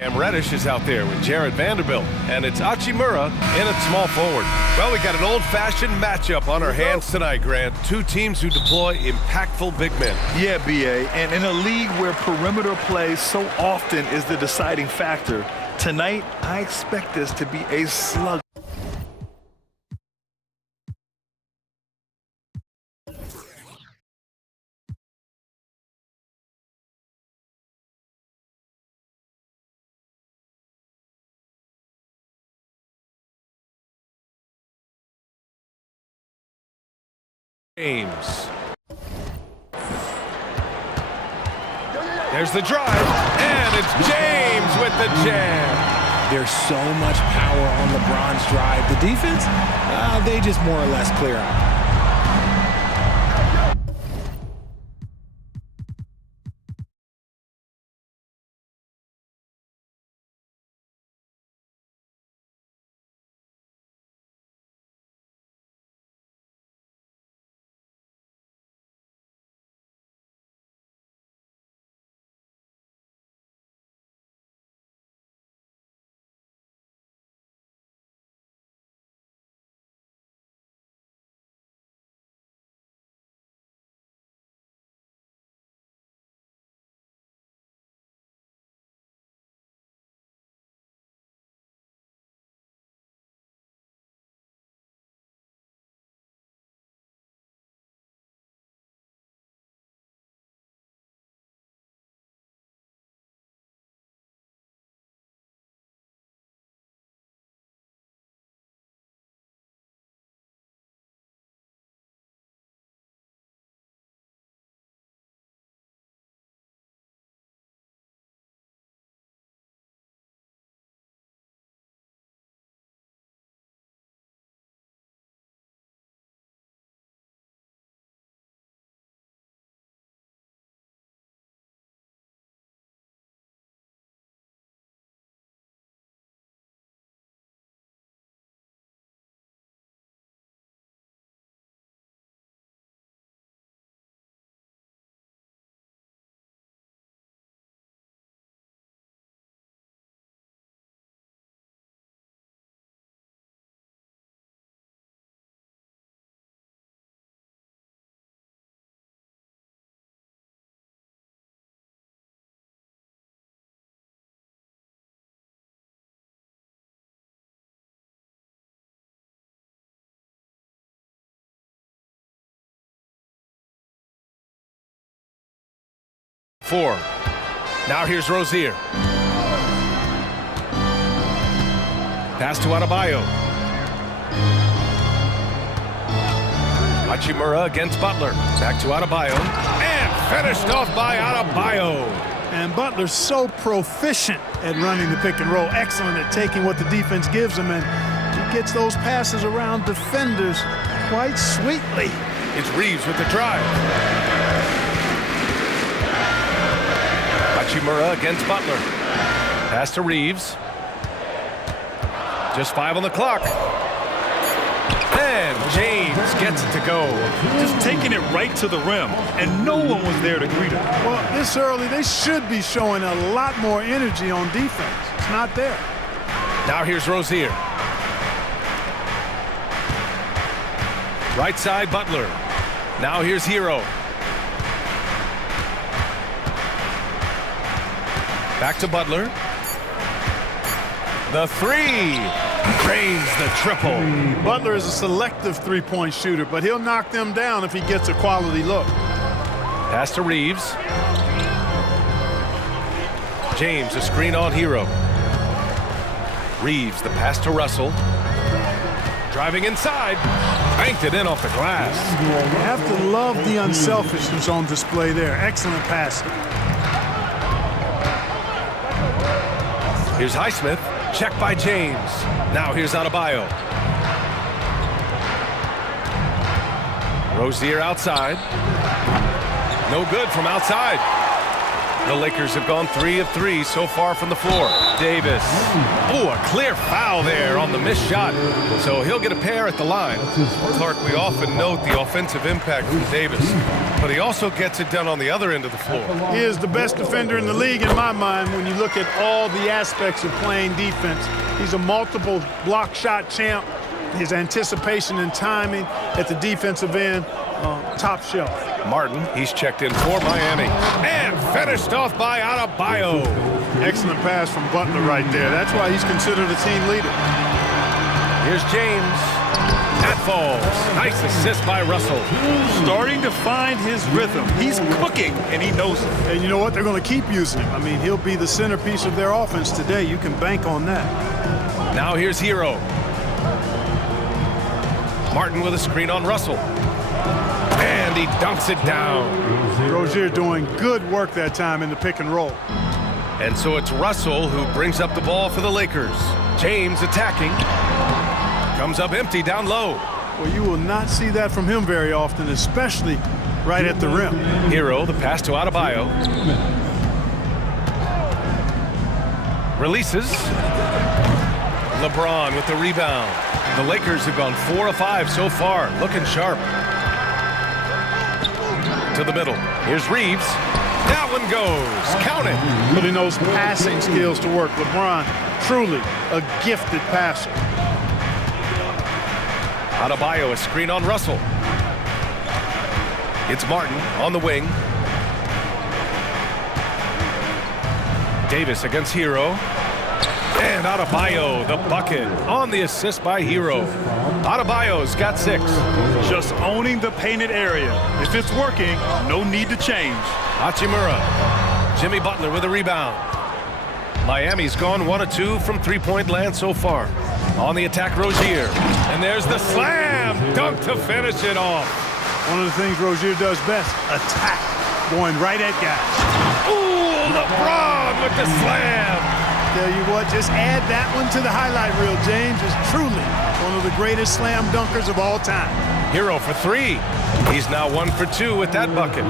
And Reddish is out there with Jared Vanderbilt, and it's Hachimura in at small forward. Well, we got an old-fashioned matchup on our hands tonight, Grant. Two teams who deploy impactful big men. Yeah, B.A., and in a league where perimeter play so often is the deciding factor, tonight I expect this to be a slug. James. There's the drive, and it's James with the jam. There's so much power on LeBron's drive. The defense, they just more or less clear out. Four. Now here's Rozier. Pass to Adebayo. Hachimura against Butler. Back to Adebayo. And finished off by Adebayo. And Butler's so proficient at running the pick and roll. Excellent at taking what the defense gives him. And he gets those passes around defenders quite sweetly. It's Reeves with the drive. Hachimura against Butler. Pass to Reeves. Just 5 on the clock. And James gets it to go. Just taking it right to the rim, and no one was there to greet him. Well, this early, they should be showing a lot more energy on defense. It's not there. Now here's Rozier. Right side, Butler. Now here's Hero. Back to Butler. The three. Drains the triple. Butler is a selective three-point shooter, but he'll knock them down if he gets a quality look. Pass to Reeves. James, a screen on Hero. Reeves, the pass to Russell. Driving inside. Banked it in off the glass. You have to love the unselfishness on display there. Excellent passing. Here's Highsmith. Check by James. Now here's Adebayo. Rozier outside. No good from outside. The Lakers have gone 3 of 3 so far from the floor. Davis. Oh, a clear foul there on the missed shot. So he'll get a pair at the line. Clark, we often note the offensive impact from Davis, but he also gets it done on the other end of the floor. He is the best defender in the league in my mind when you look at all the aspects of playing defense. He's a multiple block shot champ. His anticipation and timing at the defensive end, top shelf. Martin, he's checked in for Miami. And finished off by Adebayo. Excellent pass from Butler right there. That's why he's considered a team leader. Here's James. That falls. Nice assist by Russell. Starting to find his rhythm. He's cooking, and he knows it. And you know what? They're going to keep using him. I mean, he'll be the centerpiece of their offense today. You can bank on that. Now here's Hero. Martin with a screen on Russell. And he dunks it down. Rozier doing good work that time in the pick and roll. And so it's Russell who brings up the ball for the Lakers. James attacking. Comes up empty down low. Well, you will not see that from him very often, especially right at the rim. Hero, the pass to Adebayo. Releases. LeBron with the rebound. The Lakers have gone 4 of 5 so far, looking sharp. To the middle. Here's Reeves. That one goes. Count it. Putting those passing skills to work. LeBron, truly a gifted passer. Adebayo, a screen on Russell. It's Martin on the wing. Davis against Hero. And Adebayo, the bucket, on the assist by Hero. Adebayo's got 6. Just owning the painted area. If it's working, no need to change. Hachimura. Jimmy Butler with a rebound. Miami's gone 1 of 2 from three-point land so far. On the attack, Rozier. And there's the slam dunk to finish it off. One of the things Rozier does best, attack, going right at guys. Ooh, LeBron with the slam. Tell you what, just add that one to the highlight reel. James is truly one of the greatest slam dunkers of all time. Hero for 3. He's now 1 for 2 with that bucket.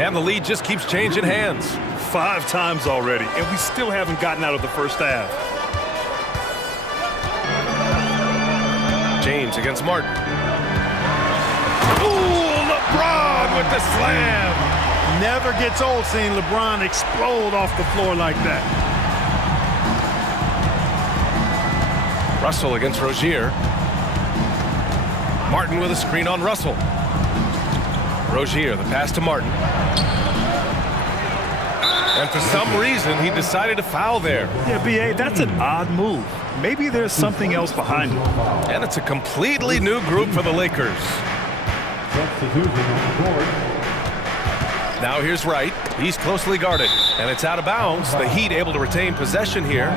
And the lead just keeps changing hands. 5 times already, and we still haven't gotten out of the first half. James against Martin. Ooh, LeBron with the slam. Never gets old seeing LeBron explode off the floor like that. Russell against Rozier. Martin with a screen on Russell. Rozier, the pass to Martin. And for some reason, he decided to foul there. Yeah, B.A., that's an odd move. Maybe there's something else behind it. And it's a completely new group for the Lakers. Now here's Wright. He's closely guarded. And it's out of bounds. The Heat able to retain possession here.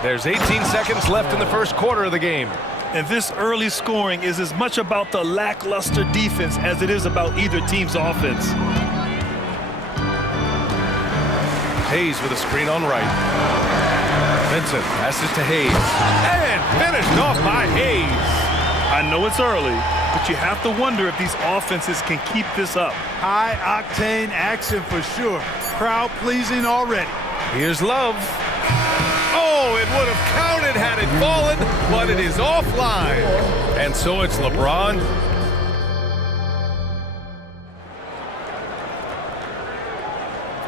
There's 18 seconds left in the first quarter of the game. And this early scoring is as much about the lackluster defense as it is about either team's offense. Hayes with a screen on Wright. Vincent passes to Hayes. And finished off by Hayes. I know it's early, but you have to wonder if these offenses can keep this up. High-octane action for sure. Crowd-pleasing already. Here's Love. Oh, it would have counted had it fallen, but it is offline. And so it's LeBron.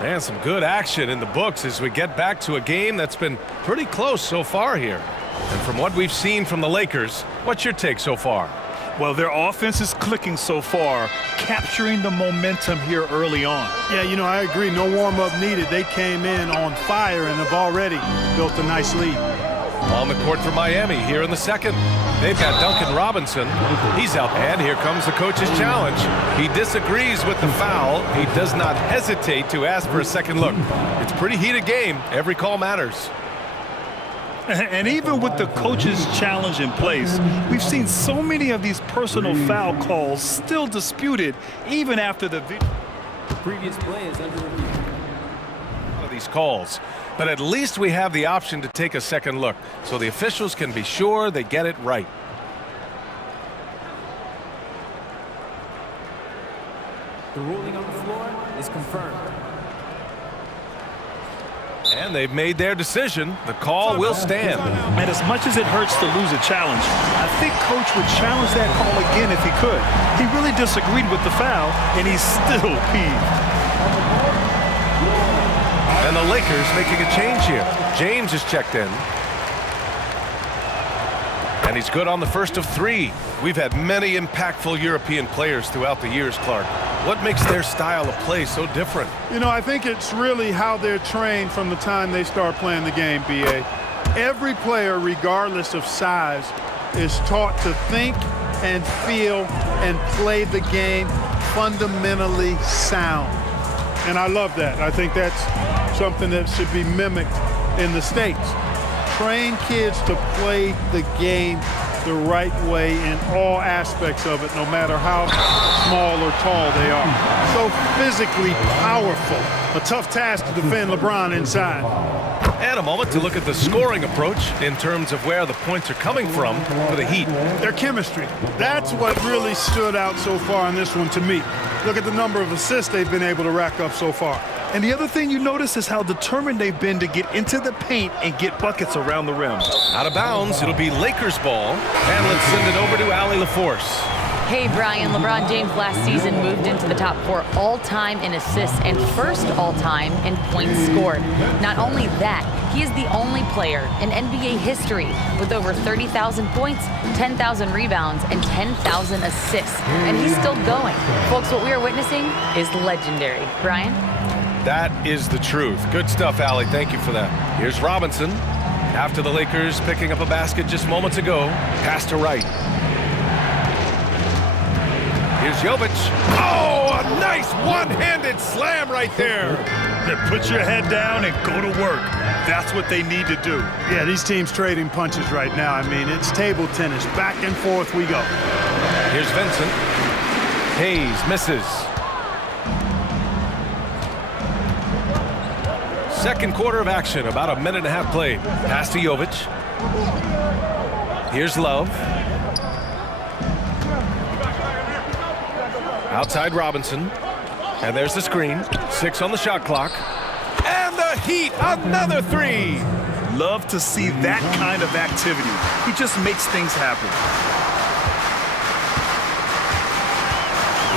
And some good action in the books as we get back to a game that's been pretty close so far here. And from what we've seen from the Lakers, what's your take so far? Well, their offense is clicking so far, capturing the momentum here early on. Yeah, you know, I agree. No warm-up needed. They came in on fire and have already built a nice lead. On the court for Miami here in the second. They've got Duncan Robinson. He's out. And here comes the coach's challenge. He disagrees with the foul. He does not hesitate to ask for a second look. It's a pretty heated game. Every call matters. And even with the coach's challenge in place, we've seen so many of these personal foul calls still disputed even after the previous play is under review. Of these calls, but at least we have the option to take a second look, so the officials can be sure they get it right. confirmed. And they've made their decision. The call will stand. And as much as it hurts to lose a challenge, I think Coach would challenge that call again if he could. He really disagreed with the foul, and he's still peeved. And the Lakers making a change here. James is checked in. And he's good on the first of three. We've had many impactful European players throughout the years, Clark. What makes their style of play so different? You know, I think it's really how they're trained from the time they start playing the game, B.A. Every player, regardless of size, is taught to think and feel and play the game fundamentally sound. And I love that. I think that's something that should be mimicked in the States. Train kids to play the game the right way in all aspects of it, no matter how small or tall they are. So physically powerful. A tough task to defend LeBron inside. And a moment to look at the scoring approach in terms of where the points are coming from for the Heat. Their chemistry. That's what really stood out so far in this one to me. Look at the number of assists they've been able to rack up so far. And the other thing you notice is how determined they've been to get into the paint and get buckets around the rim. Out of bounds, it'll be Lakers ball. And let's send it over to Allie LaForce. Hey, Brian, LeBron James last season moved into the top 4 all-time in assists and first all-time in points scored. Not only that, he is the only player in NBA history with over 30,000 points, 10,000 rebounds, and 10,000 assists. And he's still going. Folks, what we are witnessing is legendary. Brian? That is the truth. Good stuff, Allie. Thank you for that. Here's Robinson. After the Lakers picking up a basket just moments ago. Pass to Wright. Here's Jovic. Oh, a nice one-handed slam right there. Yeah, put your head down and go to work. That's what they need to do. Yeah, these teams trading punches right now. I mean, it's table tennis. Back and forth we go. Here's Vincent. Hayes misses. Second quarter of action, about a minute and a half played. Pass to Jovic. Here's Love. Outside Robinson. And there's the screen. 6 on the shot clock. And the Heat, another 3. Love to see that kind of activity. He just makes things happen.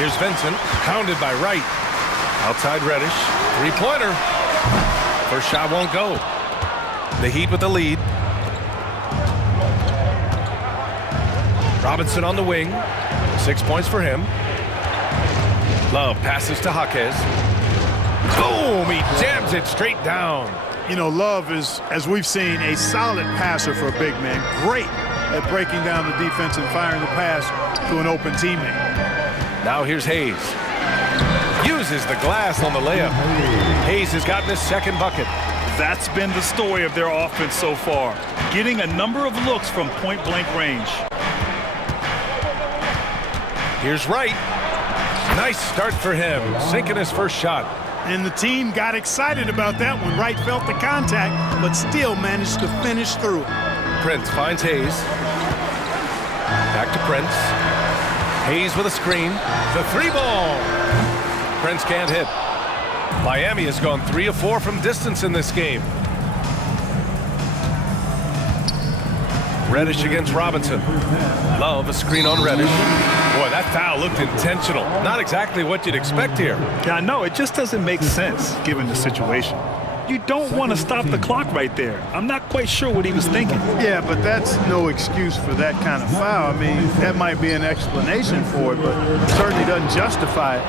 Here's Vincent, pounded by Wright. Outside Reddish, three-pointer. First shot won't go. The Heat with the lead. Robinson on the wing. 6 points for him. Love passes to Jaquez. Boom! He jams it straight down. You know, Love is, as we've seen, a solid passer for a big man. Great at breaking down the defense and firing the pass to an open teammate. Now here's Hayes. Uses the glass on the layup. Hayes has gotten his second bucket. That's been the story of their offense so far. Getting a number of looks from point-blank range. Here's Wright. Nice start for him, sinking his first shot. And the team got excited about that one. Wright felt the contact, but still managed to finish through it. Prince finds Hayes. Back to Prince. Hayes with a screen. The 3-ball. Prince can't hit. Miami has gone 3 of 4 from distance in this game. Reddish against Robinson. Love a screen on Reddish. Boy, that foul looked intentional. Not exactly what you'd expect here. Yeah, I know. It just doesn't make sense given the situation. You don't want to stop the clock right there. I'm not quite sure what he was thinking. Yeah, but that's no excuse for that kind of foul. I mean, that might be an explanation for it, but it certainly doesn't justify it.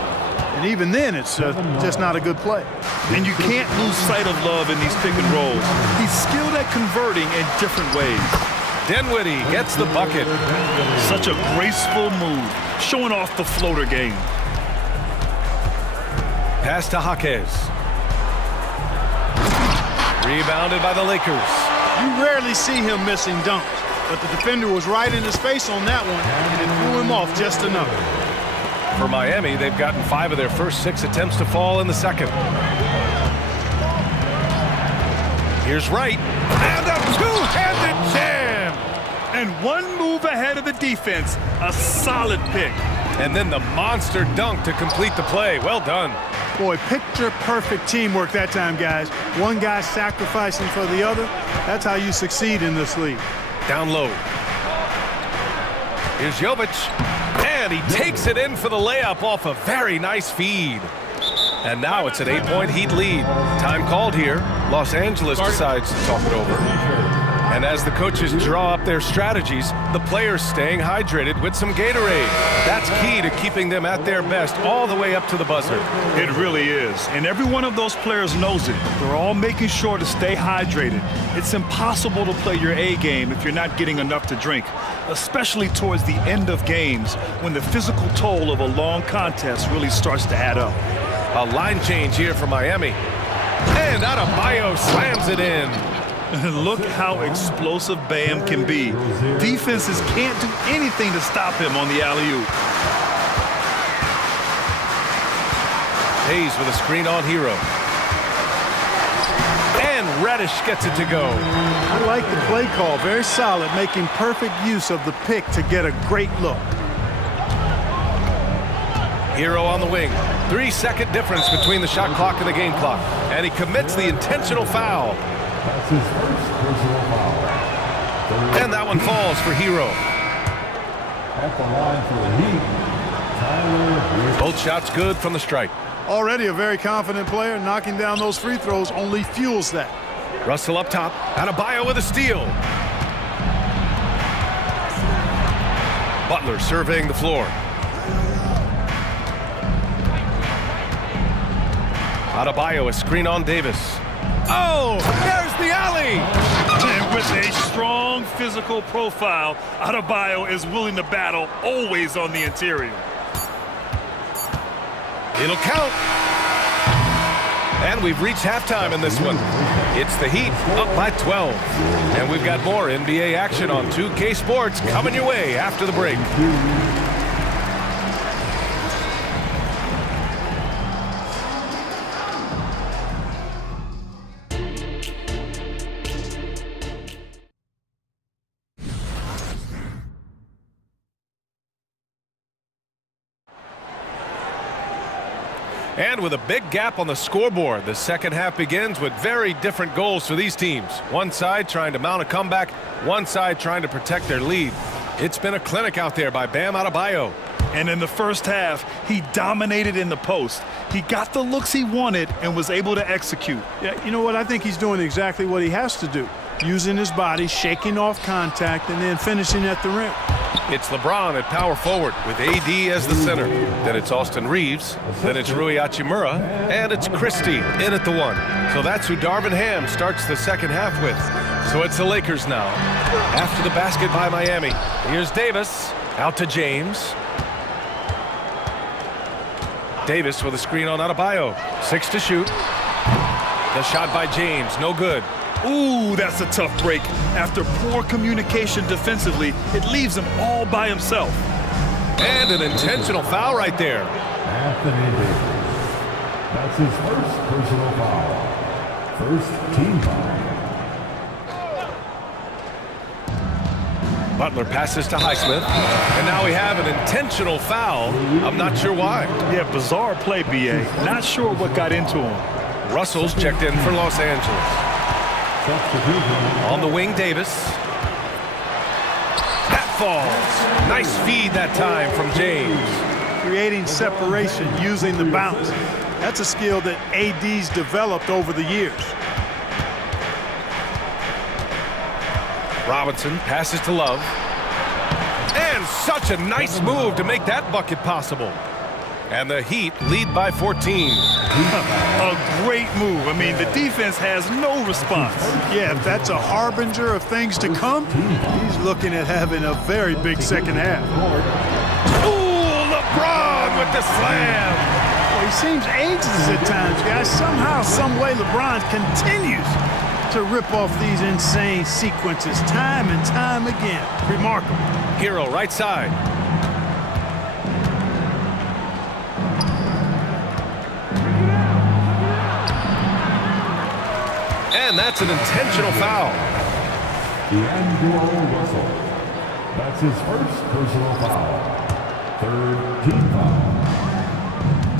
And even then, it's just not a good play. And you can't lose sight of Love in these pick and rolls. He's skilled at converting in different ways. Dinwiddie gets the bucket. Such a graceful move, showing off the floater game. Pass to Jaquez. Rebounded by the Lakers. You rarely see him missing dunks, but the defender was right in his face on that one, and it threw him off just enough. For Miami, they've gotten 5 of their first 6 attempts to fall in the second. Here's Wright. And a two-handed jam! And one move ahead of the defense. A solid pick. And then the monster dunk to complete the play. Well done. Boy, picture-perfect teamwork that time, guys. One guy sacrificing for the other. That's how you succeed in this league. Down low. Here's Jovic. And he takes it in for the layup off a very nice feed. And now it's an 8-point Heat lead. Time called here. Los Angeles decides to talk it over. And as the coaches draw up their strategies, the players staying hydrated with some Gatorade. That's key to keeping them at their best all the way up to the buzzer. It really is. And every one of those players knows it. They're all making sure to stay hydrated. It's impossible to play your A game if you're not getting enough to drink, especially towards the end of games when the physical toll of a long contest really starts to add up. A line change here for Miami. And Adebayo slams it in. Look how explosive Bam can be. Defenses can't do anything to stop him on the alley-oop. Hayes with a screen on Hero. And Reddish gets it to go. I like the play call. Very solid, making perfect use of the pick to get a great look. Hero on the wing. 3-second difference between the shot clock and the game clock. And he commits the intentional foul. That's his first personal foul. And that one falls for Hero. At the line for the Heat, Tyler. Both shots good from the strike. Already a very confident player. Knocking down those free throws only fuels that. Russell up top. Adebayo with a steal. Butler surveying the floor. Adebayo, a screen on Davis. Oh, there's the alley! And with a strong physical profile, Adebayo is willing to battle always on the interior. It'll count. And we've reached halftime in this one. It's the Heat up by 12. And we've got more NBA action on 2K Sports coming your way after the break. And with a big gap on the scoreboard, the second half begins with very different goals for these teams. One side trying to mount a comeback, one side trying to protect their lead. It's been a clinic out there by Bam Adebayo. And in the first half, he dominated in the post. He got the looks he wanted and was able to execute. Yeah, you know what? I think he's doing exactly what he has to do. Using his body, shaking off contact, and then finishing at the rim. It's LeBron at power forward with AD as the center. Then it's Austin Reeves. Then it's Rui Hachimura. And it's Christie in at the one. So that's who Darvin Ham starts the second half with. So it's the Lakers now. After the basket by Miami. Here's Davis. Out to James. Davis with a screen on Adebayo. 6 to shoot. The shot by James. No good. Ooh, that's a tough break. After poor communication defensively, it leaves him all by himself. And an intentional foul right there. Anthony Davis. That's his first personal foul. First team foul. Butler passes to Highsmith. And now we have an intentional foul. I'm not sure why. Yeah, bizarre play, B.A. Not sure what got into him. Russell's checked in for Los Angeles. On the wing, Davis. That falls. Nice feed that time from James. Creating separation using the bounce. That's a skill that AD's developed over the years. Robinson passes to Love. And such a nice move to make that bucket possible. And the Heat lead by 14. A great move. I mean, the defense has no response. Yeah, if that's a harbinger of things to come, he's looking at having a very big second half. Ooh, LeBron with the slam. Well, he seems ageless at times, guys. Somehow, some way, LeBron continues to rip off these insane sequences time and time again. Remarkable. Hero right side. And that's an intentional foul. D'Angelo Russell. That's his first personal foul. Third team foul.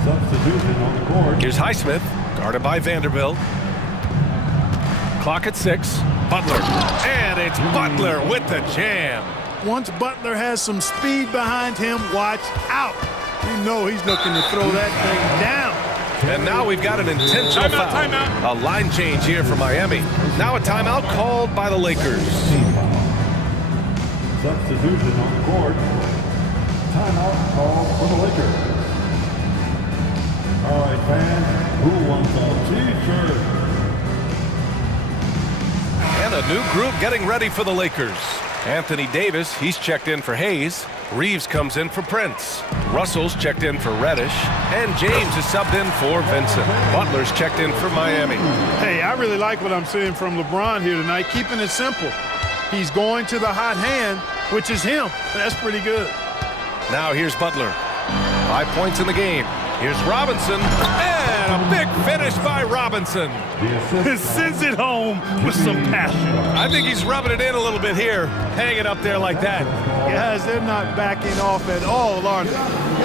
Substitution on the court. Here's Highsmith, guarded by Vanderbilt. Clock at 6. Butler. And it's Butler with the jam. Once Butler has some speed behind him, watch out. You know he's looking to throw that thing down. And now we've got an intentional foul. Timeout. A line change here for Miami. Now a timeout called by the Lakers. Substitution on the court. Timeout called for the Lakers. All right, fans, who wants a T-shirt? And a new group getting ready for the Lakers. Anthony Davis, he's checked in for Hayes. Reeves comes in for Prince. Russell's checked in for Reddish. And James is subbed in for Vincent. Butler's checked in for Miami. Hey, I really like what I'm seeing from LeBron here tonight, keeping it simple. He's going to the hot hand, which is him. That's pretty good. Now here's Butler. 5 points in the game. Here's Robinson. And a big finish by Robinson. He sends it home with some passion. I think he's rubbing it in a little bit here. Hang it up there like that. Guys, they're not backing off at all, are they?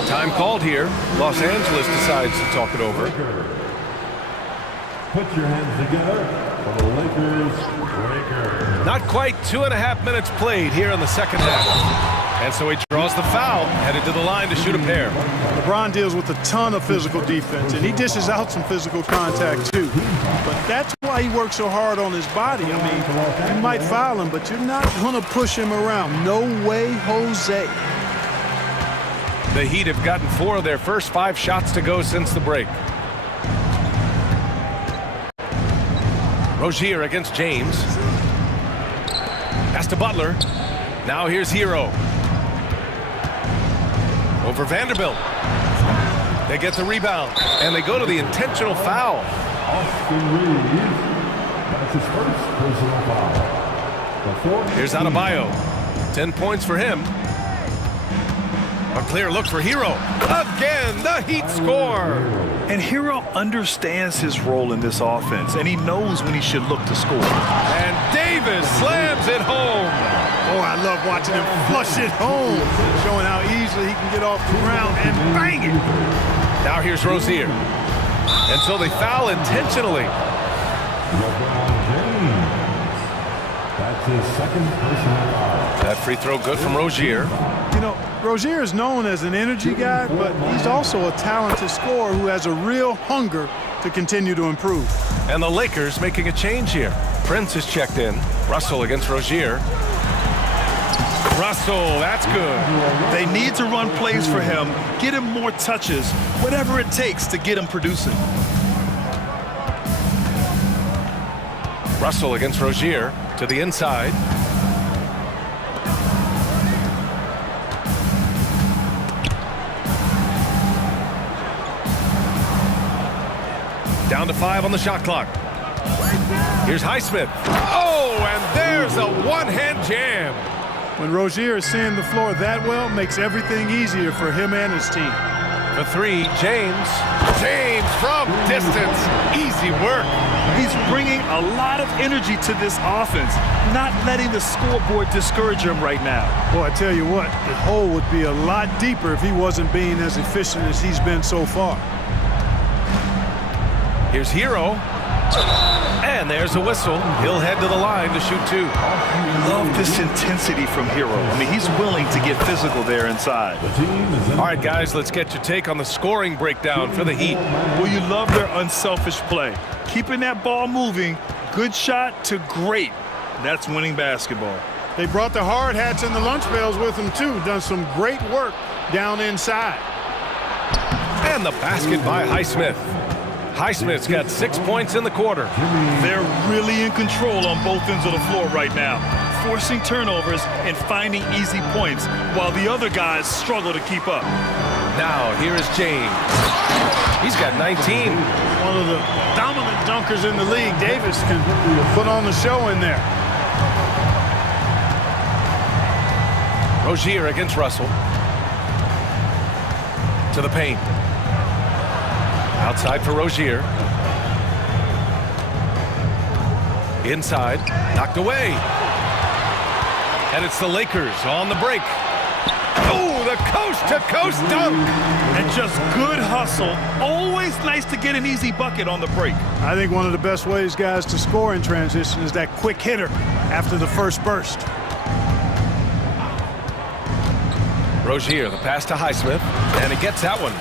Time called here. Los Angeles decides to talk it over. Put your hands together for the Lakers. Not quite 2.5 minutes played here in the second half. And so he draws the foul, headed to the line to shoot a pair. LeBron deals with a ton of physical defense, and he dishes out some physical contact too. But that's why he works so hard on his body. I mean, you might foul him, but you're not going to push him around. No way, Jose. The Heat have gotten 4 of their first 5 shots to go since the break. Rozier against James. Pass to Butler. Now here's Hero. Over Vanderbilt. They get the rebound, and they go to the intentional foul. Austin Reeves. That's his first personal foul. Here's Adebayo. 10 points for him. A clear look for Hero. Again, the Heat score. And Hero understands his role in this offense, and he knows when he should look to score. And Davis slams it home. Oh, I love watching him flush it home, showing how easily he can get off the ground and bang it. Now here's Rozier. And so they foul intentionally. LeBron James. That's his second personal foul. That free throw good from Rozier. You know, Rozier is known as an energy guy, but he's also a talented scorer who has a real hunger to continue to improve. And the Lakers making a change here. Prince is checked in. Russell against Rozier. Russell, that's good. They need to run plays for him, get him more touches, whatever it takes to get him producing. Russell against Rozier to the inside. Down to 5 on the shot clock. Here's Highsmith. Oh, and there's a one-hand jam. When Rozier is seeing the floor that well, makes everything easier for him and his team. For 3, James. James from distance. Easy work. He's bringing a lot of energy to this offense, not letting the scoreboard discourage him right now. Boy, I tell you what, the hole would be a lot deeper if he wasn't being as efficient as he's been so far. Here's Hero. And there's a whistle. He'll head to the line to shoot 2. Love this intensity from Hero. I mean, he's willing to get physical there inside. All right, guys, let's get your take on the scoring breakdown for the Heat. Well, you love their unselfish play. Keeping that ball moving, good shot to great. That's winning basketball. They brought the hard hats and the lunch pails with them, too. Done some great work down inside. And the basket by Highsmith. Highsmith's got 6 points in the quarter. They're really in control on both ends of the floor right now, forcing turnovers and finding easy points while the other guys struggle to keep up. Now, here is James. He's got 19. One of the dominant dunkers in the league. Davis can put on the show in there. Rozier against Russell. To the paint. Outside for Rozier. Inside, knocked away. And it's the Lakers on the break. Oh, the coast-to-coast dunk. And just good hustle. Always nice to get an easy bucket on the break. I think one of the best ways, guys, to score in transition is that quick hitter after the first burst. Rozier, the pass to Highsmith, and he gets that one.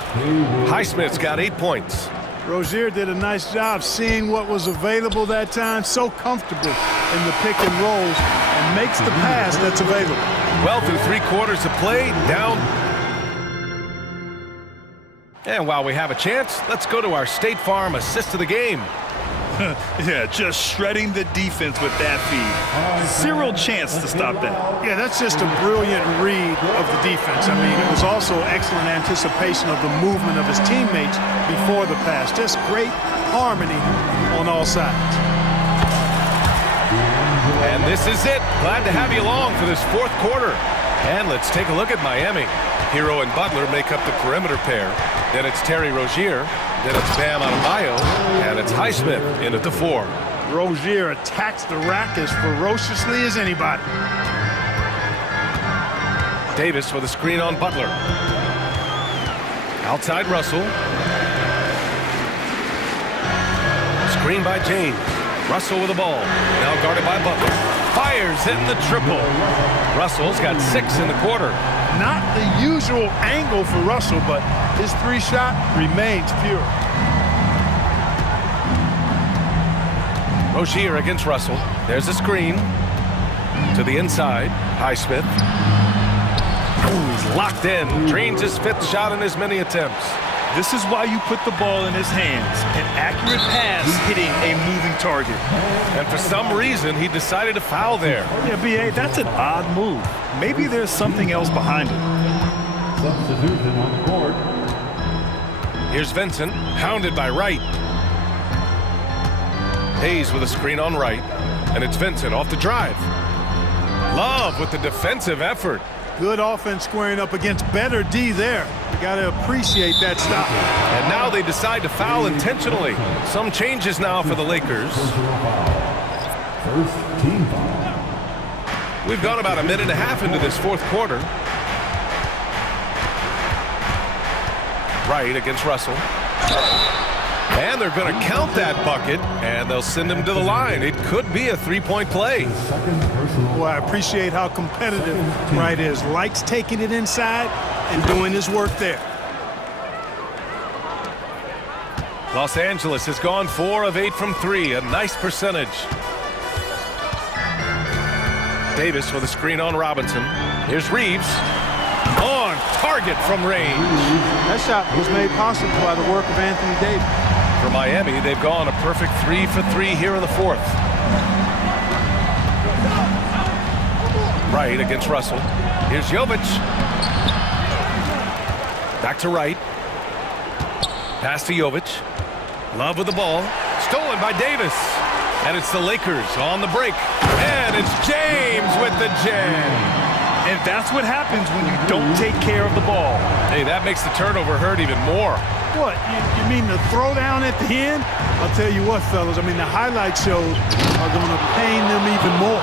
Highsmith's got 8 points. Rozier did a nice job seeing what was available that time, so comfortable in the pick and rolls, and makes the pass that's available. Well, through 3 quarters of play, down. And while we have a chance, let's go to our State Farm assist of the game. Yeah, just shredding the defense with that feed. Zero chance to stop that. Yeah, that's just a brilliant read of the defense. I mean, it was also excellent anticipation of the movement of his teammates before the pass. Just great harmony on all sides. And this is it. Glad to have you along for this 4th quarter. And let's take a look at Miami. Hero and Butler make up the perimeter pair. Then it's Terry Rozier. Then it's Bam Adebayo. And it's Highsmith in at the 4. Rozier attacks the rack as ferociously as anybody. Davis with a screen on Butler. Outside Russell. Screen by James. Russell with the ball. Now guarded by Butler. Fires in the triple. Russell's got 6 in the quarter. Not the usual angle for Russell, but his 3-shot remains pure. Rozier against Russell. There's a screen. To the inside. Highsmith. He's locked in. Drains his 5th shot in as many attempts. This is why you put the ball in his hands. An accurate pass hitting a moving target. And for some reason, he decided to foul there. Yeah, B.A., that's an odd move. Maybe there's something else behind it. Substitution on the court. Here's Vincent, hounded by Wright. Hayes with a screen on Wright. And it's Vincent off the drive. Love with the defensive effort. Good offense squaring up against better D there. You got to appreciate that stop. And now they decide to foul intentionally. Some changes now for the Lakers. First team foul. We've gone about a minute and a half into this 4th quarter. Wright against Russell. And they're going to count that bucket, and they'll send him to the line. It could be a 3-point play. Well, I appreciate how competitive Wright is. Likes taking it inside and doing his work there. Los Angeles has gone 4 of 8 from 3, a nice percentage. Davis with a screen on Robinson. Here's Reeves. On target from range. That shot was made possible by the work of Anthony Davis. For Miami, they've gone a perfect 3 for 3 here in the 4th. Wright against Russell. Here's Jovic. Back to Wright. Pass to Jovic. Love with the ball. Stolen by Davis. And it's the Lakers on the break. And it's James with the jam. And that's what happens when you don't take care of the ball. Hey, that makes the turnover hurt even more. What, you mean the throwdown at the end? I'll tell you what, fellas, I mean, the highlight shows are going to pain them even more.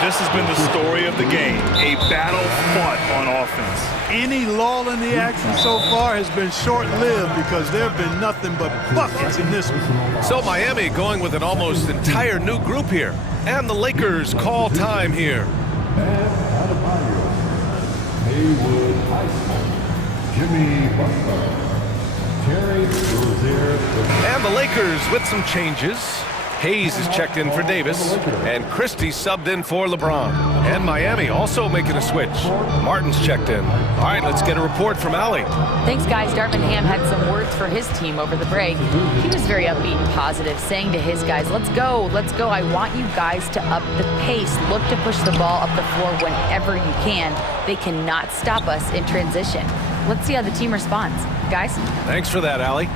This has been the story of the game, a battle fought on offense. Any lull in the action so far has been short-lived because there have been nothing but buckets in this one. So Miami going with an almost entire new group here. And the Lakers call time here. Haywood, Highsmith, Jimmy Butler, Terry Rozier. And the Lakers with some changes. Hayes is checked in for Davis, and Christie subbed in for LeBron. And Miami also making a switch. Martin's checked in. All right, let's get a report from Allie. Thanks, guys. Darvin Ham had some words for his team over the break. He was very upbeat and positive, saying to his guys, let's go, let's go. I want you guys to up the pace. Look to push the ball up the floor whenever you can. They cannot stop us in transition. Let's see how the team responds. Guys? Thanks for that, Allie.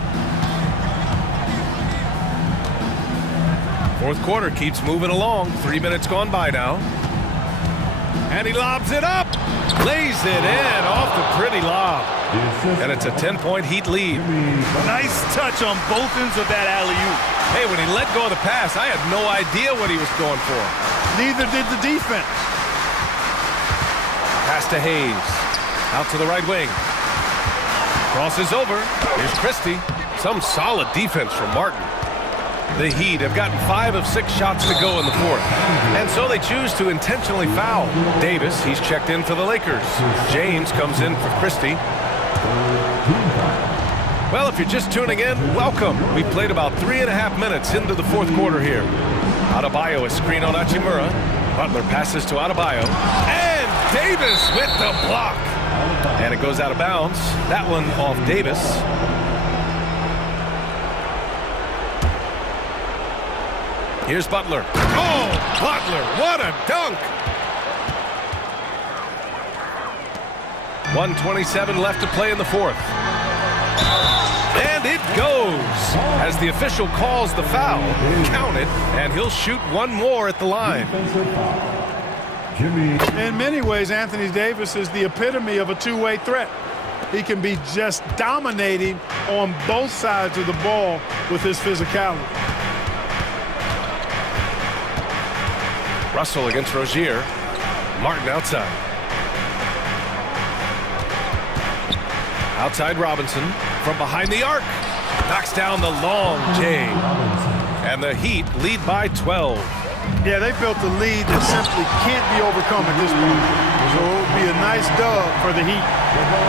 4th quarter keeps moving along. 3 minutes gone by now. And he lobs it up. Lays it in off the pretty lob. And it's a 10-point Heat lead. Nice touch on both ends of that alley-oop. Hey, when he let go of the pass, I had no idea what he was going for. Neither did the defense. Pass to Hayes. Out to the right wing. Crosses over. Here's Christie. Some solid defense from Martin. The Heat have gotten 5 of 6 shots to go in the fourth. And so they choose to intentionally foul. Davis, he's checked in for the Lakers. James comes in for Christie. Well, if you're just tuning in, welcome. We've played about 3.5 minutes into the fourth quarter here. Adebayo, a screen on Hachimura. Butler passes to Adebayo. And Davis with the block. And it goes out of bounds. That one off Davis. Here's Butler. Oh, Butler, what a dunk! 1:27 left to play in the fourth. And it goes! As the official calls the foul, count it, and he'll shoot one more at the line. In many ways, Anthony Davis is the epitome of a two-way threat. He can be just dominating on both sides of the ball with his physicality. Russell against Rozier. Martin outside. Outside Robinson from behind the arc. Knocks down the long J. And the Heat lead by 12. Yeah, they built a lead that simply can't be overcome at this point. So it would be a nice dub for the Heat.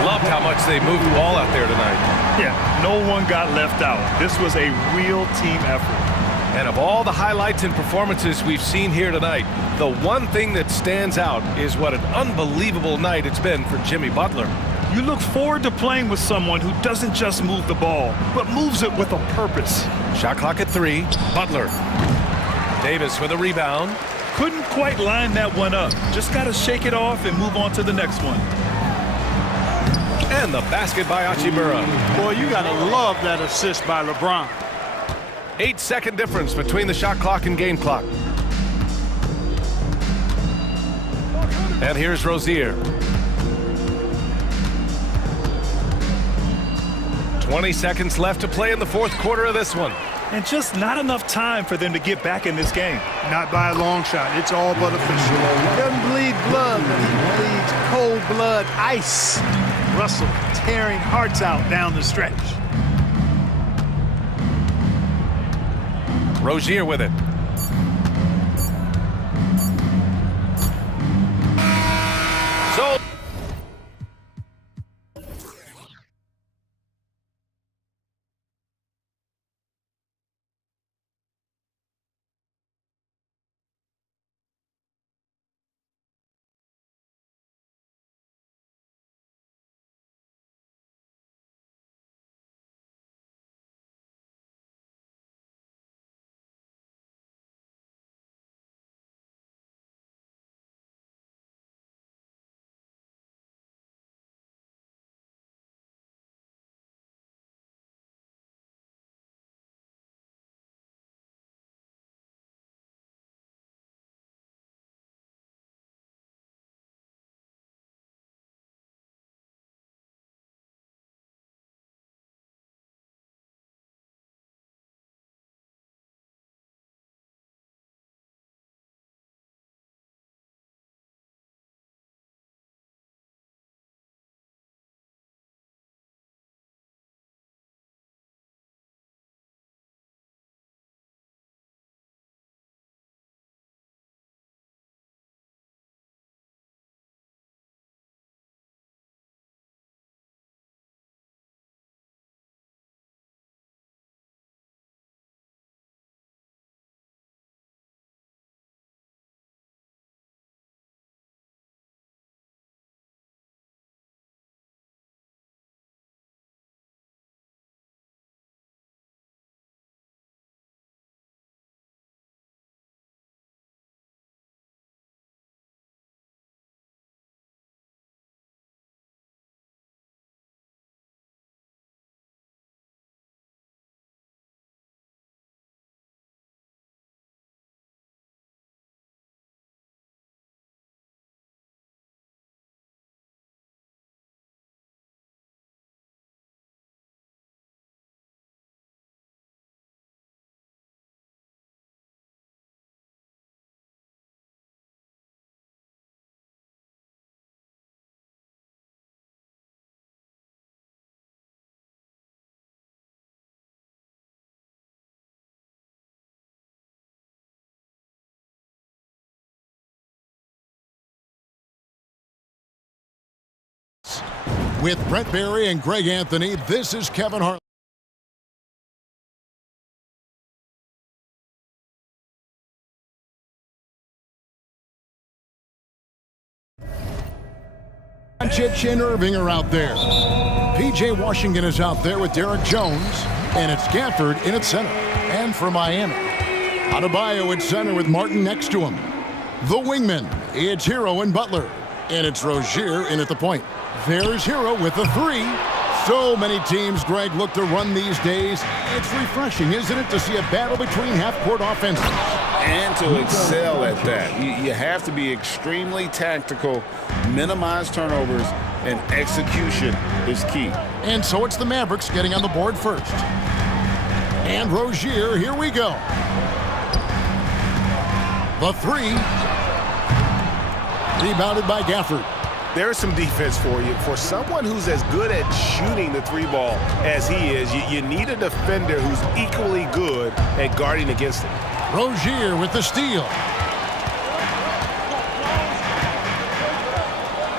Loved how much they moved the ball out there tonight. Yeah, no one got left out. This was a real team effort. And of all the highlights and performances we've seen here tonight, the one thing that stands out is what an unbelievable night it's been for Jimmy Butler. You look forward to playing with someone who doesn't just move the ball, but moves it with a purpose. Shot clock at 3. Butler. Davis with a rebound. Couldn't quite line that one up. Just got to shake it off and move on to the next one. And the basket by Hachimura. Boy, you got to love that assist by LeBron. 8-second difference between the shot clock and game clock. And here's Rozier. 20 seconds left to play in the fourth quarter of this one. And just not enough time for them to get back in this game. Not by a long shot. It's all but official. He doesn't bleed blood, but he bleeds cold blood ice. Russell tearing hearts out down the stretch. Rozier with it. With Brent Barry and Greg Anthony, this is Kevin Hart. Doncic and Irving are out there. P.J. Washington is out there with Derek Jones, and it's Gafford in at center. And for Miami, Adebayo at center with Martin next to him. The wingman, it's Hero and Butler, and it's Rozier in at the point. There's Hero with the three. So many teams, Greg, look to run these days. It's refreshing, isn't it, to see a battle between half-court offenses? And to excel at that. You have to be extremely tactical, minimize turnovers, and execution is key. And so it's the Mavericks getting on the board first. And Rozier, here we go. The three. Rebounded by Gafford. There's some defense for you. For someone who's as good at shooting the three ball as he is, you need a defender who's equally good at guarding against it. Rozier with the steal.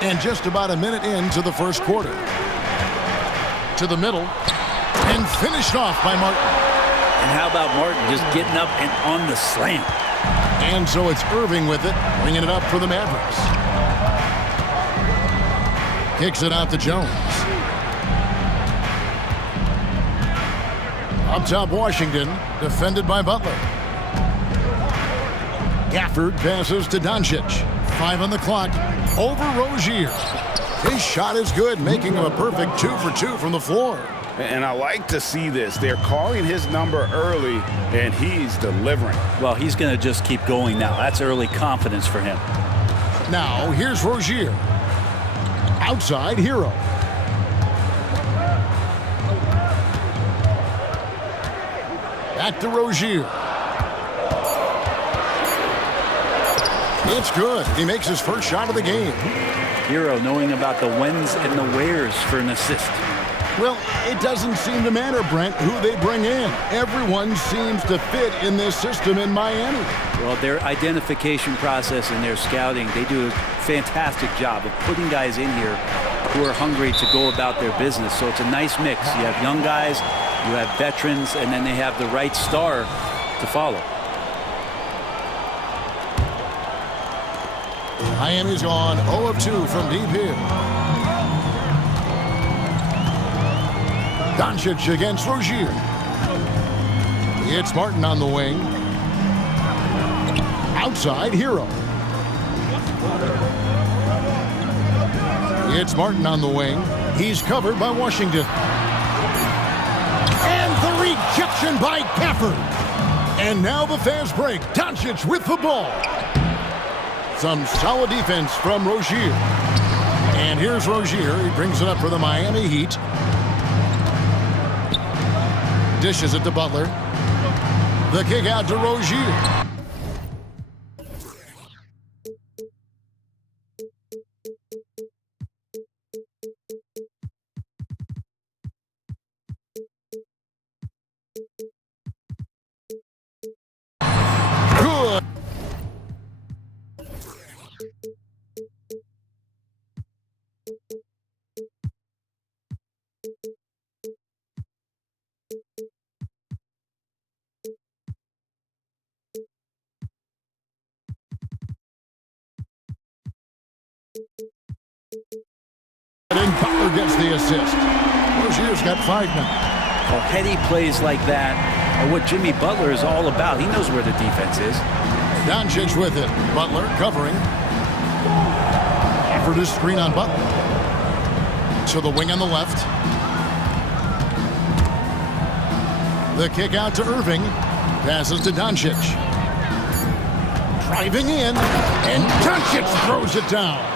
And just about a minute into the first quarter. To the middle. And finished off by Martin. And how about Martin just getting up and on the slam? And so it's Irving with it, bringing it up for the Mavericks. Kicks it out to Jones. Up top, Washington, defended by Butler. Gafford passes to Doncic. 5 on the clock. Over Rozier. His shot is good, making him a perfect 2 for 2 from the floor. And I like to see this. They're calling his number early, and he's delivering. Well, he's going to just keep going now. That's early confidence for him. Now, here's Rozier. Outside, Hero. Back to Rozier. It's good. He makes his first shot of the game. Hero knowing about the whens and the wheres for an assist. Well, it doesn't seem to matter, Brent, who they bring in. Everyone seems to fit in this system in Miami. Well, their identification process and their scouting, they do a fantastic job of putting guys in here who are hungry to go about their business. So it's a nice mix. You have young guys, you have veterans, and then they have the right star to follow. Miami's gone 0 of 2 from deep here. Doncic against Rozier. It's Martin on the wing. Outside, Hero. It's Martin on the wing. He's covered by Washington. And the rejection by Gafford. And now the fast break. Doncic with the ball. Some solid defense from Rozier. And here's Rozier. He brings it up for the Miami Heat. Dishes it to Butler. The kick out to Rozier. Good. And Butler gets the assist. Rozier's got 5 now. Well, heady plays like that are what Jimmy Butler is all about. He knows where the defense is. Doncic with it. Butler covering. Offered his screen on Butler. To the wing on the left. The kick out to Irving. Passes to Doncic. Driving in. And Doncic throws it down.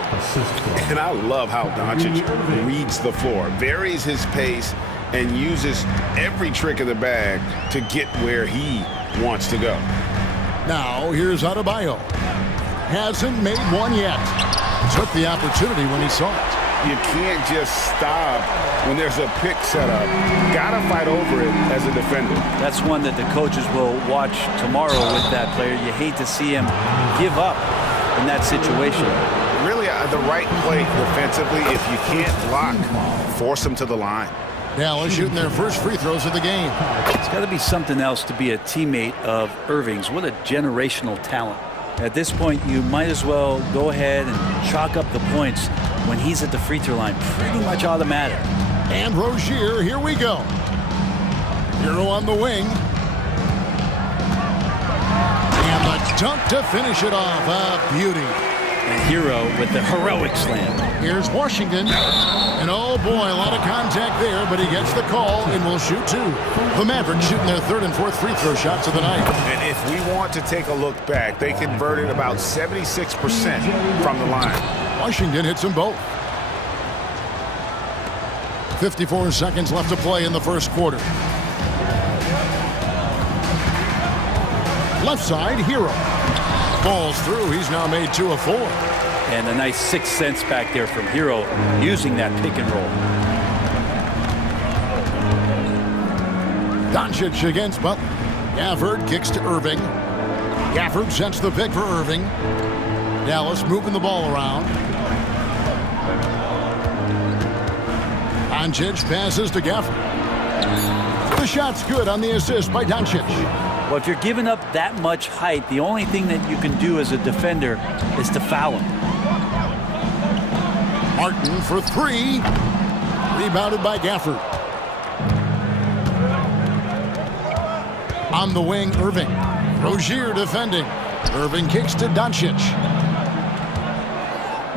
And I love how Doncic reads the floor, varies his pace, and uses every trick of the bag to get where he wants to go. Now, here's Adebayo. Hasn't made one yet. Took the opportunity when he saw it. You can't just stop when there's a pick set up. Gotta fight over it as a defender. That's one that the coaches will watch tomorrow with that player. You hate to see him give up in that situation. really the right play defensively. If you can't block, force them to the line. Dallas shooting their first free throws of the game. It's got to be something else to be a teammate of Irving's. What a generational talent. At this point, you might as well go ahead and chalk up the points when he's at the free throw line. Pretty much automatic. And Rozier, here we go. Hero on the wing. And the dunk to finish it off. A beauty. And Hero with the heroic slam. Here's Washington. And oh boy, a lot of contact there, but he gets the call and will shoot two. The Mavericks shooting their third and fourth free throw shots of the night. And if we want to take a look back, they converted about 76% from the line. Washington hits them both. 54 seconds left to play in the first quarter. Left side, Hero. Falls through. He's now made 2 of 4. And a nice 6 cents back there from Hero using that pick and roll. Doncic against Butler. Gafford kicks to Irving. Gafford sets the pick for Irving. Dallas moving the ball around. Doncic passes to Gafford. The shot's good on the assist by Doncic. Well, if you're giving up that much height, the only thing that you can do as a defender is to foul him. Martin for 3. Rebounded by Gafford. On the wing, Irving. Rozier defending. Irving kicks to Doncic.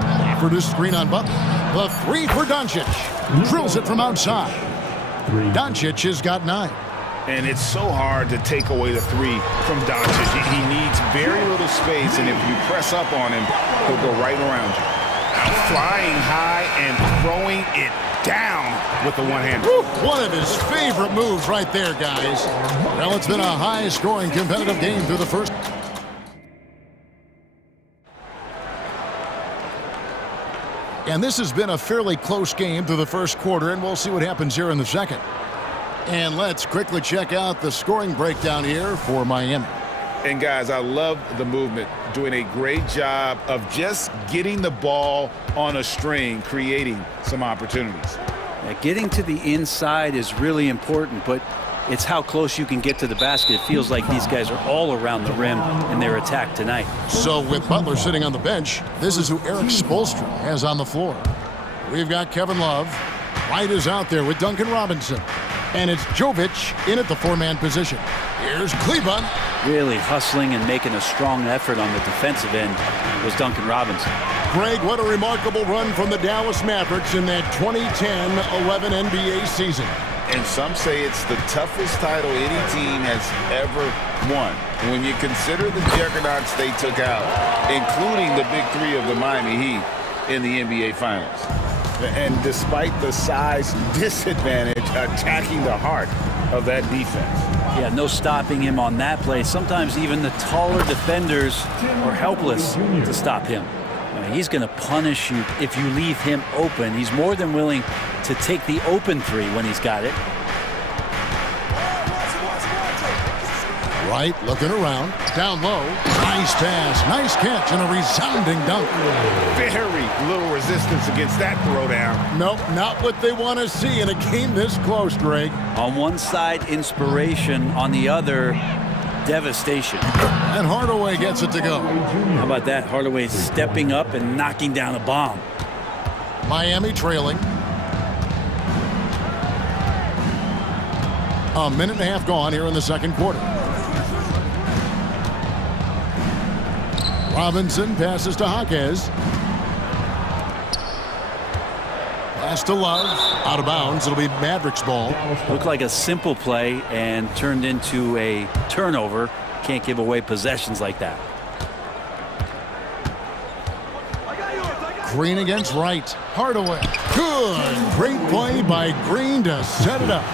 Gafford is screen on Butler. The 3 for Doncic. Drills it from outside. Doncic has got 9. And it's so hard to take away the 3 from Doncic. He needs very little space, and if you press up on him, he'll go right around you. Flying high and throwing it down with the one-hander. One of his favorite moves right there, guys. Well, it's been a high-scoring competitive game through the first. And this has been a fairly close game through the first quarter, and we'll see what happens here in the second. And let's quickly check out the scoring breakdown here for Miami. And guys, I love the movement, doing a great job of just getting the ball on a string, creating some opportunities. Yeah, getting to the inside is really important, but it's how close you can get to the basket. It feels like these guys are all around the rim in their attack tonight. So with Butler sitting on the bench, this is who Eric Spoelstra has on the floor. We've got Kevin Love. White is out there with Duncan Robinson. And it's Jovic in at the 4-man position. Here's Kleba. Really hustling and making a strong effort on the defensive end was Duncan Robinson. Greg, what a remarkable run from the Dallas Mavericks in that 2010-11 NBA season. And some say it's the toughest title any team has ever won. When you consider the juggernauts they took out, including the big 3 of the Miami Heat in the NBA Finals. And despite the size disadvantage, attacking the heart of that defense. Yeah, no stopping him on that play. Sometimes even the taller defenders are helpless to stop him. He's going to punish you if you leave him open. He's more than willing to take the open 3 when he's got it. Right, looking around, down low, nice pass, nice catch, and a resounding dunk. Very little resistance against that throwdown. Nope, not what they want to see in a game this close, Greg. On one side, inspiration. On the other, devastation. And Hardaway gets it to go. How about that? Hardaway stepping up and knocking down a bomb. Miami trailing. A minute and a half gone here in the second quarter. Robinson passes to Jaquez. Pass to Love. Out of bounds. It'll be Mavericks ball. Looked like a simple play and turned into a turnover. Can't give away possessions like that. Green against Wright. Hardaway. Good. Great play by Green to set it up.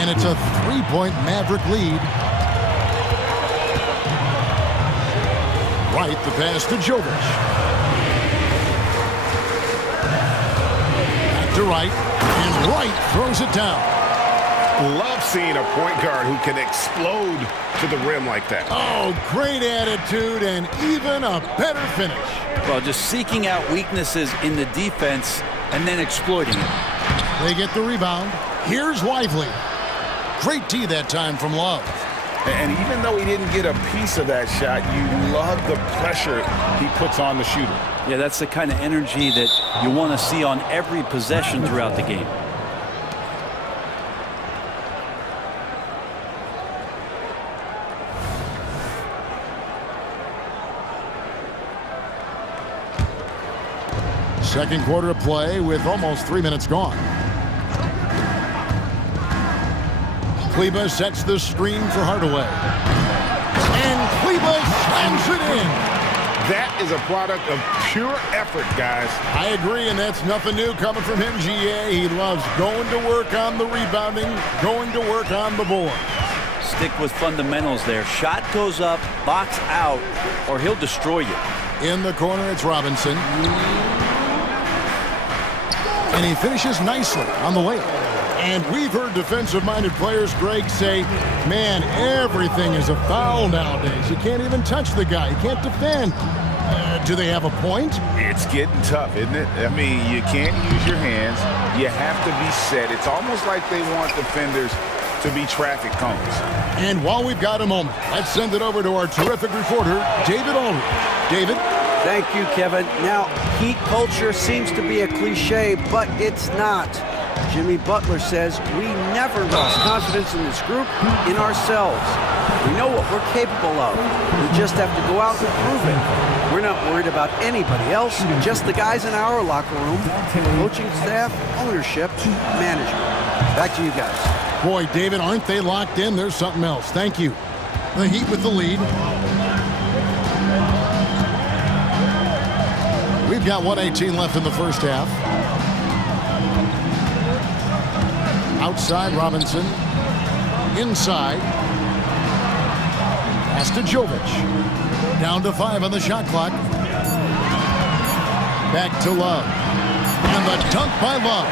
And it's a 3-point Maverick lead. Wright, the pass to Jovic. Back to Wright. And Wright throws it down. Love seeing a point guard who can explode to the rim like that. Oh, great attitude and even a better finish. Well, just seeking out weaknesses in the defense and then exploiting it. They get the rebound. Here's Lively. Great D that time from Love. And even though he didn't get a piece of that shot, you love the pressure he puts on the shooter. Yeah, that's the kind of energy that you want to see on every possession throughout the game. Second quarter of play with almost 3 minutes gone. Kleba sets the screen for Hardaway. And Kleba slams it in. That is a product of pure effort, guys. I agree, and that's nothing new coming from him, GA. He loves going to work on the rebounding, going to work on the board. Stick with fundamentals there. Shot goes up, box out, or he'll destroy you. In the corner, it's Robinson. And he finishes nicely on the layup. And we've heard defensive-minded players, Greg, say, man, everything is a foul nowadays. You can't even touch the guy. You can't defend. Do they have a point? It's getting tough, isn't it? I mean, you can't use your hands. You have to be set. It's almost like they want defenders to be traffic cones. And while we've got a moment, let's send it over to our terrific reporter, David Aldridge. David? Thank you, Kevin. Now, heat culture seems to be a cliche, but it's not. Jimmy Butler says we never lost confidence in this group, in ourselves. We know what we're capable of. We just have to go out and prove it. We're not worried about anybody else, just the guys in our locker room, coaching staff, ownership, management. Back to you guys. Boy, David, aren't they locked in? There's something else. Thank you. The Heat with the lead. We've got 1:18 left in the first half. Outside, Robinson. Inside. Pass to Jovic. Down to 5 on the shot clock. Back to Love. And the dunk by Love.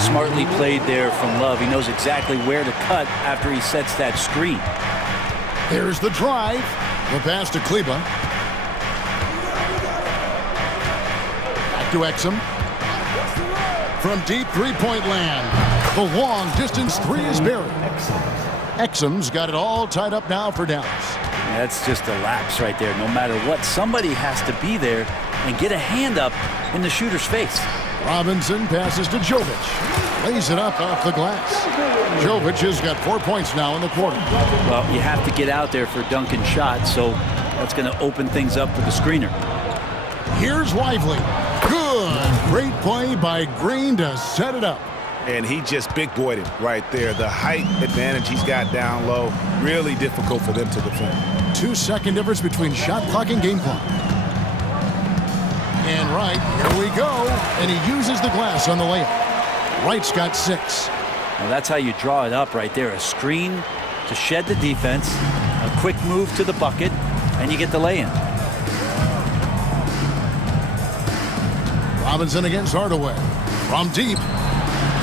Smartly played there from Love. He knows exactly where to cut after he sets that screen. There's the drive. The pass to Kleba. Back to Exum. From deep three-point land. The long-distance three is buried. Exum's got it all tied up now for Dallas. That's just a lapse right there. No matter what, somebody has to be there and get a hand up in the shooter's face. Robinson passes to Jovic. Lays it up off the glass. Jovic has got 4 points now in the quarter. Well, you have to get out there for Duncan's shot, so that's going to open things up for the screener. Here's Lively. Good. Great play by Green to set it up. And he just big boyed it right there. The height advantage he's got down low, really difficult for them to defend. 2-second difference between shot clock and game clock. And Wright, here we go. And he uses the glass on the layup. Wright's got 6. Well, that's how you draw it up right there. A screen to shed the defense, a quick move to the bucket, and you get the lay-in. Robinson against Hardaway. From deep.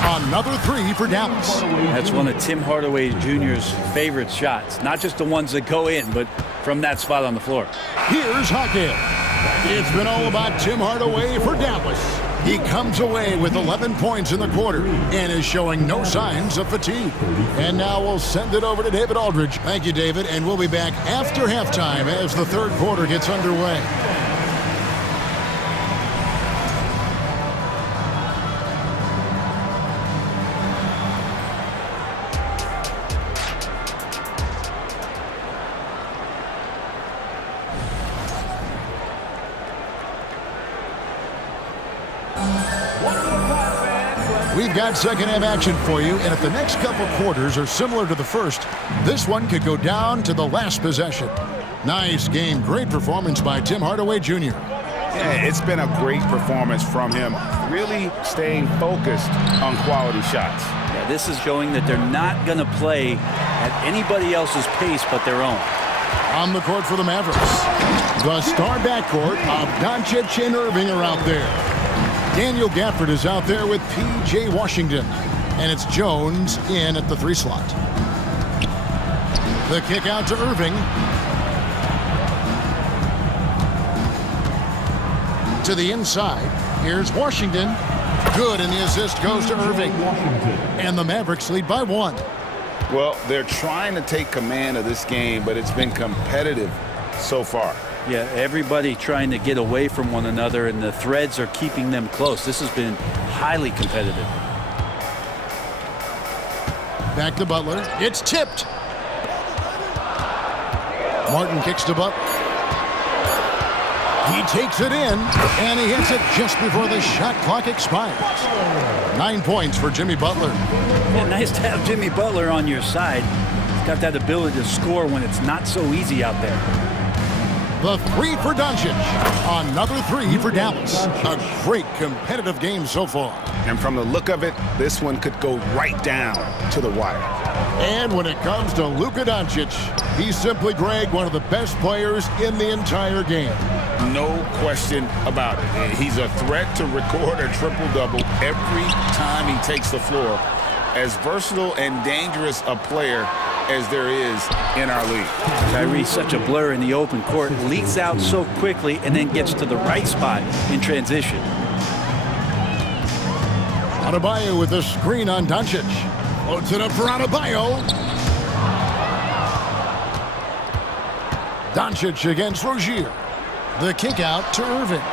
Another three for Dallas. That's one of Tim Hardaway Jr.'s favorite shots. Not just the ones that go in, but from that spot on the floor. Here's Hockey. It's been all about Tim Hardaway for Dallas. He comes away with 11 points in the quarter and is showing no signs of fatigue. And now we'll send it over to David Aldridge. Thank you, David, and we'll be back after halftime as the third quarter gets underway. We've got second half action for you, and if the next couple quarters are similar to the first, this one could go down to the last possession. Nice game, great performance by Tim Hardaway Jr. Yeah, it's been a great performance from him, really staying focused on quality shots. Yeah, this is showing that they're not going to play at anybody else's pace but their own. On the court for the Mavericks, the star backcourt of Doncic and Irving are out there. Daniel Gafford is out there with P.J. Washington. And it's Jones in at the 3 slot. The kick out to Irving. To the inside. Here's Washington. Good, and the assist goes to Irving. And the Mavericks lead by 1. Well, they're trying to take command of this game, but it's been competitive so far. Yeah, everybody trying to get away from one another, and the threads are keeping them close. This has been highly competitive. Back to Butler. It's tipped. Martin kicks to Butler. He takes it in, and he hits it just before the shot clock expires. 9 points for Jimmy Butler. Yeah, nice to have Jimmy Butler on your side. He's got that ability to score when it's not so easy out there. The 3 for Doncic. Another 3 for Dallas. A great competitive game so far. And from the look of it, this one could go right down to the wire. And when it comes to Luka Doncic, he's simply, Greg, one of the best players in the entire game. No question about it. He's a threat to record a triple-double every time he takes the floor. As versatile and dangerous a player as there is in our league. Kyrie's such a blur in the open court, leaks out so quickly and then gets to the right spot in transition. Adebayo with a screen on Doncic. Loads it up for Adebayo. Doncic against Rozier. The kick out to Irving.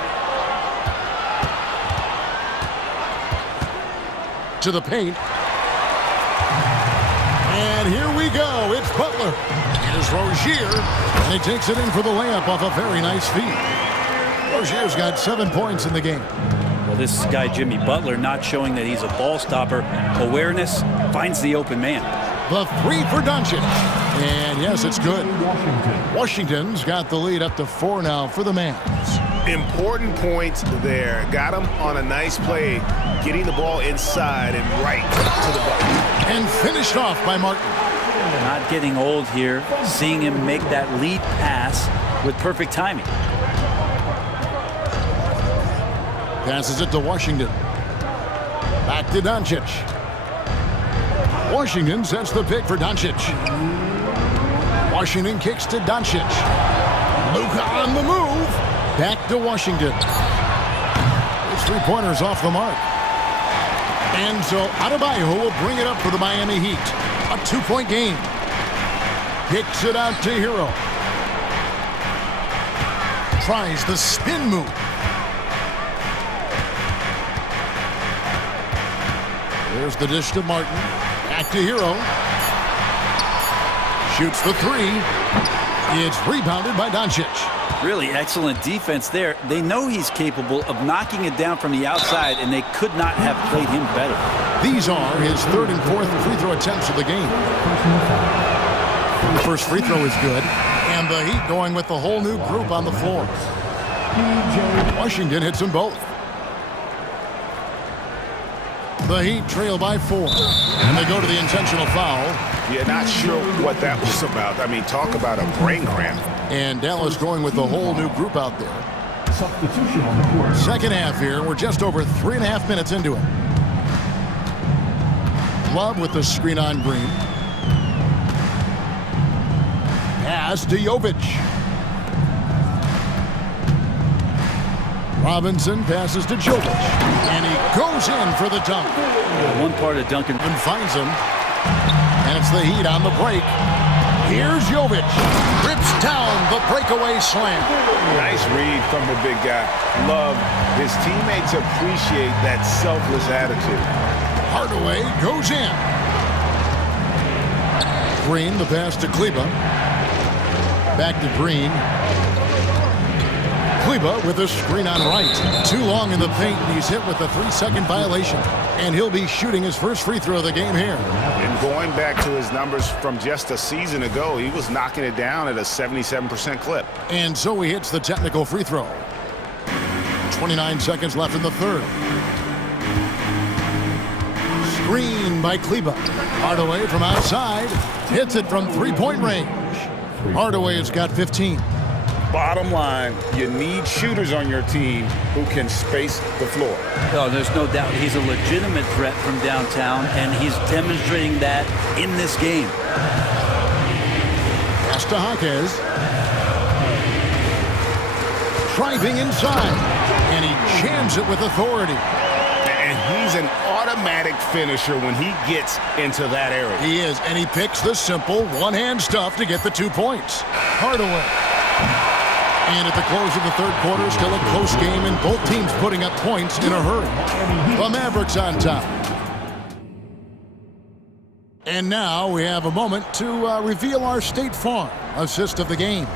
To the paint. And here we go. It's Butler. Here's Rozier. And he takes it in for the layup off a very nice feed. Rozier's got 7 points in the game. Well, this guy, Jimmy Butler, not showing that he's a ball stopper. Awareness, finds the open man. The 3 for Doncic. And yes, it's good. Washington's got the lead up to 4 now for the Mavs. Important points there. Got him on a nice play, getting the ball inside and right to the bucket. And finished off by Martin. Not getting old here, seeing him make that lead pass with perfect timing. Passes it to Washington. Back to Doncic. Washington sets the pick for Doncic. Washington kicks to Doncic. Luka on the move. Back to Washington. His 3-pointer's off the mark. And so Adebayo will bring it up for the Miami Heat. A 2-point game. Kicks it out to Hero. Tries the spin move. There's the dish to Martin. Back to Hero. Shoots the 3. It's rebounded by Doncic. Really excellent defense there. They know he's capable of knocking it down from the outside, and they could not have played him better. These are his 3rd and 4th free throw attempts of the game. The first free throw is good, and the Heat going with the whole new group on the floor. Washington hits them both. The Heat trail by 4, and they go to the intentional foul. Yeah, not sure what that was about. I mean, talk about a brain cramp. And Dallas going with the whole new group out there. Substitution on the court. Second half here. We're just over 3.5 minutes into it. Love with the screen on Green. Pass to Jovic. Robinson passes to Jovic. And he goes in for the dunk. One part of Duncan. And finds him. And it's the Heat on the break. Here's Jovic. Rips down the breakaway slam. Nice read from the big guy. Love. His teammates appreciate that selfless attitude. Hardaway goes in. Green, the pass to Kleba. Back to Green. Kleba with a screen on right. Too long in the paint, and he's hit with a 3-second violation. And he'll be shooting his first free throw of the game here. And going back to his numbers from just a season ago, he was knocking it down at a 77% clip. And so he hits the technical free throw. 29 seconds left in the 3rd. Screen by Kleba. Hardaway from outside. Hits it from 3-point range. Hardaway has got 15. Bottom line, you need shooters on your team who can space the floor. Oh, there's no doubt he's a legitimate threat from downtown, and he's demonstrating that in this game. Pass to Hawkes. Driving inside, and he jams it with authority. And he's an automatic finisher when he gets into that area. He is, and he picks the simple one-hand stuff to get the 2 points. Hardaway. And at the close of the third quarter, still a close game, and both teams putting up points in a hurry. The Mavericks on top. And now we have a moment to reveal our State Farm assist of the game.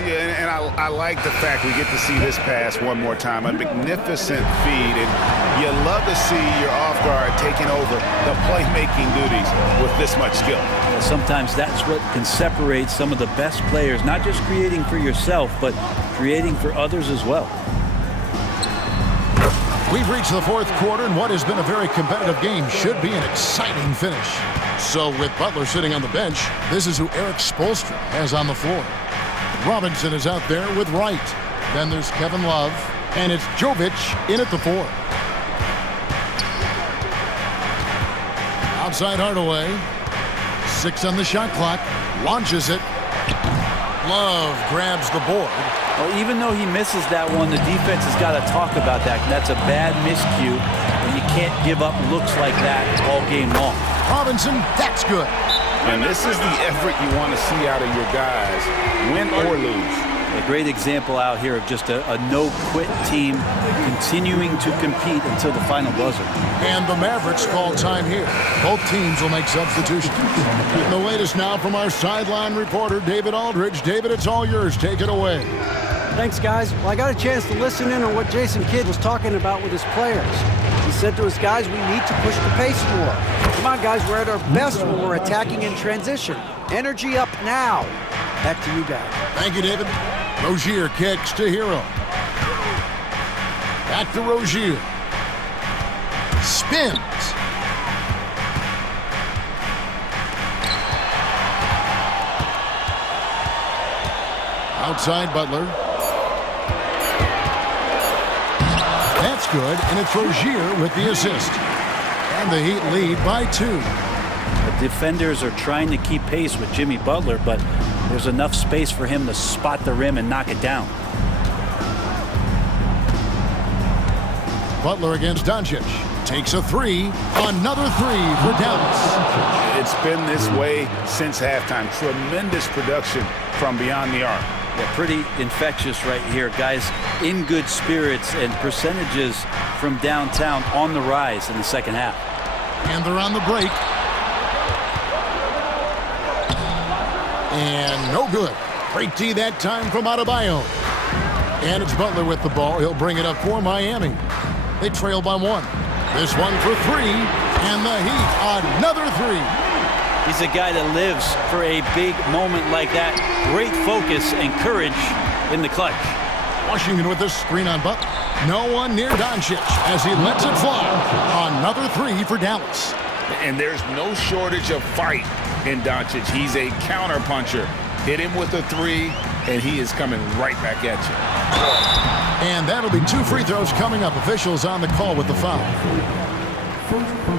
Yeah, and I like the fact we get to see this pass one more time. A magnificent feed, and you love to see your off guard taking over the playmaking duties with this much skill. Sometimes that's what can separate some of the best players, not just creating for yourself, but creating for others as well. We've reached the fourth quarter, and what has been a very competitive game should be an exciting finish. So with Butler sitting on the bench, this is who Eric Spoelstra has on the floor. Robinson is out there with Wright. Then there's Kevin Love, and it's Jovic in at the 4. Outside Hardaway. 6 on the shot clock. Launches it. Love grabs the board. Well, even though he misses that one, the defense has got to talk about that. That's a bad miscue, and you can't give up looks like that all game long. Robinson, that's good. And this is the effort you want to see out of your guys, win or lose. A great example out here of just a no-quit team continuing to compete until the final buzzer. And the Mavericks call time here. Both teams will make substitutions. The latest now from our sideline reporter, David Aldridge. David, it's all yours. Take it away. Thanks, guys. Well, I got a chance to listen in on what Jason Kidd was talking about with his players. He said to his guys, we need to push the pace more. Come on, guys, we're at our best when we're attacking in transition. Energy up now. Back to you guys. Thank you, David. Rozier kicks to Hero. Back to Rozier. Spins. Outside Butler. That's good, and it's Rozier with the assist. And the Heat lead by 2. The defenders are trying to keep pace with Jimmy Butler, but there's enough space for him to spot the rim and knock it down. Butler against Doncic. Takes a 3. Another 3 for Dallas. It's been this way since halftime. Tremendous production from beyond the arc. Yeah, pretty infectious right here. Guys in good spirits, and percentages from downtown on the rise in the second half. And they're on the break. And no good. Break D that time from Adebayo. And it's Butler with the ball. He'll bring it up for Miami. They trail by 1. This one for 3. And the Heat, another 3. He's a guy that lives for a big moment like that. Great focus and courage in the clutch. Washington with the screen on Butler. No one near Doncic as he lets it fly. Another 3 for Dallas. And there's no shortage of fight in Doncic. He's a counter puncher. Hit him with a 3, and he is coming right back at you. And that'll be 2 free throws coming up. Officials on the call with the foul.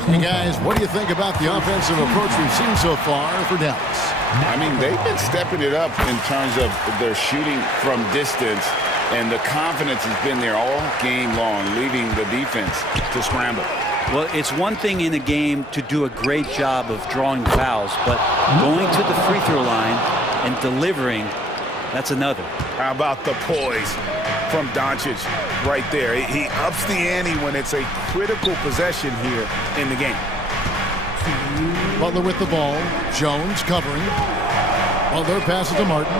Hey guys, what do you think about the offensive approach we've seen so far for Dallas? I mean, they've been stepping it up in terms of their shooting from distance, and the confidence has been there all game long, leaving the defense to scramble. Well, it's one thing in a game to do a great job of drawing fouls, but going to the free throw line and delivering, that's another. How about the poise from Doncic right there? He ups the ante when it's a critical possession here in the game. Butler with the ball. Jones covering. Butler passes to Martin.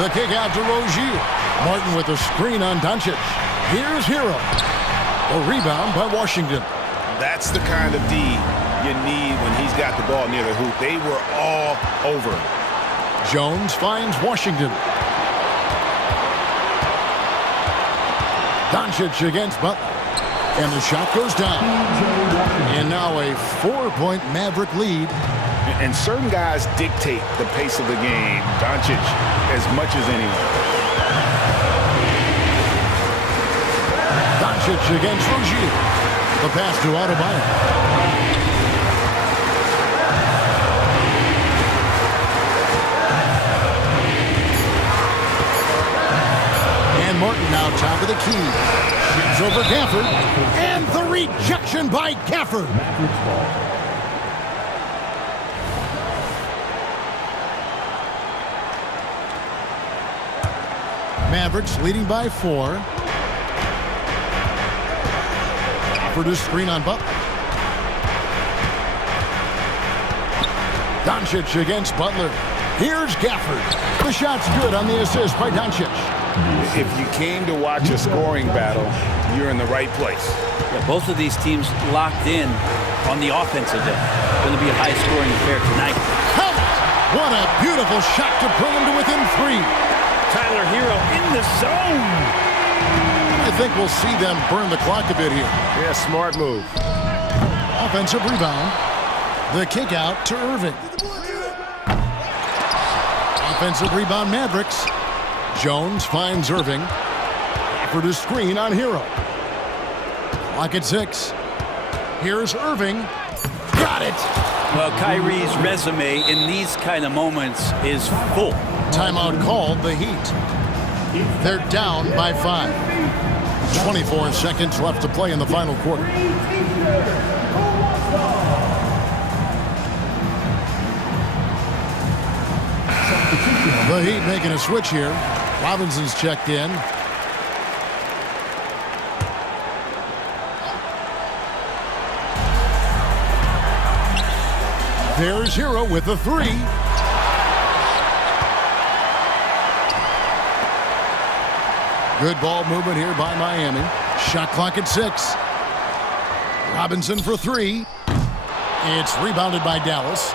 The kick out to Rozier. Martin with a screen on Doncic. Here's Hero. A rebound by Washington. That's the kind of D you need when he's got the ball near the hoop. They were all over. Jones finds Washington. Doncic against Butler. And the shot goes down. And now a 4-point Maverick lead. And certain guys dictate the pace of the game. Doncic as much as anyone. Doncic against Rozier. The pass to Adebayo. And Martin now top of the key. Shoots over Gafford. And the rejection by Gafford. Mavericks leading by 4. Offered a screen on Butler. Doncic against Butler. Here's Gafford. The shot's good on the assist by Doncic. If you came to watch a scoring battle, you're in the right place. Yeah, both of these teams locked in on the offensive end. Going to be a high-scoring affair tonight. Count! What a beautiful shot to bring him to within 3. Tyler Hero in the zone. I think we'll see them burn the clock a bit here. Yeah, smart move. Offensive rebound. The kick out to Irving. Offensive rebound, Mavericks. Jones finds Irving. Offered a screen on Hero. Clock at 6. Here's Irving. Got it! Well, Kyrie's resume in these kind of moments is full. Timeout called, the Heat. They're down by 5. 24 seconds left to play in the final quarter. The Heat making a switch here. Robinson's checked in. There's Hero with the 3. Good ball movement here by Miami. Shot clock at 6. Robinson for 3. It's rebounded by Dallas.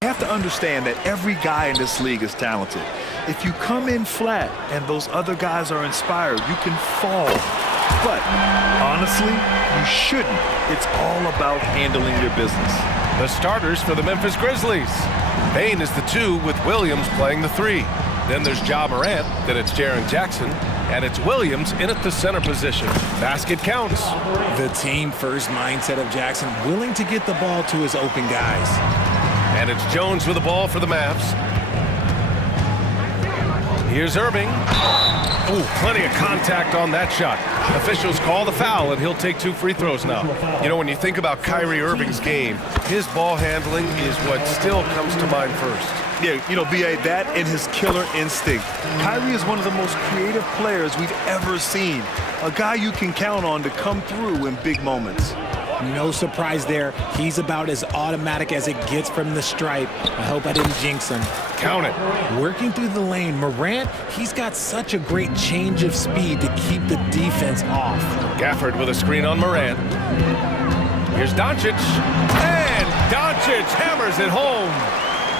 You have to understand that every guy in this league is talented. If you come in flat and those other guys are inspired, you can fall. But honestly, you shouldn't. It's all about handling your business. The starters for the Memphis Grizzlies. Payne is the 2 with Williams playing the 3. Then there's Ja Morant, then it's Jaren Jackson, and it's Williams in at the center position. Basket counts. The team-first mindset of Jackson, willing to get the ball to his open guys. And it's Jones with the ball for the Mavs. Here's Irving. Ooh, plenty of contact on that shot. Officials call the foul, and he'll take 2 free throws now. You know, when you think about Kyrie Irving's game, his ball handling is what still comes to mind first. Yeah, you know, B.A., that and his killer instinct. Kyrie is one of the most creative players we've ever seen. A guy you can count on to come through in big moments. No surprise there. He's about as automatic as it gets from the stripe. I hope I didn't jinx him. Count it. Working through the lane, Morant, he's got such a great change of speed to keep the defense off. Gafford with a screen on Morant. Here's Doncic. And Doncic hammers it home.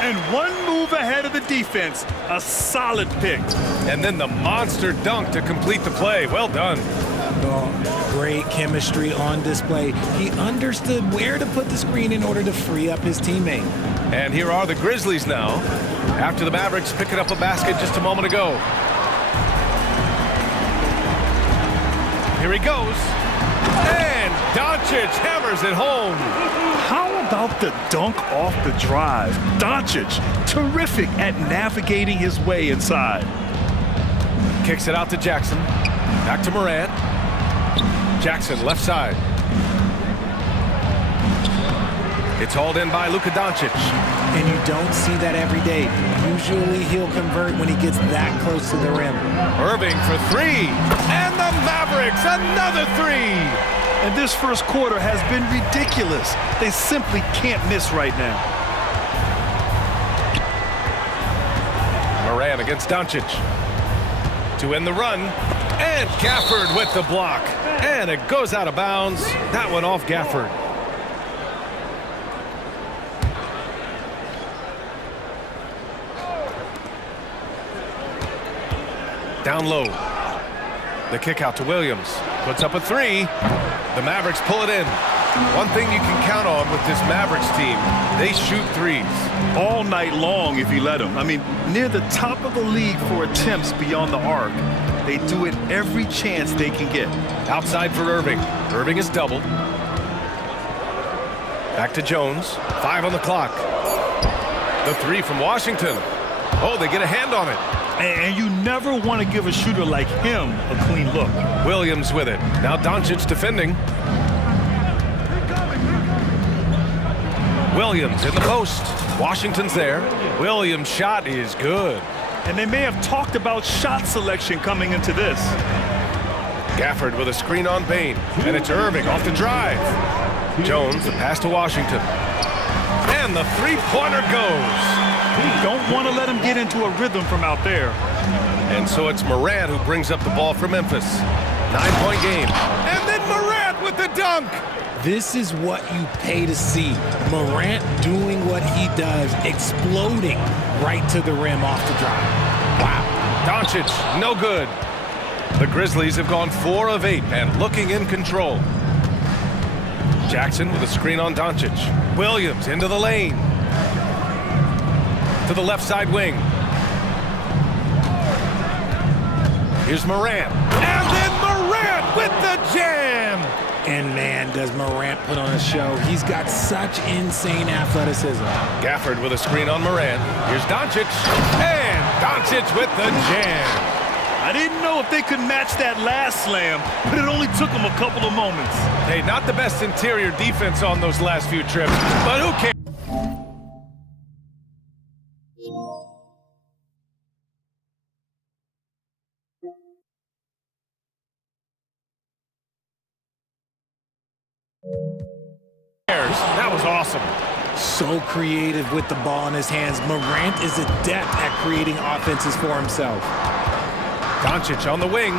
And one move ahead of the defense. A solid pick. And then the monster dunk to complete the play. Well done. Oh, great chemistry on display. He understood where to put the screen in order to free up his teammate. And here are the Grizzlies now, after the Mavericks picking up a basket just a moment ago. Here he goes. And Doncic hammers it home. How about the dunk off the drive? Doncic, terrific at navigating his way inside. Kicks it out to Jackson. Back to Morant. Jackson, left side. It's hauled in by Luka Doncic. And you don't see that every day. Usually he'll convert when he gets that close to the rim. Irving for 3. And the Mavericks, another 3. And this first quarter has been ridiculous. They simply can't miss right now. Morant against Doncic. To end the run. And Gafford with the block. And it goes out of bounds. That one off Gafford. Down low. The kick out to Williams. Puts up a 3. The Mavericks pull it in. One thing you can count on with this Mavericks team, they shoot 3s. All night long if you let them. I mean, near the top of the league for attempts beyond the arc. They do it every chance they can get. Outside for Irving. Irving is doubled. Back to Jones. 5 on the clock. The 3 from Washington. Oh, they get a hand on it. And you never want to give a shooter like him a clean look. Williams with it. Now Doncic defending. Williams in the post. Washington's there. Williams' shot is good. And they may have talked about shot selection coming into this. Gafford with a screen on Payne. And it's Irving off the drive. Jones, the pass to Washington. And the 3-pointer goes. You don't want to let him get into a rhythm from out there. And so it's Morant who brings up the ball for Memphis. 9-point game. And then Morant with the dunk. This is what you pay to see. Morant doing what he does, exploding right to the rim off the drive. Wow. Doncic, no good. The Grizzlies have gone 4 of 8 and looking in control. Jackson with a screen on Doncic. Williams into the lane. To the left side wing. Here's Morant. And then Morant with the jam. And man, does Morant put on a show. He's got such insane athleticism. Gafford with a screen on Morant. Here's Doncic. And Doncic with the jam. I didn't know if they could match that last slam, but it only took them a couple of moments. Hey, not the best interior defense on those last few trips, but who cares? That was awesome. So creative with the ball in his hands. Morant is adept at creating offenses for himself. Doncic on the wing.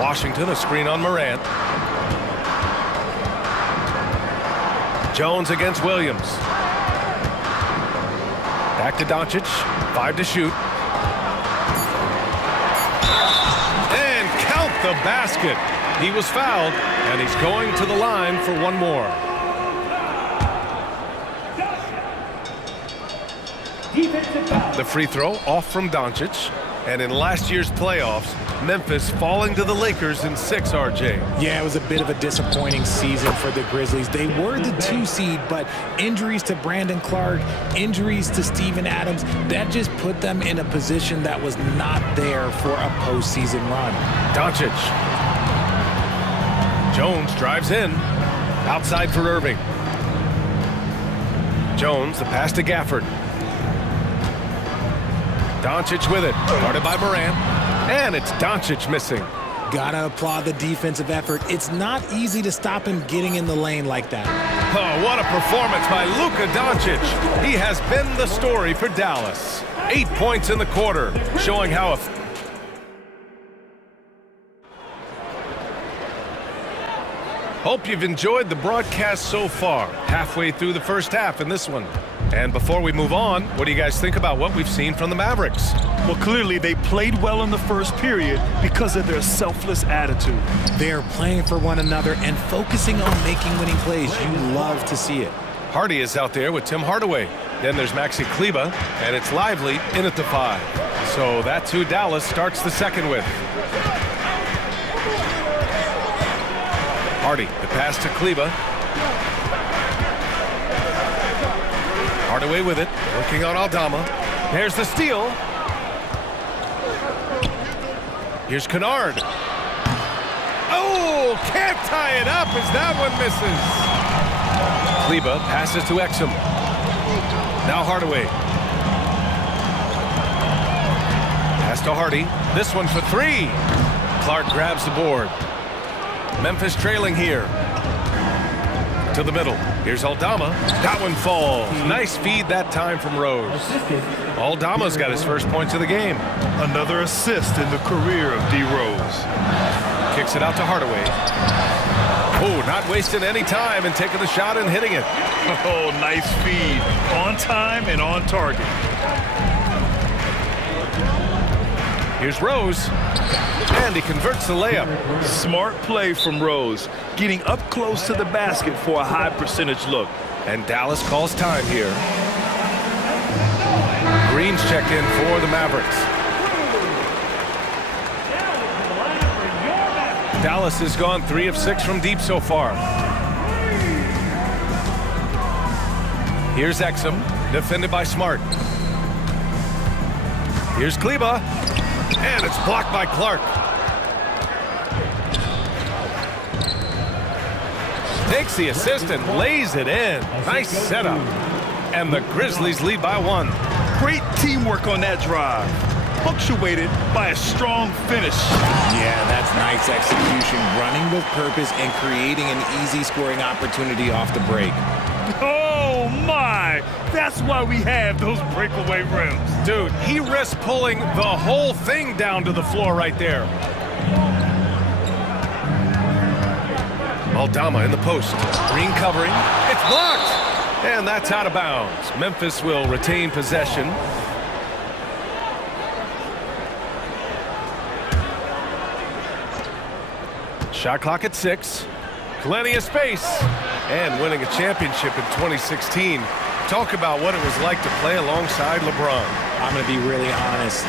Washington, a screen on Morant. Jones against Williams. Back to Doncic. 5 to shoot. And count the basket. He was fouled, and he's going to the line for one more. The free throw off from Doncic. And in last year's playoffs, Memphis falling to the Lakers in 6, RJ. Yeah, it was a bit of a disappointing season for the Grizzlies. They were the 2 seed, but injuries to Brandon Clark, injuries to Steven Adams, that just put them in a position that was not there for a postseason run. Doncic. Jones drives in. Outside for Irving. Jones, the pass to Gafford. Doncic with it, guarded by Morant, and it's Doncic missing. Gotta applaud the defensive effort. It's not easy to stop him getting in the lane like that. Oh, what a performance by Luka Doncic. He has been the story for Dallas. 8 points in the quarter, showing how Hope you've enjoyed the broadcast so far. Halfway through the first half in this one. And before we move on, what do you guys think about what we've seen from the Mavericks? Well, clearly they played well in the first period because of their selfless attitude. They're playing for one another and focusing on making winning plays. You love to see it. Hardy is out there with Tim Hardaway. Then there's Maxi Kleber, and it's Lively in at the 5. So that's who Dallas starts the second with. Hardy, the pass to Kleber. Hardaway with it, working on Aldama. There's the steal. Here's Kennard. Oh, can't tie it up as that one misses. Kleber passes to Exum. Now Hardaway. Pass to Hardy. This one for 3. Clark grabs the board. Memphis trailing here. To the middle. Here's Aldama. That one falls. Nice feed that time from Rose. Aldama's got his first points of the game. Another assist in the career of D. Rose. Kicks it out to Hardaway. Oh, not wasting any time and taking the shot and hitting it. Oh, nice feed. On time and on target. Here's Rose. And he converts the layup. Smart play from Rose, getting up close to the basket for a high percentage look. And Dallas calls time here. Green's checked in for the Mavericks. Dallas has gone 3 of 6 from deep so far. Here's Exum, defended by Smart. Here's Kleber. And it's blocked by Clark. Takes the assist and lays it in. Nice setup. And the Grizzlies lead by 1. Great teamwork on that drive. Punctuated by a strong finish. Yeah, that's nice execution. Running with purpose and creating an easy scoring opportunity off the break. Oh, my. That's why we have those breakaway rims. Dude, he risked pulling the whole thing down to the floor right there. Aldama in the post. Green covering. It's blocked. And that's out of bounds. Memphis will retain possession. Shot clock at 6. Plenty of space. And winning a championship in 2016. Talk about what it was like to play alongside LeBron. I'm going to be really honest,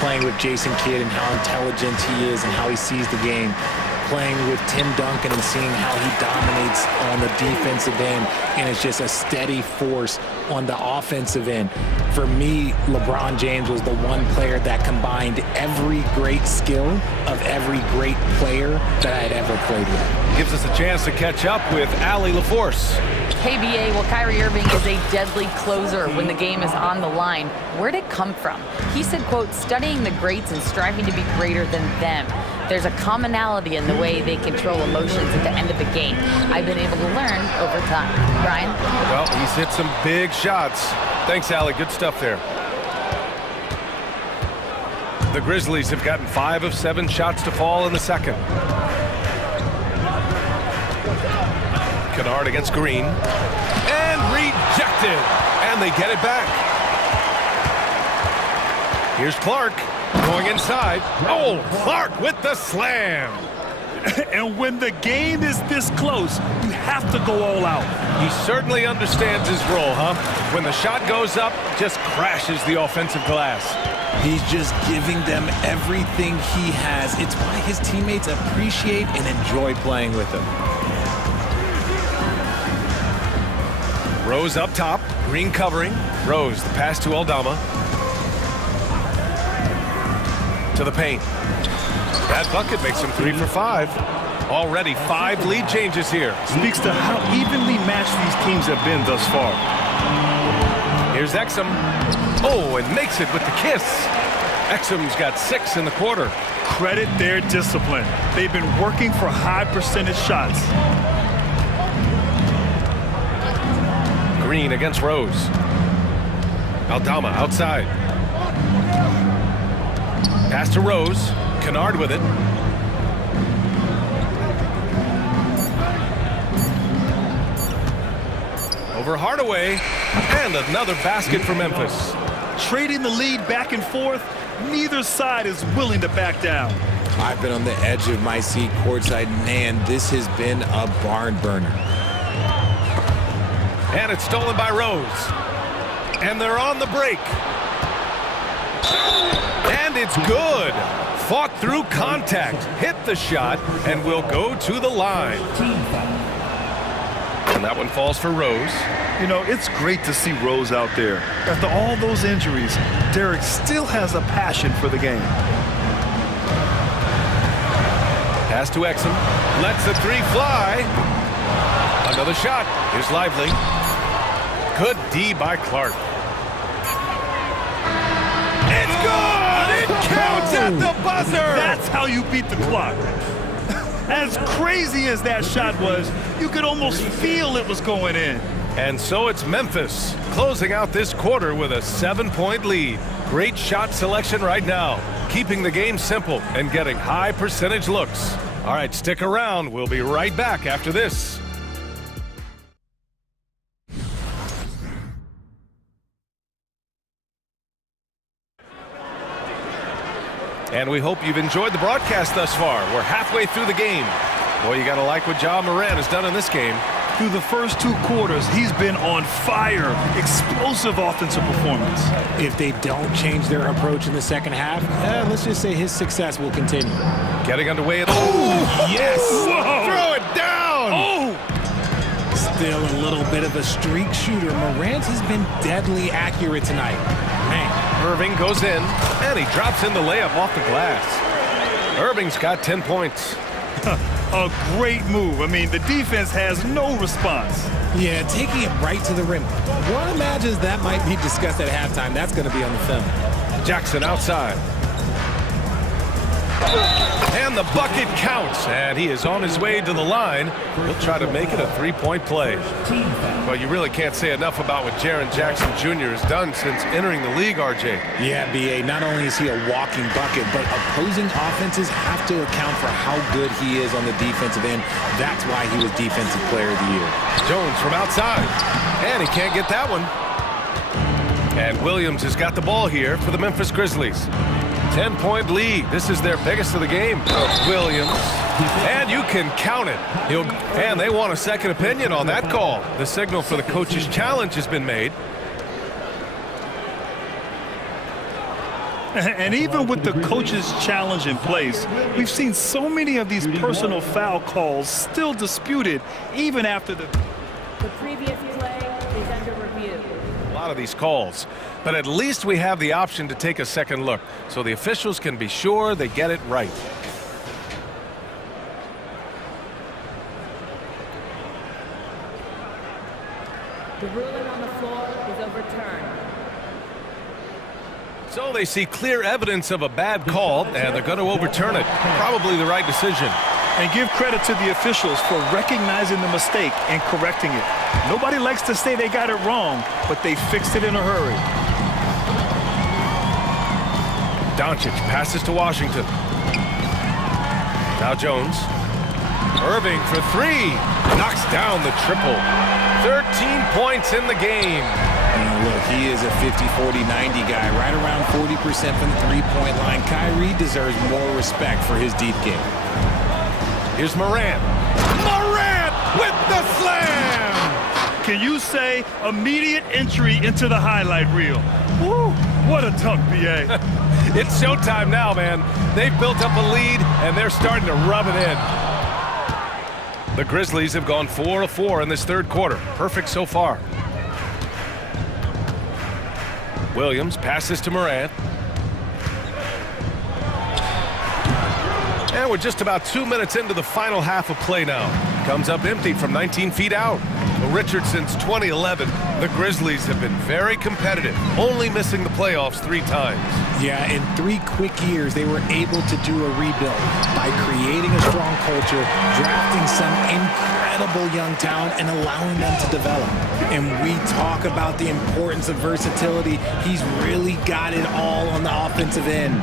playing with Jason Kidd and how intelligent he is and how he sees the game. Playing with Tim Duncan and seeing how he dominates on the defensive end, and it's just a steady force on the offensive end. For me, LeBron James was the one player that combined every great skill of every great player that I had ever played with. Gives us a chance to catch up with Allie LaForce. KBA, well, Kyrie Irving is a deadly closer when the game is on the line. Where'd it come from? He said, quote, studying the greats and striving to be greater than them. There's a commonality in the way they control emotions at the end of the game. I've been able to learn over time. Brian? Well, he's hit some big shots. Thanks, Allie. Good stuff there. The Grizzlies have gotten 5 of 7 shots to fall in the second. Kennard against Green. And rejected. And they get it back. Here's Clark going inside. Oh, Clark with the slam. And when the game is this close, you have to go all out. He certainly understands his role, huh? When the shot goes up, just crashes the offensive glass. He's just giving them everything he has. It's why his teammates appreciate and enjoy playing with him. Rose up top, Green covering. Rose, the pass to Aldama. To the paint. That bucket makes him 3 for 5. Already 5 lead changes here. Speaks to how evenly matched these teams have been thus far. Here's Exum. Oh, and makes it with the kiss. Exum's got 6 in the quarter. Credit their discipline. They've been working for high percentage shots. Green against Rose. Aldama outside. Pass to Rose. Kennard with it. Over Hardaway. And another basket for Memphis. Trading the lead back and forth, neither side is willing to back down. I've been on the edge of my seat courtside. Man, this has been a barn burner. And it's stolen by Rose. And they're on the break. And it's good. Fought through contact, hit the shot, and will go to the line. And that one falls for Rose. You know, it's great to see Rose out there. After all those injuries, Derek still has a passion for the game. Pass to Exum. Lets the 3 fly. Another shot. Here's Lively. Good D by Clark. It's good! It counts at the buzzer! That's how you beat the clock. As crazy as that shot was, you could almost feel it was going in. And so it's Memphis closing out this quarter with a 7-point lead. Great shot selection right now, keeping the game simple and getting high percentage looks. All right, stick around. We'll be right back after this. And we hope you've enjoyed the broadcast thus far. We're halfway through the game. Boy, you got to like what Ja Morant has done in this game. Through the first 2 quarters, he's been on fire. Explosive offensive performance. If they don't change their approach in the second half, let's just say his success will continue. Getting underway. Oh, yes! Whoa. Throw it down! Oh! Still a little bit of a streak shooter. Morant has been deadly accurate tonight. Man. Irving goes in, and he drops in the layup off the glass. Irving's got 10 points. A great move. I mean, the defense has no response. Yeah, taking it right to the rim. One imagines that might be discussed at halftime. That's going to be on the film. Jackson outside. And the bucket counts, and he is on his way to the line. He'll try to make it a 3-point play. Well, you really can't say enough about what Jaren Jackson Jr. has done since entering the league, RJ. Yeah, B.A., not only is he a walking bucket, but opposing offenses have to account for how good he is on the defensive end. That's why he was Defensive Player of the Year. Jones from outside, and he can't get that one. And Williams has got the ball here for the Memphis Grizzlies. 10-point lead. This is their biggest of the game. Williams. And you can count it. And they want a second opinion on that call. The signal for the coach's challenge has been made. And even with the coach's challenge in place, we've seen so many of these personal foul calls still disputed even after the previous play is under review. A lot of these calls. But at least we have the option to take a second look, so the officials can be sure they get it right. The ruling on the floor is overturned. So they see clear evidence of a bad call, and they're going to overturn it. Probably the right decision. And give credit to the officials for recognizing the mistake and correcting it. Nobody likes to say they got it wrong, but they fixed it in a hurry. Doncic passes to Washington. Now Jones. Irving for 3. Knocks down the triple. 13 points in the game. Look, he is a 50-40-90 guy, right around 40% from the three-point line. Kyrie deserves more respect for his deep game. Here's Morant. Morant with the slam! Can you say immediate entry into the highlight reel? Woo, what a dunk, B.A. It's showtime now, man. They've built up a lead, and they're starting to rub it in. The Grizzlies have gone 4 of 4 in this third quarter. Perfect so far. Williams passes to Morant. And we're just about 2 minutes into the final half of play now. Comes up empty from 19 feet out. Well, Richard, since 2011, the Grizzlies have been very competitive, only missing the playoffs 3 times. Yeah, in 3 quick years, they were able to do a rebuild by creating a strong culture, drafting some incredible young talent, and allowing them to develop. And we talk about the importance of versatility. He's really got it all on the offensive end.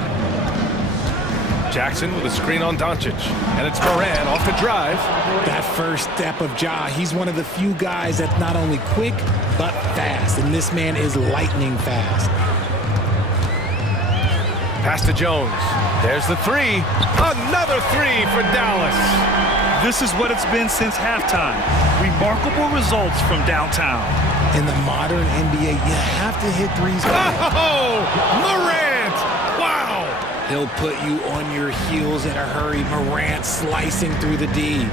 Jackson with a screen on Doncic. And it's Morant off the drive. That first step of Ja, he's one of the few guys that's not only quick, but fast. And this man is lightning fast. Pass to Jones. There's the 3. Another 3 for Dallas. This is what it's been since halftime. Remarkable results from downtown. In the modern NBA, you have to hit threes. Oh, Morant! Wow! He'll put you on your heels in a hurry. Morant slicing through the D.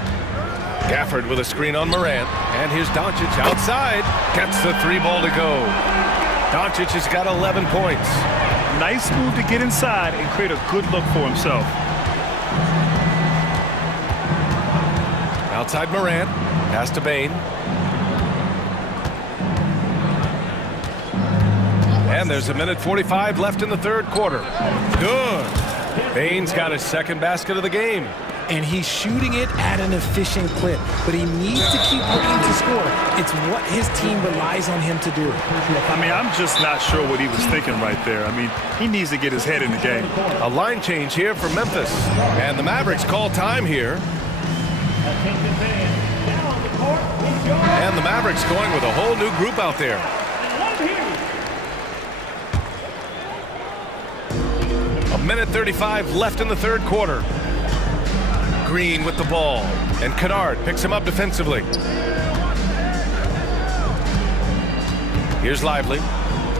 Gafford with a screen on Morant. And here's Doncic outside. Gets the 3 ball to go. Doncic has got 11 points. Nice move to get inside and create a good look for himself. Outside Morant. Pass to Bane. And there's 1:45 left in the third quarter. Good. Bane's got his second basket of the game. And he's shooting it at an efficient clip, but he needs to keep looking to score. It's what his team relies on him to do. I mean, I'm just not sure what he was thinking right there. I mean, he needs to get his head in the game. A line change here for Memphis. And the Mavericks call time here. And the Mavericks going with a whole new group out there. 1:35 left in the third quarter. Green with the ball, and Kennard picks him up defensively. Here's Lively.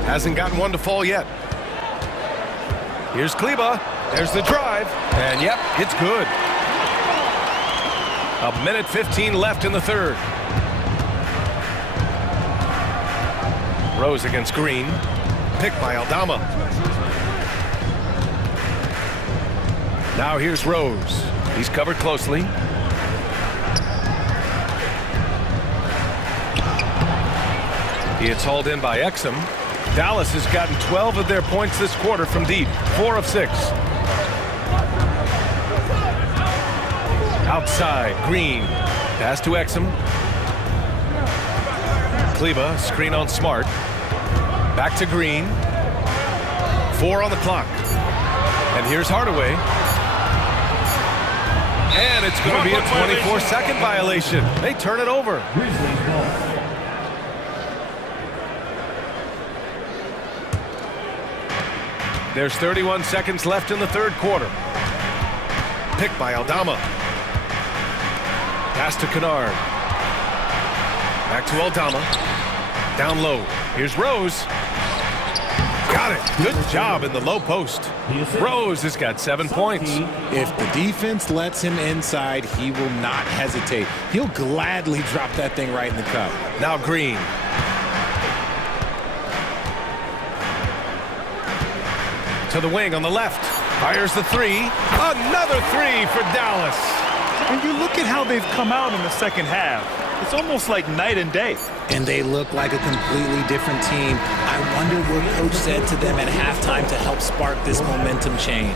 Hasn't gotten one to fall yet. Here's Kleba. There's the drive, and yep, it's good. 1:15 left in the third. Rose against Green. Picked by Aldama. Now here's Rose. He's covered closely. He gets hauled in by Exum. Dallas has gotten 12 of their points this quarter from deep. 4 of 6. Outside, Green. Pass to Exum. Kleba, screen on Smart. Back to Green. 4 on the clock. And here's Hardaway. And it's going to be a 24-second violation. They turn it over. There's 31 seconds left in the third quarter. Picked by Aldama. Pass to Kennard. Back to Aldama. Down low. Here's Rose. Got it. Good job in the low post. Rose has got 7 points. If the defense lets him inside, he will not hesitate. He'll gladly drop that thing right in the cup. Now Green. To the wing on the left. Fires the 3. Another 3 for Dallas. When you look at how they've come out in the second half, it's almost like night and day. And they look like a completely different team. I wonder what Coach said to them at halftime to help spark this momentum change.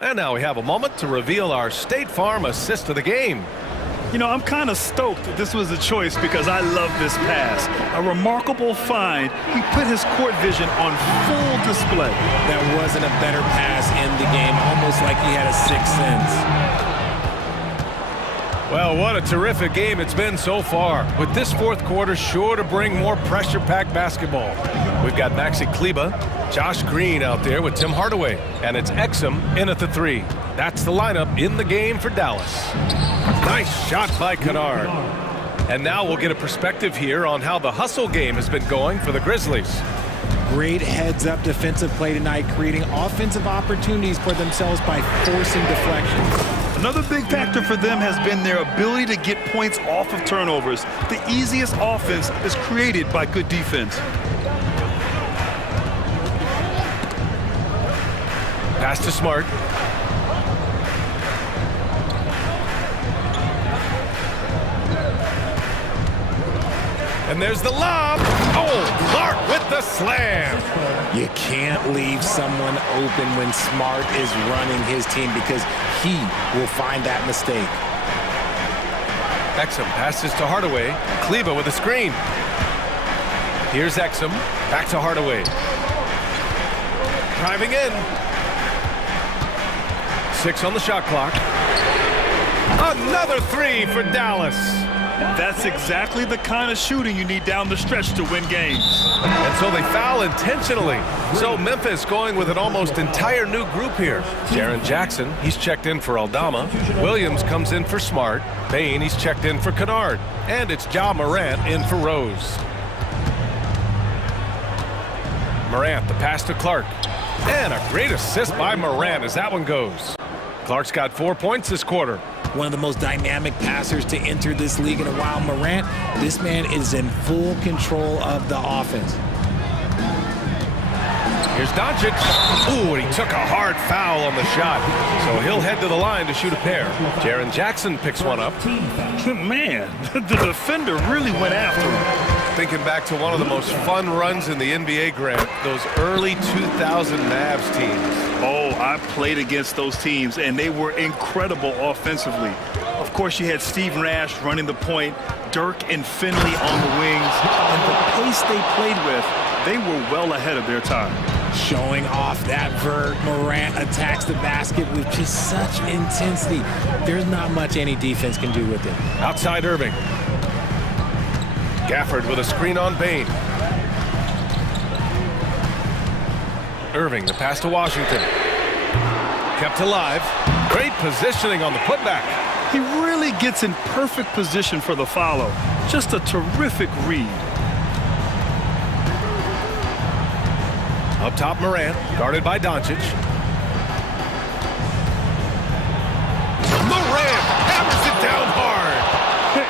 And now we have a moment to reveal our State Farm assist of the game. You know, I'm kind of stoked that this was a choice because I love this pass. A remarkable find. He put his court vision on full display. That wasn't a better pass in the game, almost like he had a sixth sense. Well, what a terrific game it's been so far. With this fourth quarter sure to bring more pressure-packed basketball. We've got Maxi Kleba, Josh Green out there with Tim Hardaway, and it's Exum in at the 3. That's the lineup in the game for Dallas. Nice shot by Kennard. And now we'll get a perspective here on how the hustle game has been going for the Grizzlies. Great heads-up defensive play tonight, creating offensive opportunities for themselves by forcing deflections. Another big factor for them has been their ability to get points off of turnovers. The easiest offense is created by good defense. Pass to Smart. And there's the lob. Oh, Clark with the slam. You can't leave someone open when Smart is running his team because he will find that mistake. Exum passes to Hardaway. Kleba with a screen. Here's Exum. Back to Hardaway. Driving in. 6 on the shot clock. Another 3 for Dallas. That's exactly the kind of shooting you need down the stretch to win games. And so they foul intentionally. So Memphis going with an almost entire new group here. Jaren Jackson, he's checked in for Aldama. Williams comes in for Smart. Bain, he's checked in for Kennard. And it's Ja Morant in for Rose. Morant, the pass to Clark. And a great assist by Morant as that one goes. Clark's got 4 points this quarter. One of the most dynamic passers to enter this league in a while. Morant, this man is in full control of the offense. Here's Doncic. Ooh, and he took a hard foul on the shot. So he'll head to the line to shoot a pair. Jaren Jackson picks one up. Man, the defender really went after him. Thinking back to one of the most fun runs in the NBA, Grant, those early 2000 Mavs teams. Oh, I played against those teams, and they were incredible offensively. Of course, you had Steve Nash running the point, Dirk and Finley on the wings, and the pace they played with, they were well ahead of their time. Showing off that vert, Morant attacks the basket with just such intensity. There's not much any defense can do with it. Outside Irving. Gafford with a screen on Bain. Irving, the pass to Washington. Kept alive. Great positioning on the putback. He really gets in perfect position for the follow. Just a terrific read. Up top, Morant, guarded by Doncic. Morant hammers it down hard.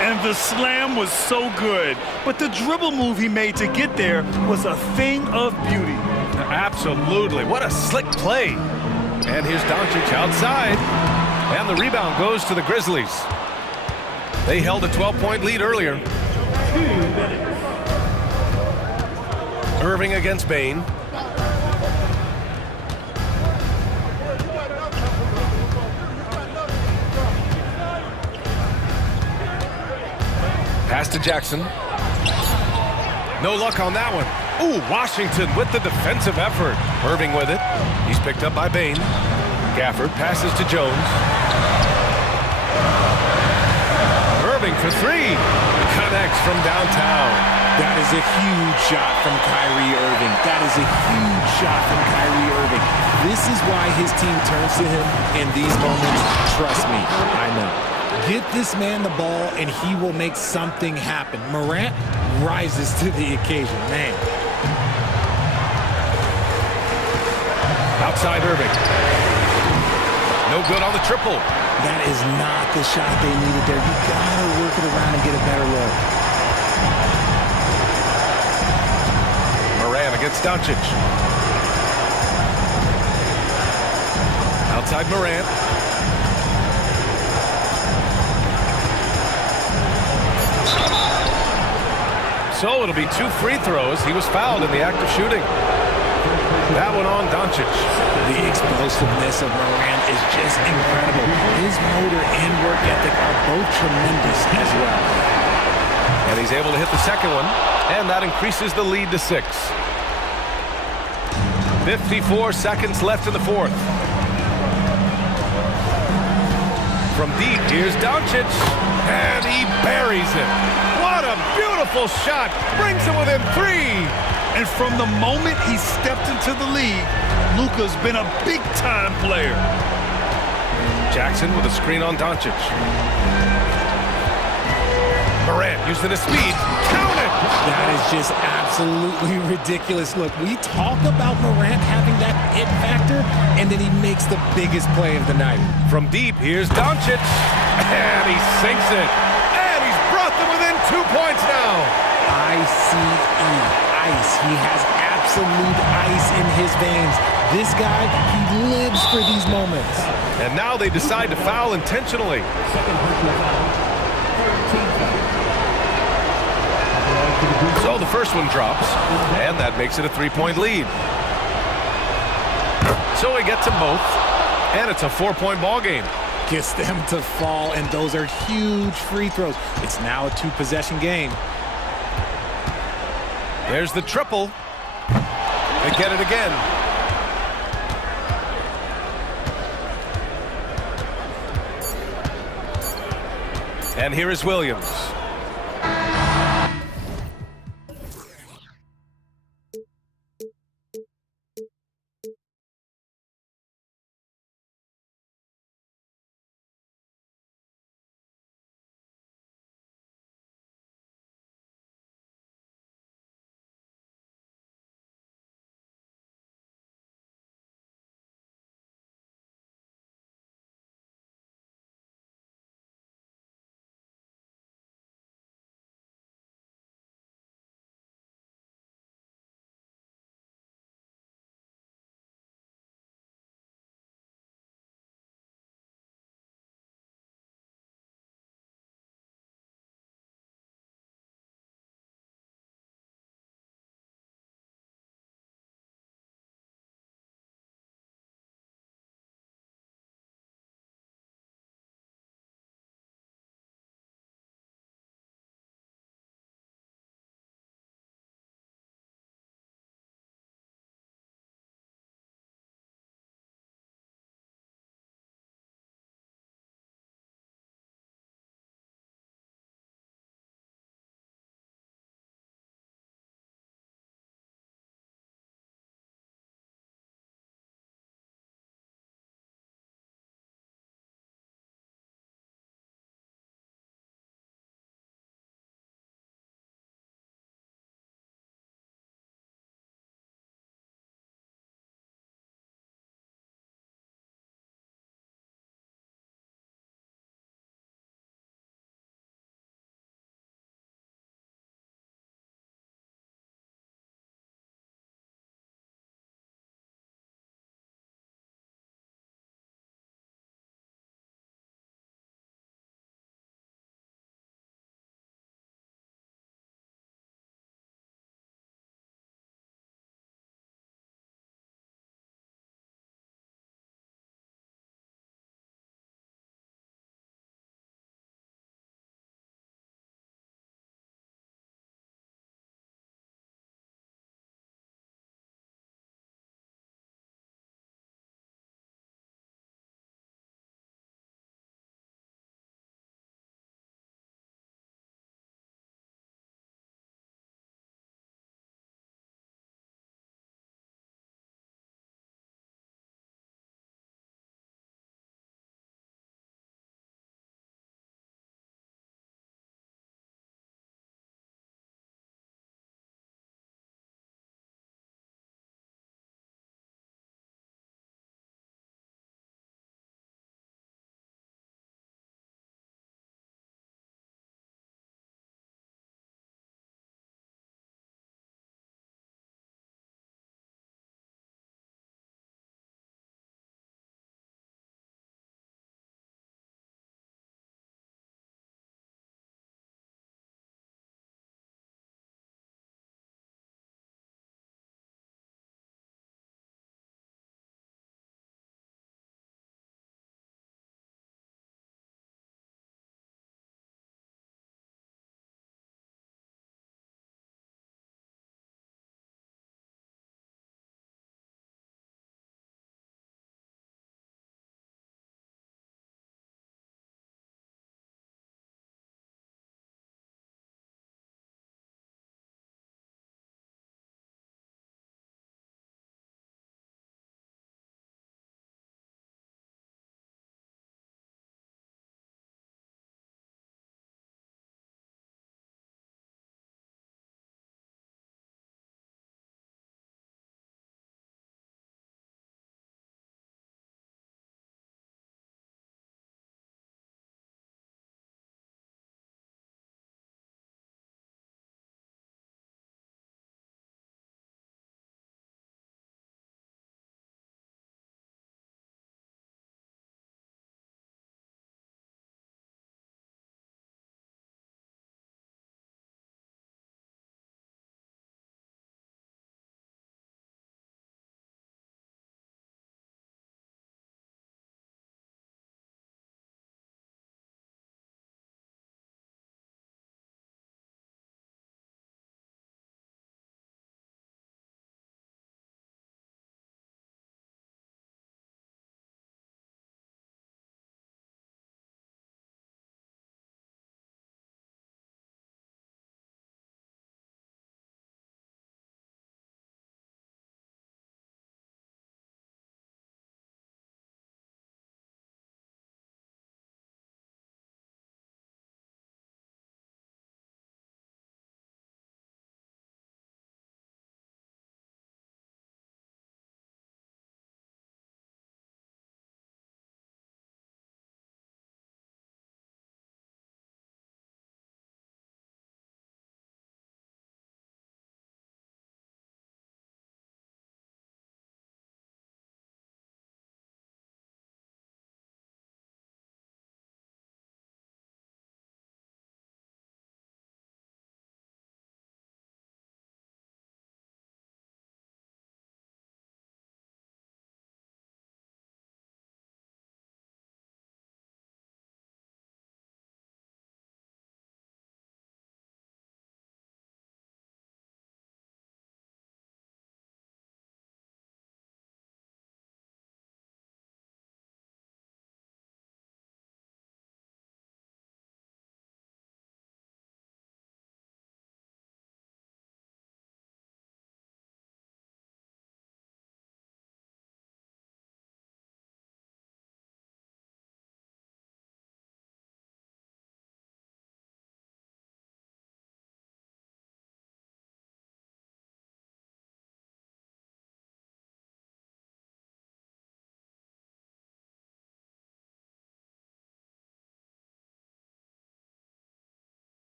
And the slam was so good. But the dribble move he made to get there was a thing of beauty. Absolutely. What a slick play. And here's Doncic outside. And the rebound goes to the Grizzlies. They held a 12-point lead earlier. Irving against Bain. Pass to Jackson. No luck on that one. Ooh, Washington with the defensive effort. Irving with it. He's picked up by Bain. Gafford passes to Jones. Irving for 3. Connects from downtown. That is a huge shot from Kyrie Irving. That is a huge shot from Kyrie Irving. This is why his team turns to him in these moments. Trust me, I know. Get this man the ball, and he will make something happen. Morant rises to the occasion, man. Outside Irving. No good on the triple. That is not the shot they needed there. You gotta work it around and get a better look. Morant against Doncic. Outside Morant. So it'll be 2 free throws. He was fouled in the act of shooting. That one on Doncic. The explosiveness of Morant is just incredible. His motor and work ethic are both tremendous as well. And he's able to hit the second one, and that increases the lead to 6. 54 seconds left in the fourth. From deep, here's Doncic. And he buries it. What a beautiful shot. Brings him within 3. And from the moment he stepped into the league, Luka's been a big-time player. Jackson with a screen on Doncic. Morant using his speed. Count it! That is just absolutely ridiculous. Look, we talk about Morant having that it factor, and then he makes the biggest play of the night. From deep, here's Doncic. And he sinks it. And he's brought them within 2 points now. ICE, ice. He has absolute ice in his veins. This guy, he lives for these moments. And now they decide to foul intentionally. So the first one drops, and that makes it a 3-point lead. So he gets them both, and it's a 4-point ball game. Gets them to fall, and those are huge free throws. It's now a 2-possession game. There's the triple. They get it again. And here is Williams.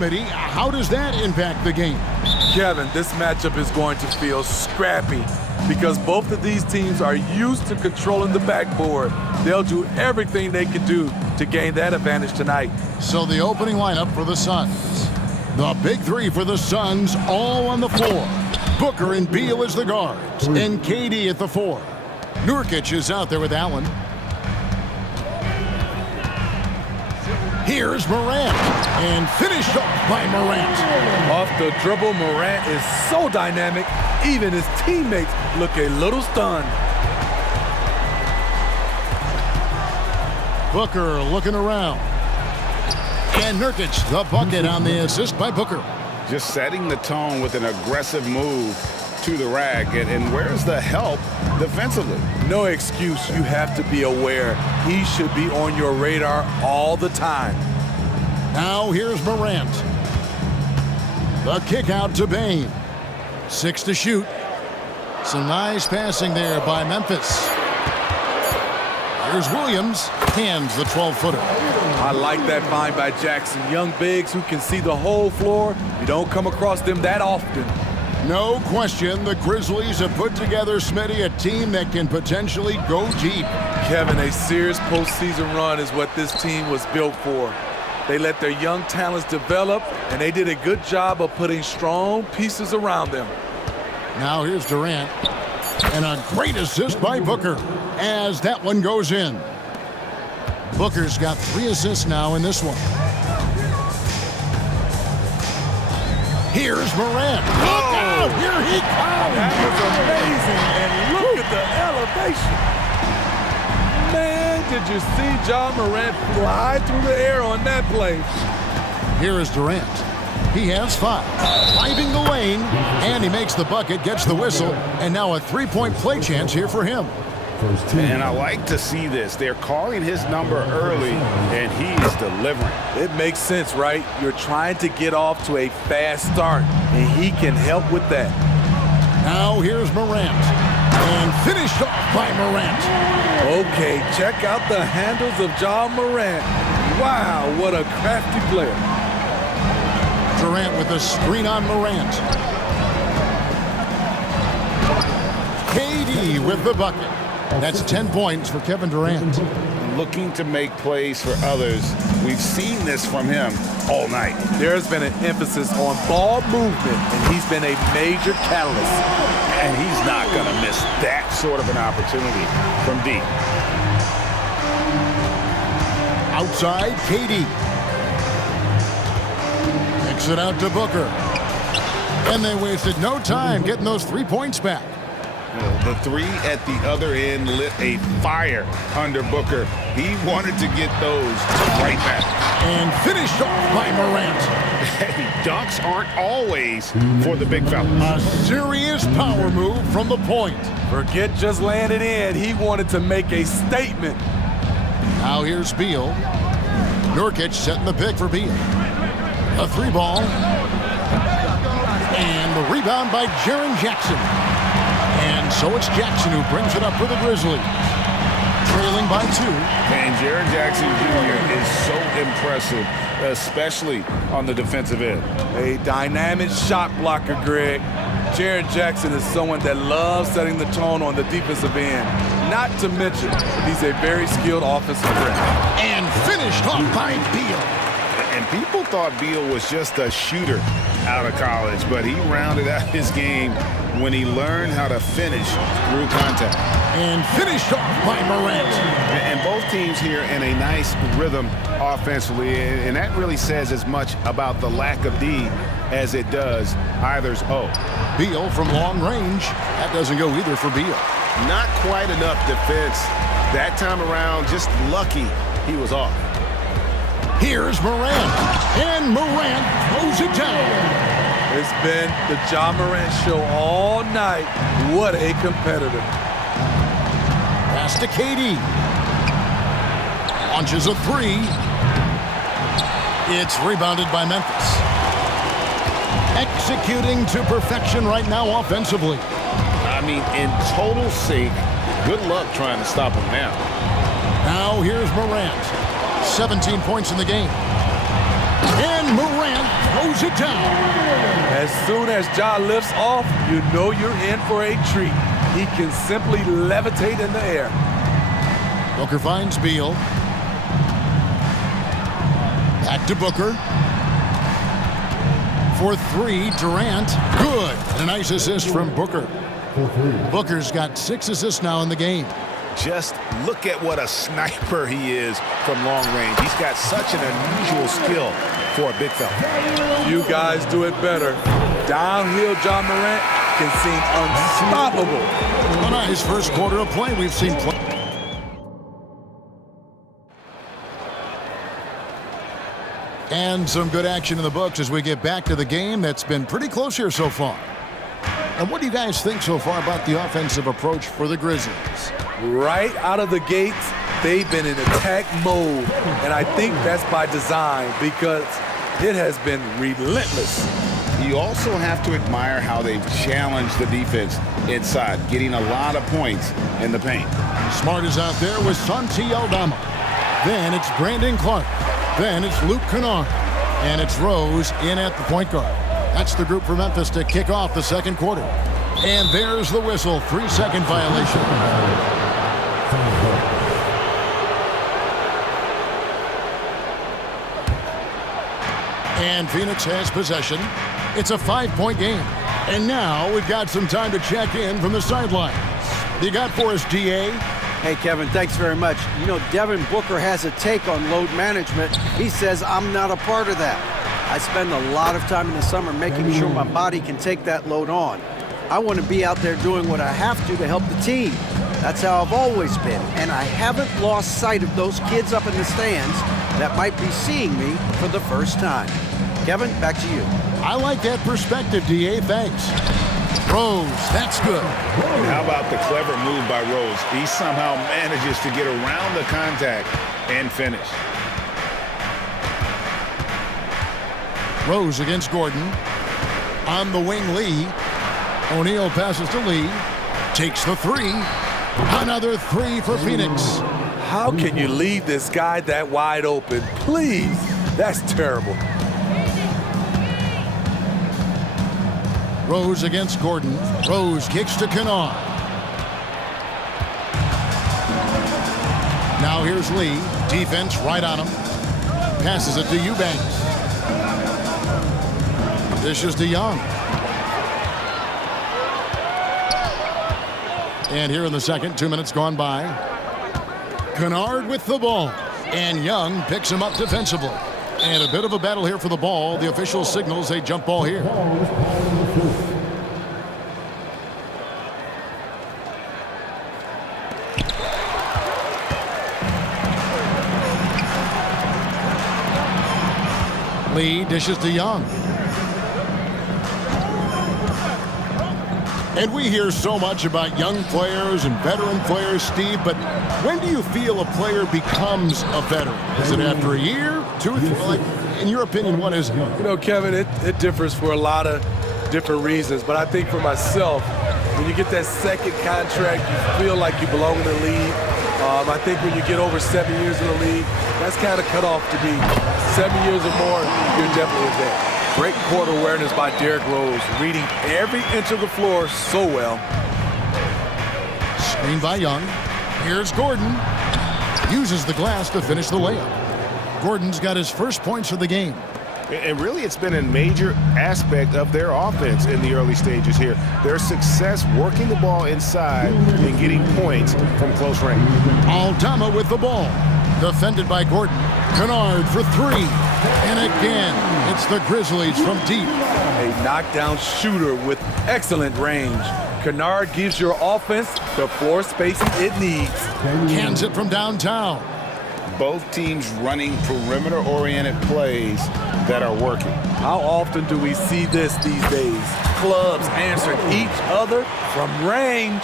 Smitty, how does that impact the game? Kevin, this matchup is going to feel scrappy because both of these teams are used to controlling the backboard. They'll do everything they can do to gain that advantage tonight. So the opening lineup for the Suns. The big three for the Suns all on the floor. Booker and Beal as the guards, and KD at the 4. Nurkic is out there with Allen. Here's Morant, and finished off by Morant. Off the dribble, Morant is so dynamic, even his teammates look a little stunned. Booker looking around. And Nurkic, the bucket on the assist by Booker. Just setting the tone with an aggressive move to the rack. And where's the help defensively? No excuse. You have to be aware. He should be on your radar all the time. Now here's Morant. The kick out to Bane. 6 to shoot. Some nice passing there by Memphis. Here's Williams. Hands the 12-footer. I like that find by Jackson. Young bigs who can see the whole floor. You don't come across them that often. No question, the Grizzlies have put together, Smitty, a team that can potentially go deep. Kevin, a serious postseason run is what this team was built for. They let their young talents develop, and they did a good job of putting strong pieces around them. Now here's Durant, and a great assist by Booker as that one goes in. Booker's got 3 assists now in this one. Here's Morant. Look out! Here he comes! That was amazing, and look at the elevation. Man, did you see Ja Morant fly through the air on that play? Here is Durant. He has 5. Driving the lane, and he makes the bucket, gets the whistle, and now a 3-point play chance here for him. And I like to see this. They're calling his number early, and he is delivering. It makes sense, right? You're trying to get off to a fast start, and he can help with that. Now here's Morant, and finished off by Morant. Okay, check out the handles of Ja Morant. Wow, what a crafty player. Durant with the screen on Morant. KD with the bucket. That's 10 points for Kevin Durant. Looking to make plays for others. We've seen this from him all night. There's been an emphasis on ball movement, and he's been a major catalyst. And he's not going to miss that sort of an opportunity from deep. Outside, KD. Kicks it out to Booker. And they wasted no time getting those 3 points back. The 3 at the other end lit a fire under Booker. He wanted to get those right back. And finished off by Morant. Hey, dunks aren't always for the big fella. A serious power move from the point. Forget just laying it in. He wanted to make a statement. Now here's Beal. Nurkic setting the pick for Beal. A 3-ball. And the rebound by Jaren Jackson. And so it's Jackson who brings it up for the Grizzlies. Trailing by 2. And Jaren Jackson Jr. is so impressive, especially on the defensive end. A dynamic shot blocker, Greg. Jaren Jackson is someone that loves setting the tone on the defensive end. Not to mention, he's a very skilled offensive threat. And finished off by Beal. And people thought Beal was just a shooter out of college, but he rounded out his game when he learned how to finish through contact. And finished off by Morant. And both teams here in a nice rhythm offensively, and that really says as much about the lack of D as it does either's O. Beal from long range. That doesn't go either for Beal. Not quite enough defense that time around. Just lucky he was off. Here's Morant. And Morant throws it down. It's been the Ja Morant show all night. What a competitor. Pass to KD. Launches a 3. It's rebounded by Memphis. Executing to perfection right now offensively. I mean, in total sync. Good luck trying to stop him now. Now here's Morant. 17 points in the game. And Morant throws it down. As soon as Ja lifts off, you know you're in for a treat. He can simply levitate in the air. Booker finds Beal. Back to Booker. For three, Durant. Good. And a nice assist from Booker. Booker's got 6 assists now in the game. Just look at what a sniper he is from long range. He's got such an unusual skill for a big fella. You guys do it better. Downhill John Morant can seem unstoppable. A nice first quarter of play we've seen play. And some good action in the books as we get back to the game that's been pretty close here so far. And what do you guys think so far about the offensive approach for the Grizzlies? Right out of the gates, they've been in attack mode. And I think that's by design because it has been relentless. You also have to admire how they've challenged the defense inside, getting a lot of points in the paint. Smart is out there with Santi Aldama. Then it's Brandon Clark. Then it's Luke Kennard. And it's Rose in at the point guard. That's the group for Memphis to kick off the second quarter. And there's the whistle, 3-second violation. And Phoenix has possession. It's a 5-point game. And now we've got some time to check in from the sidelines. You got for us, DA? Hey, Kevin, thanks very much. You know, Devin Booker has a take on load management. He says, I'm not a part of that. I spend a lot of time in the summer making sure my body can take that load on. I want to be out there doing what I have to help the team. That's how I've always been, and I haven't lost sight of those kids up in the stands that might be seeing me for the first time. Kevin, back to you. I like that perspective, DA. Thanks. Rose, that's good. And how about the clever move by Rose? He somehow manages to get around the contact and finish. Rose against Gordon. On the wing, Lee. O'Neal passes to Lee. Takes the three. Another three for Phoenix. How can you leave this guy that wide open? Please. That's terrible. Rose against Gordon. Rose kicks to Kennard. Now here's Lee. Defense right on him. Passes it to Eubanks. Dishes to Young. And here in the second, 2 minutes gone by. Kennard with the ball. And Young picks him up defensively. And a bit of a battle here for the ball. The official signals a jump ball here. Lee dishes to Young. And we hear so much about young players and veteran players, Steve, but when do you feel a player becomes a veteran? Is it after a year, 2 or 3? Like, in your opinion, what is it? You know, Kevin, it differs for a lot of different reasons, but I think for myself, when you get that second contract, you feel like you belong in the league. I think when you get over 7 years in the league, that's kind of cut off to be 7 years or more, you're definitely there. Great court awareness by Derrick Rose, reading every inch of the floor so well. Screen by Young. Here's Gordon. Uses the glass to finish the layup. Gordon's got his first points of the game. And really, it's been a major aspect of their offense in the early stages here. Their success working the ball inside and getting points from close range. Aldama with the ball. Defended by Gordon. Kennard for three. And again, it's the Grizzlies from deep. A knockdown shooter with excellent range. Kennard gives your offense the floor spacing it needs. Cans it from downtown. Both teams running perimeter-oriented plays that are working. How often do we see this these days? Clubs answering each other from range.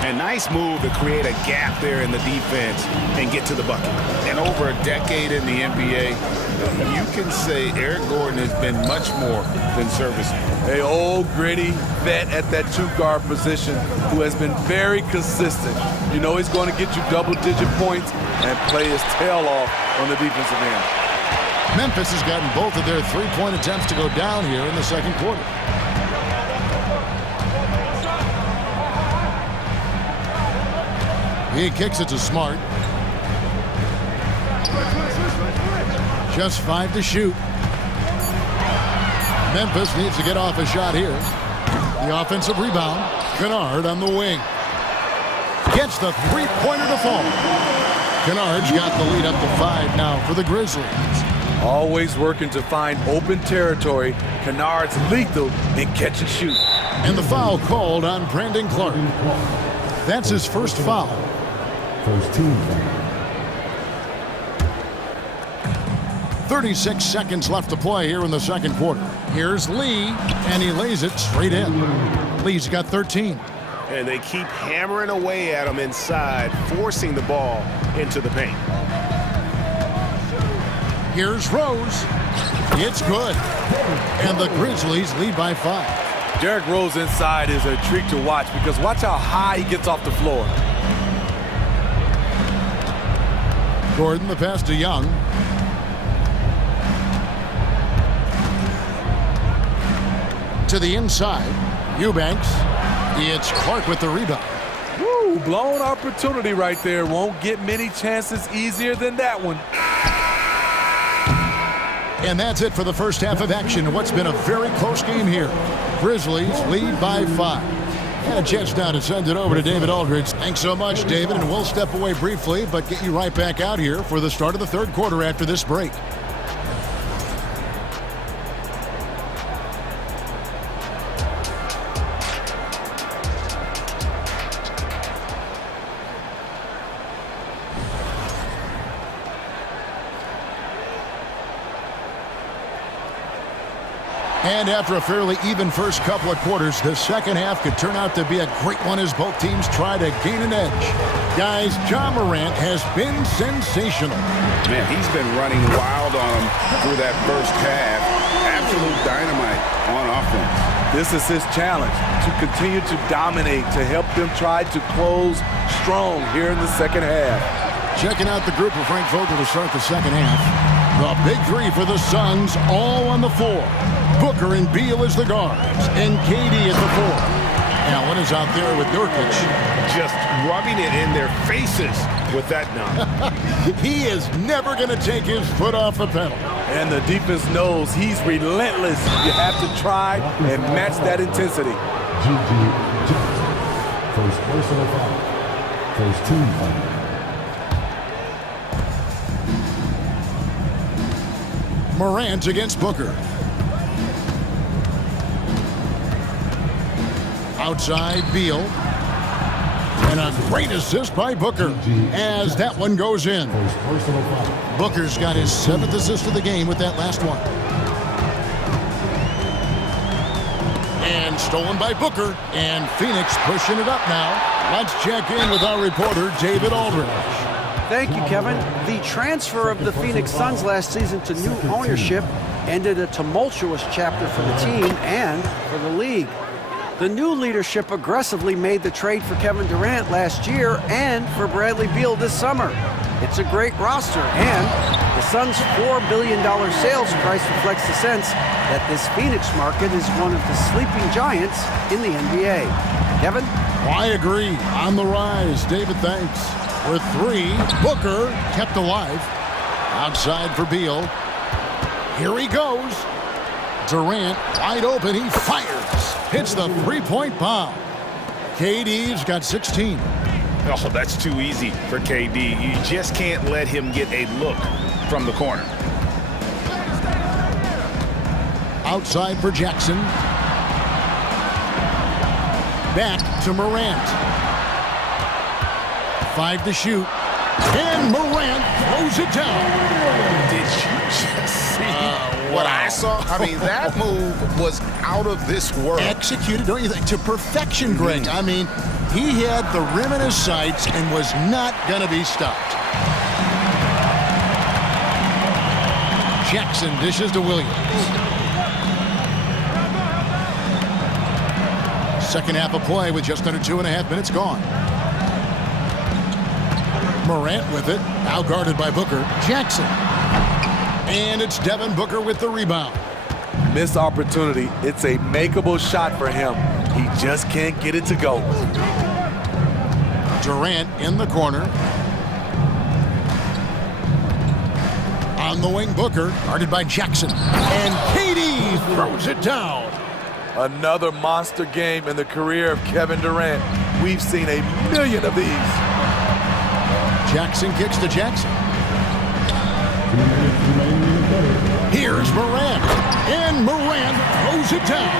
A nice move to create a gap there in the defense and get to the bucket. And over a decade in the NBA, you can say Eric Gordon has been much more than serviceable. A old gritty vet at that two-guard position who has been very consistent. You know he's going to get you double-digit points and play his tail off on the defensive end. Memphis has gotten both of their three-point attempts to go down here in the second quarter. He kicks it to Smart. Just 5 to shoot. Memphis needs to get off a shot here. The offensive rebound. Kennard on the wing. Gets the three-pointer to fall. Kennard's got the lead up to 5 now for the Grizzlies. Always working to find open territory. Kennard's lethal in catch and shoot. And the foul called on Brandon Clark. That's his first foul. First team foul. 36 seconds left to play here in the second quarter. Here's Lee, and he lays it straight in. Lee's got 13. And they keep hammering away at him inside, forcing the ball into the paint. Here's Rose. It's good. And the Grizzlies lead by 5. Derrick Rose inside is a treat to watch because watch how high he gets off the floor. Gordon, the pass to Young. To the inside. Eubanks. It's Clark with the rebound. Woo, blown opportunity right there. Won't get many chances easier than that one. And that's it for the first half of action. What's been a very close game here. Grizzlies lead by 5. And a chance now to send it over to David Aldridge. Thanks so much, David. And we'll step away briefly, but get you right back out here for the start of the third quarter after this break. And after a fairly even first couple of quarters, the second half could turn out to be a great one as both teams try to gain an edge. Guys, Ja Morant has been sensational. Man, he's been running wild on him through that first half. Absolute dynamite on offense. This is his challenge, to continue to dominate, to help them try to close strong here in the second half. Checking out the group of Frank Vogel to start the second half. The big three for the Suns, all on the floor. Booker and Beal as the guards, and KD at the 4. Allen is out there with Nurkic. Just rubbing it in their faces with that dunk. He is never going to take his foot off the pedal. And the defense knows he's relentless. You have to try and match that intensity. First personal foul. First team foul. Morant against Booker. Outside Beal. And a great assist by Booker as that one goes in. Booker's got his 7th assist of the game with that last one. And stolen by Booker. And Phoenix pushing it up now. Let's check in with our reporter, David Aldridge. Thank you, Kevin. The transfer of the Phoenix Suns last season to new ownership ended a tumultuous chapter for the team and for the league. The new leadership aggressively made the trade for Kevin Durant last year and for Bradley Beal this summer. It's a great roster, and the Suns' $4 billion sales price reflects the sense that this Phoenix market is one of the sleeping giants in the NBA. Kevin? I agree. On the rise. David, thanks. With 3, Booker kept alive. Outside for Beal. Here he goes. Durant wide open. He fires. Hits the three-point bomb. KD's got 16. Oh, that's too easy for KD. You just can't let him get a look from the corner. Outside for Jackson. Back to Morant. 5 to shoot. And Morant throws it down. Did you just see what I saw? I mean, that move was out of this world. Executed, don't you think, to perfection, Greg. I mean, he had the rim in his sights and was not going to be stopped. Jackson dishes to Williams. Second half of play with just under 2.5 minutes gone. Morant with it, now guarded by Booker. Jackson. And it's Devin Booker with the rebound. Missed opportunity. It's a makeable shot for him. He just can't get it to go. Durant in the corner. On the wing, Booker, guarded by Jackson. And KD throws it down. Another monster game in the career of Kevin Durant. We've seen a million of these. Jackson kicks to Jackson. Here's Morant. And Morant throws it down.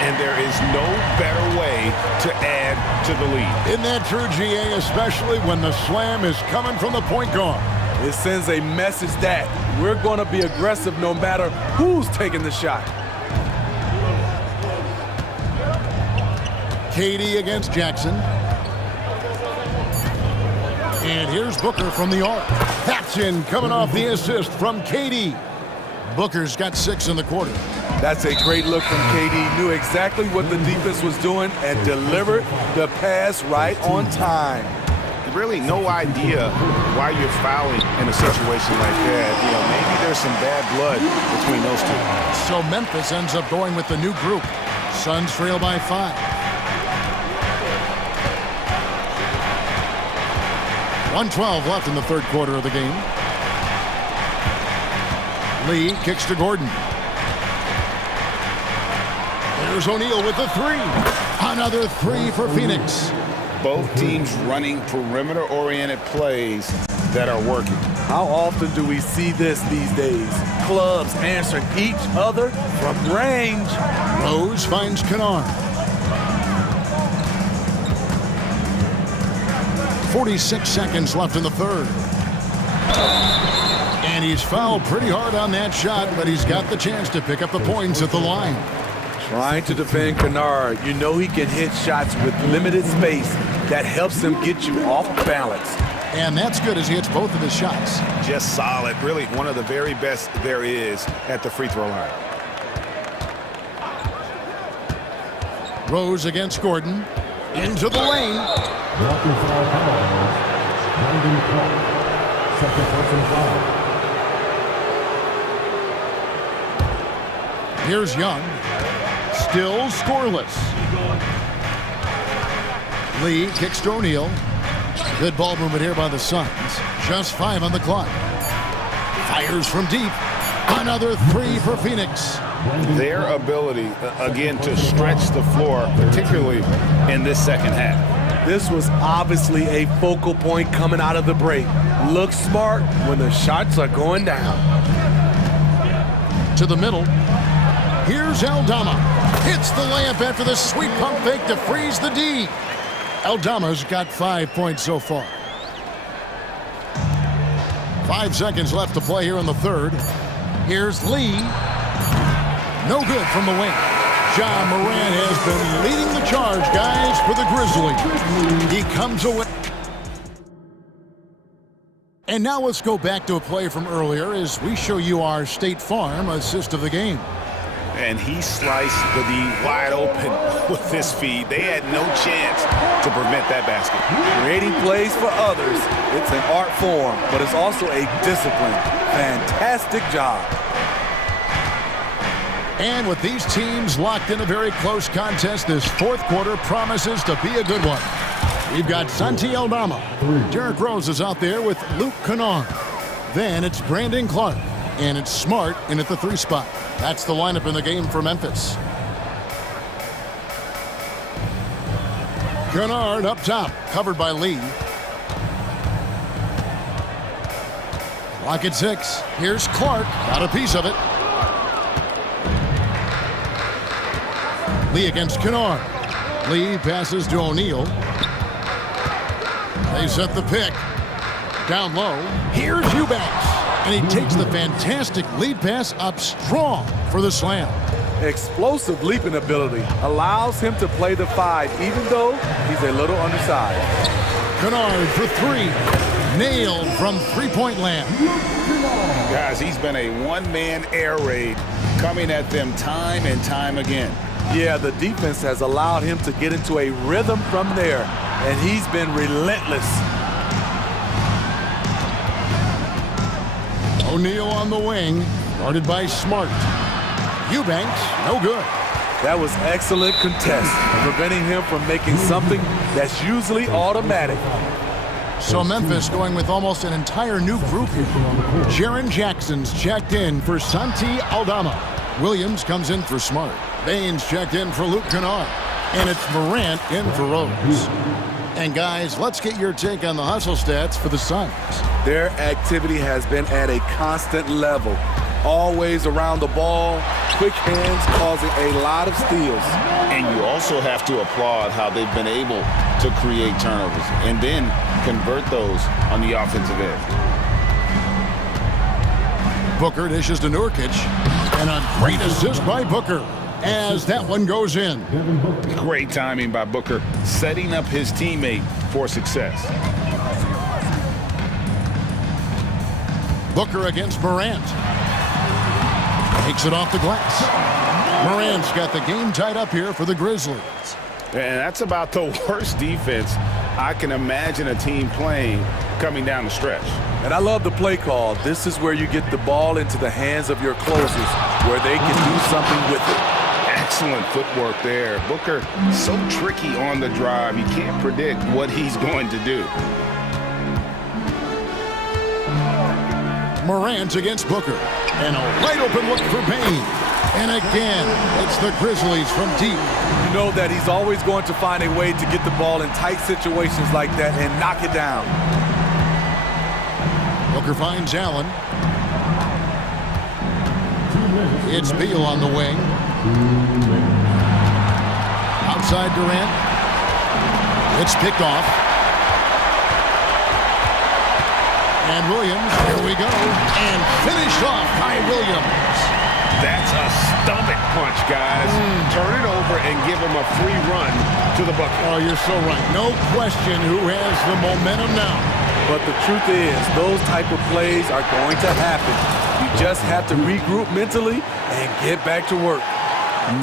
And there is no better way to add to the lead. Isn't that true, GA, especially when the slam is coming from the point guard? It sends a message that we're going to be aggressive no matter who's taking the shot. KD against Jackson. And here's Booker from the arc. That's in, coming off the assist from KD. Booker's got 6 in the quarter. That's a great look from KD. Knew exactly what the defense was doing and delivered the pass right on time. Really no idea why you're fouling in a situation like that. You know, maybe there's some bad blood between those two. So Memphis ends up going with the new group. Suns trail by 5. 1:12 left in the third quarter of the game. Lee kicks to Gordon. There's O'Neal with the 3. Another 3 for Phoenix. Both teams running perimeter-oriented plays that are working. How often do we see this these days? Clubs answering each other from range. Rose finds Kennard. 46 seconds left in the third. And he's fouled pretty hard on that shot, but he's got the chance to pick up the points at the line. Trying to defend Kennard. You know he can hit shots with limited space. That helps him get you off balance. And that's good as he hits both of his shots. Just solid. Really one of the very best there is at the free throw line. Rose against Gordon. Into the lane. Here's Young. Still scoreless. Lee kicks to O'Neal. Good ball movement here by the Suns. Just 5 on the clock. Fires from deep. Another 3 for Phoenix. Their ability, again, to stretch the floor, particularly in this second half. This was obviously a focal point coming out of the break. Look smart when the shots are going down. To the middle. Here's Aldama. Hits the layup after the sweet pump fake to freeze the D. Aldama's got 5 points so far. 5 seconds left to play here in the third. Here's Lee. No good from the wing. Ja Morant has been leading the charge, guys, for the Grizzlies. He comes away. And now let's go back to a play from earlier as we show you our State Farm assist of the game. And he sliced the D wide open with his feed. They had no chance to prevent that basket. Creating plays for others, it's an art form, but it's also a discipline. Fantastic job. And with these teams locked in a very close contest, this fourth quarter promises to be a good one. We've got Santi Aldama. Derrick Rose is out there with Luke Kennard. Then it's Brandon Clark. And it's Smart in at the 3 spot. That's the lineup in the game for Memphis. Kennard up top, covered by Lee. Clock at 6. Here's Clark, got a piece of it. Lee against Kennard. Lee passes to O'Neal. They set the pick. Down low. Here's Eubanks. And he takes the fantastic lead pass up strong for the slam. Explosive leaping ability allows him to play the 5, even though he's a little undersized. Kennard for 3. Nailed from three-point land. Guys, he's been a one-man air raid coming at them time and time again. Yeah, the defense has allowed him to get into a rhythm from there, and he's been relentless. O'Neal on the wing, guarded by Smart. Eubanks, no good. That was excellent contest, preventing him from making something that's usually automatic. So Memphis going with almost an entire new group here. Jaren Jackson's checked in for Santi Aldama. Williams comes in for Smart. Baines checked in for Luke Kennard. And it's Morant in for Rose. And guys, let's get your take on the hustle stats for the Suns. Their activity has been at a constant level. Always around the ball, quick hands causing a lot of steals. And you also have to applaud how they've been able to create turnovers and then convert those on the offensive end. Booker dishes to Nurkic, and a great assist by Booker as that one goes in. Great timing by Booker, setting up his teammate for success. Booker against Morant. Takes it off the glass. Morant's got the game tied up here for the Grizzlies. And that's about the worst defense I can imagine a team playing coming down the stretch. And I love the play call. This is where you get the ball into the hands of your closers, where they can do something with it. Excellent footwork there. Booker, so tricky on the drive. You can't predict what he's going to do. Morant against Booker. And a wide open look for Payne. And again, it's the Grizzlies from deep. You know that he's always going to find a way to get the ball in tight situations like that and knock it down. Booker finds Allen. It's Beal on the wing. Outside Durant. It's picked off. And Williams, here we go. And finished off by Williams. That's a stomach punch, guys. Turn it over and give him a free run to the bucket. Oh, you're so right. No question who has the momentum now. But the truth is, those type of plays are going to happen. You just have to regroup mentally and get back to work.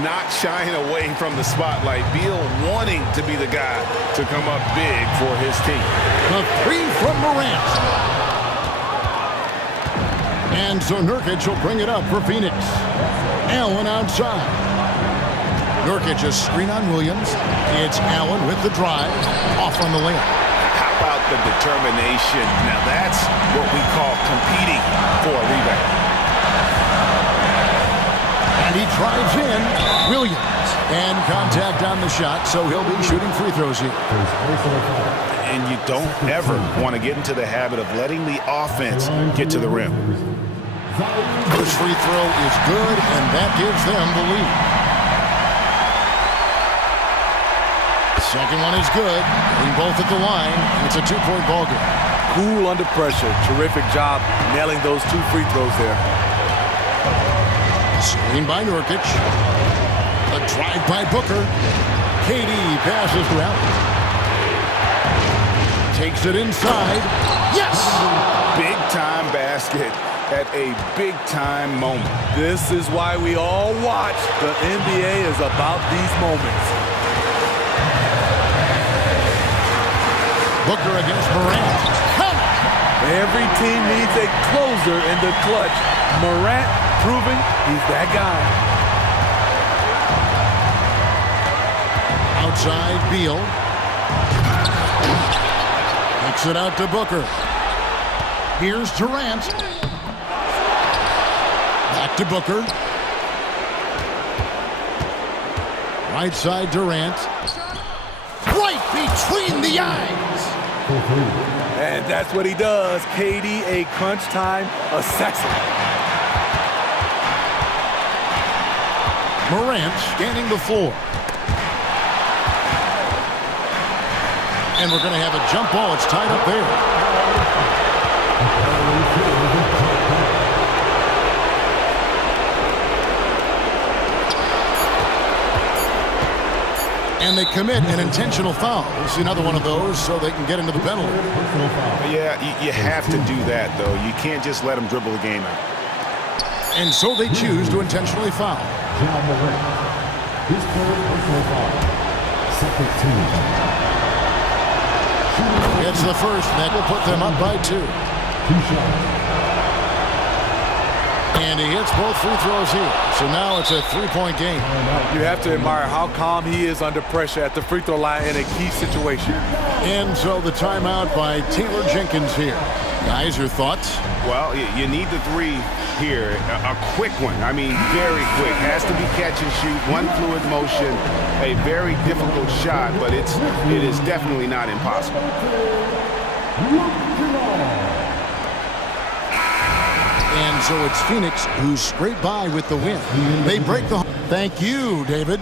Not shying away from the spotlight. Beal wanting to be the guy to come up big for his team. The three from Morant. And so Nurkic will bring it up for Phoenix. Allen outside. Nurkic a screen on Williams. It's Allen with the drive. Off on the layup. How about the determination? Now that's what we call competing for a rebound. And he drives in. Williams. And contact on the shot, so he'll be shooting free throws here. And you don't ever want to get into the habit of letting the offense get to the rim. First free throw is good, and that gives them the lead. Second one is good. Getting both at the line, and it's a two-point ball game. Cool under pressure. Terrific job nailing those two free throws there. Screen by Nurkic. A drive by Booker. KD passes to Allen. Takes it inside. Yes! Big-time basket at a big-time moment. This is why we all watch. The NBA is about these moments. Booker against Morant. Every team needs a closer in the clutch. Morant proving he's that guy. Outside Beal. Takes it out to Booker. Here's Durant. Back to Booker. Right side Durant. Right between the eyes. And that's what he does. KD, a crunch time assassin. Morant scanning the floor. And we're going to have a jump ball. It's tied up there. And they commit an intentional foul. We'll see another one of those so they can get into the penalty. Yeah, you have to do that, though. You can't just let them dribble the game out. And so they choose to intentionally foul. His first personal foul. Second team. It's the first, and that will put them up by 2. 2 shots. And he hits both free throws here. So now it's a three-point game. You have to admire how calm he is under pressure at the free throw line in a key situation. And so the timeout by Taylor Jenkins here. Guys, your thoughts? Well, you need the three here, a quick one. I mean, very quick. Has to be catch and shoot, one fluid motion, a very difficult shot, but it is definitely not impossible. And so it's Phoenix who scraped by with the win. They break the... Thank you, David.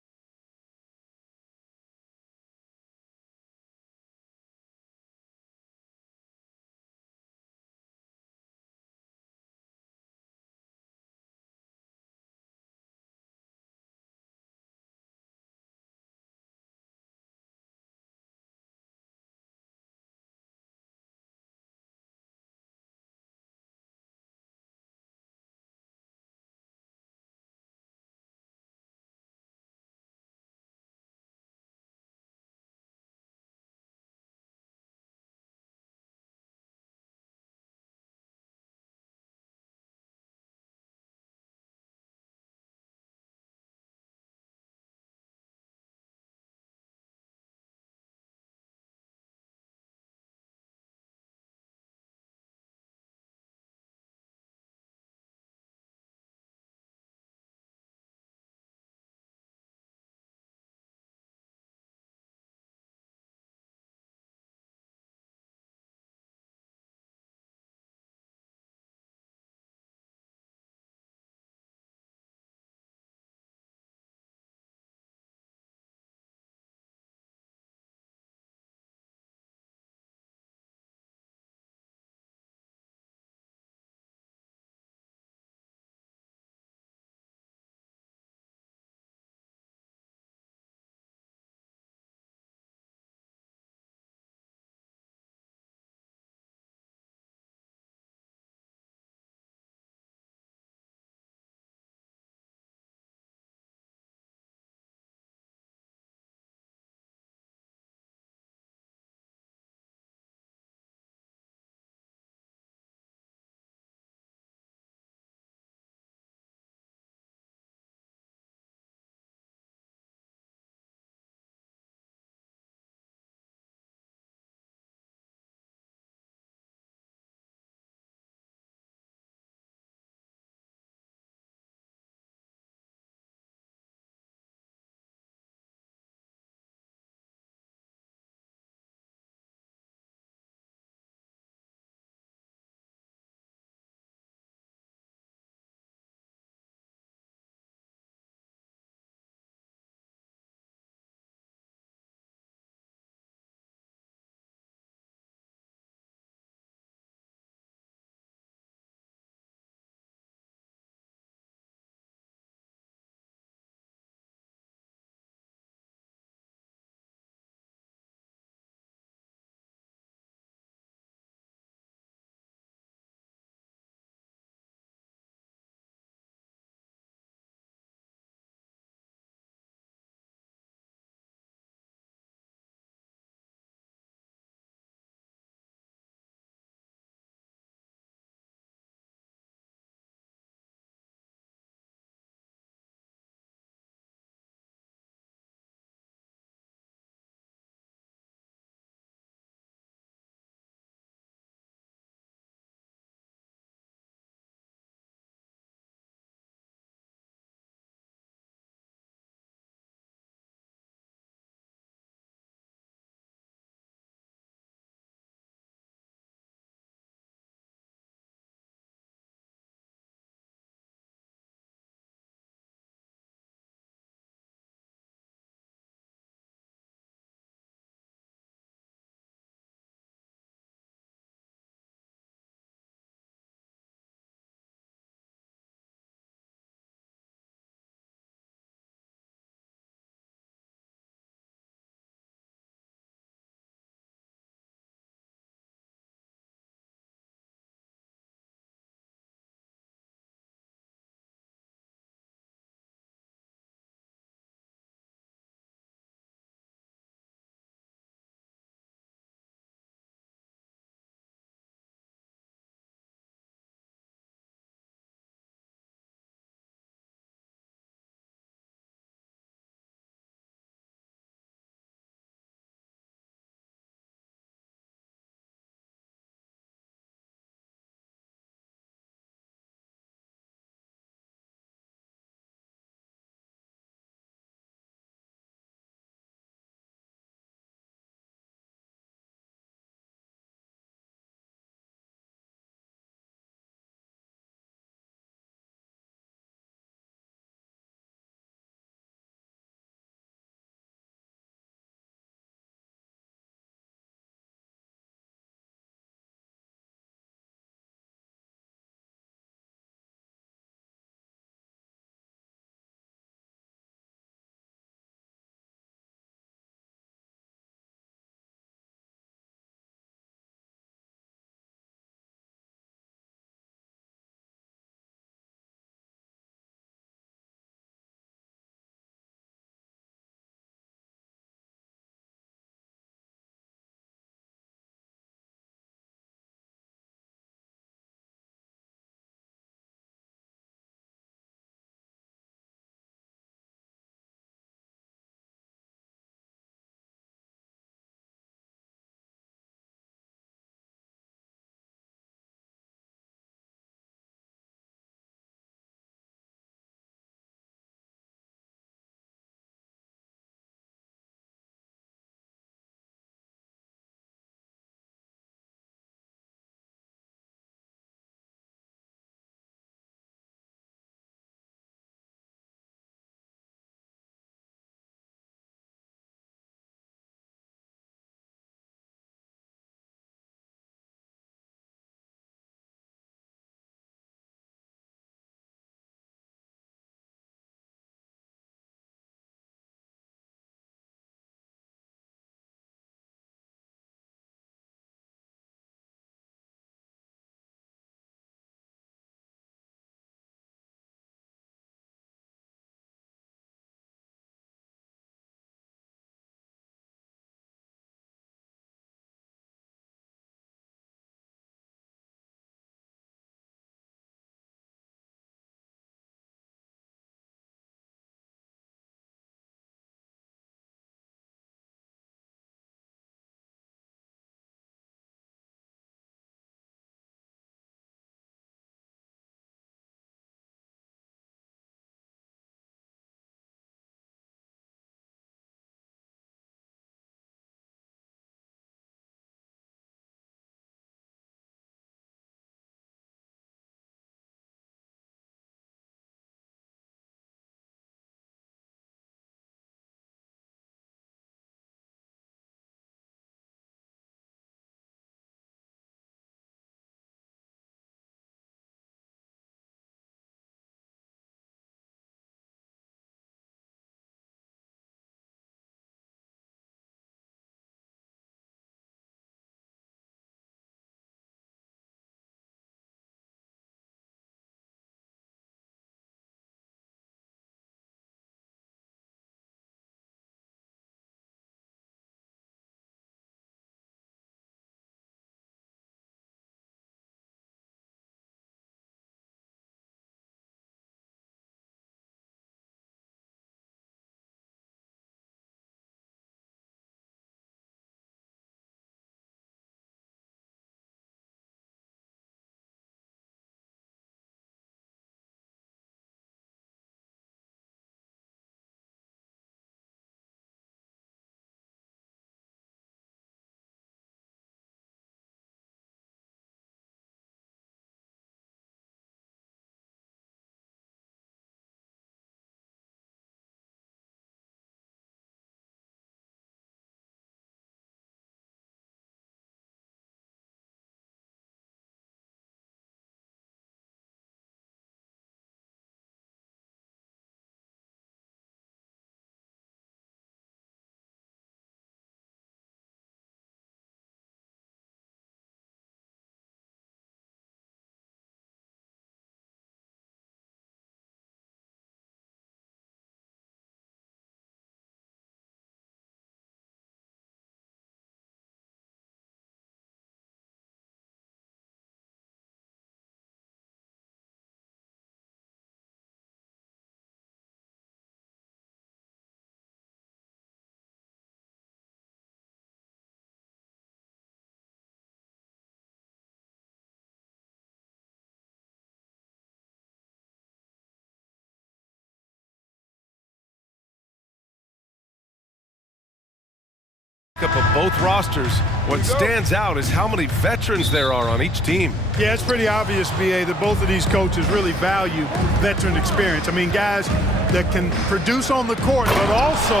Of both rosters, what stands out is how many veterans there are on each team. Yeah, it's pretty obvious, B.A., that both of these coaches really value veteran experience. I mean, guys that can produce on the court, but also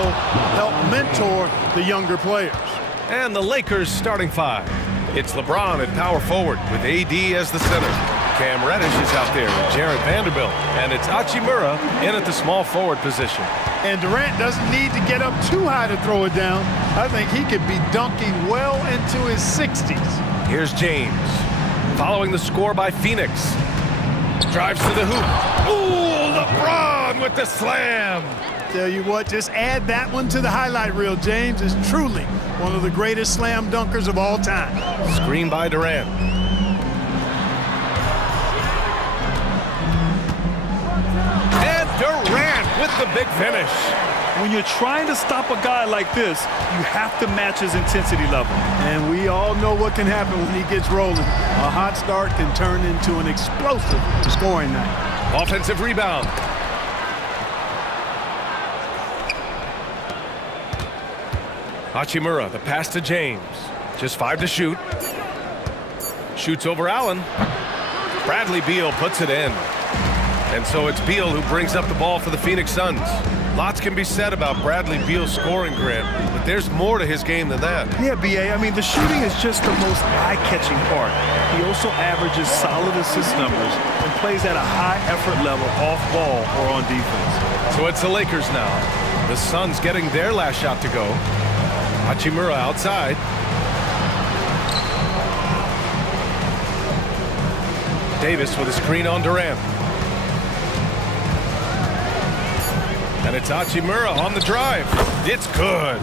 help mentor the younger players. And the Lakers starting five. It's LeBron at power forward with AD as the center. Cam Reddish is out there with Jared Vanderbilt. And it's Hachimura in at the small forward position. And Durant doesn't need to get up too high to throw it down. I think he could be dunking well into his 60s. Here's James, following the score by Phoenix. Drives to the hoop. Ooh, LeBron with the slam. Tell you what, just add that one to the highlight reel. James is truly one of the greatest slam dunkers of all time. Screen by Durant. And Durant with the big finish. When you're trying to stop a guy like this, you have to match his intensity level. And we all know what can happen when he gets rolling. A hot start can turn into an explosive scoring night. Offensive rebound. Hachimura, the pass to James. Just 5 to shoot. Shoots over Allen. Bradley Beal puts it in. And so it's Beal who brings up the ball for the Phoenix Suns. Lots can be said about Bradley Beal's scoring, Grant, but there's more to his game than that. Yeah, B.A., I mean, the shooting is just the most eye-catching part. He also averages solid assist numbers and plays at a high effort level off ball or on defense. So it's the Lakers now. The Suns getting their last shot to go. Hachimura outside. Davis with a screen on Durant. And it's Hachimura on the drive. It's good.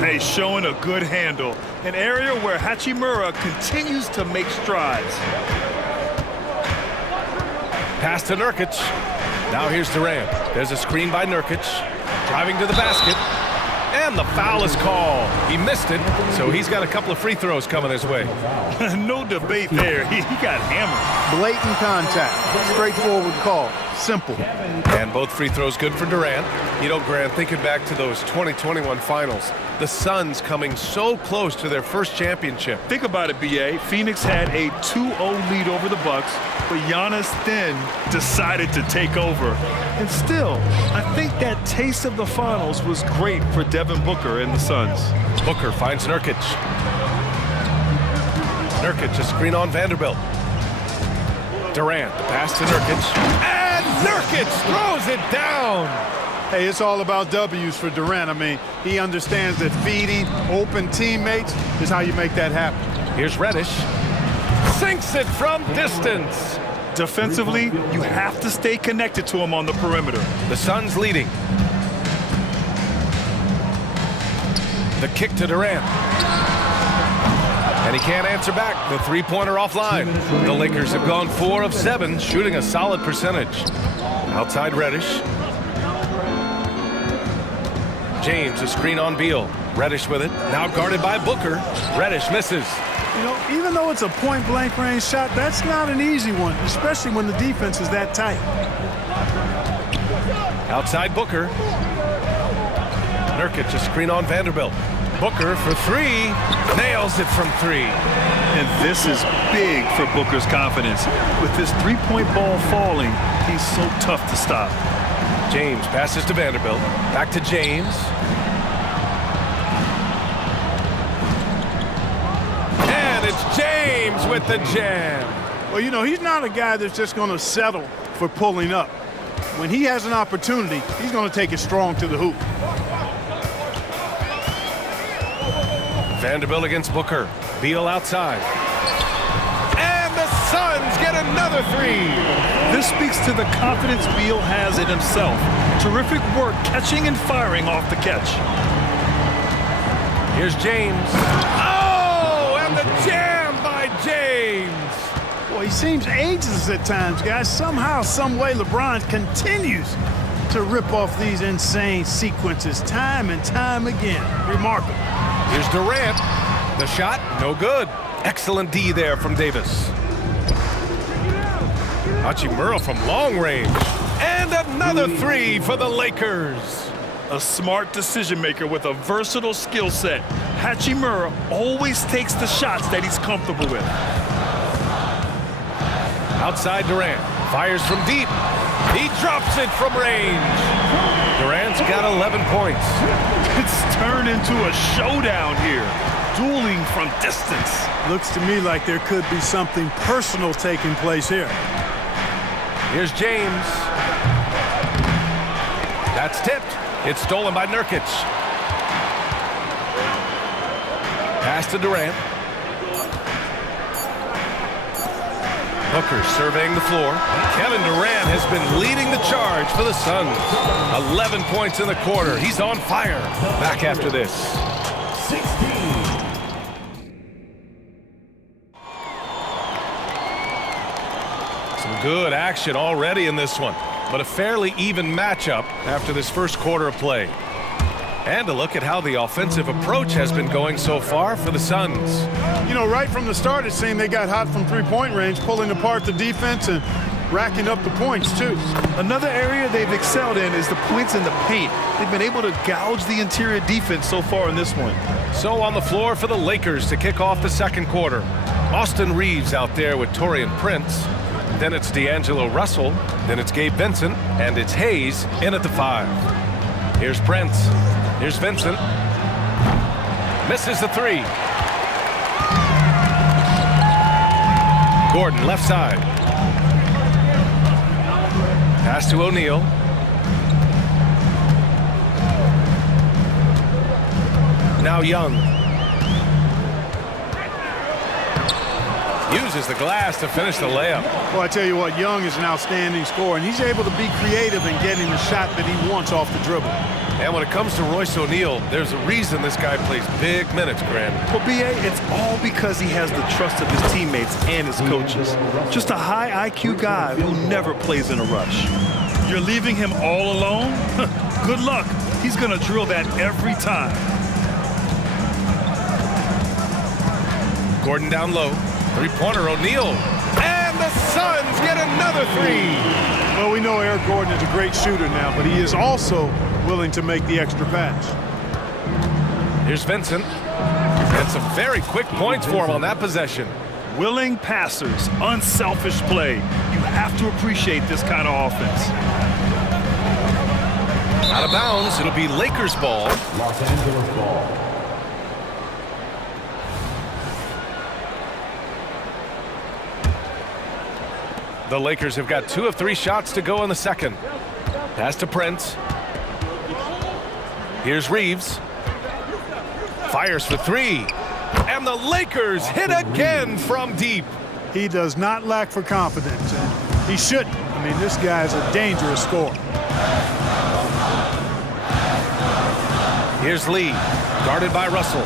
Hey, showing a good handle. An area where Hachimura continues to make strides. Pass to Nurkic. Now here's Durant. There's a screen by Nurkic. Driving to the basket. And the foul is called. He missed it, so he's got a couple of free throws coming his way. No debate there. He got hammered. Blatant contact. Straightforward call. Simple. And both free throws good for Durant. You know, Grant, thinking back to those 2021 finals, the Suns coming so close to their first championship. Think about it, B.A. Phoenix had a 2-0 lead over the Bucks, but Giannis then decided to take over. And still, I think that taste of the finals was great for Devin Booker and the Suns. Booker finds Nurkic. Nurkic, a screen on Vanderbilt. Durant, the pass to Nurkic. And Nurkic throws it down. Hey, it's all about W's for Durant. I mean, he understands that feeding open teammates is how you make that happen. Here's Reddish. Sinks it from distance. Defensively, you have to stay connected to him on the perimeter. The Suns leading. The kick to Durant. And he can't answer back. The three-pointer offline. The Lakers have gone 4 of 7, shooting a solid percentage. Outside Reddish. James, a screen on Beal. Reddish with it. Now guarded by Booker. Reddish misses. You know, even though it's a point-blank range shot, that's not an easy one, especially when the defense is that tight. Outside Booker. Nurkic, a screen on Vanderbilt. Booker for 3. Nails it from 3. And this is big for Booker's confidence. With this three-point ball falling, he's so tough to stop. James passes to Vanderbilt. Back to James. And it's James with the jam. Well, you know, he's not a guy that's just going to settle for pulling up. When he has an opportunity, he's going to take it strong to the hoop. Vanderbilt against Booker. Beal outside. And the Suns get another 3. This speaks to the confidence Beal has in himself. Terrific work catching and firing off the catch. Here's James. Oh, and the jam by James. Well, he seems ageless at times, guys. Somehow, some way, LeBron continues to rip off these insane sequences time and time again. Remarkable. Here's Durant. The shot, no good. Excellent D there from Davis. Hachimura from long range. And another 3 for the Lakers. A smart decision maker with a versatile skill set. Hachimura always takes the shots that he's comfortable with. Outside Durant, fires from deep. He drops it from range. Durant's got 11 points. It's turned into a showdown here. Dueling from distance. Looks to me like there could be something personal taking place here. Here's James. That's tipped. It's stolen by Nurkic. Pass to Durant. Booker surveying the floor. Kevin Durant has been leading the charge for the Suns. 11 points in the quarter. He's on fire. Back after this. 16. Some good action already in this one, but a fairly even matchup after this first quarter of play. And a look at how the offensive approach has been going so far for the Suns. You know, right from the start, it seemed they got hot from three-point range, pulling apart the defense and racking up the points, too. Another area they've excelled in is the points in the paint. They've been able to gouge the interior defense so far in this one. So on the floor for the Lakers to kick off the second quarter. Austin Reeves out there with Taurean Prince. Then it's D'Angelo Russell. Then it's Gabe Vincent. And it's Hayes in at the 5. Here's Prince. Here's Vincent. Misses the 3. Gordon, left side. Pass to O'Neal. Now Young. Uses the glass to finish the layup. Well, I tell you what, Young is an outstanding scorer, and he's able to be creative in getting the shot that he wants off the dribble. And when it comes to Royce O'Neal, there's a reason this guy plays big minutes, Grant. Well, B.A., it's all because he has the trust of his teammates and his coaches. Just a high IQ guy who never plays in a rush. You're leaving him all alone? Good luck. He's going to drill that every time. Gordon down low. Three-pointer, O'Neal. And the Suns get another 3. Well, we know Eric Gordon is a great shooter now, but he is also willing to make the extra pass. Here's Vincent. And some very quick points for him on that possession. Willing passers, unselfish play. You have to appreciate this kind of offense. Out of bounds, it'll be Lakers ball. Los Angeles ball. The Lakers have got 2 of 3 shots to go in the second. Pass to Prince. Here's Reeves. Fires for 3. And the Lakers hit again from deep. He does not lack for confidence, and he shouldn't. I mean, this guy's a dangerous scorer. Here's Lee, guarded by Russell.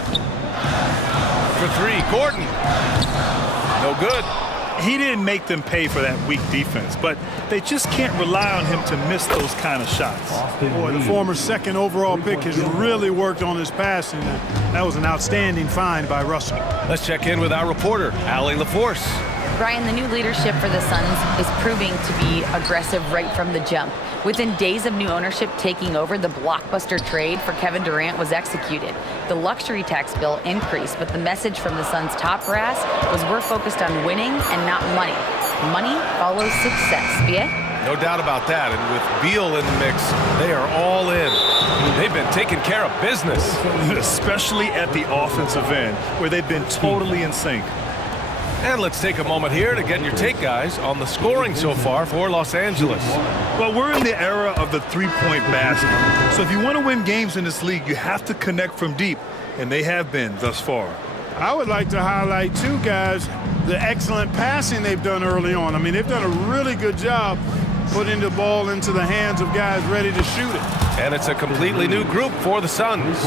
For 3, Gordon. No good. He didn't make them pay for that weak defense, but they just can't rely on him to miss those kind of shots. Boy, the former second overall pick has really worked on his passing. That was an outstanding find by Russell. Let's check in with our reporter, Allie LaForce. Brian, the new leadership for the Suns is proving to be aggressive right from the jump. Within days of new ownership taking over, the blockbuster trade for Kevin Durant was executed. The luxury tax bill increased, but the message from the Suns' top brass was we're focused on winning and not money. Money follows success. Yeah? No doubt about that, and with Beal in the mix, they are all in. They've been taking care of business. Especially at the offensive end, where they've been totally in sync. And let's take a moment here to get your take, guys, on the scoring so far for Los Angeles. Well, we're in the era of the three-point basket. So if you want to win games in this league, you have to connect from deep, and they have been thus far. I would like to highlight, too, guys, the excellent passing they've done early on. I mean, they've done a really good job putting the ball into the hands of guys ready to shoot it. And it's a completely new group for the Suns.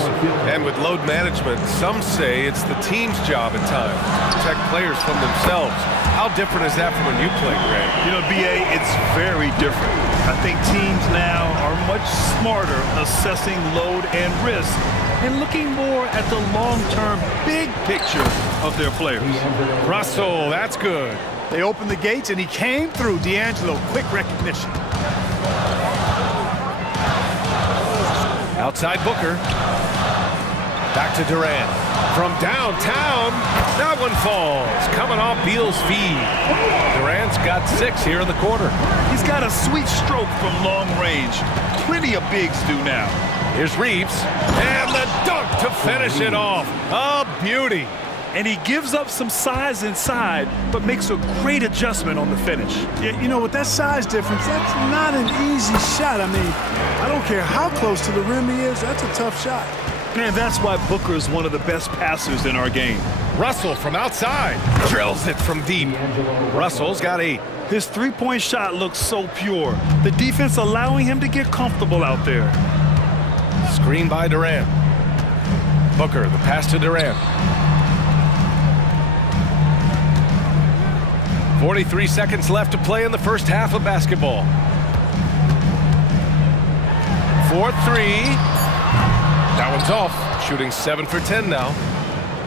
And with load management, some say it's the team's job at times to protect players from themselves. How different is that from when you play, Grant? You know, B.A., it's very different. I think teams now are much smarter assessing load and risk and looking more at the long-term big picture of their players. Russell, that's good. They opened the gates, and he came through. D'Angelo, quick recognition. Outside Booker. Back to Durant. From downtown, that one falls. Coming off Beal's feed. Durant's got 6 here in the quarter. He's got a sweet stroke from long range. Plenty of bigs do now. Here's Reeves. And the dunk to finish it off. A beauty. And he gives up some size inside, but makes a great adjustment on the finish. Yeah, you know, with that size difference, that's not an easy shot. I mean, I don't care how close to the rim he is, that's a tough shot. Man, that's why Booker is one of the best passers in our game. Russell from outside. Drills it from deep. Russell's got 8. His three-point shot looks so pure. The defense allowing him to get comfortable out there. Screen by Durant. Booker, the pass to Durant. 43 seconds left to play in the first half of basketball. 4-3. That one's off. Shooting 7 for 10 now.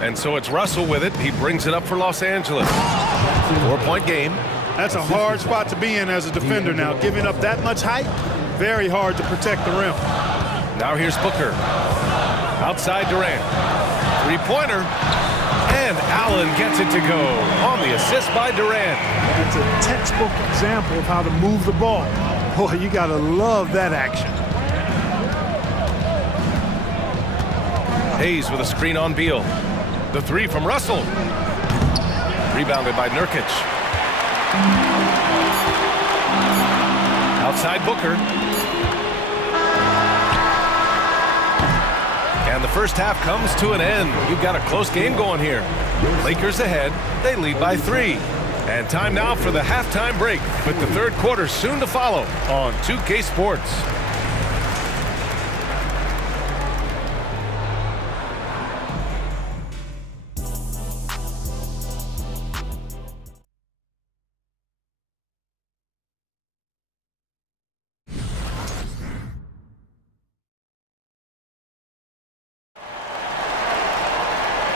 And so it's Russell with it. He brings it up for Los Angeles. 4-point game. That's a hard spot to be in as a defender now. Giving up that much height, very hard to protect the rim. Now here's Booker. Outside Durant. Three-pointer. And Allen gets it to go on the assist by Durant. It's a textbook example of how to move the ball. Boy, you gotta love that action. Hayes with a screen on Beal. The 3 from Russell. Rebounded by Nurkic. Outside Booker. And the first half comes to an end. We've got a close game going here. Lakers ahead. They lead by 3. And time now for the halftime break, with the third quarter soon to follow on 2K Sports.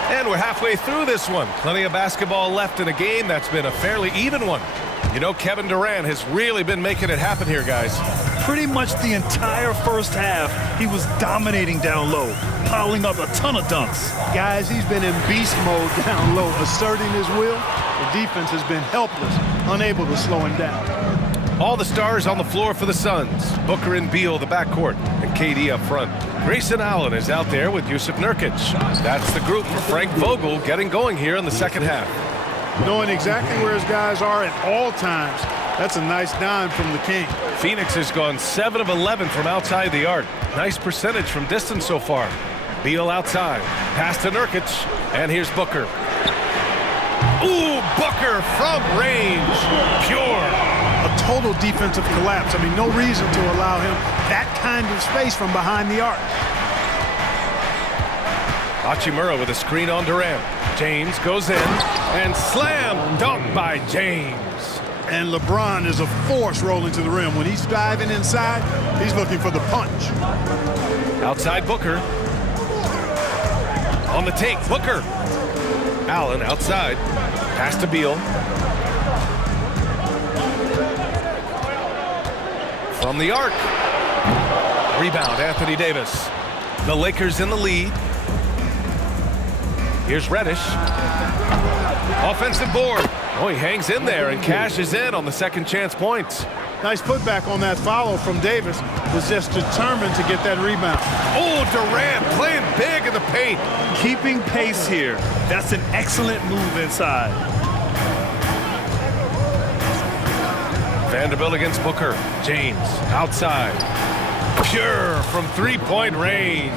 And we're halfway through this one. Plenty of basketball left in a game that's been a fairly even one. You know, Kevin Durant has really been making it happen here, guys. Pretty much the entire first half, he was dominating down low, piling up a ton of dunks. Guys, he's been in beast mode down low, asserting his will. The defense has been helpless, unable to slow him down. All the stars on the floor for the Suns. Booker and Beal, the backcourt, and KD up front. Grayson Allen is out there with Jusuf Nurkic. That's the group for Frank Vogel getting going here in the second half. Knowing exactly where his guys are at all times. That's a nice dime from the King. Phoenix has gone 7 of 11 from outside the arc. Nice percentage from distance so far. Beal outside. Pass to Nurkic. And here's Booker. Ooh, Booker from range. Pure. A total defensive collapse. I mean, no reason to allow him that kind of space from behind the arc. Hachimura with a screen on Durant. James goes in and slam dunk by James. And LeBron is a force rolling to the rim. When he's diving inside, he's looking for the punch. Outside Booker. On the take, Booker. Allen outside. Pass to Beal. From the arc. Rebound, Anthony Davis. The Lakers in the lead. Here's Reddish. Offensive board. Oh, he hangs in there and cashes in on the second chance points. Nice putback on that follow from Davis. Was just determined to get that rebound. Oh, Durant playing big in the paint. Keeping pace here. That's an excellent move inside. Vanderbilt against Booker. James outside. Pure from three-point range.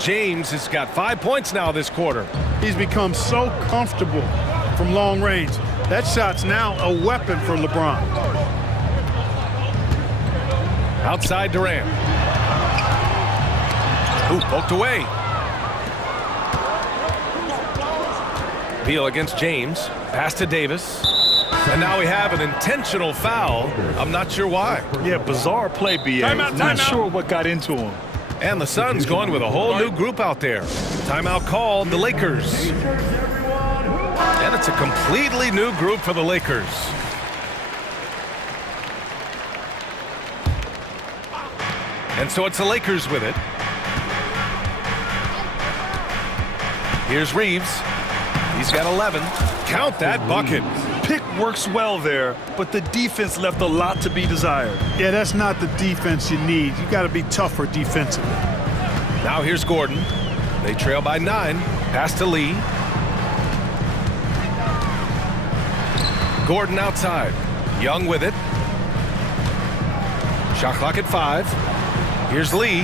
James has got 5 points now this quarter. He's become so comfortable from long range. That shot's now a weapon for LeBron. Outside Durant. Ooh, poked away. Beal against James. Pass to Davis. And now we have an intentional foul. I'm not sure why. Yeah, bizarre play, BA. Not sure what got into him. And the Suns going with a whole new group out there. Timeout called, the Lakers. And it's a completely new group for the Lakers. And so it's the Lakers with it. Here's Reeves. He's got 11. Count that bucket. Pick works well there, but the defense left a lot to be desired. Yeah, that's not the defense you need. You got to be tougher defensively. Now here's Gordon. They trail by 9. Pass to Lee. Gordon outside. Young with it. Shot clock at 5. Here's Lee.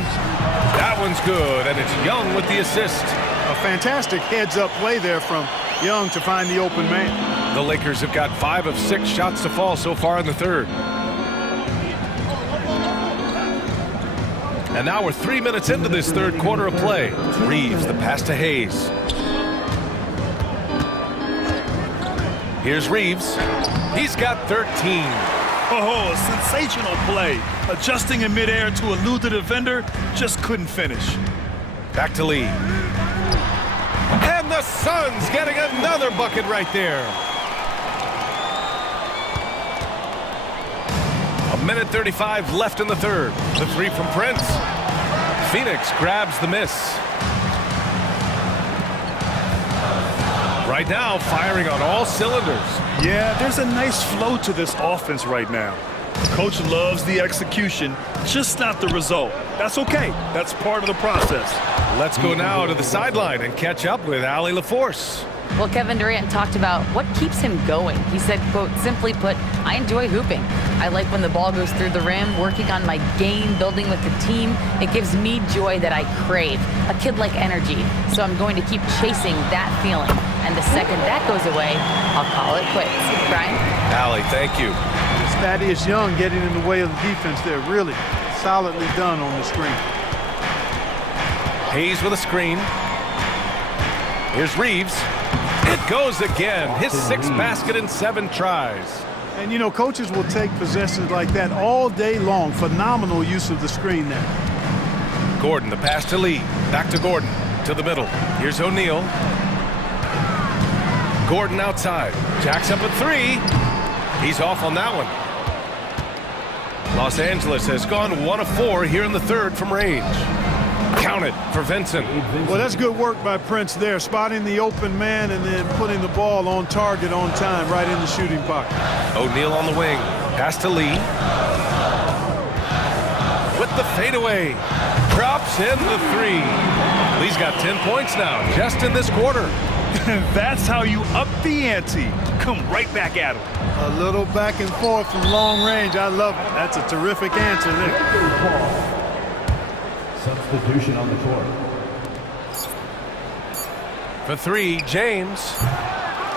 That one's good, and it's Young with the assist. A fantastic heads-up play there from Young to find the open man. The Lakers have got 5 of 6 shots to fall so far in the third. And now we're 3 minutes into this third quarter of play. Reeves, the pass to Hayes. Here's Reeves. He's got 13. Oh, a sensational play. Adjusting in midair to elude the defender, just couldn't finish. Back to Lee. And the Suns getting another bucket right there. A minute 35 left in the third. The three from Prince. Phoenix grabs the miss. Right now, firing on all cylinders. Yeah, there's a nice flow to this offense right now. Coach loves the execution, just not the result. That's okay. That's part of the process. Let's go now to the sideline and catch up with Allie LaForce. Well, Kevin Durant talked about what keeps him going. He said, quote, simply put, I enjoy hooping. I like when the ball goes through the rim, working on my game, building with the team. It gives me joy that I crave, a kid-like energy. So I'm going to keep chasing that feeling. And the second that goes away, I'll call it quits. Brian? Allie, thank you. Thaddeus Young getting in the way of the defense there. Really solidly done on the screen. Hayes with a screen. Here's Reeves. It goes again. His 6th basket in 7 tries. And, you know, coaches will take possessions like that all day long. Phenomenal use of the screen there. Gordon, the pass to Lee. Back to Gordon. To the middle. Here's O'Neal. Gordon outside. Jacks up at 3. He's off on that one. Los Angeles has gone 1 of 4 here in the third from range. Counted for Vincent. Well, that's good work by Prince there, spotting the open man and then putting the ball on target on time right in the shooting pocket. O'Neal on the wing. Pass to Lee. With the fadeaway. Drops in the 3. Lee's got 10 points now just in this quarter. That's how you up the ante. Come right back at him. A little back and forth from long range. I love it. That's a terrific answer there. Substitution on the court. For 3, James.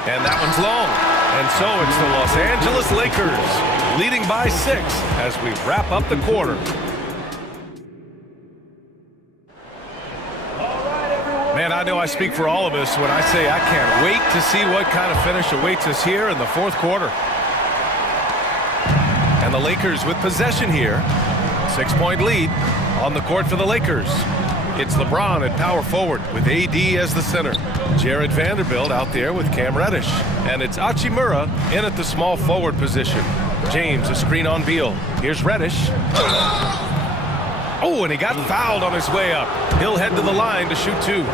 And that one's long. And so it's the Los Angeles Lakers leading by 6 as we wrap up the quarter. Man, I know I speak for all of us when I say I can't wait to see what kind of finish awaits us here in the fourth quarter. And the Lakers with possession here. 6-point lead on the court for the Lakers. It's LeBron at power forward with AD as the center. Jared Vanderbilt out there with Cam Reddish. And it's Hachimura in at the small forward position. James, a screen on Beal. Here's Reddish. Oh, and he got fouled on his way up. He'll head to the line to shoot 2.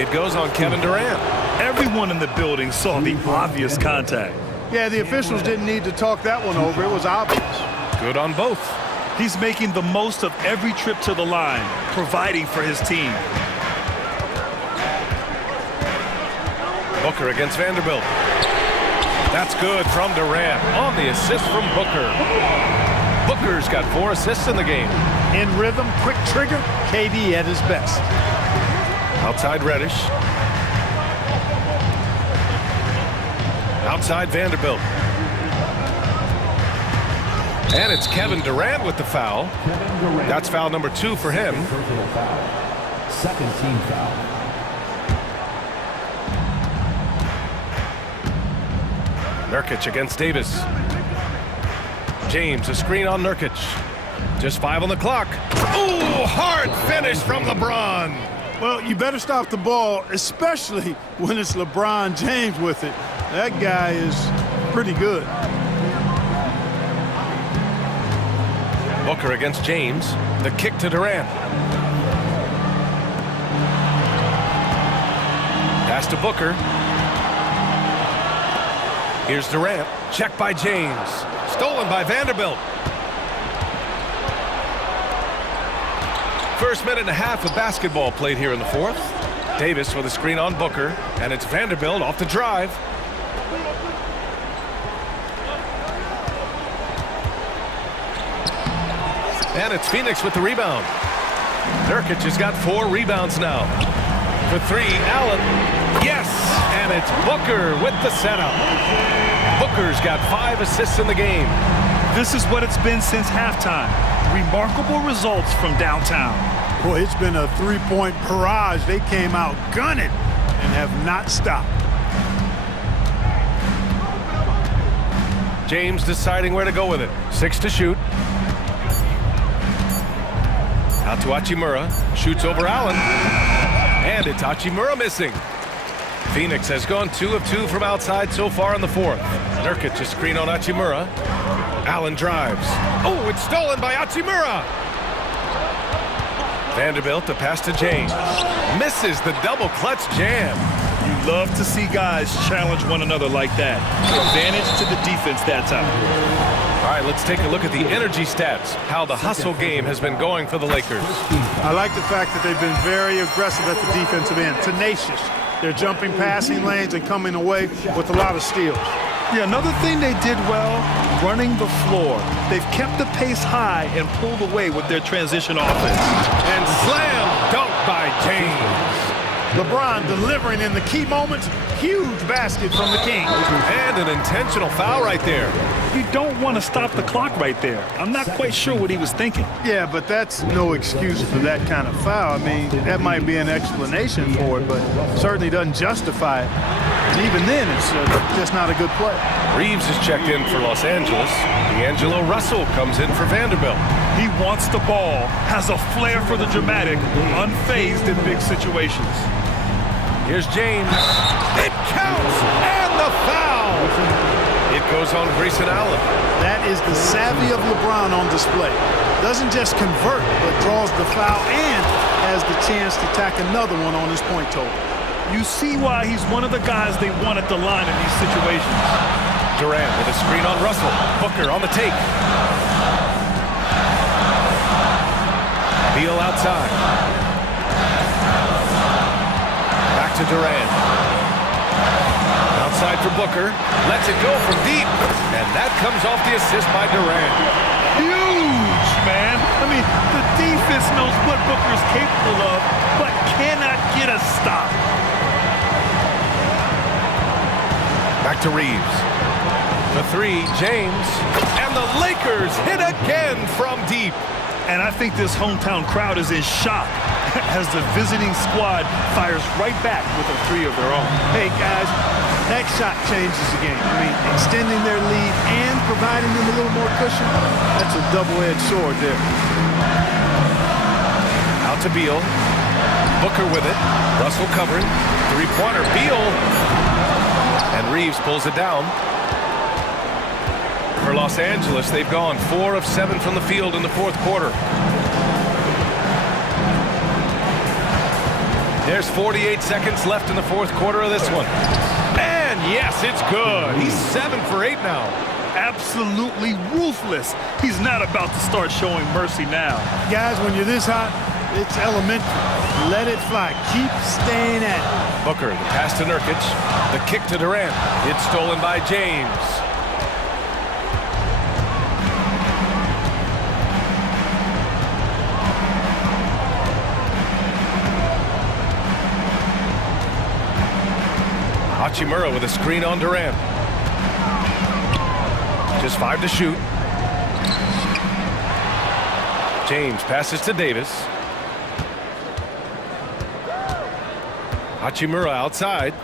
It goes on Kevin Durant. Everyone in the building saw the obvious contact. Yeah, the officials didn't need to talk that one over. It was obvious. Good on both. He's making the most of every trip to the line, providing for his team. Booker against Vanderbilt. That's good from Durant on the assist from Booker. Booker's got 4 assists in the game. In rhythm, quick trigger, KD at his best. Outside Reddish. Outside Vanderbilt. And it's Kevin Durant with the foul. That's foul number 2 for him. Second team foul. Nurkic against Davis. James, a screen on Nurkic. Just 5 on the clock. Ooh, hard finish from LeBron. Well, you better stop the ball, especially when it's LeBron James with it. That guy is pretty good. Booker against James. The kick to Durant. Pass to Booker. Here's Durant. Checked by James. Stolen by Vanderbilt. First minute and a half of basketball played here in the fourth. Davis with a screen on Booker, and it's Vanderbilt off the drive. And it's Phoenix with the rebound. Nurkic has got 4 rebounds now. For 3, Allen. Yes! And it's Booker with the setup. Booker's got 5 assists in the game. This is what it's been since halftime. Remarkable results from downtown. Boy, it's been a three-point barrage. They came out gunning and have not stopped. James deciding where to go with it. 6 to shoot. Out to Hachimura. Shoots over Allen. And it's Hachimura missing. Phoenix has gone 2 of 2 from outside so far in the fourth. Nurkic a screen on Hachimura. Allen drives. Oh, it's stolen by Hachimura. Vanderbilt to pass to James. Misses the double clutch jam. You love to see guys challenge one another like that. Advantage to the defense that time. All right, let's take a look at the energy stats, how the hustle game has been going for the Lakers. I like the fact that they've been very aggressive at the defensive end, tenacious. They're jumping passing lanes and coming away with a lot of steals. Yeah, another thing they did well, running the floor. They've kept the pace high and pulled away with their transition offense. And slam dunk by James. LeBron delivering in the key moments. Huge basket from the King. And an intentional foul right there. You don't want to stop the clock right there. I'm not quite sure what he was thinking. Yeah, but that's no excuse for that kind of foul. I mean, that might be an explanation for it, but certainly doesn't justify it. And even then, it's just not a good play. Reeves is checked in for Los Angeles. D'Angelo Russell comes in for Vanderbilt. He wants the ball, has a flair for the dramatic, unfazed in big situations. Here's James. It counts, and the foul. It goes on Grayson Allen. That is the savvy of LeBron on display. Doesn't just convert, but draws the foul and has the chance to tack another one on his point total. You see why he's one of the guys they want at the line in these situations. Durant with a screen on Russell. Booker on the take. Beal outside. Back to Durant. Outside for Booker. Lets it go from deep. And that comes off the assist by Durant. Huge, man. I mean, the defense knows what Booker's capable of, but cannot get a stop. Back to Reeves. The 3, James. And the Lakers hit again from deep. And I think this hometown crowd is in shock as the visiting squad fires right back with a 3 of their own. Hey, guys, that shot changes the game. I mean, extending their lead and providing them a little more cushion, that's a double-edged sword there. Out to Beal. Booker with it. Russell covering. Three-pointer. Beal. And Reeves pulls it down. For Los Angeles, they've gone 4 of 7 from the field in the fourth quarter. There's 48 seconds left in the fourth quarter of this one. And yes, it's good. He's 7 for 8 now. Absolutely ruthless. He's not about to start showing mercy now. Guys, when you're this hot, it's elementary. Let it fly. Keep staying at it. Booker, the pass to Nurkic. The kick to Durant. It's stolen by James. Hachimura with a screen on Durant. Just 5 to shoot. James passes to Davis. Hachimura outside.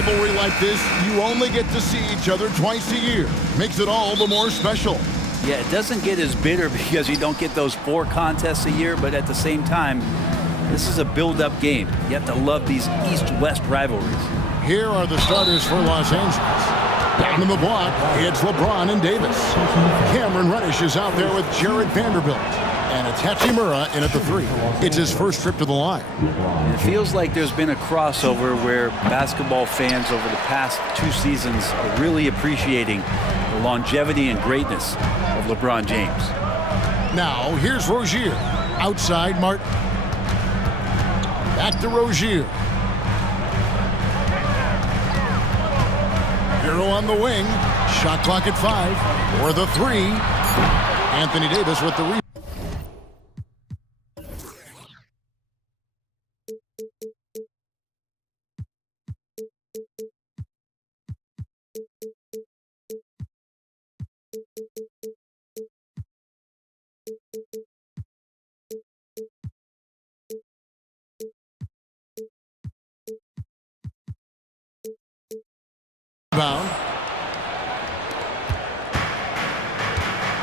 rivalry like this, you only get to see each other twice a year. Makes it all the more special. Yeah, it doesn't get as bitter because you don't get those 4 contests a year, but at the same time, this is a build-up game. You have to love these East-West rivalries. Here are the starters for Los Angeles. Down in the block, it's LeBron and Davis. Cameron Reddish is out there with Jared Vanderbilt. And it's Hachimura in at the 3. It's his first trip to the line. It feels like there's been a crossover where basketball fans over the past 2 seasons are really appreciating the longevity and greatness of LeBron James. Now, here's Rozier. Outside Martin. Back to Rozier. Hero on the wing. Shot clock at 5. Or the 3. Anthony Davis with the rebound.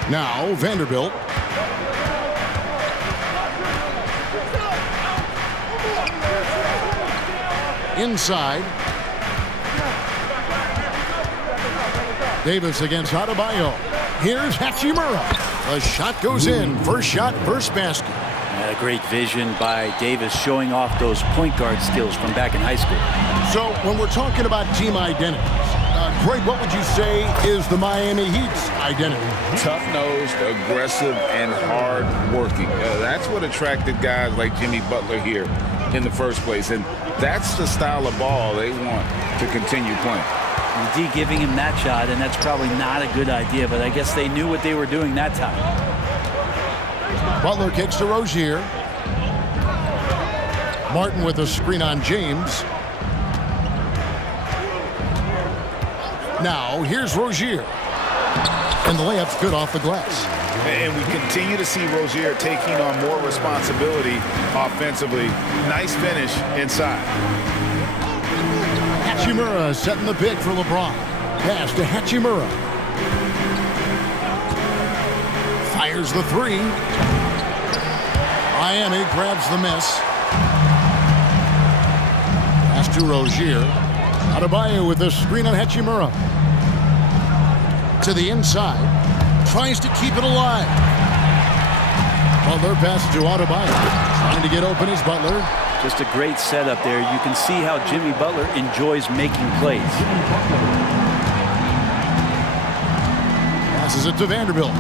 Now, Vanderbilt. Inside. Davis against Adebayo. Here's Hachimura. The shot goes in. First shot, first basket. And a great vision by Davis showing off those point guard skills from back in high school. So when we're talking about team identities, Greg, what would you say is the Miami Heat's identity? Tough-nosed, aggressive, and hard-working. That's what attracted guys like Jimmy Butler here in the first place. And that's the style of ball they want to continue playing. D giving him that shot, and that's probably not a good idea, but I guess they knew what they were doing that time. Butler kicks to Rozier. Martin with a screen on James. Now, here's Rozier. And the layup's good off the glass. And we continue to see Rozier taking on more responsibility offensively. Nice finish inside. Hachimura setting the pick for LeBron. Pass to Hachimura. Fires the 3. Miami grabs the miss. Pass to Rozier. Adebayo with the screen on Hachimura. To the inside. Tries to keep it alive. Butler passes to Adebayo. Trying to get open is Butler. Just a great setup there. You can see how Jimmy Butler enjoys making plays. Passes it to Vanderbilt.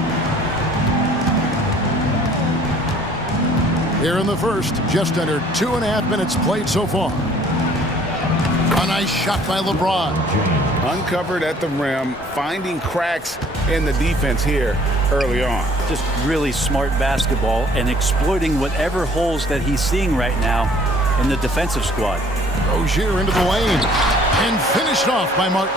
Here in the first, just under 2.5 minutes played so far. A nice shot by LeBron. Uncovered at the rim, finding cracks in the defense here early on. Just really smart basketball and exploiting whatever holes that he's seeing right now in the defensive squad. Rozier into the lane and finished off by Martin.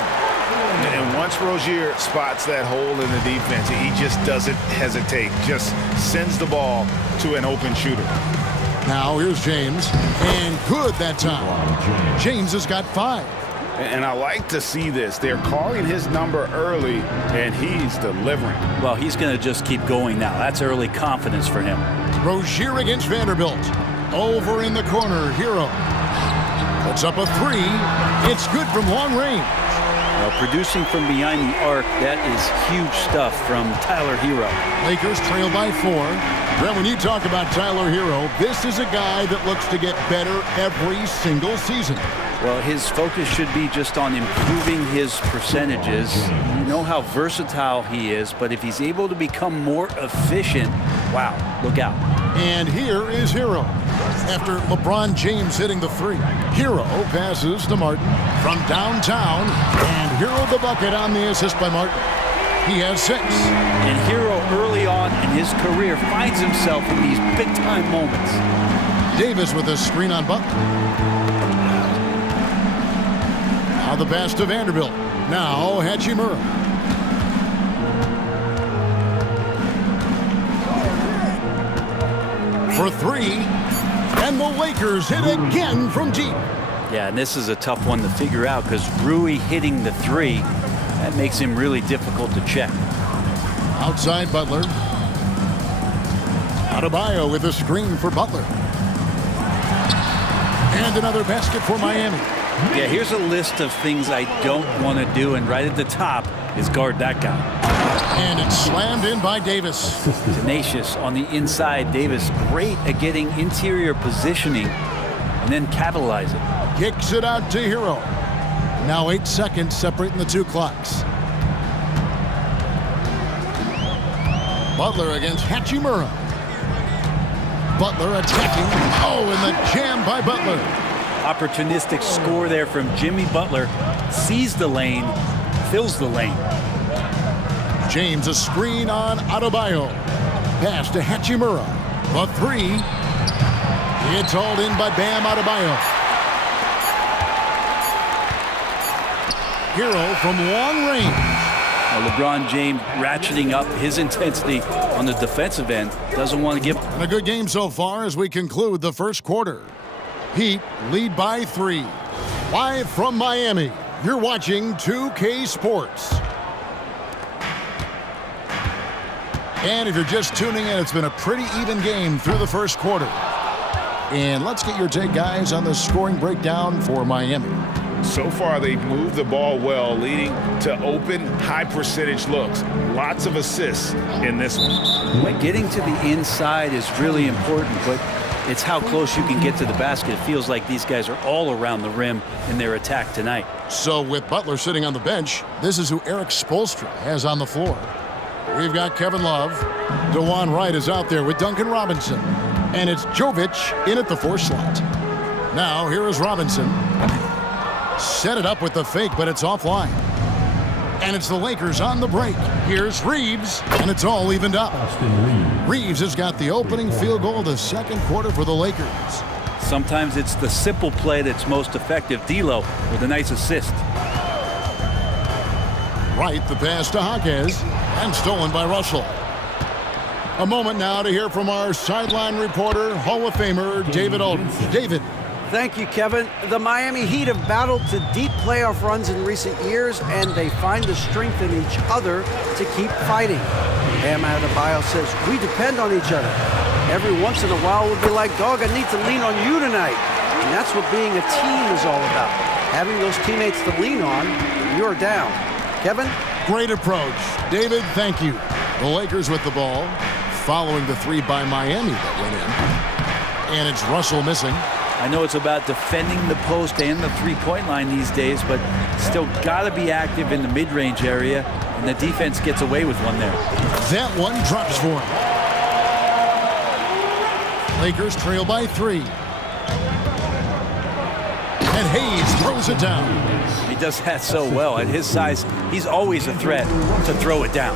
And once Rozier spots that hole in the defense, he just doesn't hesitate, just sends the ball to an open shooter. Now here's James, and good that time. James has got 5. And I like to see this. They're calling his number early, and he's delivering. Well, he's going to just keep going now. That's early confidence for him. Rozier against Vanderbilt. Over in the corner, Hero. Puts up a 3. It's good from long range. Well, producing from behind the arc, that is huge stuff from Tyler Hero. Lakers trail by 4. Well, when you talk about Tyler Hero, this is a guy that looks to get better every single season. Well, his focus should be just on improving his percentages. You know how versatile he is, but if he's able to become more efficient, wow, look out. And here is Hero. After LeBron James hitting the 3, Hero passes to Martin from downtown, and Hero the bucket on the assist by Martin. He has 6. And Hero early on in his career finds himself in these big-time moments. Davis with a screen on Butler. Now the pass to Vanderbilt. Now Hachimura. For 3. And the Lakers hit again from deep. Yeah, and this is a tough one to figure out because Rui hitting the three, that makes him really difficult to check. Outside Butler. Adebayo with a screen for Butler. And another basket for Miami. Yeah, here's a list of things I don't want to do, and right at the top is guard that guy. And it's slammed in by Davis. Tenacious on the inside. Davis great at getting interior positioning and then capitalizing. Kicks it out to Hero. Now 8 seconds separating the two clocks. Butler against Hachimura. Butler attacking. Oh, and the jam by Butler. Opportunistic score there from Jimmy Butler. Sees the lane, fills the lane. James a screen on Adebayo. Pass to Hachimura. The three. It's hauled in by Bam Adebayo. Hero from long range. LeBron James ratcheting up his intensity on the defensive end. Doesn't want to give. And a good game so far as we conclude the first quarter. Heat lead by 3. Live from Miami, you're watching 2K Sports. And if you're just tuning in, it's been a pretty even game through the first quarter. And let's get your take, guys, on the scoring breakdown for Miami. So far, they've moved the ball well, leading to open, high-percentage looks. Lots of assists in this one. Like getting to the inside is really important, but it's how close you can get to the basket. It feels like these guys are all around the rim in their attack tonight. So with Butler sitting on the bench, this is who Eric Spoelstra has on the floor. We've got Kevin Love. DeJuan Wright is out there with Duncan Robinson. And it's Jovic in at the 4 slot. Now, here is Robinson. Set it up with the fake, but it's offline. And it's the Lakers on the break. Here's Reeves, and it's all evened up. Reeves has got the opening field goal of the second quarter for the Lakers. Sometimes it's the simple play that's most effective. D'Lo with a nice assist. Right, the pass to Jaquez, and stolen by Russell. A moment now to hear from our sideline reporter, Hall of Famer David Aldridge. David. Thank you, Kevin. The Miami Heat have battled to deep playoff runs in recent years, and they find the strength in each other to keep fighting. Bam Adebayo says, we depend on each other. Every once in a while, we'll be like, dog, I need to lean on you tonight. And that's what being a team is all about. Having those teammates to lean on when you're down. Kevin? Great approach. David, thank you. The Lakers with the ball, following the 3 by Miami that went in. And it's Russell missing. I know it's about defending the post and the three-point line these days, but still got to be active in the mid-range area, and the defense gets away with one there. That one drops for him. Lakers trail by 3. And Hayes throws it down. He does that so well. At his size, he's always a threat to throw it down.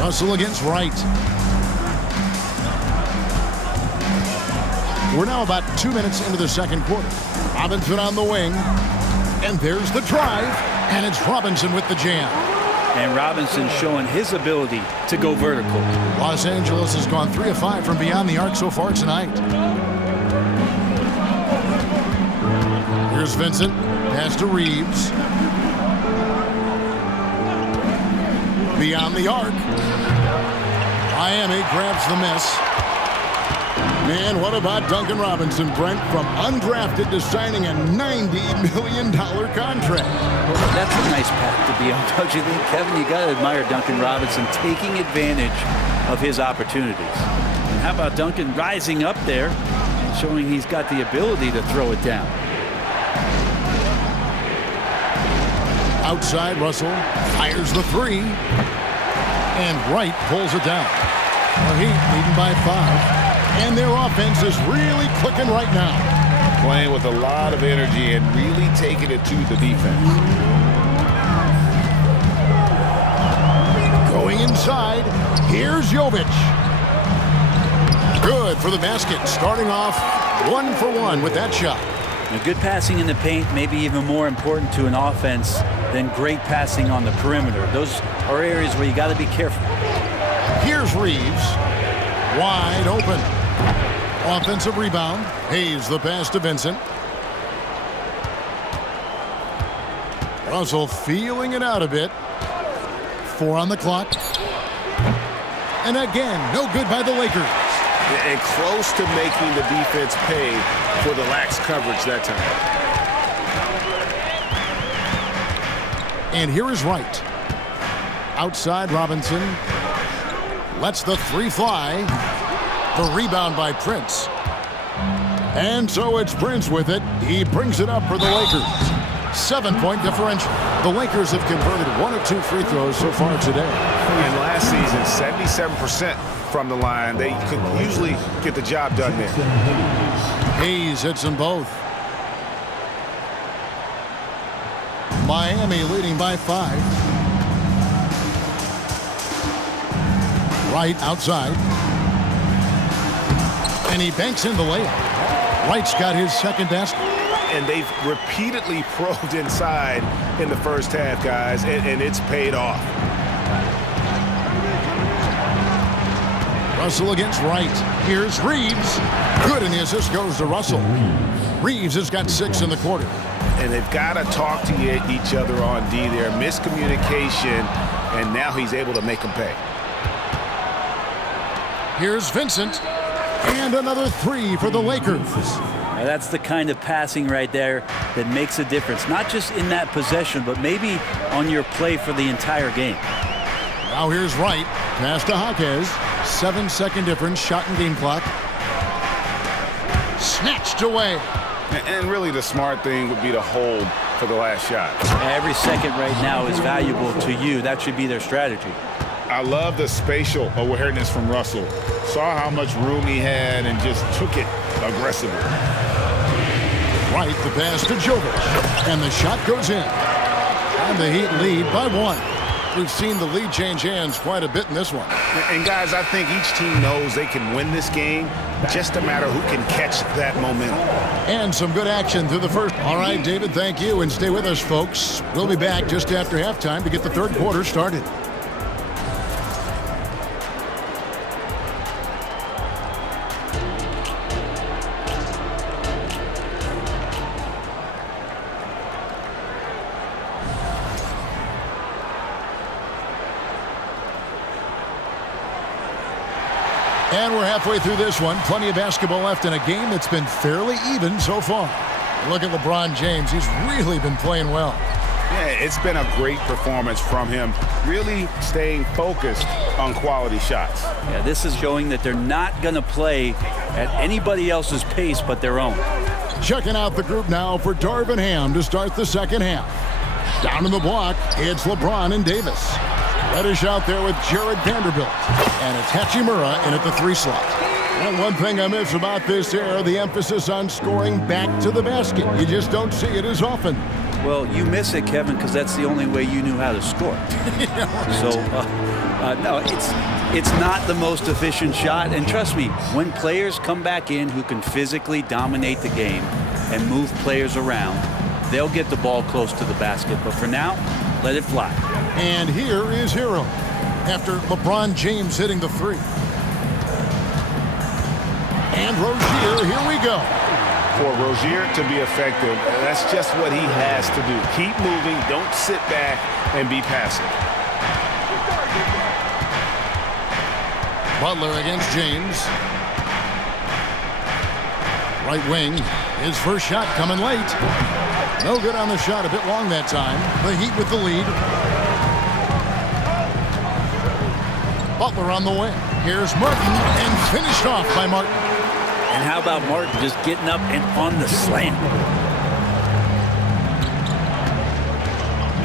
Russell against Wright. We're now about 2 minutes into the second quarter. Robinson on the wing. And there's the drive. And it's Robinson with the jam. And Robinson showing his ability to go vertical. Los Angeles has gone 3 of 5 from beyond the arc so far tonight. Here's Vincent. Pass to Reeves. Beyond the arc. Miami grabs the miss. Man, what about Duncan Robinson, Brent, from undrafted to signing a $90 million contract? Well, that's a nice path to be on, don't you think, Kevin? You got to admire Duncan Robinson taking advantage of his opportunities. And how about Duncan rising up there and showing he's got the ability to throw it down? Outside, Russell fires the 3. And Wright pulls it down. The Heat leading by 5. And their offense is really clicking right now. Playing with a lot of energy and really taking it to the defense. Going inside, here's Jovic. Good for the basket, starting off 1 for 1 with that shot. Now, good passing in the paint may be even more important to an offense than great passing on the perimeter. Those are areas where you got to be careful. Here's Reeves, wide open. Offensive rebound. Hayes the pass to Vincent. Russell feeling it out a bit. 4 on the clock. And again, no good by the Lakers. And close to making the defense pay for the lax coverage that time. And here is Wright. Outside Robinson. Lets the 3 fly. The rebound by Prince. And so it's Prince with it. He brings it up for the Lakers. 7-point differential. The Lakers have converted 1 of 2 free throws so far today. And last season, 77% from the line. They could usually get the job done there. Hayes hits them both. Miami leading by 5. Wright outside. And he banks in the layup. Wright's got his second basket. And they've repeatedly probed inside in the first half, guys, and it's paid off. Russell against Wright. Here's Reeves. Good, and the assist goes to Russell. Reeves has got 6 in the quarter. And they've got to talk to each other on D there. Miscommunication, and now he's able to make them pay. Here's Vincent. And another 3 for the Lakers. Now that's the kind of passing right there that makes a difference, not just in that possession, but maybe on your play for the entire game. Now here's Wright. Pass to Jaquez. 7-second difference, shot and game clock. Snatched away. And really the smart thing would be to hold for the last shot. Every second right now is valuable to you. That should be their strategy. I love the spatial awareness from Russell. Saw how much room he had and just took it aggressively. Wright, the pass to Jovic. And the shot goes in. And the Heat lead by 1. We've seen the lead change hands quite a bit in this one. And guys, I think each team knows they can win this game. Just a matter who can catch that momentum. And some good action through the first. All right, David, thank you. And stay with us, folks. We'll be back just after halftime to get the third quarter started. And we're halfway through this one. Plenty of basketball left in a game that's been fairly even so far. Look at LeBron James. He's really been playing well. Yeah, it's been a great performance from him, really staying focused on quality shots. Yeah, this is showing that they're not going to play at anybody else's pace but their own. Checking out the group now for Darvin Ham to start the second half. Down in the block, it's LeBron and Davis. Reddish out there with Jared Vanderbilt. And it's Hachimura in at the 3 slot. And one thing I miss about this era, the emphasis on scoring back to the basket. You just don't see it as often. Well, you miss it, Kevin, because that's the only way you knew how to score. Yeah, so, no, it's not the most efficient shot. And trust me, when players come back in who can physically dominate the game and move players around, they'll get the ball close to the basket. But for now, let it fly. And here is Hero after LeBron James hitting the 3. And Rozier, here we go. For Rozier to be effective, that's just what he has to do. Keep moving, don't sit back and be passive. Butler against James. Right wing, his first shot coming late. No good on the shot, a bit long that time. The Heat with the lead. Butler on the wing. Here's Martin, and finished off by Martin. And how about Morant just getting up and on the slam?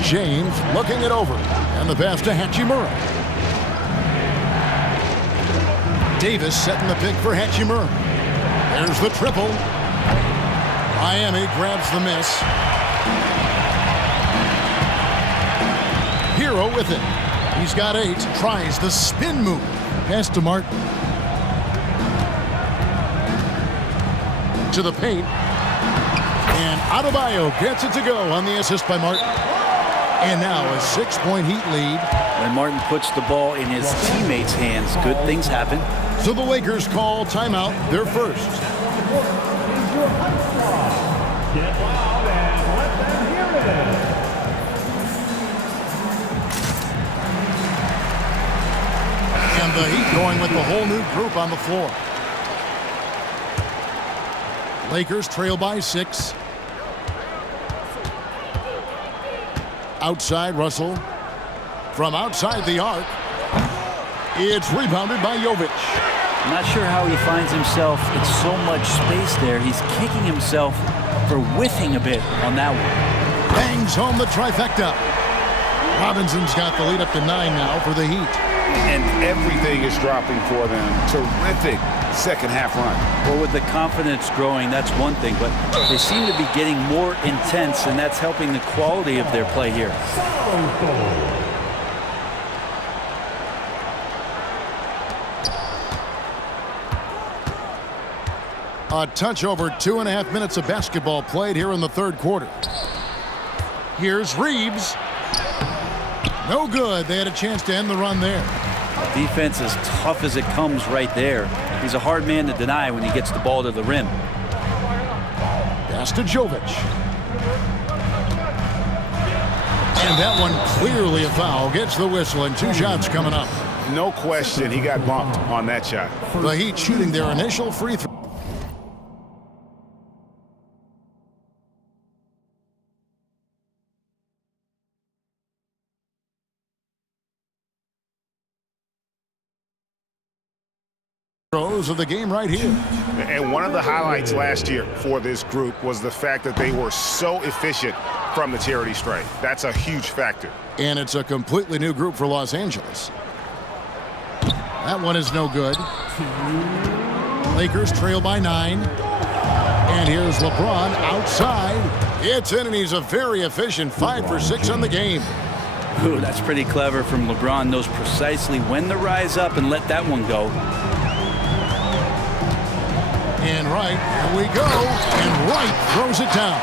James looking it over. And the pass to Hachimura. Davis setting the pick for Hachimura. There's the triple. Miami grabs the miss. Hero with it. He's got 8. Tries the spin move. Pass to Martin. To the paint. And Adebayo gets it to go on the assist by Martin. And now a 6-point Heat lead. When Martin puts the ball in his teammates' hands, good things happen. So the Lakers call timeout, their first. Get loud and let them hear it. And the Heat going with the whole new group on the floor. Lakers trail by 6. Outside Russell. From outside the arc. It's rebounded by Jovic. I'm not sure how he finds himself in so much space there. He's kicking himself for whiffing a bit on that one. Bangs home the trifecta. Robinson's got the lead up to 9 now for the Heat. And everything is dropping for them. Terrific second half run. Well, with the confidence growing, that's one thing, but they seem to be getting more intense, and that's helping the quality of their play here. A touch over 2.5 minutes of basketball played here in the third quarter. Here's Reeves. No good. They had a chance to end the run there. Defense as tough as it comes right there. He's a hard man to deny when he gets the ball to the rim. Pass to Jovic. And that one clearly a foul. Gets the whistle and 2 shots coming up. No question he got bumped on that shot. The Heat shooting their initial free throw. Of the game right here. And one of the highlights last year for this group was the fact that they were so efficient from the charity stripe. That's a huge factor. And it's a completely new group for Los Angeles. That one is no good. Lakers trail by 9. And here's LeBron outside. It's in, and he's a very efficient 5 for 6 on the game. Ooh, that's pretty clever from LeBron. Knows precisely when to rise up and let that one go. And Wright, here we go, and Wright throws it down.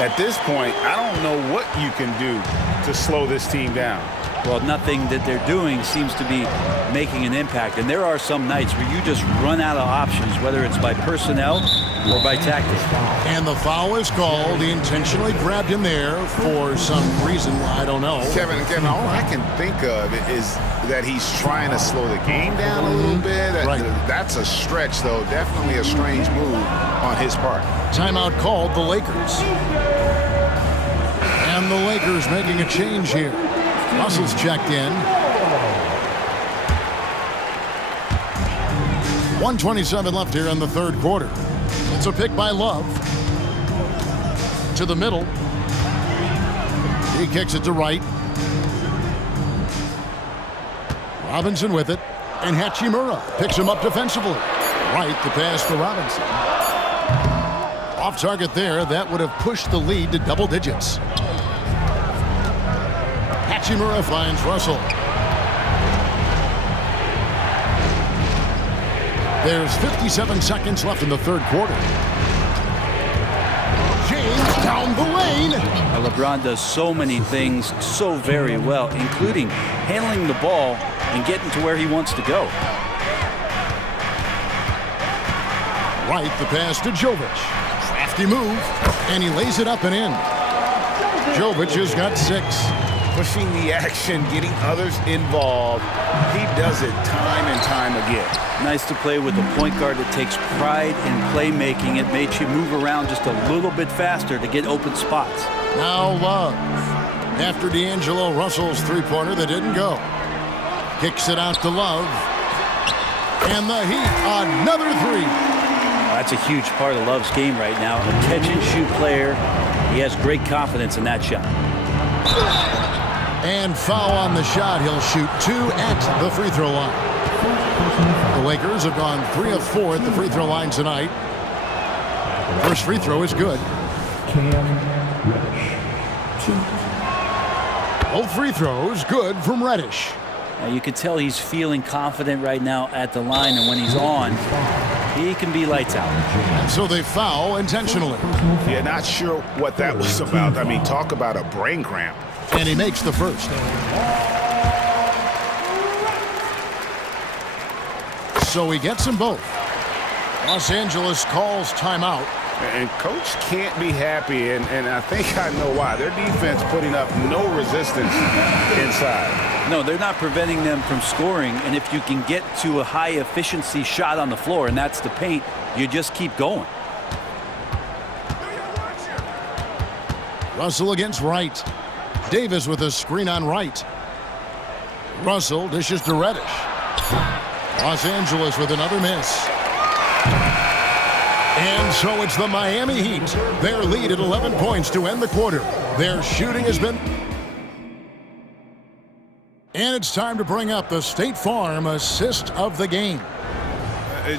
At this point, I don't know what you can do to slow this team down. Well, nothing that they're doing seems to be making an impact. And there are some nights where you just run out of options, whether it's by personnel or by tactics. And the foul is called. He intentionally grabbed him there for some reason. I don't know. Kevin, all I can think of is that he's trying to slow the game down a little bit. Right. That's a stretch, though. Definitely a strange move on his part. Timeout called, the Lakers. And the Lakers making a change here. Russell's checked in. 1:27 left here in the third quarter. It's a pick by Love. To the middle. He kicks it to Wright. Robinson with it. And Hachimura picks him up defensively. Wright the pass to Robinson. Off target there. That would have pushed the lead to double digits. Hachimura finds Russell. There's 57 seconds left in the third quarter. James down the lane. Now, LeBron does so many things so very well, including handling the ball and getting to where he wants to go. Right, the pass to Jovic. Crafty move, and he lays it up and in. Jovic has got 6. Pushing the action, getting others involved. He does it time and time again. Nice to play with a point guard that takes pride in playmaking. It makes you move around just a little bit faster to get open spots. Now Love. After D'Angelo Russell's three-pointer that didn't go. Kicks it out to Love. And the Heat, another 3. That's a huge part of Love's game right now. A catch-and-shoot player. He has great confidence in that shot. And foul on the shot. He'll shoot 2 at the free throw line. The Lakers have gone 3 of 4 at the free throw line tonight. First free throw is good. Both free throws good from Reddish. Now you can tell he's feeling confident right now at the line, and when he's on, he can be lights out. And so they foul intentionally. Yeah, not sure what that was about. I mean, talk about a brain cramp. And he makes the first. So he gets them both. Los Angeles calls timeout. And coach can't be happy, and I think I know why. Their defense putting up no resistance inside. No, they're not preventing them from scoring, and if you can get to a high-efficiency shot on the floor, and that's the paint, you just keep going. Russell against Wright. Davis with a screen on Wright. Russell dishes to Reddish. Los Angeles with another miss. And so it's the Miami Heat. Their lead at 11 points to end the quarter. Their shooting has been... And it's time to bring up the State Farm assist of the game.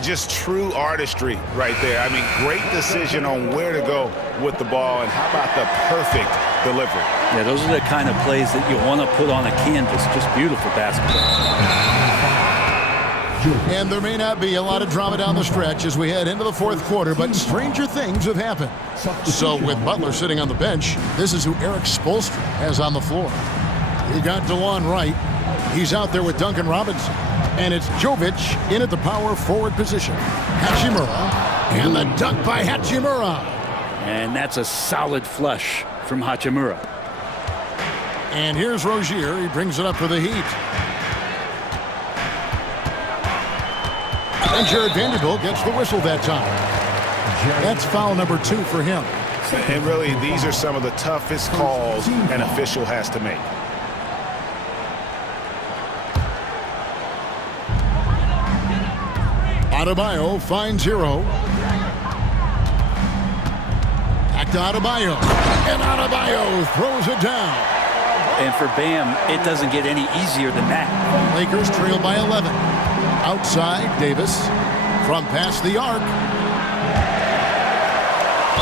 Just true artistry right there. I mean, great decision on where to go with the ball, and how about the perfect delivery? Yeah, those are the kind of plays that you want to put on a canvas. Just beautiful basketball. And there may not be a lot of drama down the stretch as we head into the fourth quarter, but stranger things have happened. So with Butler sitting on the bench, this is who Eric Spoelstra has on the floor. You got DeLon Wright. He's out there with Duncan Robinson. And it's Jovic in at the power forward position. Hachimura. And the dunk by Hachimura. And that's a solid flush from Hachimura. And here's Rozier. He brings it up for the Heat. And Jared Vanderbilt gets the whistle that time. That's foul number 2 for him. And really, these are some of the toughest calls an official has to make. Adebayo finds Hero. Back to Adebayo. And Adebayo throws it down. And for Bam, it doesn't get any easier than that. Lakers trail by 11. Outside, Davis from past the arc.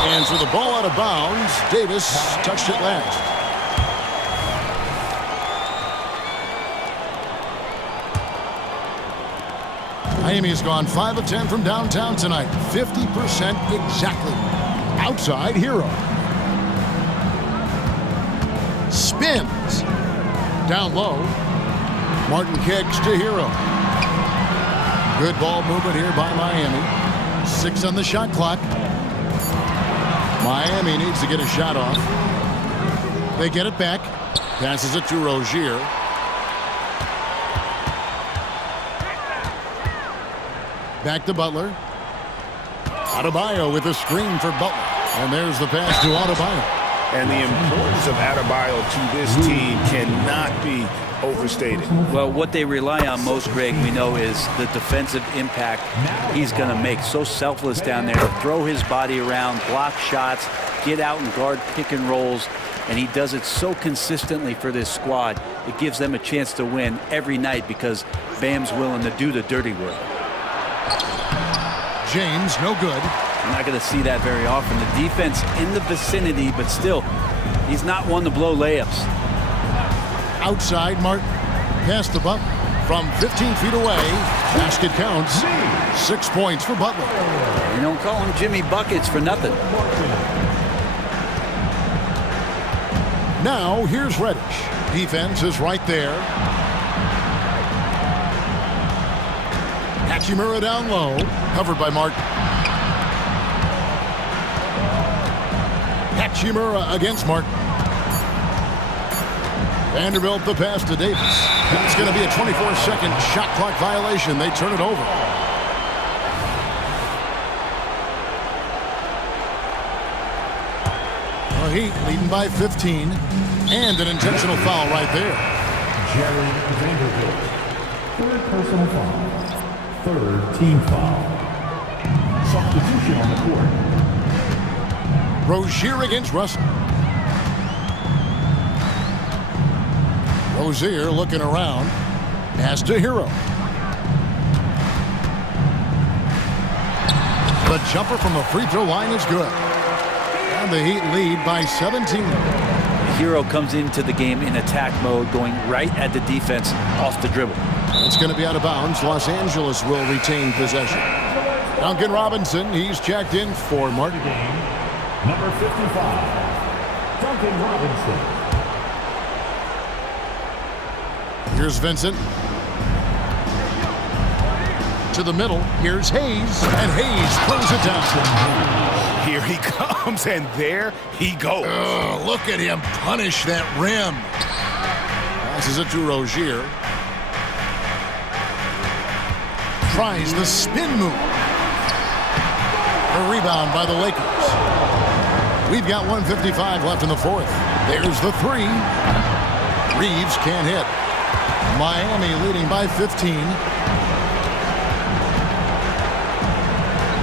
And so the ball out of bounds. Davis touched it last. Miami's gone 5 of 10 from downtown tonight. 50% exactly. Outside, Hero. Spins. Down low. Martin kicks to Hero. Good ball movement here by Miami. 6 on the shot clock. Miami needs to get a shot off. They get it back. Passes it to Rozier. Back to Butler. Adebayo with a screen for Butler. And there's the pass to Adebayo. And the importance of Adebayo to this team cannot be overstated. Well, what they rely on most, Greg, we know, is the defensive impact he's going to make. So selfless down there to throw his body around, block shots, get out and guard pick and rolls. And he does it so consistently for this squad. It gives them a chance to win every night because Bam's willing to do the dirty work. James, no good. You're not going to see that very often. The defense in the vicinity, but still, he's not one to blow layups. Outside, Martin. Past the Butler. From 15 feet away. Basket counts. 6 points for Butler. You don't call him Jimmy Buckets for nothing. Now, here's Reddish. Defense is right there. Hachimura down low. Covered by Martin. Hachimura against Martin. Vanderbilt the pass to Davis. That's going to be a 24-second shot clock violation. They turn it over. The Heat leading by 15. And an intentional foul right there. Jared Vanderbilt. 3rd personal foul. 3rd team foul. Substitution on the court. Rozier against Russell. Rozier looking around. Pass to Hero. The jumper from the free throw line is good. And the Heat lead by 17. Hero comes into the game in attack mode, going right at the defense off the dribble. It's going to be out of bounds. Los Angeles will retain possession. Duncan Robinson, he's checked in for Martin. Number 55, Duncan Robinson. Here's Vincent. To the middle. Here's Hayes. And Hayes throws it down. Here he comes, and there he goes. Oh, look at him punish that rim. Passes it to Rozier. Tries the spin move. A rebound by the Lakers. We've got 1:55 left in the fourth. There's the three. Reeves can't hit. Miami leading by 15.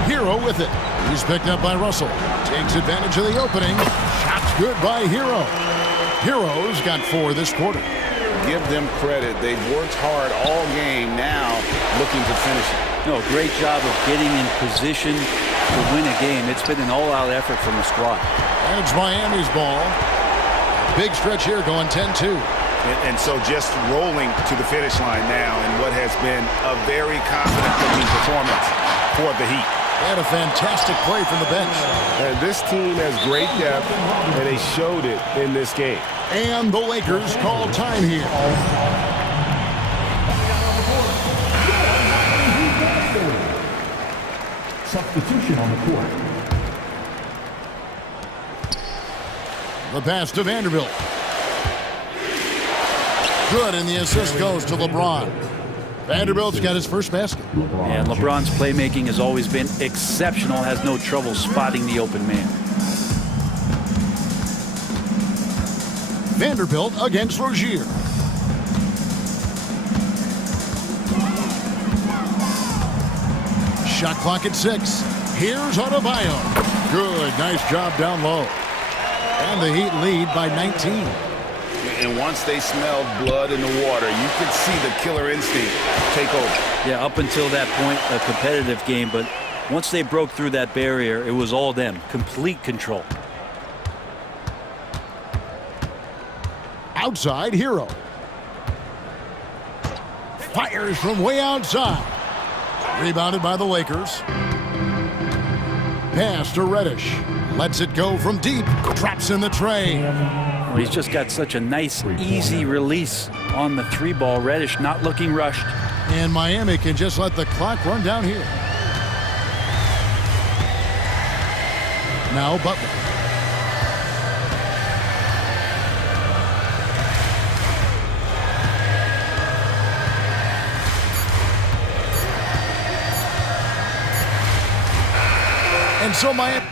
Hero with it. He's picked up by Russell. Takes advantage of the opening. Shot's good by Hero. Hero's got 4 this quarter. Give them credit. They've worked hard all game, now looking to finish it. No, great job of getting in position to win a game. It's been an all-out effort from the squad. And it's Miami's ball. Big stretch here going 10-2. And so just rolling to the finish line now in what has been a very confident-looking performance for the Heat. And a fantastic play from the bench. And this team has great depth, and they showed it in this game. And the Lakers call time here. Substitution on the court. The pass to Vanderbilt. Good, and the assist goes to LeBron. Vanderbilt's got his first basket. And LeBron's playmaking has always been exceptional, has no trouble spotting the open man. Vanderbilt against Rozier. Shot clock at 6. Here's Adebayo. Good, nice job down low. And the Heat lead by 19. And once they smelled blood in the water, you could see the killer instinct take over. Yeah, up until that point, a competitive game, but once they broke through that barrier, it was all them. Complete control. Outside, Hero. Fires from way outside. Rebounded by the Lakers. Pass to Reddish. Lets it go from deep. Traps in the tray. Well, he's just got such a nice, easy release on the 3-ball. Reddish not looking rushed. And Miami can just let the clock run down here. Now Butler. And so Miami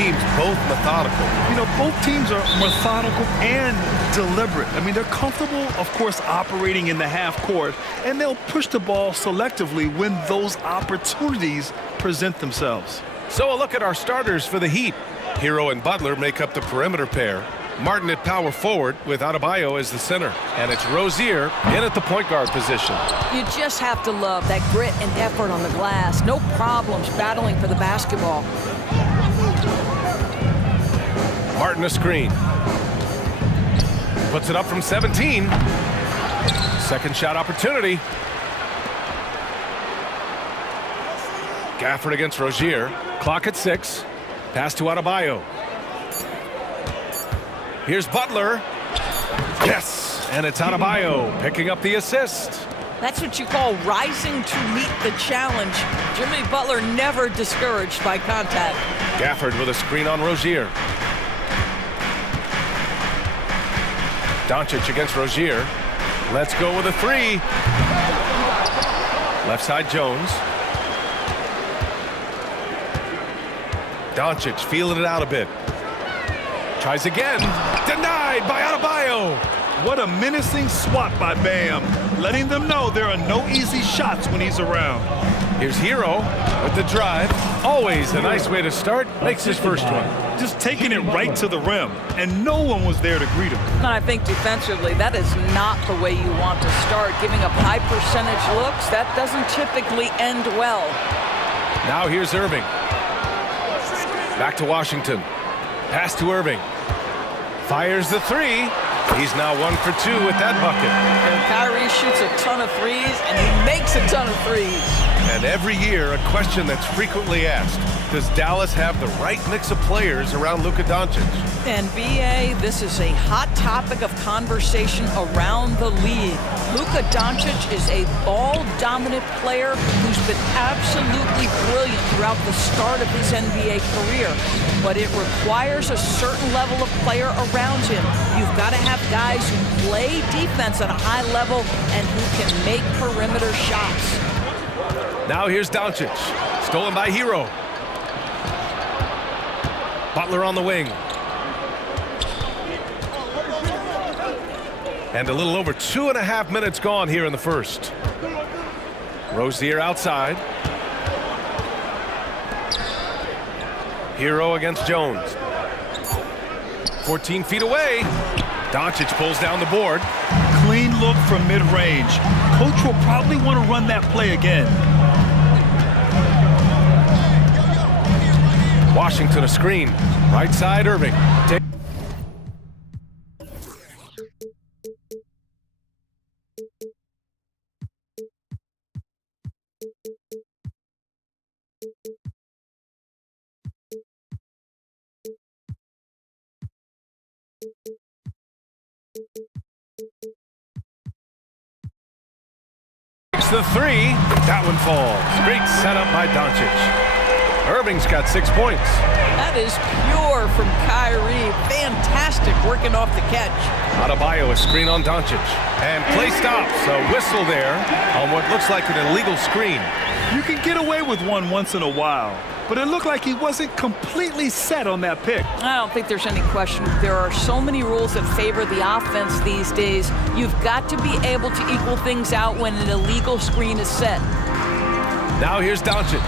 teams both methodical. You know, both teams are methodical and deliberate. I mean, they're comfortable, of course, operating in the half court, and they'll push the ball selectively when those opportunities present themselves. So a look at our starters for the Heat. Hero and Butler make up the perimeter pair. Martin at power forward with Adebayo as the center. And it's Rozier in at the point guard position. You just have to love that grit and effort on the glass. No problems battling for the basketball. Martin a screen. Puts it up from 17. Second shot opportunity. Gafford against Rozier. Clock at 6. Pass to Adebayo. Here's Butler. Yes! And it's Adebayo picking up the assist. That's what you call rising to meet the challenge. Jimmy Butler never discouraged by contact. Gafford with a screen on Rozier. Doncic against Rozier. Let's go with a 3. Left side Jones. Doncic feeling it out a bit. Tries again. Denied by Adebayo. What a menacing swat by Bam. Letting them know there are no easy shots when he's around. Here's Hero with the drive. Always a nice way to start. Makes his first one. Just taking it right to the rim, and no one was there to greet him. And I think defensively, that is not the way you want to start. Giving up high percentage looks, that doesn't typically end well. Now here's Irving. Back to Washington. Pass to Irving. Fires the 3. He's now 1 for 2 with that bucket. And Kyrie shoots a ton of threes, and he makes a ton of threes. And every year, a question that's frequently asked. Does Dallas have the right mix of players around Luka Doncic? And BA, this is a hot topic of conversation around the league. Luka Doncic is a ball-dominant player who's been absolutely brilliant throughout the start of his NBA career. But it requires a certain level of player around him. You've got to have guys who play defense at a high level and who can make perimeter shots. Now here's Doncic. Stolen by Hero. Butler on the wing. And a little over 2.5 minutes gone here in the first. Rozier outside. Hero against Jones. 14 feet away. Doncic pulls down the board. Clean look from mid-range. Coach will probably want to run that play again. Washington a screen. Right side Irving. Takes the 3. That one falls. Great setup by Doncic. Irving's got 6 points. That is pure from Kyrie. Fantastic working off the catch. Adebayo a screen on Doncic. And play stops. A whistle there on what looks like an illegal screen. You can get away with one once in a while, but it looked like he wasn't completely set on that pick. I don't think there's any question. There are so many rules that favor the offense these days. You've got to be able to equal things out when an illegal screen is set. Now here's Doncic.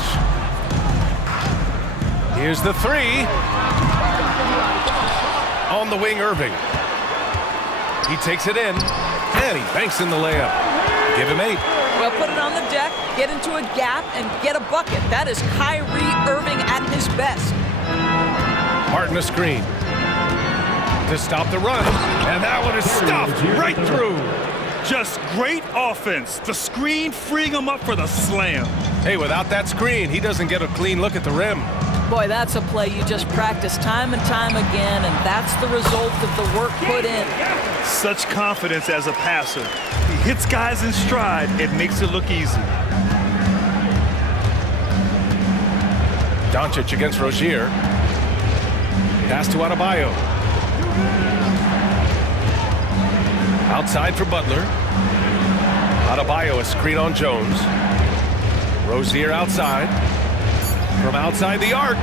Here's the 3. On the wing, Irving. He takes it in, and he banks in the layup. Give him 8. Well, put it on the deck, get into a gap, and get a bucket. That is Kyrie Irving at his best. Martin a screen. To stop the run, and that one is stuffed right through. Just great offense. The screen freeing him up for the slam. Hey, without that screen, he doesn't get a clean look at the rim. Boy, that's a play you just practice time and time again, and that's the result of the work put in. Such confidence as a passer. He hits guys in stride. It makes it look easy. Doncic against Rozier. Pass to Adebayo. Outside for Butler. Adebayo a screen on Jones. Rozier outside. From outside the arc.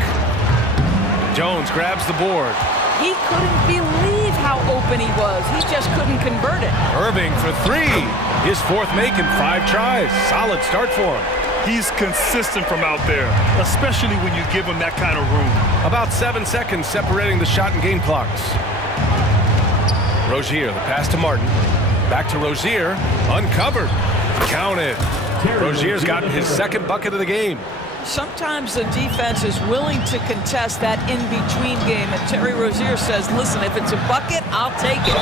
Jones grabs the board. He couldn't believe how open he was. He just couldn't convert it. Irving for three. His fourth make in 5 tries. Solid start for him. He's consistent from out there, especially when you give him that kind of room. About 7 seconds separating the shot and game clocks. Rozier, the pass to Martin. Back to Rozier. Uncovered. Counted. Rozier's gotten his second bucket of the game. Sometimes the defense is willing to contest that in-between game, and Terry Rozier says, listen, if it's a bucket, I'll take it.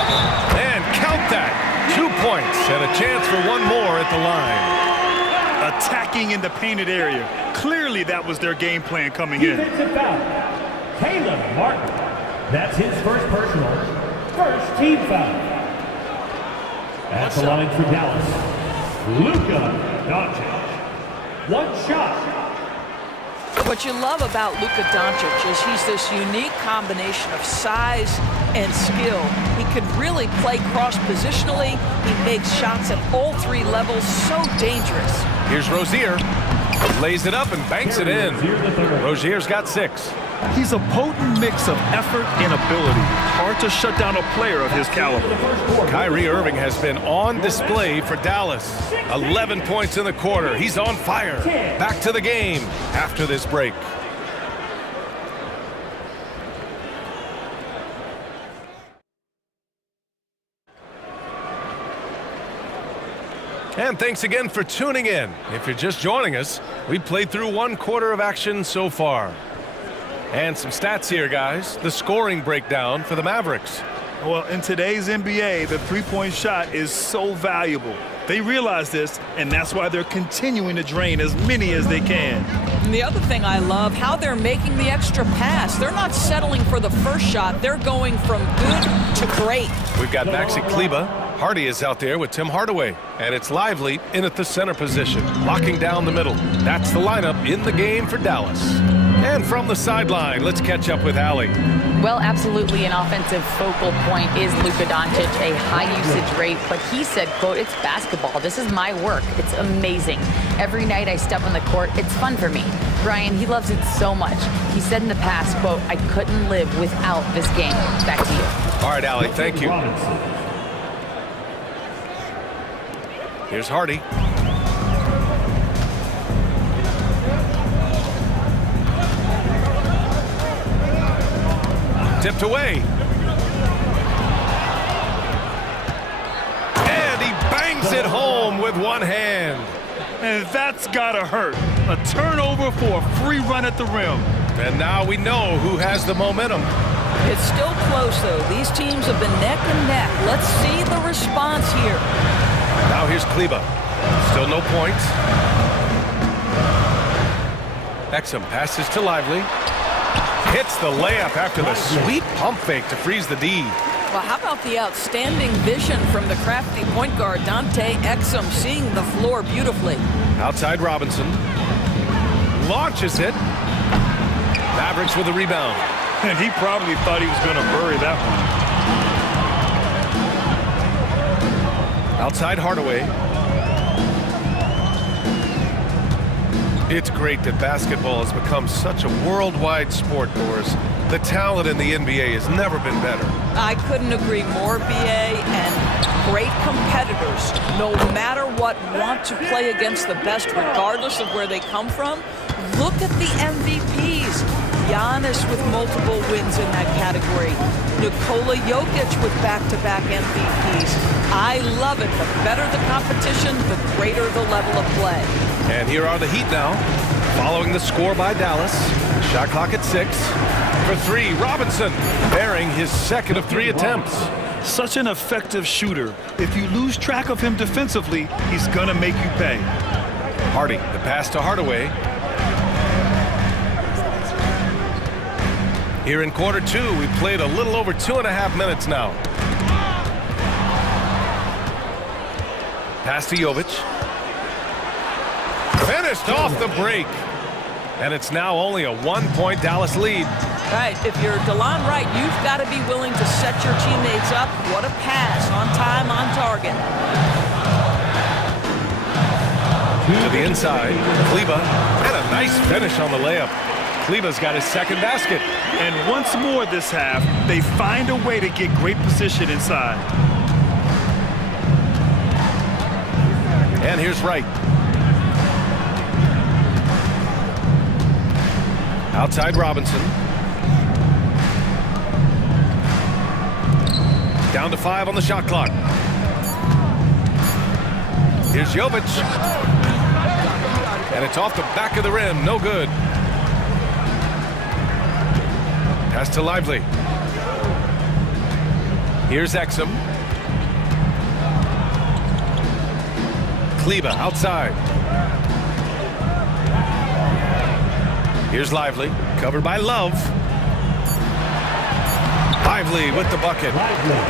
And count that. 2 points and a chance for one more at the line. Attacking in the painted area. Clearly that was their game plan coming in. Defensive foul. Caleb Martin. That's his first personal. First team foul. At the line for Dallas, Luka Doncic. 1 shot. What you love about Luka Doncic is he's this unique combination of size and skill. He could really play cross-positionally. He makes shots at all 3 levels, so dangerous. Here's Rozier. Lays it up and banks it in. Rozier's got 6. He's a potent mix of effort and ability. Hard to shut down a player of his caliber. Kyrie Irving has been on display for Dallas. 11 points in the quarter. He's on fire. Back to the game after this break. And thanks again for tuning in. If you're just joining us, we played through 1 quarter of action so far. And some stats here, guys. The scoring breakdown for the Mavericks. Well, in today's NBA, the three-point shot is so valuable. They realize this, and that's why they're continuing to drain as many as they can. And the other thing I love, how they're making the extra pass. They're not settling for the first shot. They're going from good to great. We've got Maxi Kleba. Hardy is out there with Tim Hardaway. And it's Lively in at the center position, locking down the middle. That's the lineup in the game for Dallas. And from the sideline, let's catch up with Allie. Well, absolutely an offensive focal point is Luka Doncic, a high usage rate, but he said, quote, it's basketball. This is my work. It's amazing. Every night I step on the court, it's fun for me. Brian, he loves it so much. He said in the past, quote, I couldn't live without this game. Back to you. All right, Allie, thank you. Here's Hardy. Tipped away. And he bangs it home with one hand. And that's gotta hurt. A turnover for a free run at the rim. And now we know who has the momentum. It's still close, though. These teams have been neck and neck. Let's see the response here. Now here's Kleba. Still no points. Exum passes to Lively. Hits the layup after the sweet pump fake to freeze the D. Well, how about the outstanding vision from the crafty point guard, Dante Exum, seeing the floor beautifully. Outside Robinson. Launches it. Mavericks with the rebound. And he probably thought he was going to bury that one. Outside Hardaway. It's great that basketball has become such a worldwide sport, Doris. The talent in the NBA has never been better. I couldn't agree more, BA, and great competitors, no matter what, want to play against the best regardless of where they come from. Look at the MVPs. Giannis with multiple wins in that category. Nikola Jokic with back-to-back MVPs. I love it. The better the competition, the greater the level of play. And here are the Heat now, following the score by Dallas. Shot clock at 6. For 3, Robinson, bearing his second of 3 attempts. Such an effective shooter. If you lose track of him defensively, he's gonna make you pay. Hardy, the pass to Hardaway. Here in quarter 2, we've played a little over 2.5 minutes now. Pass to Jovic. Finished off the break. And it's now only a 1-point Dallas lead. Right, if you're DeLon Wright, you've got to be willing to set your teammates up. What a pass, on time, on target. To the inside, Kleba, and a nice finish on the layup. Kleba's got his second basket. And once more this half, they find a way to get great position inside. And here's Wright. Outside Robinson. Down to 5 on the shot clock. Here's Jovic. And it's off the back of the rim. No good. Pass to Lively. Here's Exum. Kleba outside. Here's Lively. Covered by Love. Lively with the bucket.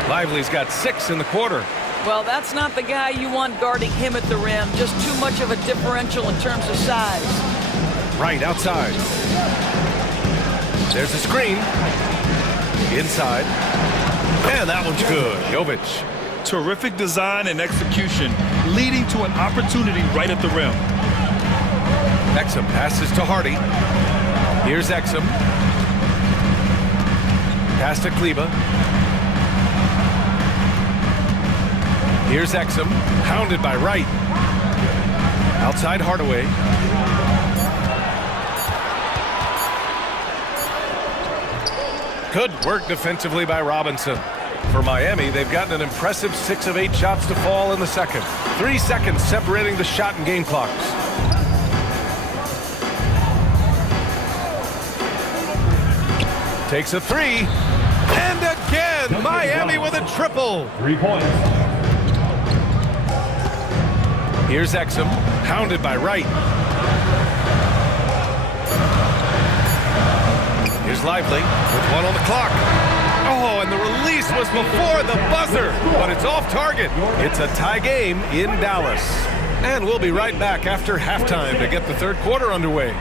Lively's got 6 in the quarter. Well, that's not the guy you want guarding him at the rim. Just too much of a differential in terms of size. Right outside. There's a screen. Inside. And that one's good. Jovic. Terrific design and execution, leading to an opportunity right at the rim. Exum passes to Hardy. Here's Exum. Pass to Kleba. Here's Exum, hounded by Wright. Outside Hardaway. Good work defensively by Robinson. For Miami, they've gotten an impressive 6 of 8 shots to fall in the second. 3 seconds separating the shot and game clocks. Takes a 3. And again, Miami with a triple. 3 points. Here's Exum, hounded by Wright. Here's Lively with 1 on the clock. Oh, and the release was before the buzzer, but it's off target. It's a tie game in Dallas. And we'll be right back after halftime to get the third quarter underway.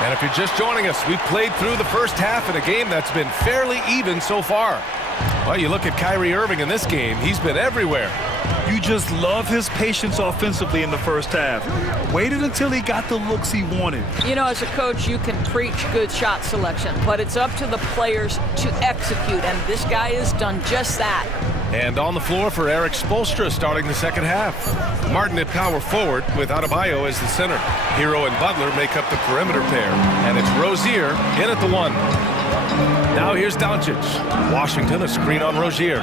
And if you're just joining us, we've played through the first half in a game that's been fairly even so far. Well, you look at Kyrie Irving in this game, he's been everywhere. You just love his patience offensively in the first half. Waited until he got the looks he wanted. You know, as a coach, you can preach good shot selection, but it's up to the players to execute, and this guy has done just that. And on the floor for Eric Spoelstra starting the second half. Martin at power forward with Adebayo as the center. Hero and Butler make up the perimeter pair. And it's Rozier in at the 1. Now here's Doncic. Washington a screen on Rozier.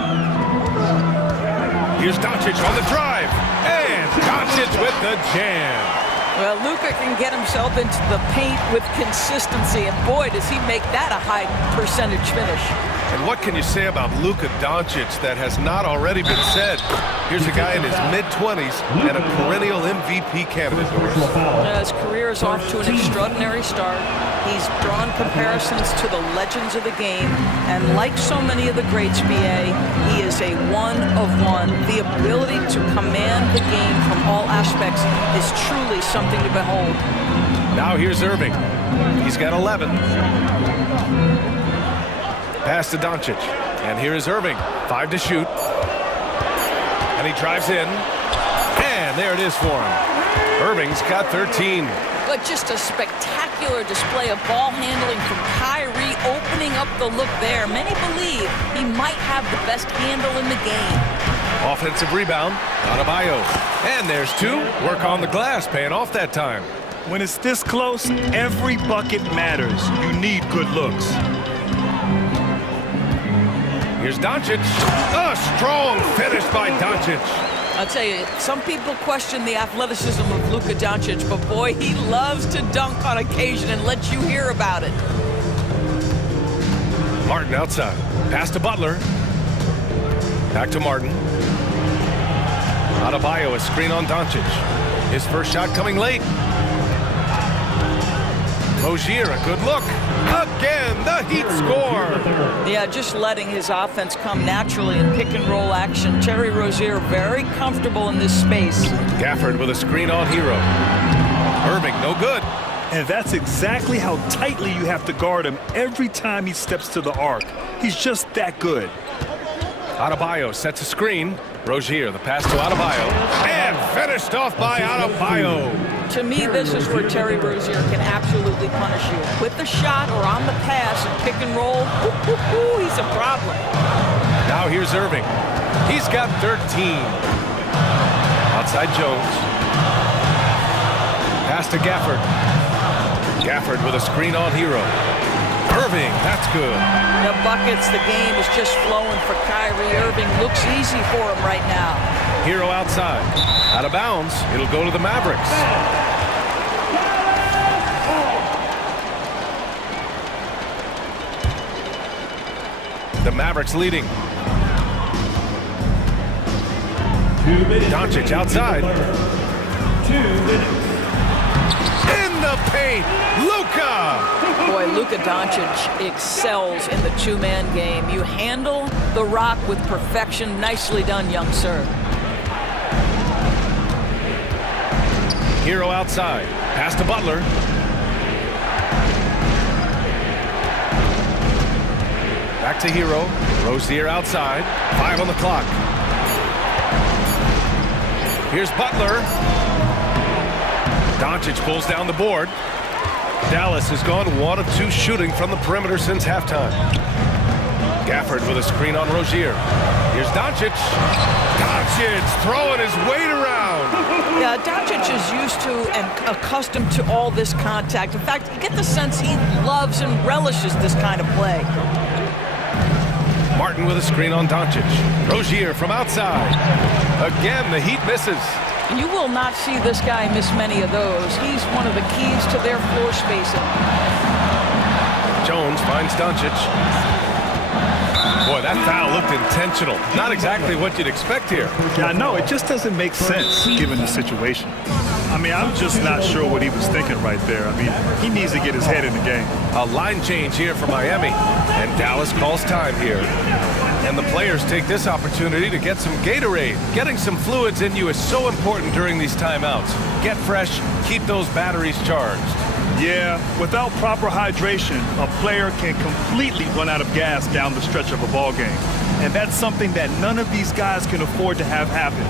Here's Doncic on the drive. And Doncic with the jam. Well, Luka can get himself into the paint with consistency, and boy, does he make that a high percentage finish. And what can you say about Luka Doncic that has not already been said? Here's a guy in his mid-20s and a perennial MVP candidate. His career is off to an extraordinary start. He's drawn comparisons to the legends of the game, and like so many of the greats, BA, he is a one-of-one. The ability to command the game from all aspects is truly something to behold. Now here's Irving. He's got 11. Pass to Doncic. And here is Irving. 5 to shoot. And he drives in. And there it is for him. Irving's got 13. But just a spectacular display of ball handling from Kyrie, opening up the look there. Many believe he might have the best handle in the game. Offensive rebound. Adebayo. And there's 2. Work on the glass, paying off that time. When it's this close, every bucket matters. You need good looks. Here's Doncic. A strong finish by Doncic. I'll tell you, some people question the athleticism of Luka Doncic, but boy, he loves to dunk on occasion and let you hear about it. Martin outside. Pass to Butler. Back to Martin. Adebayo, a screen on Doncic. His first shot coming late. Rozier, a good look. Again, the Heat score. Yeah, just letting his offense come naturally in pick and roll action. Terry Rozier very comfortable in this space. Gafford with a screen on Hero. Irving, no good. And that's exactly how tightly you have to guard him every time he steps to the arc. He's just that good. Adebayo sets a screen. Rozier, the pass to Adebayo. And finished off by Adebayo. To me, this is where Terry Rozier can absolutely punish you. With the shot or on the pass and pick and roll, he's a problem. Now here's Irving. He's got 13. Outside Jones. Pass to Gafford. Gafford with a screen on Hero. Irving, that's good. The buckets, the game is just flowing for Kyrie Irving. Looks easy for him right now. Hero outside. Out of bounds. It'll go to the Mavericks. The Mavericks leading. Doncic outside. 2 minutes. In the paint, Luka! Boy, Luka Doncic excels in the two-man game. You handle the rock with perfection. Nicely done, young sir. Hero outside. Pass to Butler. Back to Hero. Rozier outside. 5 on the clock. Here's Butler. Doncic pulls down the board. Dallas has gone 1 of 2 shooting from the perimeter since halftime. Gafford with a screen on Rozier. Here's Doncic. Doncic throwing his weight around. Yeah, Doncic is used to and accustomed to all this contact. In fact, you get the sense he loves and relishes this kind of play. Martin with a screen on Doncic. Rozier from outside. Again, the Heat misses. You will not see this guy miss many of those. He's one of the keys to their floor spacing. Jones finds Doncic. Boy, that foul looked intentional. Not exactly what you'd expect here. Yeah, I know. It just doesn't make sense given the situation. I mean, I'm just not sure what he was thinking right there. I mean, he needs to get his head in the game. A line change here for Miami. And Dallas calls time here. And the players take this opportunity to get some Gatorade. Getting some fluids in you is so important during these timeouts. Get fresh, keep those batteries charged. Yeah, without proper hydration, a player can completely run out of gas down the stretch of a ball game. And that's something that none of these guys can afford to have happen.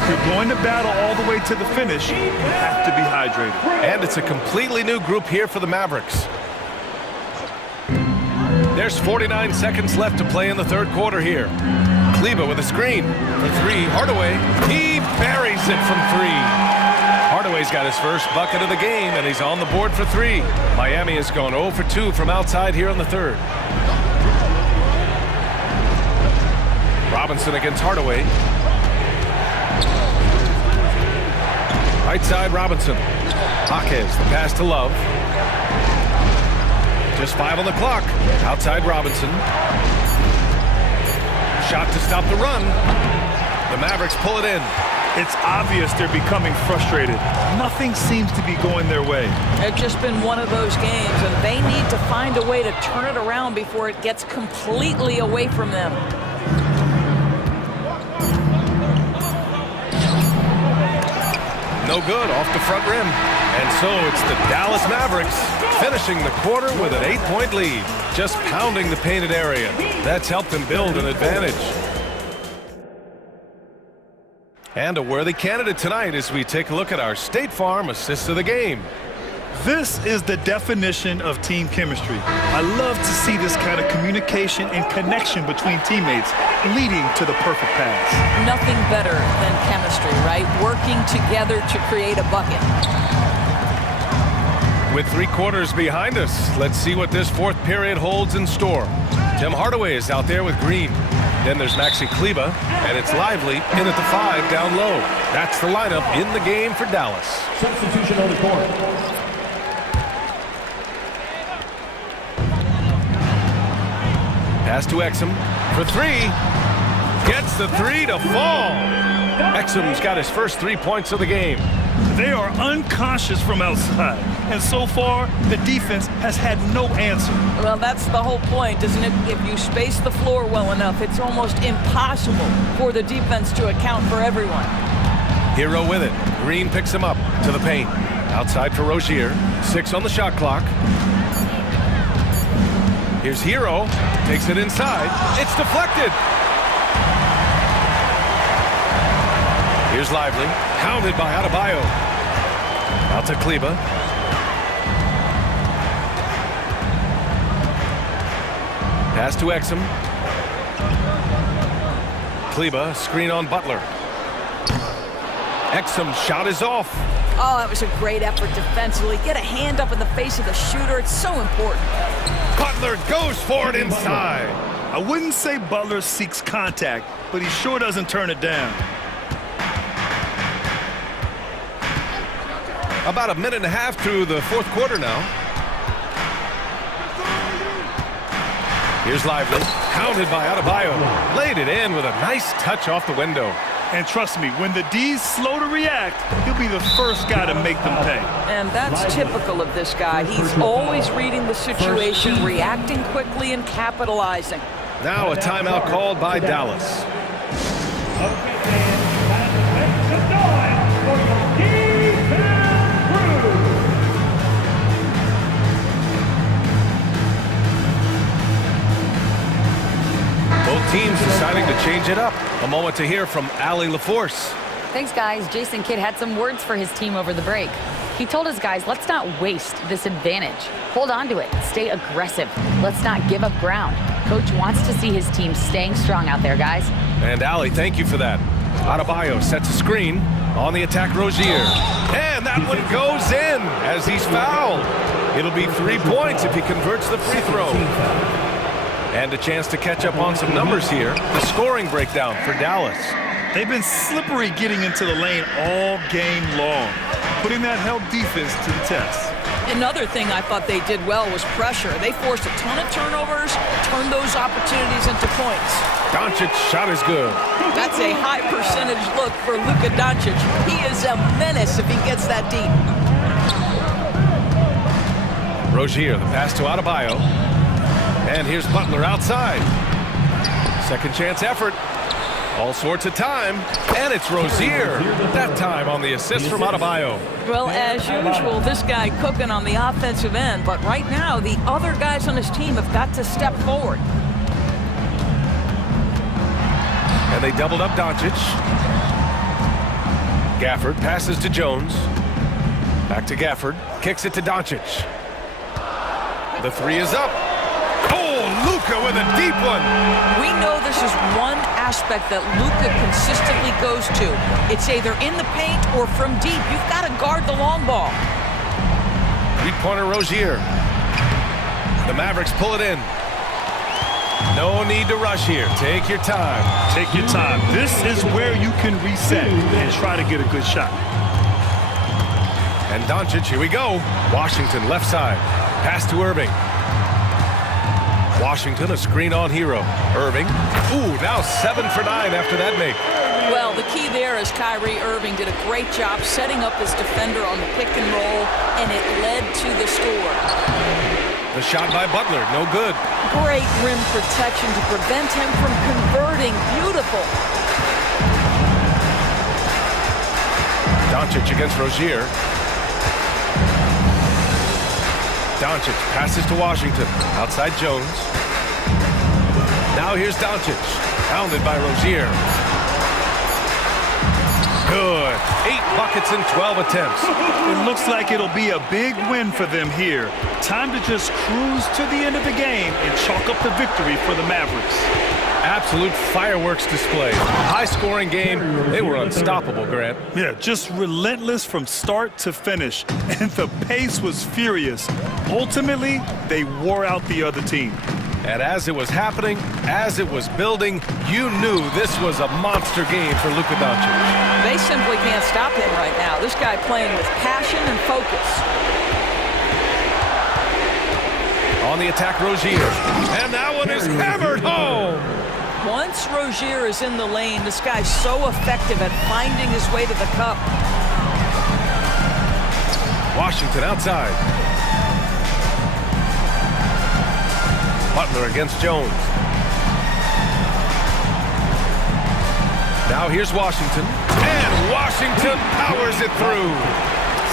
If you're going to battle all the way to the finish, you have to be hydrated. And it's a completely new group here for the Mavericks. There's 49 seconds left to play in the third quarter here. Kleba with a screen for 3. Hardaway, he buries it from 3. Hardaway's got his first bucket of the game, and he's on the board for 3. Miami has gone 0 for 2 from outside here in the third. Robinson against Hardaway. Right side, Robinson. Jaquez, the pass to Love. Just 5 on the clock. Outside Robinson. Shot to stop the run. The Mavericks pull it in. It's obvious they're becoming frustrated. Nothing seems to be going their way. It's just been one of those games, and they need to find a way to turn it around before it gets completely away from them. No good, off the front rim. And so it's the Dallas Mavericks finishing the quarter with an 8-point lead. Just pounding the painted area. That's helped them build an advantage. And a worthy candidate tonight as we take a look at our State Farm assists of the game. This is the definition of team chemistry. I love to see this kind of communication and connection between teammates leading to the perfect pass. Nothing better than chemistry, right? Working together to create a bucket. With 3 quarters behind us, let's see what this fourth period holds in store. Tim Hardaway is out there with Green. Then there's Maxi Kleba, and it's Lively in at the 5 down low. That's the lineup in the game for Dallas. Substitution on the court. Pass to Exum for 3. Gets the 3 to fall. Exum's got his first 3 points of the game. They are unconscious from outside. And so far, the defense has had no answer. Well, that's the whole point, isn't it? If you space the floor well enough, it's almost impossible for the defense to account for everyone. Hero with it. Green picks him up to the paint. Outside for Rozier. 6 on the shot clock. Here's Hero. Takes it inside. It's deflected. Here's Lively. Hounded by Adebayo. Out to Kleba. Pass to Exum. Kleba, screen on Butler. Exum shot is off. Oh, that was a great effort defensively. Get a hand up in the face of the shooter. It's so important. Butler goes for it inside. I wouldn't say Butler seeks contact, but he sure doesn't turn it down. About a minute and a half through the fourth quarter now. Here's Lively, hounded by Adebayo. Laid it in with a nice touch off the window. And trust me, when the D's slow to react, he'll be the first guy to make them pay. And that's typical of this guy. He's always reading the situation, reacting quickly and capitalizing. Now a timeout called by Dallas. Both teams deciding to change it up. A moment to hear from Allie LaForce. Thanks, guys. Jason Kidd had some words for his team over the break. He told his guys, let's not waste this advantage. Hold on to it. Stay aggressive. Let's not give up ground. Coach wants to see his team staying strong out there, guys. And Allie, thank you for that. Adebayo sets a screen. On the attack, Rozier. And that one goes in as he's fouled. It'll be 3 points if he converts the free throw. And a chance to catch up on some numbers here. The scoring breakdown for Dallas. They've been slippery getting into the lane all game long, putting that help defense to the test. Another thing I thought they did well was pressure. They forced a ton of turnovers, turned those opportunities into points. Doncic shot is good. That's a high percentage look for Luka Doncic. He is a menace if he gets that deep. Rozier, the pass to Adebayo. And here's Butler outside. Second chance effort. All sorts of time. And it's Rozier. That time on the assist from Adebayo. Well, as usual, this guy cooking on the offensive end. But right now, the other guys on his team have got to step forward. And they doubled up Doncic. Gafford passes to Jones. Back to Gafford. Kicks it to Doncic. The three is up. Luka with a deep one. We know this is one aspect that Luka consistently goes to. It's either in the paint or from deep. You've got to guard the long ball. Three-pointer Rozier. The Mavericks pull it in. No need to rush here. Take your time. Take your time. This is where you can reset and try to get a good shot. And Doncic, here we go. Washington left side. Pass to Irving. Washington, a screen on Hero. Irving. Ooh, now 7 for 9 after that make. Well, the key there is Kyrie Irving did a great job setting up his defender on the pick and roll, and it led to the score. The shot by Butler, no good. Great rim protection to prevent him from converting. Beautiful. Doncic against Rozier. Doncic passes to Washington. Outside Jones. Now here's Doncic. Hounded by Rozier. Good. 8 buckets in 12 attempts. It looks like it'll be a big win for them here. Time to just cruise to the end of the game and chalk up the victory for the Mavericks. Absolute fireworks display. High-scoring game. They were unstoppable, Grant. Yeah, just relentless from start to finish. And the pace was furious. Ultimately, they wore out the other team. And as it was happening, as it was building, you knew this was a monster game for Luka Doncic. They simply can't stop him right now. This guy playing with passion and focus. On the attack, Rozier. And that one is hammered home. Once Rozier is in the lane, this guy's so effective at finding his way to the cup. Washington outside. Butler against Jones. Now here's Washington. And Washington powers it through.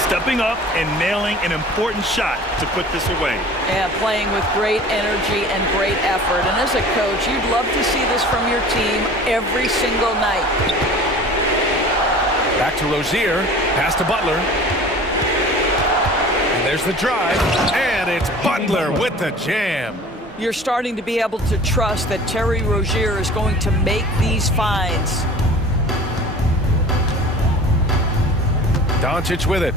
Stepping up and nailing an important shot to put this away. Yeah, playing with great energy and great effort. And as a coach, you'd love to see this from your team every single night. Back to Rozier. Pass to Butler. And there's the drive. And it's Butler with the jam. You're starting to be able to trust that Terry Rozier is going to make these finds. Doncic with it.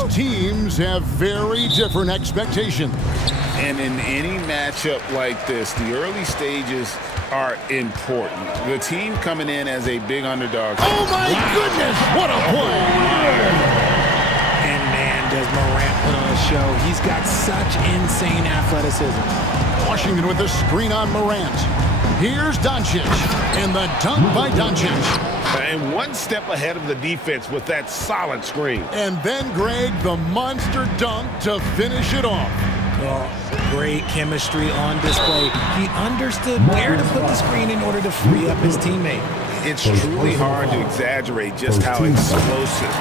Both teams have very different expectations. And in any matchup like this, the early stages are important. The team coming in as a big underdog. Oh my goodness, what a play! And man, does Morant put on a show. He's got such insane athleticism. Washington with the screen on Morant. Here's Doncic, and the dunk by Doncic. And one step ahead of the defense with that solid screen. And then, Greg, the monster dunk to finish it off. Well, great chemistry on display. He understood where to put the screen in order to free up his teammate. It's truly hard to exaggerate just how explosive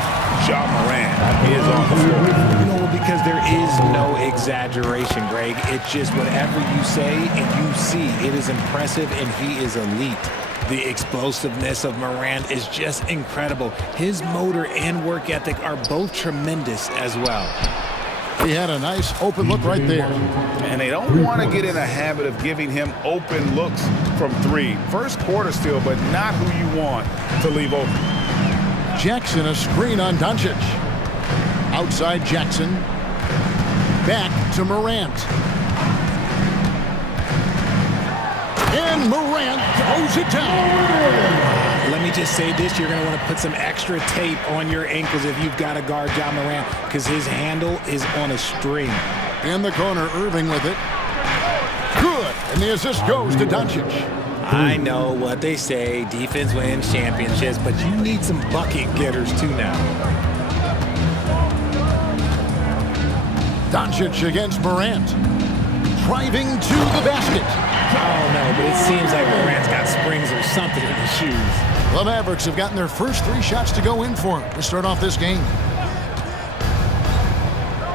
Morant is on the floor. You know, because there is no exaggeration, Greg. It's just whatever you say and you see. It is impressive, and he is elite. The explosiveness of Morant is just incredible. His motor and work ethic are both tremendous as well. He had a nice open look right there. And they don't want to get in a habit of giving him open looks from three. First quarter still, but not who you want to leave open. Jackson, a screen on Doncic. Outside Jackson. Back to Morant. And Morant throws it down. Let me just say this, you're going to want to put some extra tape on your ankles if you've got to guard Morant, because his handle is on a string. In the corner, Irving with it. Good, and the assist goes to Doncic. I know what they say, defense wins championships, but you need some bucket getters too now. Doncic against Morant. Driving to the basket. I don't know, but it seems like Morant's got springs or something in his shoes. The Mavericks have gotten their first 3 shots to go in for him to start off this game.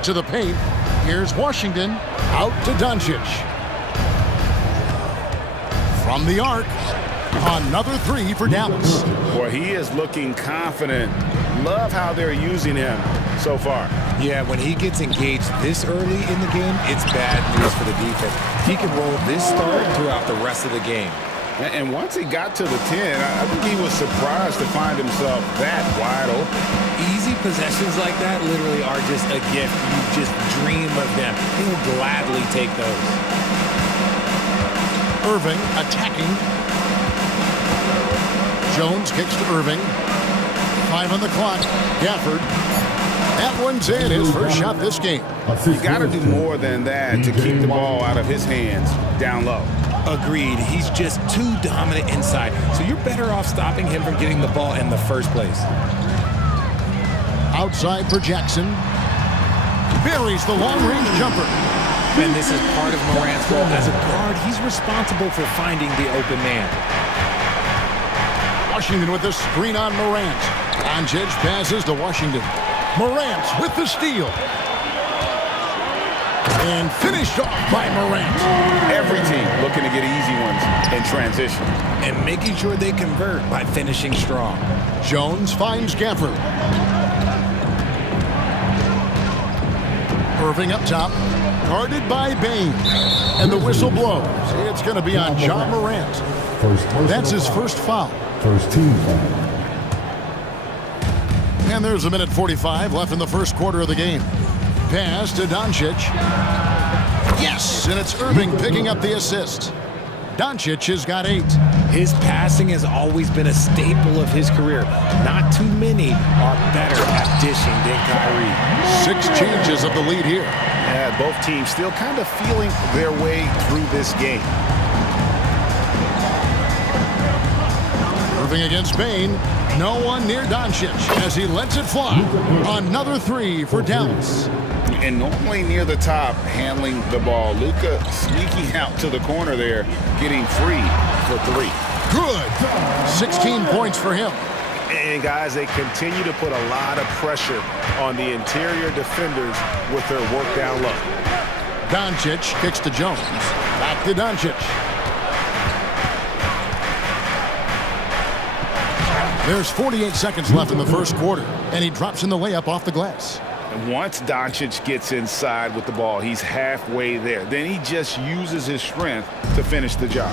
To the paint. Here's Washington. Out to Doncic. From the arc. Another 3 for Dallas. Boy, he is looking confident. Love how they're using him so far. Yeah, when he gets engaged this early in the game, it's bad news for the defense. He can roll this start throughout the rest of the game. And once he got to the 10, I think he was surprised to find himself that wide open. Easy possessions like that literally are just a gift. You just dream of them. He'll gladly take those. Irving attacking. Jones kicks to Irving. 5 on the clock. Gafford. That one's in, his first shot this game. You got to do more than that to keep the ball out of his hands down low. Agreed. He's just too dominant inside. So you're better off stopping him from getting the ball in the first place. Outside for Jackson. Buries the long-range jumper. And this is part of Morant's role. As a guard, he's responsible for finding the open man. Washington with the screen on Morant. Doncic passes to Washington. Morant with the steal. And finished off by Morant. Every team looking to get easy ones in transition. And making sure they convert by finishing strong. Jones finds Gafford. Irving up top. Guarded by Bain. And the whistle blows. It's going to be on Morant. That's his first foul. First team foul. And there's 1:45 left in the first quarter of the game. Pass to Doncic. Yes, and it's Irving picking up the assist. Doncic has got 8. His passing has always been a staple of his career. Not too many are better at dishing than Kyrie. 6 changes of the lead here. Yeah, both teams still kind of feeling their way through this game. Irving against Bain. No one near Doncic as he lets it fly. Another 3 for Dallas. And normally near the top, handling the ball. Luka sneaking out to the corner there, getting free for 3. Good. 16 points for him. And guys, they continue to put a lot of pressure on the interior defenders with their work down low. Doncic kicks to Jones. Back to Doncic. There's 48 seconds left in the first quarter, and he drops in the layup off the glass. And once Doncic gets inside with the ball, he's halfway there. Then he just uses his strength to finish the job.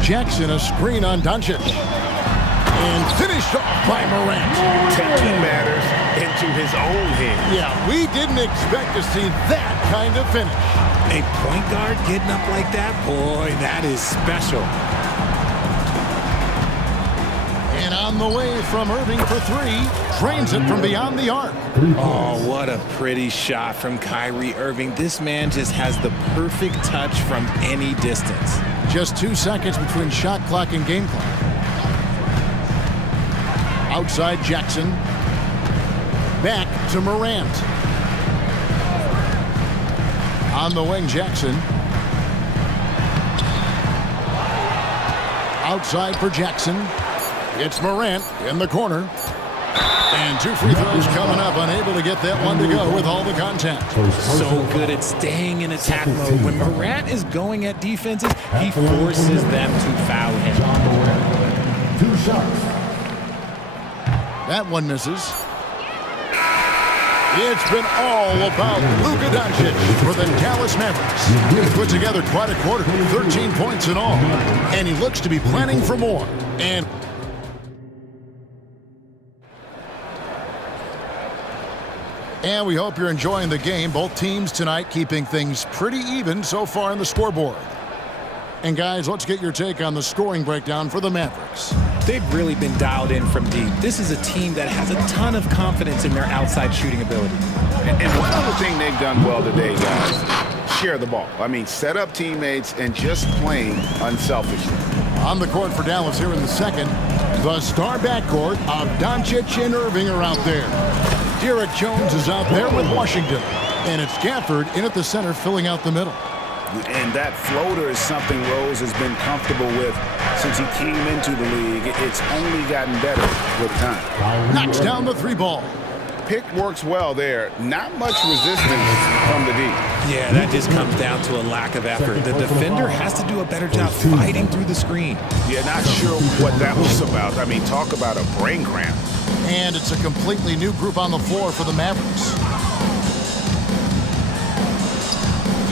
Jackson, a screen on Doncic. And finished off by Morant. Taking matters into his own hands. Yeah, we didn't expect to see that kind of finish. A point guard getting up like that, boy, that is special. And on the way from Irving for three, drains it from beyond the arc. Oh, what a pretty shot from Kyrie Irving. This man just has the perfect touch from any distance. Just 2 seconds between shot clock and game clock. Outside Jackson. Back to Morant. On the wing, Jackson. Outside for Jackson. It's Morant in the corner. And 2 free throws coming up, unable to get that one to go with all the contact. So good at staying in attack mode. When Morant is going at defenses, he forces them to foul him. 2 shots. That one misses. It's been all about Luka Doncic for the Dallas Mavericks. He's put together quite a quarter, 13 points in all. And he looks to be planning for more. And we hope you're enjoying the game. Both teams tonight keeping things pretty even so far on the scoreboard. And guys, let's get your take on the scoring breakdown for the Mavericks. They've really been dialed in from deep. This is a team that has a ton of confidence in their outside shooting ability. And one other thing they've done well today, guys, share the ball. I mean, set up teammates and just playing unselfishly. On the court for Dallas here in the second, the star backcourt of Doncic and Irving are out there. Derek Jones is out there with Washington. And it's Gafford in at the center, filling out the middle. And that floater is something Rose has been comfortable with since he came into the league. It's only gotten better with time. Knocks down the 3 ball. Pick works well there. Not much resistance from the D. Yeah, that just comes down to a lack of effort. The defender has to do a better job fighting through the screen. Yeah, not sure what that was about. I mean, talk about a brain cramp. And it's a completely new group on the floor for the Mavericks.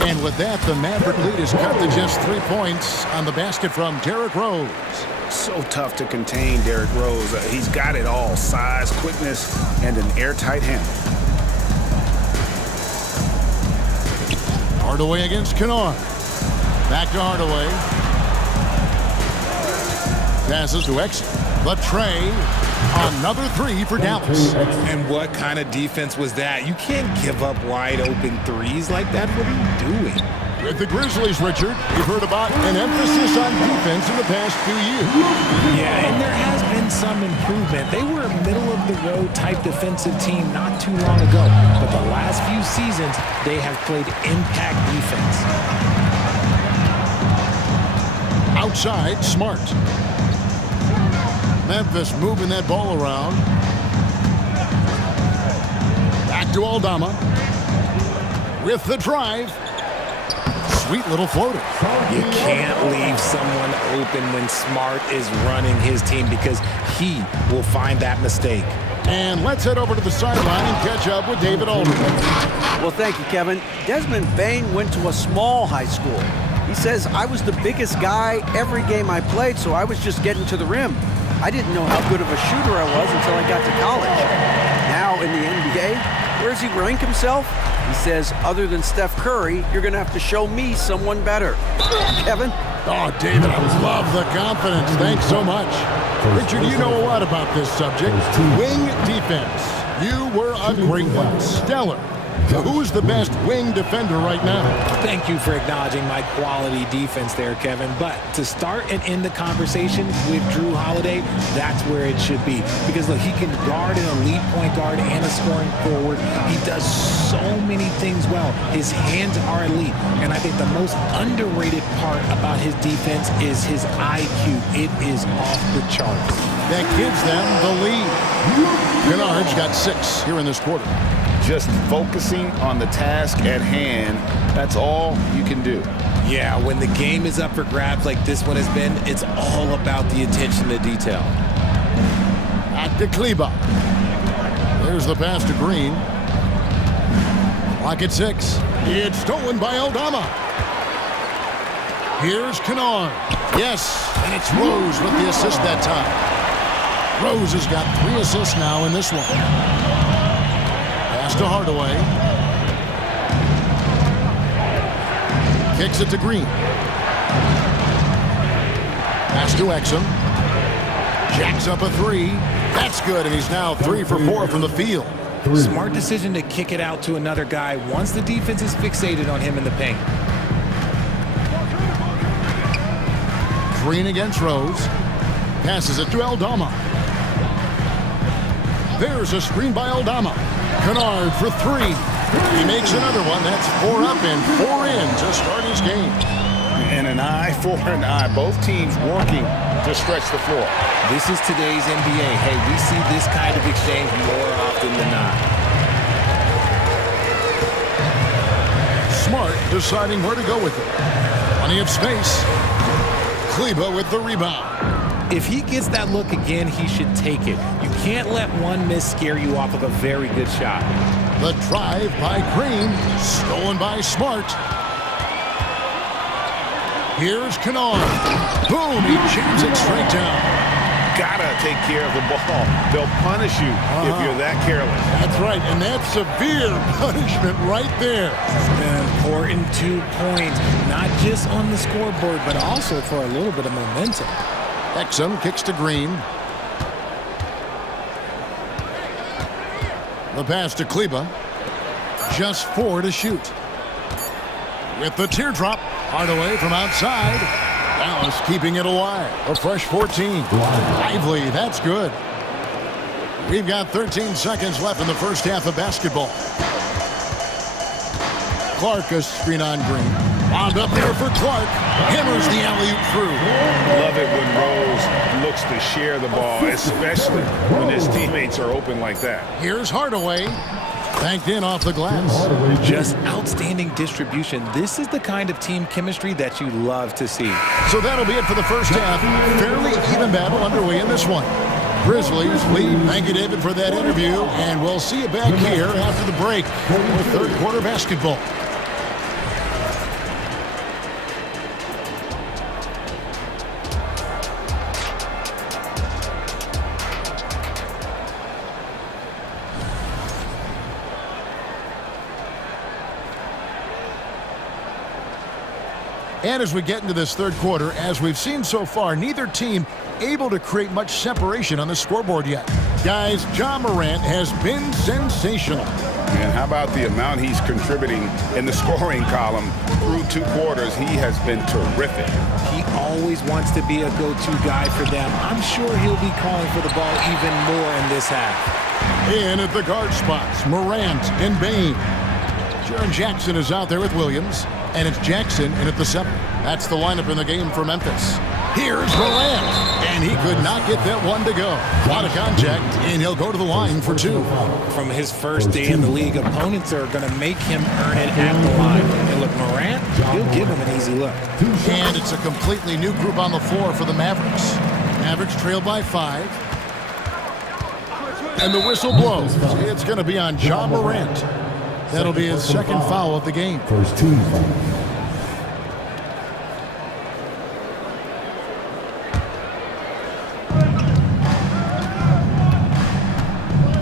And with that, the Maverick lead is cut to just 3 points on the basket from Derrick Rose. So tough to contain Derrick Rose. He's got it all. Size, quickness, and an airtight handle. Hardaway against Kennard. Back to Hardaway. Passes to Exum. The tray. Another 3 for Dallas. And what kind of defense was that? You can't give up wide open threes like that. What are you doing? With the Grizzlies, Richard, we've heard about an emphasis on defense in the past few years. Yeah, and there has been some improvement. They were a middle-of-the-road type defensive team not too long ago. But the last few seasons, they have played impact defense. Outside, Smart. Memphis moving that ball around. Back to Aldama. With the drive. Sweet little floater. You can't leave someone open when Smart is running his team because he will find that mistake. And let's head over to the sideline and catch up with David Aldridge. Well, thank you, Kevin. Desmond Bain went to a small high school. He says, I was the biggest guy every game I played, so I was just getting to the rim. I didn't know how good of a shooter I was until I got to college. Now in the NBA, where does he rank himself? He says, other than Steph Curry, you're going to have to show me someone better. Kevin? Oh, David, I love the confidence. Thanks so much. Richard, you know a lot about this subject. Wing defense. You were a great one. Stellar. So who is the best wing defender right now? Thank you for acknowledging my quality defense there, Kevin. But to start and end the conversation with Drew Holiday, that's where it should be. Because, look, he can guard an elite point guard and a scoring forward. He does so many things well. His hands are elite. And I think the most underrated part about his defense is his IQ. It is off the charts. That gives them the lead. Kennard's got 6 here in this quarter. Just focusing on the task at hand, that's all you can do. Yeah, when the game is up for grabs like this one has been, it's all about the attention to detail. Back to Kleba. There's the pass to Green. Clock at 6. It's stolen by Aldama. Here's Kennard. Yes, and it's Rose with the assist that time. Rose has got 3 assists now in this one. Pass to Hardaway. Kicks it to Green. Pass to Exum. Jacks up a 3. That's good, and he's now 3 for 4 from the field. Smart decision to kick it out to another guy once the defense is fixated on him in the paint. Green against Rose. Passes it to Aldama. There's a screen by Aldama. Kennard for 3. He makes another one. That's 4 up and 4 in to start his game. And an eye for an eye. Both teams working to stretch the floor. This is today's NBA. Hey, we see this kind of exchange more often than not. Smart deciding where to go with it. Plenty of space. Kleber with the rebound. If he gets that look again, he should take it. You can't let one miss scare you off of a very good shot. The drive by Green, stolen by Smart. Here's Kennard. Boom, he jams it straight down. Gotta take care of the ball. They'll punish you if you're that careless. That's right, and that's severe punishment right there. An important 2 points, not just on the scoreboard, but also for a little bit of momentum. Exum kicks to Green. The pass to Kleber. Just 4 to shoot. With the teardrop, Hardaway from outside. Dallas keeping it alive. A fresh 14. Lively, that's good. We've got 13 seconds left in the first half of basketball. Clark a screen on Green. Wound up there for Clark. Hammers the alley-oop through. Love it when Rose looks to share the ball, especially when his teammates are open like that. Here's Hardaway. Banked in off the glass. Just outstanding distribution. This is the kind of team chemistry that you love to see. So that'll be it for the first half. Fairly even battle underway in this one. Grizzlies lead. Thank you, David, for that interview. And we'll see you back here after the break for third quarter basketball. And as we get into this third quarter, as we've seen so far, neither team able to create much separation on the scoreboard yet. Guys, Ja Morant has been sensational. And how about the amount he's contributing in the scoring column through 2 quarters? He has been terrific. He always wants to be a go-to guy for them. I'm sure he'll be calling for the ball even more in this half. In at the guard spots, Morant and Bain. Jaren Jackson is out there with Williams. And it's Jackson in at the 7. That's the lineup in the game for Memphis. Here's Morant, and he could not get that one to go. A lot of contact, and he'll go to the line for 2. From his first day in the league, opponents are going to make him earn it at the line. And look, Morant, he'll give him an easy look. And it's a completely new group on the floor for the Mavericks. Mavericks trail by 5. And the whistle blows. It's going to be on Ja Morant. That'll be his second foul of the game. First team foul.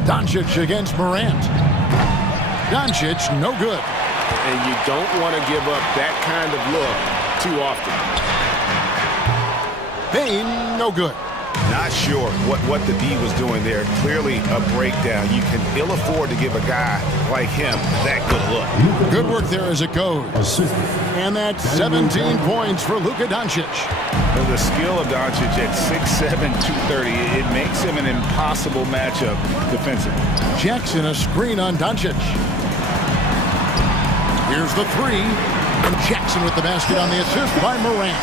Doncic against Morant. Doncic, no good. And you don't want to give up that kind of look too often. Bain, no good. Not sure what the D was doing there. Clearly a breakdown. You can ill afford to give a guy like him that good look. Good work there as it goes. And that's 17 points for Luka Doncic. Well, the skill of Doncic at 6'7", 230, it makes him an impossible matchup defensively. Jackson a screen on Doncic. Here's the 3. And Jackson with the basket on the assist by Morant.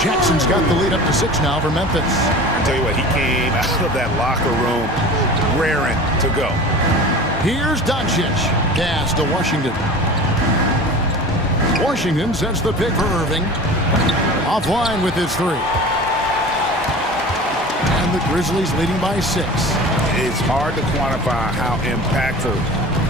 Jackson's got the lead up to 6 now for Memphis. I tell you what, he came out of that locker room raring to go. Here's Doncic. Pass to Washington. Washington sets the pick for Irving. Offline with his 3. And the Grizzlies leading by 6. It's hard to quantify how impactful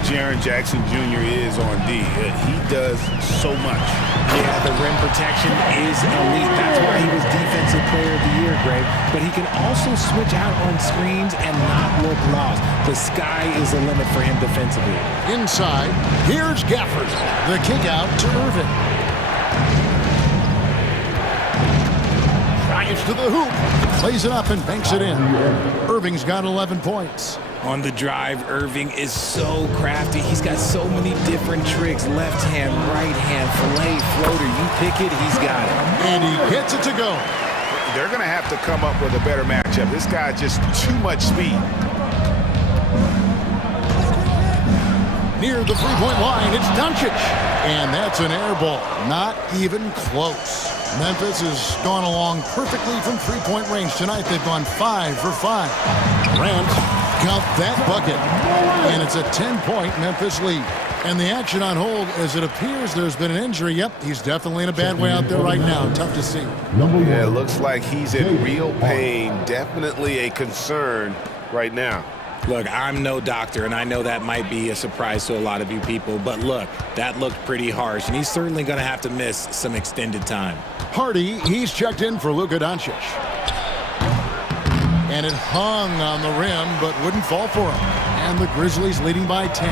Jaren Jackson Jr. is on D. He does so much. Yeah, the rim protection is elite. That's why he was Defensive Player of the Year shooter, Greg, but he can also switch out on screens and not look lost. The sky is the limit for him defensively. Inside, here's Gafford. The kick out to Irving. Drives to the hoop, plays it up and banks it in. Irving's got 11 points. On the drive, Irving is so crafty. He's got so many different tricks. Left hand, right hand, fillet, floater. You pick it, he's got it. And he gets it to go. They're going to have to come up with a better matchup. This guy just too much speed. Near the three-point line, it's Doncic. And that's an air ball. Not even close. Memphis has gone along perfectly from three-point range tonight. They've gone 5 for 5. Morant, count that bucket. And it's a 10-point Memphis lead. And the action on hold, as it appears there's been an injury. Yep, he's definitely in a bad way out there right now. Tough to see. Yeah, it looks like he's in real pain. Definitely a concern right now. Look, I'm no doctor, and I know that might be a surprise to a lot of you people, but look, that looked pretty harsh, and he's certainly going to have to miss some extended time. Hardy, he's checked in for Luka Doncic. And it hung on the rim, but wouldn't fall for him. And the Grizzlies leading by 10.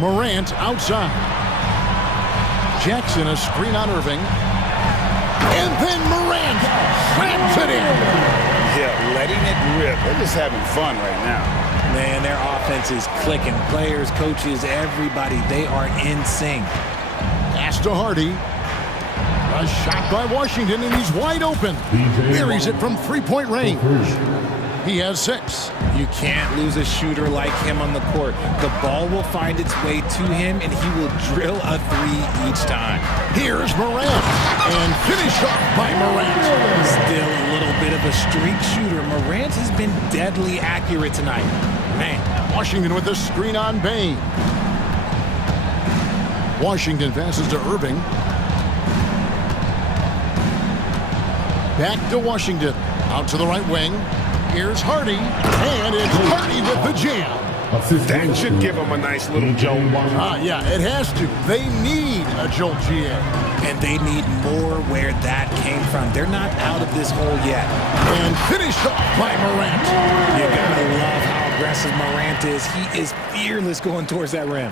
Morant outside. Jackson a screen on Irving. And then Morant slams it in. Yeah, letting it rip. They're just having fun right now. Man, their offense is clicking. Players, coaches, everybody, they are in sync. Pass to Hardy. A shot by Washington, and he's wide open. Buries it from three-point range. He has 6. You can't lose a shooter like him on the court. The ball will find its way to him, and he will drill a 3 each time. Here's Morant, and finished off by Morant. Still a little bit of a streak shooter. Morant has been deadly accurate tonight. Man. Washington with the screen on Bain. Washington passes to Irving. Back to Washington. Out to the right wing. Here's Hardy. And it's Hardy with the jam. That should give them a nice little jolt. Yeah, it has to. They need a jolt GA. And they need more where that came from. They're not out of this hole yet. And finished off by Morant. You gotta love how aggressive Morant is. He is fearless going towards that rim.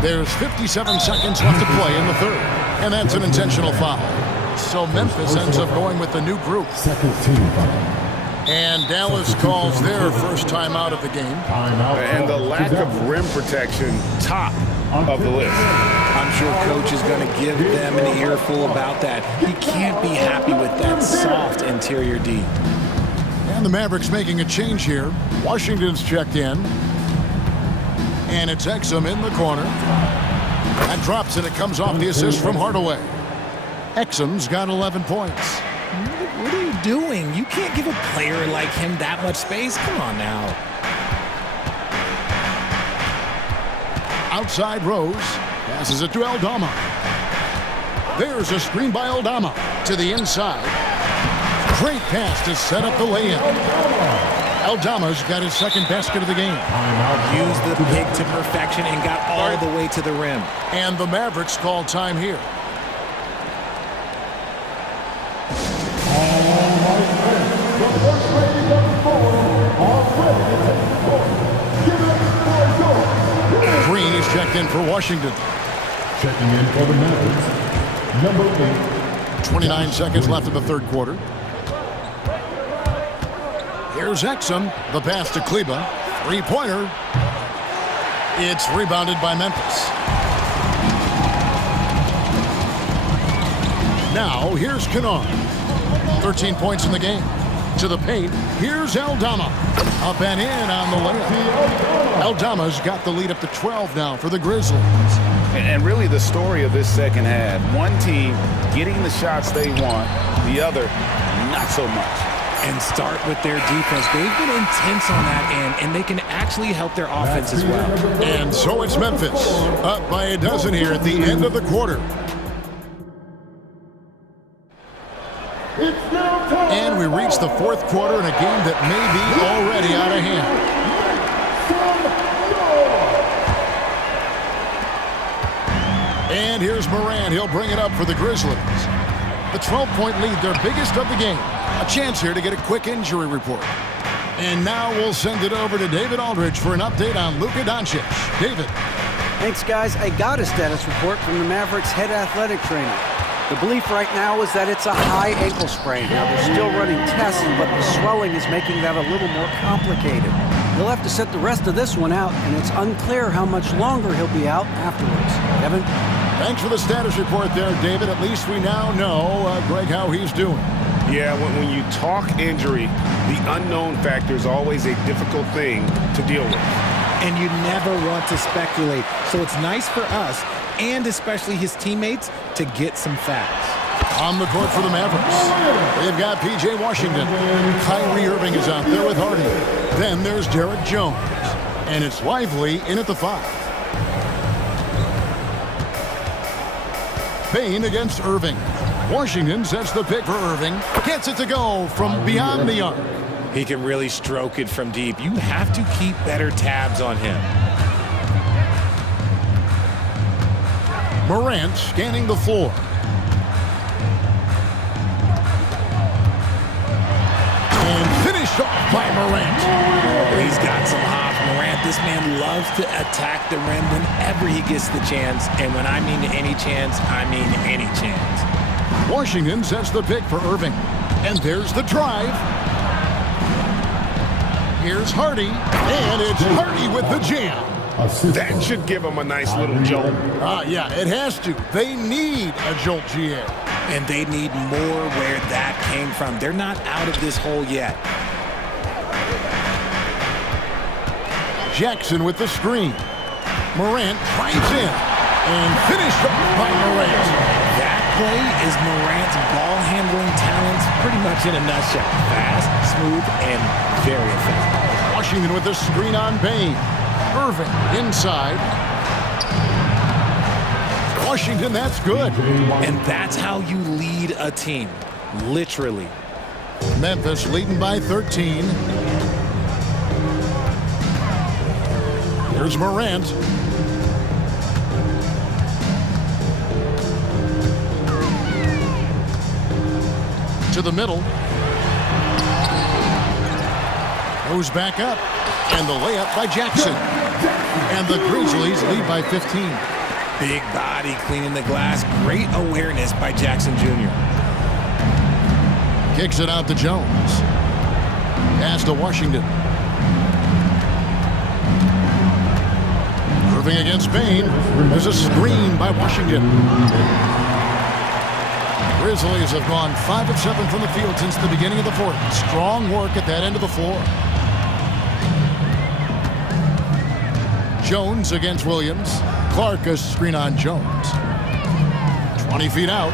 There's 57 seconds left to play in the third. And that's an intentional foul. So Memphis ends up going with the new group. And Dallas calls their first timeout of the game. And the lack of rim protection, top of the list. I'm sure coach is going to give them an earful about that. He can't be happy with that soft interior D. And the Mavericks making a change here. Washington's checked in. And it's Exum in the corner. That drops and it comes off the assist from Hardaway. Exum's got 11 points. What are you doing? You can't give a player like him that much space. Come on now. Outside Rose. Passes it to Aldama. There's a screen by Aldama. To the inside. Great pass to set up the lay-in. Aldama's got his second basket of the game. Used the pick to perfection and got all the way to the rim. And the Mavericks call time here. Green is checked in for Washington. Checking in for the Mavericks, number 8. 29 seconds left in the third quarter. Here's Exum. The pass to Kleba. Three-pointer. It's rebounded by Memphis. Now, here's Kennard. 13 points in the game. To the paint. Here's Aldama. Up and in on the layup. Aldama's got the lead up to 12 now for the Grizzlies. And really the story of this second half. One team getting the shots they want. The other, not so much. And start with their defense. They've been intense on that end, and they can actually help their offense as well. And so it's Memphis. Up by a dozen here at the end of the quarter. And we reach the fourth quarter in a game that may be already out of hand. And here's Morant. He'll bring it up for the Grizzlies. The 12-point lead, their biggest of the game. A chance here to get a quick injury report. And now we'll send it over to David Aldridge for an update on Luka Doncic. David. Thanks, guys. I got a status report from the Mavericks head athletic trainer. The belief right now is that it's a high ankle sprain. Now, they're still running tests, but the swelling is making that a little more complicated. He'll have to sit the rest of this one out, and it's unclear how much longer he'll be out afterwards. Kevin? Thanks for the status report there, David. At least we now know, Greg, how he's doing. Yeah, when you talk injury, the unknown factor is always a difficult thing to deal with. And you never want to speculate. So it's nice for us, and especially his teammates, to get some facts. On the court for the Mavericks, they've got P.J. Washington. Kyrie Irving is out there with Hardy. Then there's Derek Jones. And it's Lively in at the 5. Payne against Irving. Washington sets the pick for Irving. Gets it to go from beyond the arc. He can really stroke it from deep. You have to keep better tabs on him. Morant scanning the floor. And finished off by Morant. Oh, he's got some hop. Morant, this man loves to attack the rim whenever he gets the chance. And when I mean any chance, I mean any chance. Washington sets the pick for Irving. And there's the drive. Here's Hardy. And it's Hardy with the jam. That should give them a nice little jolt. Yeah, it has to. They need a jolt, GA. And they need more where that came from. They're not out of this hole yet. Jackson with the screen. Morant drives in. And finished off by Morant. That play is Morant's ball handling talents pretty much in a nutshell. Fast, smooth, and very effective. Washington with the screen on Payne. Irving inside. Washington, that's good. And that's how you lead a team. Literally. Memphis leading by 13. Here's Morant. To the middle. Goes back up. And the layup by Jackson. And the Grizzlies lead by 15. Big body cleaning the glass. Great awareness by Jackson Jr. Kicks it out to Jones. Pass to Washington. Irving against Payne. There's a screen by Washington. Grizzlies have gone 5 of 7 from the field since the beginning of the fourth. Strong work at that end of the floor. Jones against Williams. Clark a screen on Jones. 20 feet out.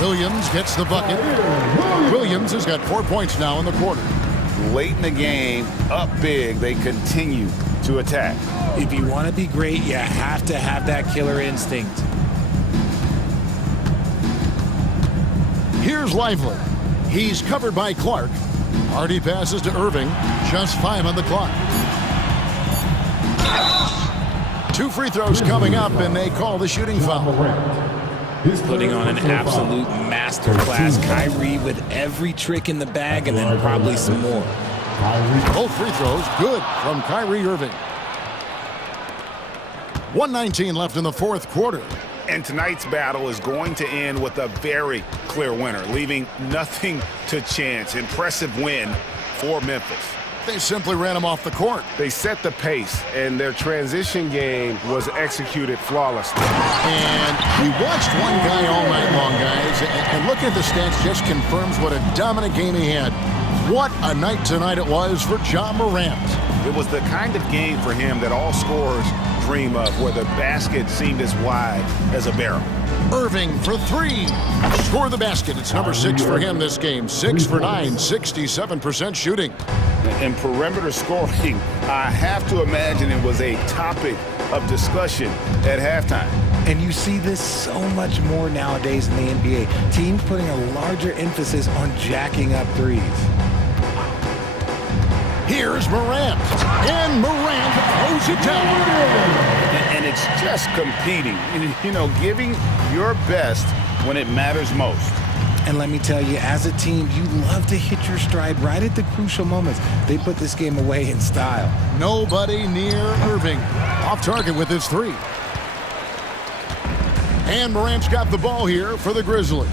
Williams gets the bucket. Williams has got 4 points now in the quarter. Late in the game, up big, they continue to attack. If you want to be great, you have to have that killer instinct. Here's Lively. He's covered by Clark. Hardy passes to Irving. Just 5 on the clock. 2 free throws coming up, and they call the shooting foul. Putting on an absolute masterclass. Kyrie with every trick in the bag, and then probably some more. Both free throws good from Kyrie Irving. 1:19 left in the fourth quarter. And tonight's battle is going to end with a very clear winner, leaving nothing to chance. Impressive win for Memphis. They simply ran him off the court. They set the pace, and their transition game was executed flawlessly. And we watched one guy all night long, guys, and looking at the stats just confirms what a dominant game he had. What a night tonight it was for Ja Morant. It was the kind of game for him that all scorers dream of, where the basket seemed as wide as a barrel. Irving for 3. Score the basket. It's number 6 for him this game. 6 for 9, 67% shooting. And perimeter scoring, I have to imagine it was a topic of discussion at halftime. And you see this so much more nowadays in the NBA. Teams putting a larger emphasis on jacking up threes. Here's Morant. And Morant throws it down. And it's just competing, you know, giving your best when it matters most. And let me tell you, as a team, you love to hit your stride right at the crucial moments. They put this game away in style. Nobody near Irving. Off target with his three. And Morant's got the ball here for the Grizzlies.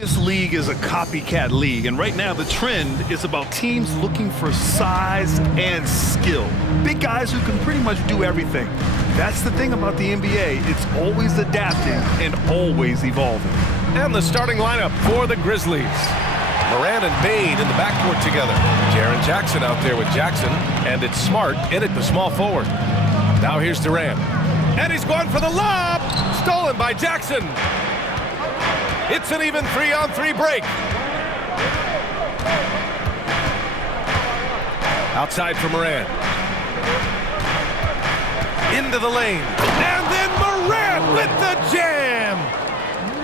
This league is a copycat league, and right now the trend is about teams looking for size and skill. Big guys who can pretty much do everything. That's the thing about the NBA. It's always adapting and always evolving. And the starting lineup for the Grizzlies. Morant and Bane in the backcourt together. Jaren Jackson out there with Jackson, and it's Smart in at the small forward. Now here's Durant. And he's going for the lob! Stolen by Jackson. It's an even 3-on-3 break. Outside for Morant. Into the lane. And then Morant with the jam!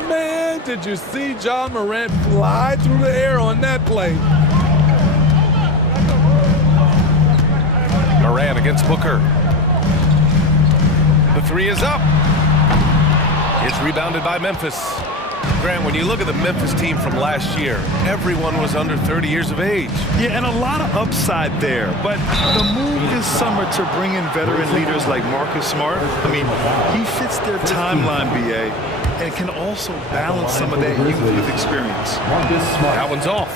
Man, did you see John Morant fly through the air on that play? Morant against Booker. The three is up. It's rebounded by Memphis. Grant, when you look at the Memphis team from last year, everyone was under 30 years of age. Yeah, and a lot of upside there. But the move this summer to bring in veteran leaders like Marcus Smart, I mean, he fits their timeline, BA, and can also balance some of that youth with experience. That one's off.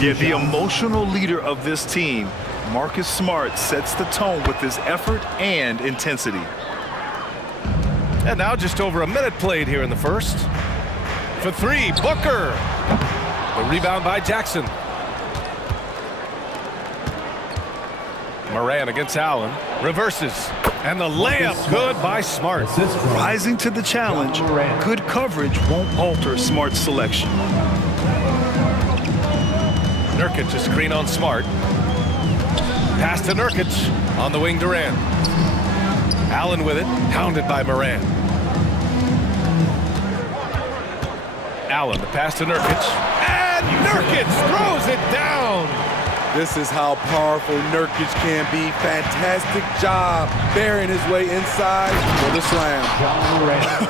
Yeah, the emotional leader of this team, Marcus Smart, sets the tone with his effort and intensity. And now just over a minute played here in the first. For three, Booker. The rebound by Jackson. Morant against Allen. Reverses. And the layup good by Smart. Rising to the challenge, good coverage won't alter Smart's selection. Nurkic a screen on Smart. Pass to Nurkic. On the wing, Durant. Allen with it. Pounded by Morant. Allen, the pass to Nurkic. And Nurkic throws it down. This is how powerful Nurkic can be. Fantastic job bearing his way inside for the slam.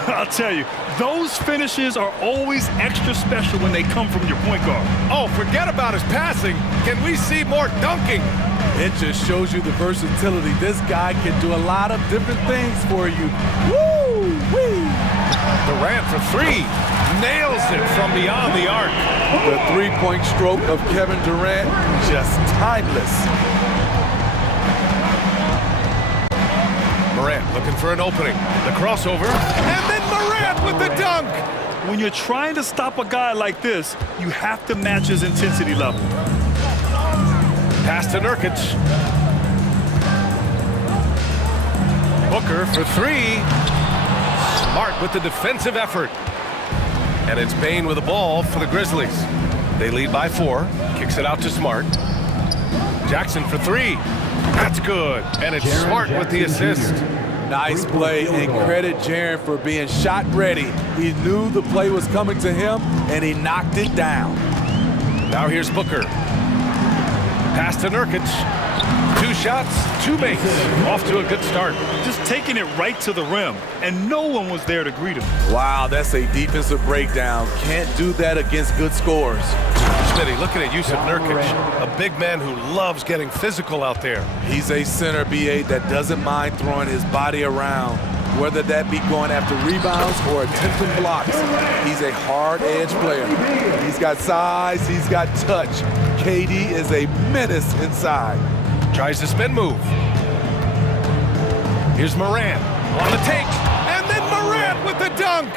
I'll tell you, those finishes are always extra special when they come from your point guard. Oh, forget about his passing. Can we see more dunking? It just shows you the versatility. This guy can do a lot of different things for you. Woo-wee! Durant for three. Nails it from beyond the arc. The three-point stroke of Kevin Durant, just timeless. Morant looking for an opening. The crossover. And then Morant with the dunk. When you're trying to stop a guy like this, you have to match his intensity level. Pass to Nurkic. Booker for three. Smart with the defensive effort. And it's Bane with the ball for the Grizzlies. They lead by 4. Kicks it out to Smart. Jackson for three. That's good. And it's Smart with the assist. Nice play, and credit Jaren for being shot ready. He knew the play was coming to him, and he knocked it down. Now here's Booker. Pass to Nurkic. 2 shots, 2 makes. Off to a good start. Just taking it right to the rim, and no one was there to greet him. Wow, that's a defensive breakdown. Can't do that against good scores. Smitty, looking at Yusuf Nurkic, a big man who loves getting physical out there. He's a center, BA, that doesn't mind throwing his body around, whether that be going after rebounds or attempting blocks. He's a hard-edge player. He's got size, he's got touch. KD is a menace inside. Tries the spin move. Here's Morant on the take, and then Morant with the dunk.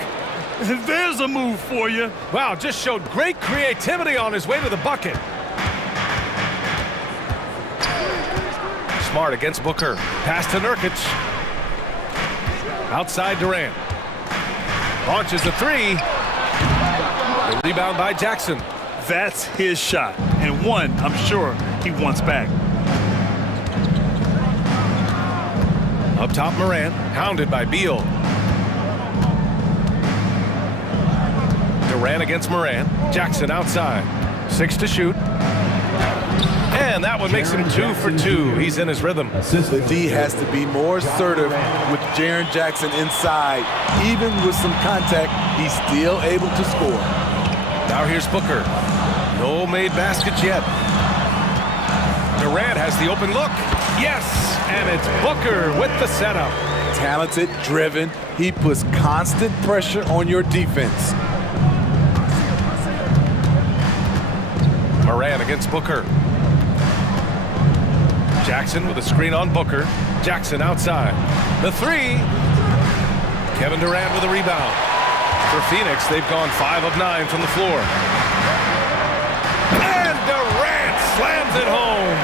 There's a move for you. Wow, just showed great creativity on his way to the bucket. Smart against Booker. Pass to Nurkic. Outside Durant. Launches a three. The rebound by Jackson. That's his shot, and one I'm sure he wants back. Up top, Morant, hounded by Beal. Durant against Morant. Jackson outside. 6 to shoot. And that one makes him 2 for 2. He's in his rhythm. The D has to be more assertive with Jaren Jackson inside. Even with some contact, he's still able to score. Now here's Booker. No made baskets yet. Durant has the open look. Yes, and it's Booker with the setup. Talented, driven. He puts constant pressure on your defense. Morant against Booker. Jackson with a screen on Booker. Jackson outside. The three. Kevin Durant with a rebound. For Phoenix, they've gone 5 of 9 from the floor. And Durant slams it home.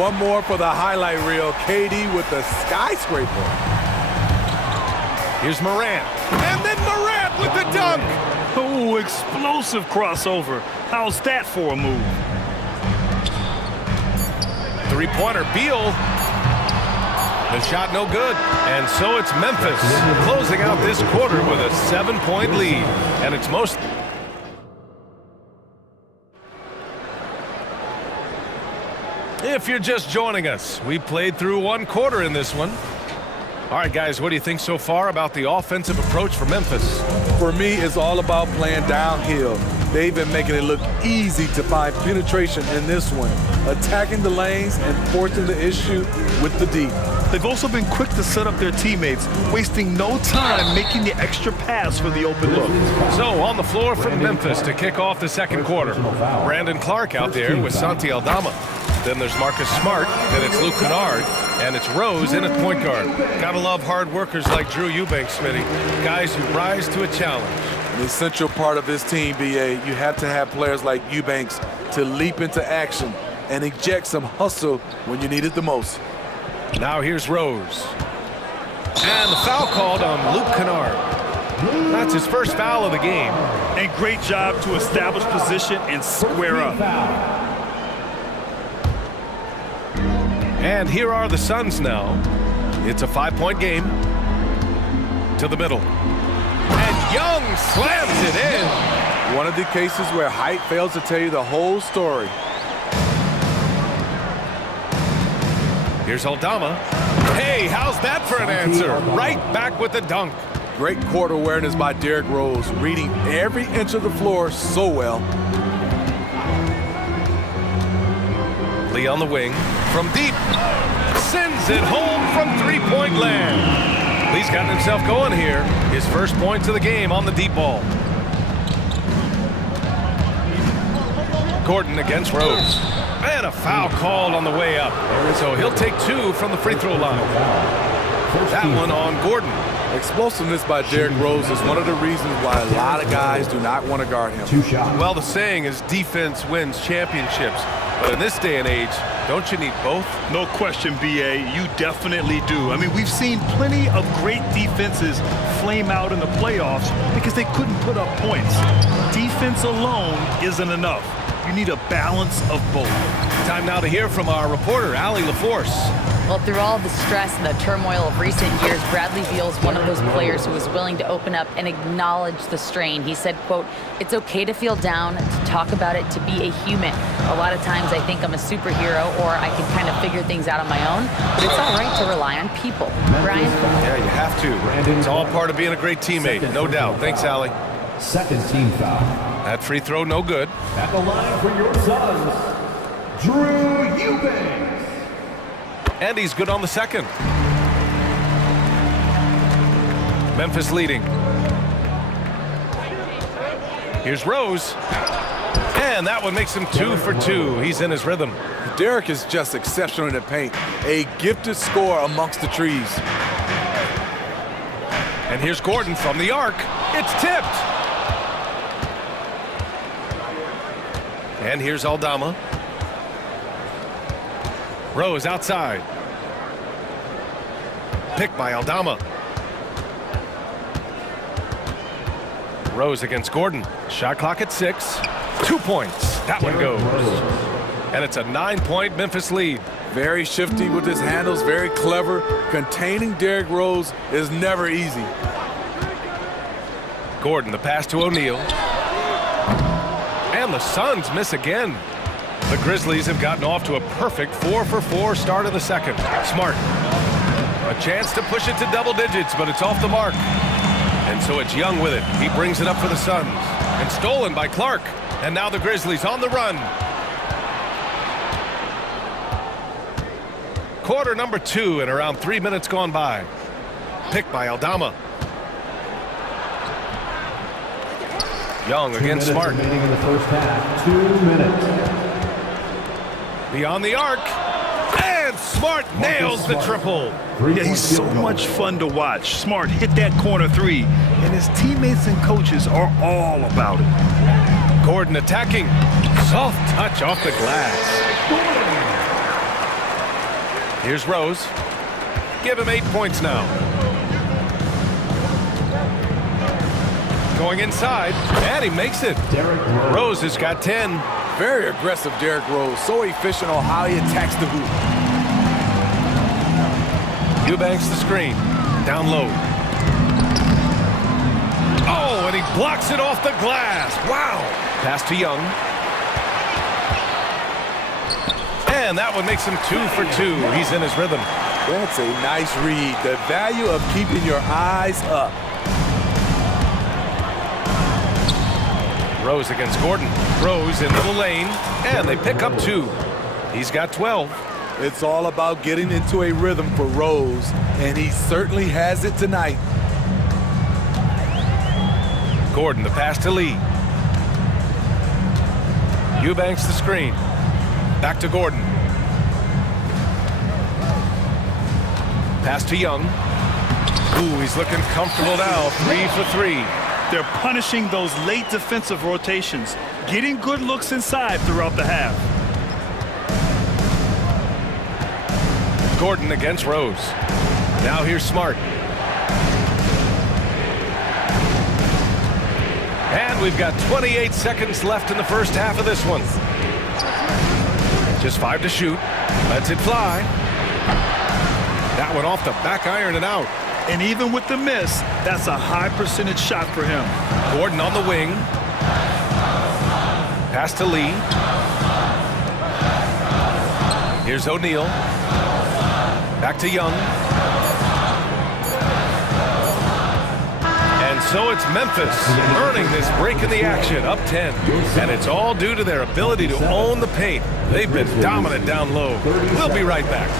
One more for the highlight reel. KD with the skyscraper. Here's Morant. And then Morant with the dunk. Oh, explosive crossover. How's that for a move? Three-pointer, Beal. The shot no good. And so it's Memphis closing out this quarter with a 7-point lead. And it's most... If you're just joining us, we played through 1 quarter in this one. All right, guys, what do you think so far about the offensive approach for Memphis? For me, it's all about playing downhill. They've been making it look easy to find penetration in this one, attacking the lanes and forcing the issue with the D. They've also been quick to set up their teammates, wasting no time making the extra pass for the open look. So on the floor for Memphis to kick off the second quarter. Brandon Clark out there with Santi Aldama. Then there's Marcus Smart, then it's Luke Kennard, and it's Rose in at point guard. Gotta love hard workers like Drew Eubanks, Smitty. Guys who rise to a challenge. An essential part of this team, BA, you have to have players like Eubanks to leap into action and inject some hustle when you need it the most. Now here's Rose. And the foul called on Luke Kennard. That's his first foul of the game. And great job to establish position and square up. And here are the Suns now. It's a 5-point game. To the middle. And Young slams it in. One of the cases where height fails to tell you the whole story. Here's Aldama. Hey, how's that for an answer? Right back with the dunk. Great court awareness by Derrick Rose, reading every inch of the floor so well. Lee on the wing. From deep. Sends it home from three-point land. Lee's gotten himself going here. His first points of the game on the deep ball. Gordon against Rose. And a foul called on the way up. So he'll take 2 from the free throw line. That one on Gordon. Explosiveness by Derrick Rose is one of the reasons why a lot of guys do not want to guard him. 2 shots. Well, the saying is defense wins championships. But in this day and age, don't you need both? No question, BA. You definitely do. I mean, we've seen plenty of great defenses flame out in the playoffs because they couldn't put up points. Defense alone isn't enough. You need a balance of both. Time now to hear from our reporter, Allie LaForce. Well, through all the stress and the turmoil of recent years, Bradley Beal's one of those players who was willing to open up and acknowledge the strain. He said, quote, "It's okay to feel down, to talk about it, to be a human. A lot of times I think I'm a superhero or I can kind of figure things out on my own, but it's all right to rely on people." Brian? Yeah, you have to. It's all part of being a great teammate, no doubt. Thanks, Allie. Second team foul. That free throw, no good. At the line for your Suns, Drew Eubanks. And he's good on the second. Memphis leading. Here's Rose. And that one makes him 2 for 2. He's in his rhythm. Derrick is just exceptional in the paint. A gifted scorer amongst the trees. And here's Gordon from the arc. It's tipped. And here's Aldama. Rose outside. Picked by Aldama. Rose against Gordon. Shot clock at 6. 2 points. That one goes. And it's a 9-point Memphis lead. Very shifty with his handles, very clever. Containing Derrick Rose is never easy. Gordon, the pass to O'Neal. And the Suns miss again. The Grizzlies have gotten off to a perfect 4 for 4 start of the second. Smart. A chance to push it to double digits, but it's off the mark. And so it's Young with it. He brings it up for the Suns. And stolen by Clark. And now the Grizzlies on the run. Quarter number 2 and around 3 minutes gone by. Picked by Aldama. Young against Smart. Remaining in the first half. 2 minutes. Beyond the arc. And Smart nails the triple. Yeah, he's so much fun to watch. Smart hit that corner three, and his teammates and coaches are all about it. Gordon attacking. Soft touch off the glass. Here's Rose. Give him 8 points now. Going inside, and he makes it. Rose has got 10. Very aggressive, Derrick Rose. So efficient on how he attacks the hoop. Eubanks the screen. Down low. Oh, and he blocks it off the glass. Wow. Pass to Young. And that one makes him 2 for 2. He's in his rhythm. That's a nice read. The value of keeping your eyes up. Rose against Gordon. Rose into the lane, and they pick up 2. He's got 12. It's all about getting into a rhythm for Rose, and he certainly has it tonight. Gordon, the pass to Lee. Eubanks the screen. Back to Gordon. Pass to Young. Ooh, he's looking comfortable now. 3 for 3. They're punishing those late defensive rotations, getting good looks inside throughout the half. Gordon against Rose. Now here's Smart. And we've got 28 seconds left in the first half of this one. Just 5 to shoot. Lets it fly. That one off the back iron and out. And even with the miss, that's a high percentage shot for him. Gordon on the wing. Pass to Lee. Here's O'Neal. Back to Young. And so it's Memphis earning this break in the action, up 10. And it's all due to their ability to own the paint. They've been dominant down low. We'll be right back.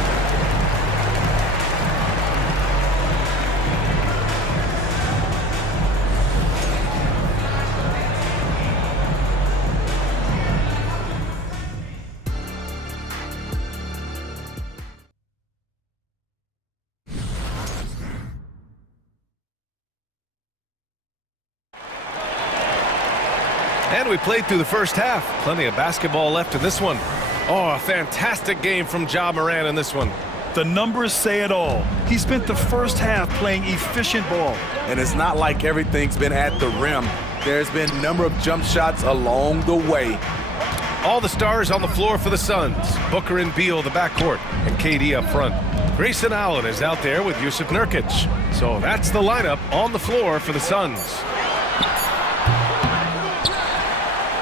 And we played through the first half. Plenty of basketball left in this one. Oh, a fantastic game from Ja Morant in this one. The numbers say it all. He spent the first half playing efficient ball. And it's not like everything's been at the rim. There's been a number of jump shots along the way. All the stars on the floor for the Suns. Booker and Beal, the backcourt, and KD up front. Grayson Allen is out there with Yusuf Nurkic. So that's the lineup on the floor for the Suns.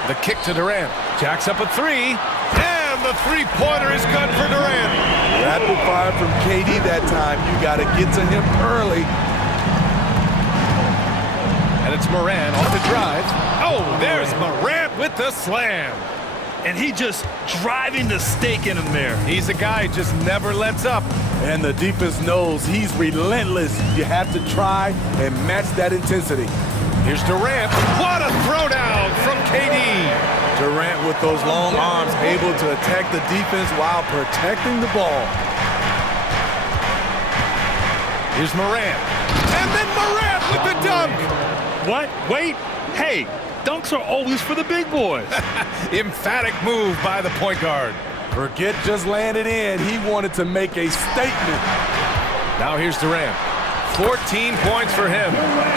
The kick to Durant. Jacks up a 3. And the three-pointer is good for Durant. Rapid fire from KD that time. You got to get to him early. And it's Morant off the drive. Oh, there's Morant with the slam. And he just driving the stake in him there. He's a guy who just never lets up. And the defense knows he's relentless. You have to try and match that intensity. Here's Durant. What a throwdown from KD. Durant with those long arms able to attack the defense while protecting the ball. Here's Morant. And then Morant with the dunk. What? Wait. Hey, dunks are always for the big boys. Emphatic move by the point guard. Forget just landed in. He wanted to make a statement. Now here's Durant. 14 points for him.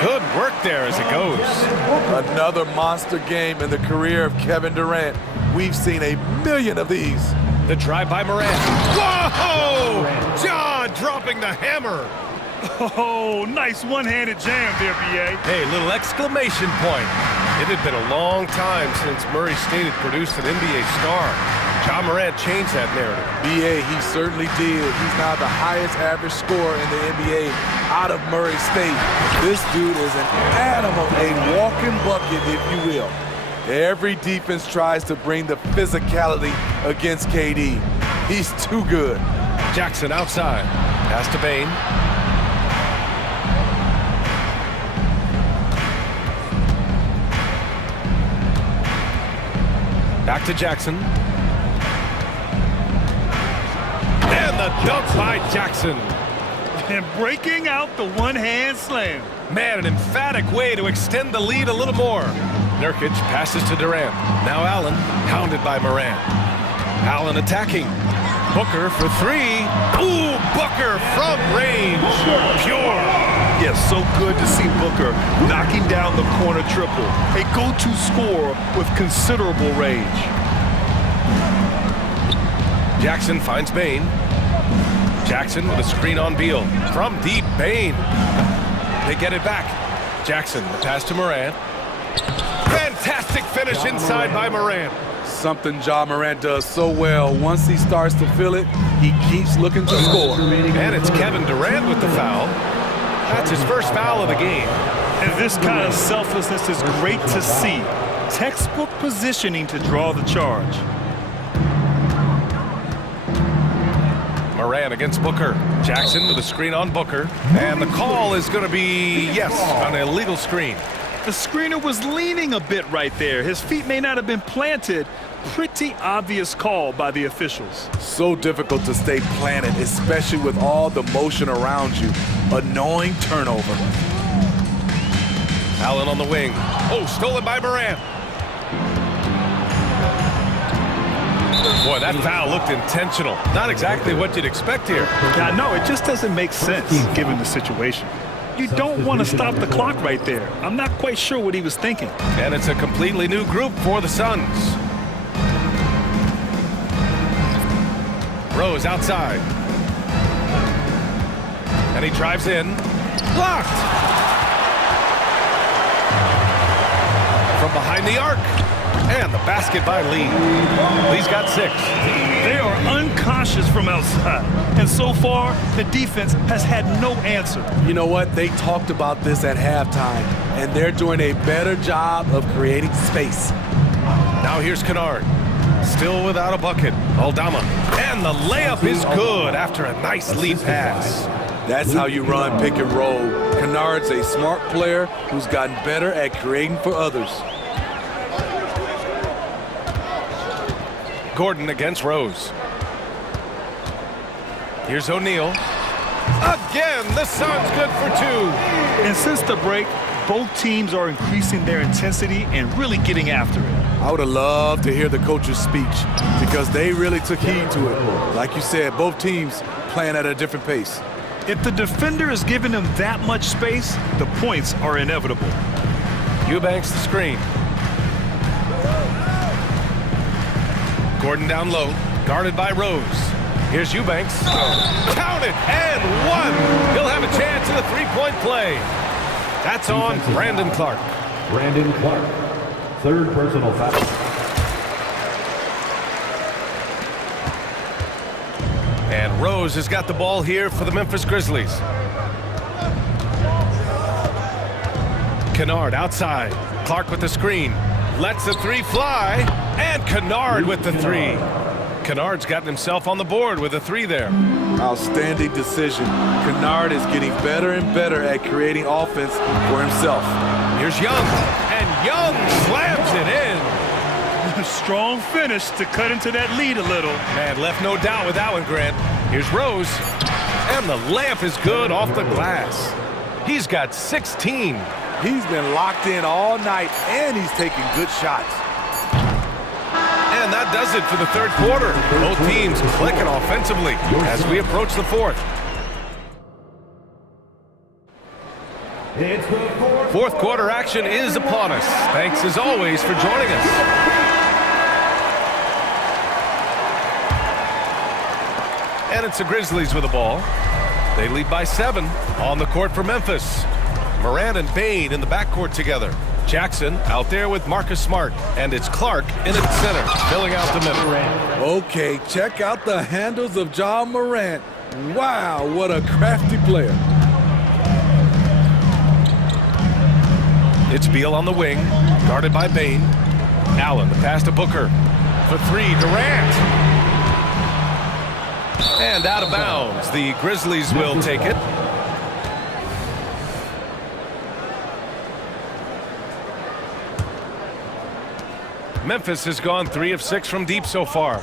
Good work there as it goes. Another monster game in the career of Kevin Durant. We've seen a million of these. The drive by Morant. Whoa! John dropping the hammer. Oh, nice one-handed jam there, B.A. Hey, little exclamation point. It had been a long time since Murray State had produced an NBA star. Ja Morant changed that narrative. B.A., he certainly did. He's now the highest average scorer in the NBA out of Murray State. This dude is an animal, a walking bucket, if you will. Every defense tries to bring the physicality against KD. He's too good. Jackson outside. Pass to Bane. Back to Jackson. And the dunk by Jackson. And breaking out the one-hand slam. Man, an emphatic way to extend the lead a little more. Nurkic passes to Durant. Now Allen, pounded by Morant. Allen attacking. Booker for three. Ooh, Booker from range. Pure. Yes, so good to see Booker knocking down the corner triple. A go-to scorer with considerable range. Jackson finds Bain. Jackson with a screen on Beal. From deep, Bain. They get it back. Jackson, the pass to Morant. Fantastic finish inside by Morant. Something Ja Morant does so well. Once he starts to feel it, he keeps looking to score. And it's Kevin Durant with the foul. That's his first foul of the game. And this kind of selflessness is great to see. Textbook positioning to draw the charge. Morant against Booker. Jackson with a screen on Booker. And the call is going to be, yes, an illegal screen. The screener was leaning a bit right there. His feet may not have been planted. Pretty obvious call by the officials. So difficult to stay planted, especially with all the motion around you. Annoying turnover. Allen on the wing. Oh, stolen by Morant. Boy, that foul looked intentional. Not exactly what you'd expect here. Yeah, no, it just doesn't make sense given the situation. You don't want to stop the clock right there. I'm not quite sure what he was thinking. And it's a completely new group for the Suns. Rose outside. And he drives in. Blocked! From behind the arc. And the basket by Lee. Lee's got 6. They are uncautious from outside. And so far, the defense has had no answer. You know what? They talked about this at halftime, and they're doing a better job of creating space. Now here's Kennard. Still without a bucket. Aldama. And the layup is good after a nice lead pass. That's how you run pick and roll. Kennard's a smart player who's gotten better at creating for others. Gordon against Rose. Here's O'Neal. Again, the Suns good for 2. And since the break, both teams are increasing their intensity and really getting after it. I would have loved to hear the coach's speech because they really took heed to it. Like you said, both teams playing at a different pace. If the defender is giving them that much space, the points are inevitable. Eubanks the screen. Gordon down low, guarded by Rose. Here's Eubanks. Count it, and 1. He'll have a chance at a 3-point play. That's on Brandon Clark. Brandon Clark, 3rd personal foul. And Rose has got the ball here for the Memphis Grizzlies. Kennard outside. Clark with the screen. Lets the 3 fly. And Kennard with the 3. Kennard's gotten himself on the board with a 3 there. Outstanding decision. Kennard is getting better and better at creating offense for himself. Here's Young. And Young slams it in. Strong finish to cut into that lead a little. Man, left no doubt with that one, Grant. Here's Rose. And the layup is good off the glass. He's got 16. He's been locked in all night, and he's taking good shots. And that does it for the 3rd quarter. Both teams clicking offensively as we approach the 4th. It's the 4th quarter action is upon us. Thanks as always for joining us. And it's the Grizzlies with the ball. They lead by 7 on the court for Memphis. Morant and Bain in the backcourt together. Jackson out there with Marcus Smart. And it's Clark in at center, filling out the middle. Okay, check out the handles of Ja Morant. Wow, what a crafty player. It's Beal on the wing, guarded by Bain. Allen, the pass to Booker. For 3, Durant. And out of bounds. The Grizzlies will take it. Memphis has gone 3 of 6 from deep so far.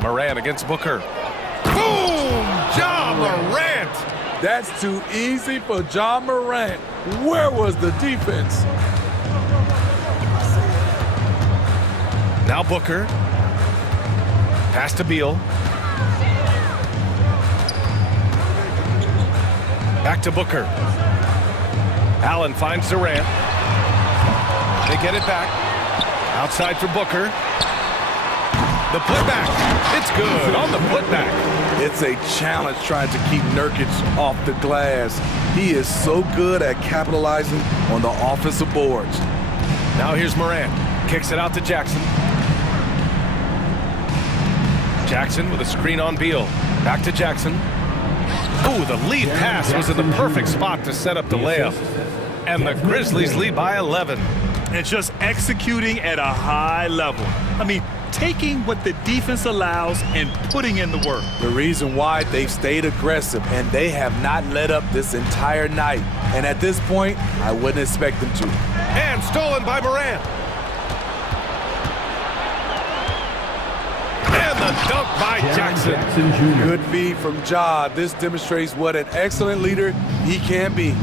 Morant against Booker. Boom! Ja Morant! That's too easy for Ja Morant. Where was the defense? Now Booker. Pass to Beal. Back to Booker. Allen finds Durant. They get it back. Outside for Booker. The putback. It's good on the putback. It's a challenge trying to keep Nurkic off the glass. He is so good at capitalizing on the offensive boards. Now here's Morant. Kicks it out to Jackson. Jackson with a screen on Beal. Back to Jackson. Ooh, the lead pass was in the perfect spot to set up the layup. And the Grizzlies lead by 11. And just executing at a high level. I mean, taking what the defense allows and putting in the work. The reason why they've stayed aggressive and they have not let up this entire night. And at this point, I wouldn't expect them to. And stolen by Morant. And the dunk by Jackson. Good feed from Ja. This demonstrates what an excellent leader he can be.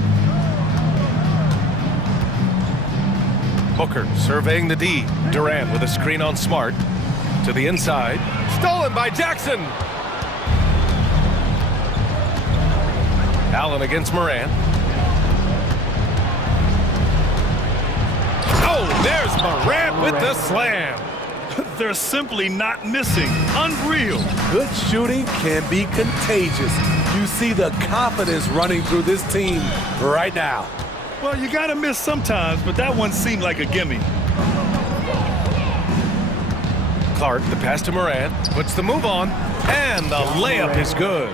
Booker surveying the D. Durant with a screen on Smart. To the inside. Stolen by Jackson. Allen against Morant. Oh, there's Morant with the slam. They're simply not missing. Unreal. Good shooting can be contagious. You see the confidence running through this team right now. Well, you gotta miss sometimes, but that one seemed like a gimme. Clark, the pass to Morant, puts the move on, and the layup is good.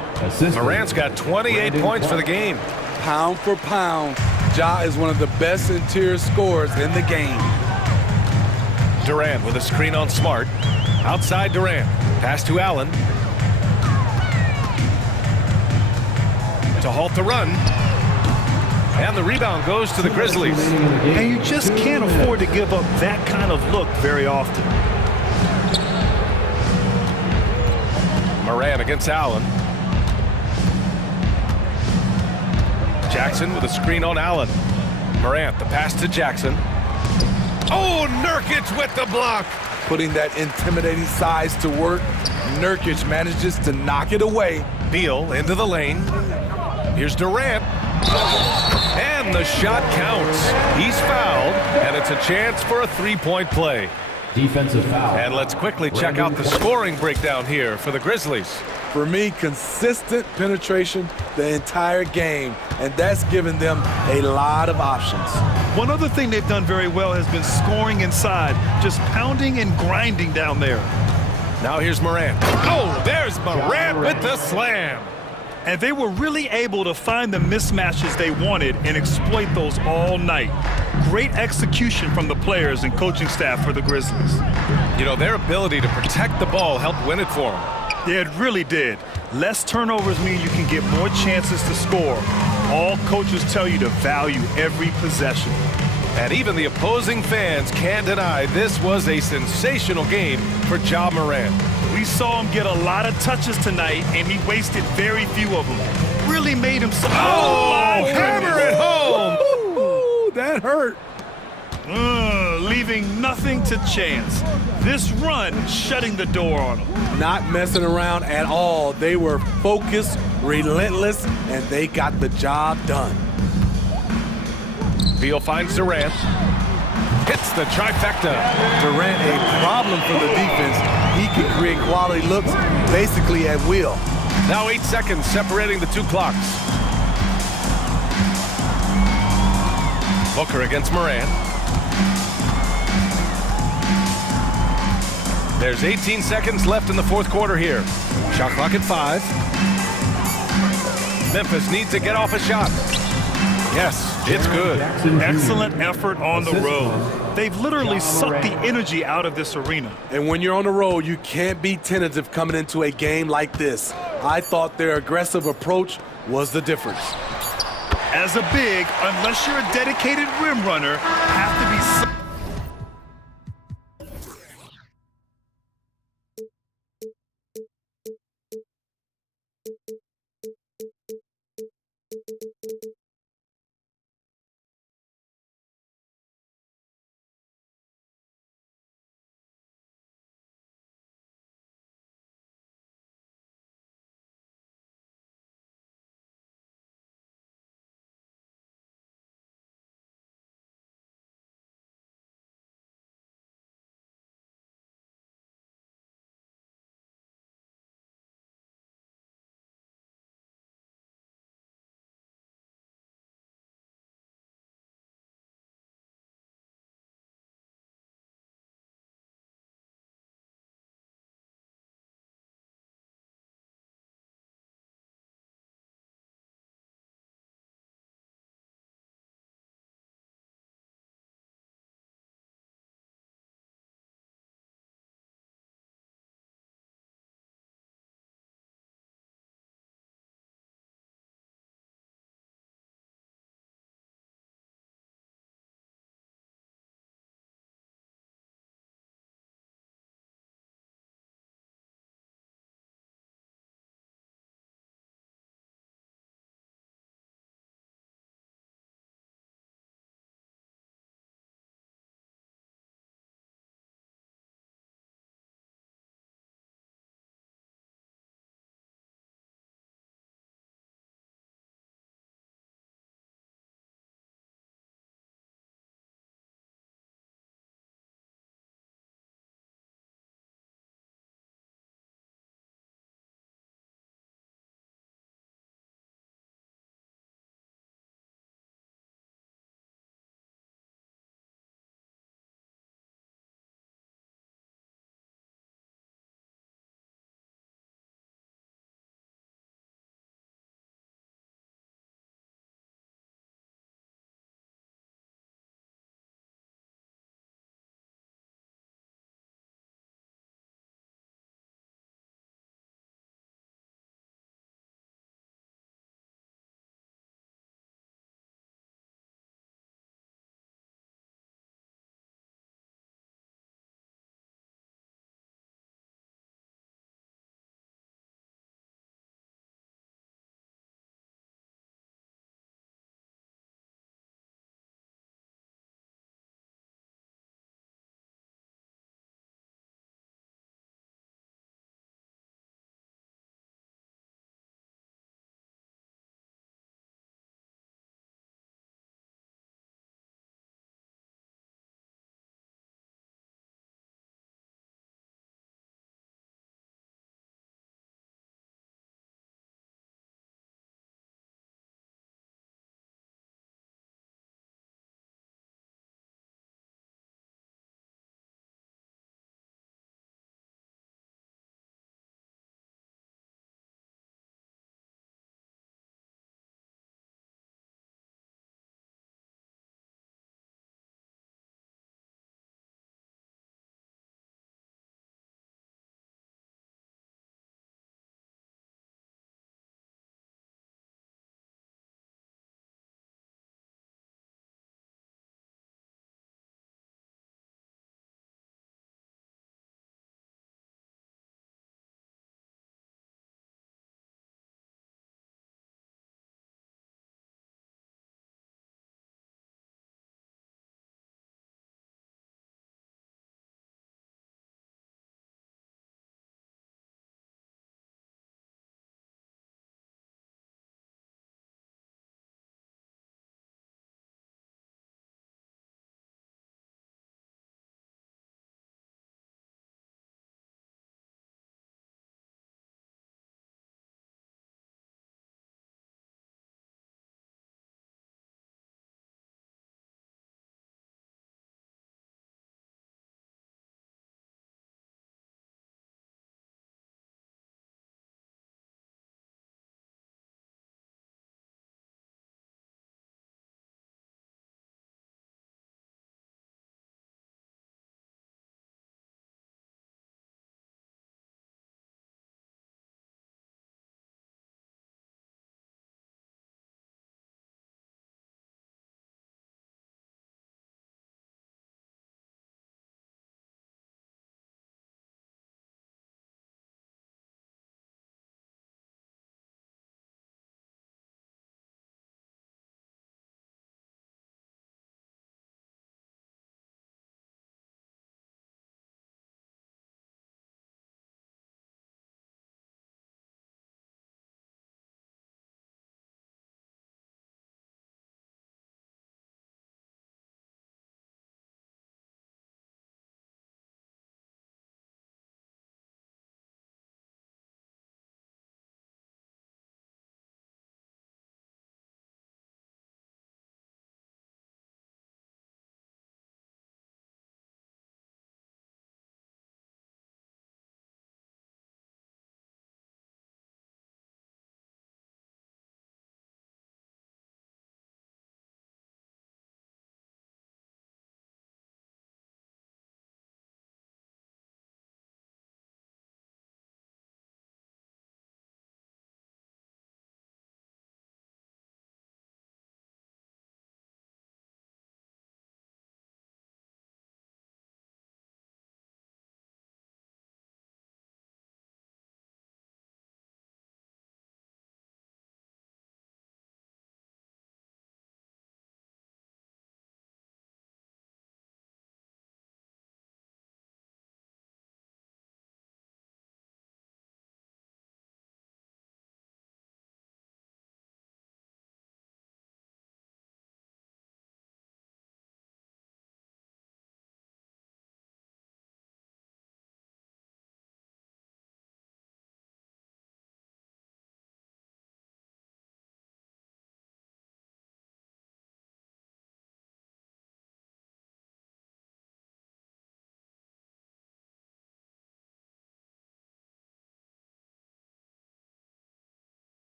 Morant's got 28 points for the game. Pound for pound, Ja is one of the best interior scorers in the game. Durant with a screen on Smart. Outside Durant. Pass to Allen. To halt the run. And the rebound goes to the Grizzlies. And you just can't afford to give up that kind of look very often. Morant against Allen. Jackson with a screen on Allen. Morant, the pass to Jackson. Oh, Nurkic with the block. Putting that intimidating size to work, Nurkic manages to knock it away. Beal into the lane. Here's Durant. And the shot counts. He's fouled, and it's a chance for a three-point play. Defensive foul. And let's quickly check out the scoring breakdown here for the Grizzlies. For me, consistent penetration the entire game, and that's given them a lot of options. One other thing they've done very well has been scoring inside, just pounding and grinding down there. Now here's Morant. Oh, there's Morant with the slam. And they were really able to find the mismatches they wanted and exploit those all night. Great execution from the players and coaching staff for the Grizzlies. You know, their ability to protect the ball helped win it for them. Yeah, it really did. Less turnovers mean you can get more chances to score. All coaches tell you to value every possession. And even the opposing fans can't deny this was a sensational game for Ja Morant. We saw him get a lot of touches tonight, and he wasted very few of them. Really made him so... Oh, hammer it home! Ooh, that hurt. Leaving nothing to chance. This run shutting the door on them. Not messing around at all. They were focused, relentless, and they got the job done. Beal finds Durant. Hits the trifecta. Durant, a problem for the defense. He can create quality looks basically at will. Now 8 seconds separating the two clocks. Booker against Morant. There's 18 seconds left in the fourth quarter here. Shot clock at 5. Memphis needs to get off a shot. Yes, it's good. Excellent effort on the road. They've literally sucked the energy out of this arena. And when you're on the road, you can't be tentative coming into a game like this. I thought their aggressive approach was the difference. as a big, unless you're a dedicated rim runner, have to be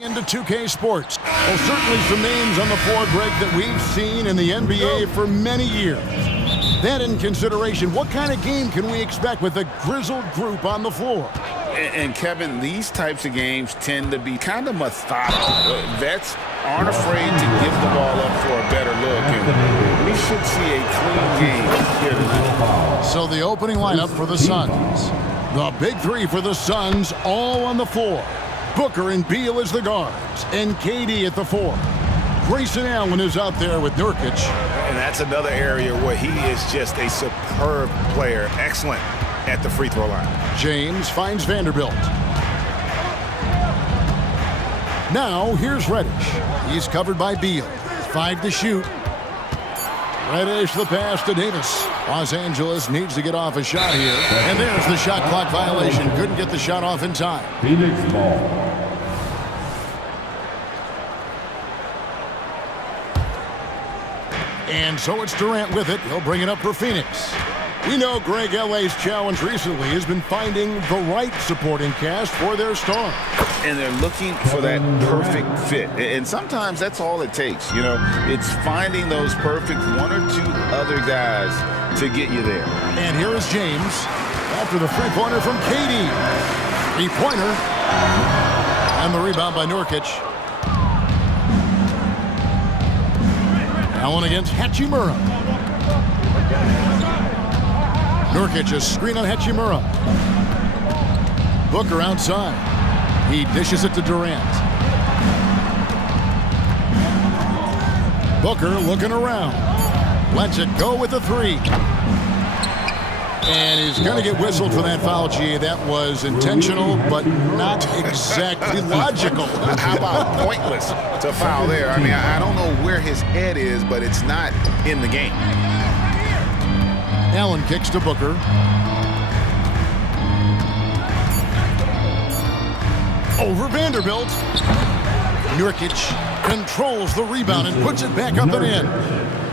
Into 2K Sports. Well, certainly some names on the floor, Greg, that we've seen in the NBA for many years. That in consideration, what kind of game can we expect with a grizzled group on the floor? And Kevin, these types of games tend to be kind of methodical. Vets aren't afraid to give the ball up for a better look, and we should see a clean game here tonight. So the opening lineup for the Suns. The big three for the Suns, all on the floor. Booker and Beal as the guards, and KD at the 4. Grayson Allen is out there with Nurkic. And that's another area where he is just a superb player, excellent at the free throw line. James finds Vanderbilt. Now here's Reddish. He's covered by Beal. 5 to shoot. Reddish the pass to Davis. Los Angeles needs to get off a shot here. And there's the shot clock violation. Couldn't get the shot off in time. Phoenix ball. And so it's Durant with it. He'll bring it up for Phoenix. We know Greg LA's challenge recently has been finding the right supporting cast for their star. And they're looking for that perfect fit. And sometimes that's all it takes. You know, it's finding those perfect 1 or 2 other guys to get you there. And here is James after the three-pointer from KD. Three-pointer. And the rebound by Nurkic. Allen against Hachimura. Nurkic a screen on Hachimura. Booker outside. He dishes it to Durant. Booker looking around. Lets it go with the 3. And he's going to get whistled for that foul, G. That was intentional, but not exactly logical. How about pointless to foul there? I mean, I don't know where his head is, but it's not in the game. Allen kicks to Booker. Over Vanderbilt. Nurkic controls the rebound and puts it back up and in.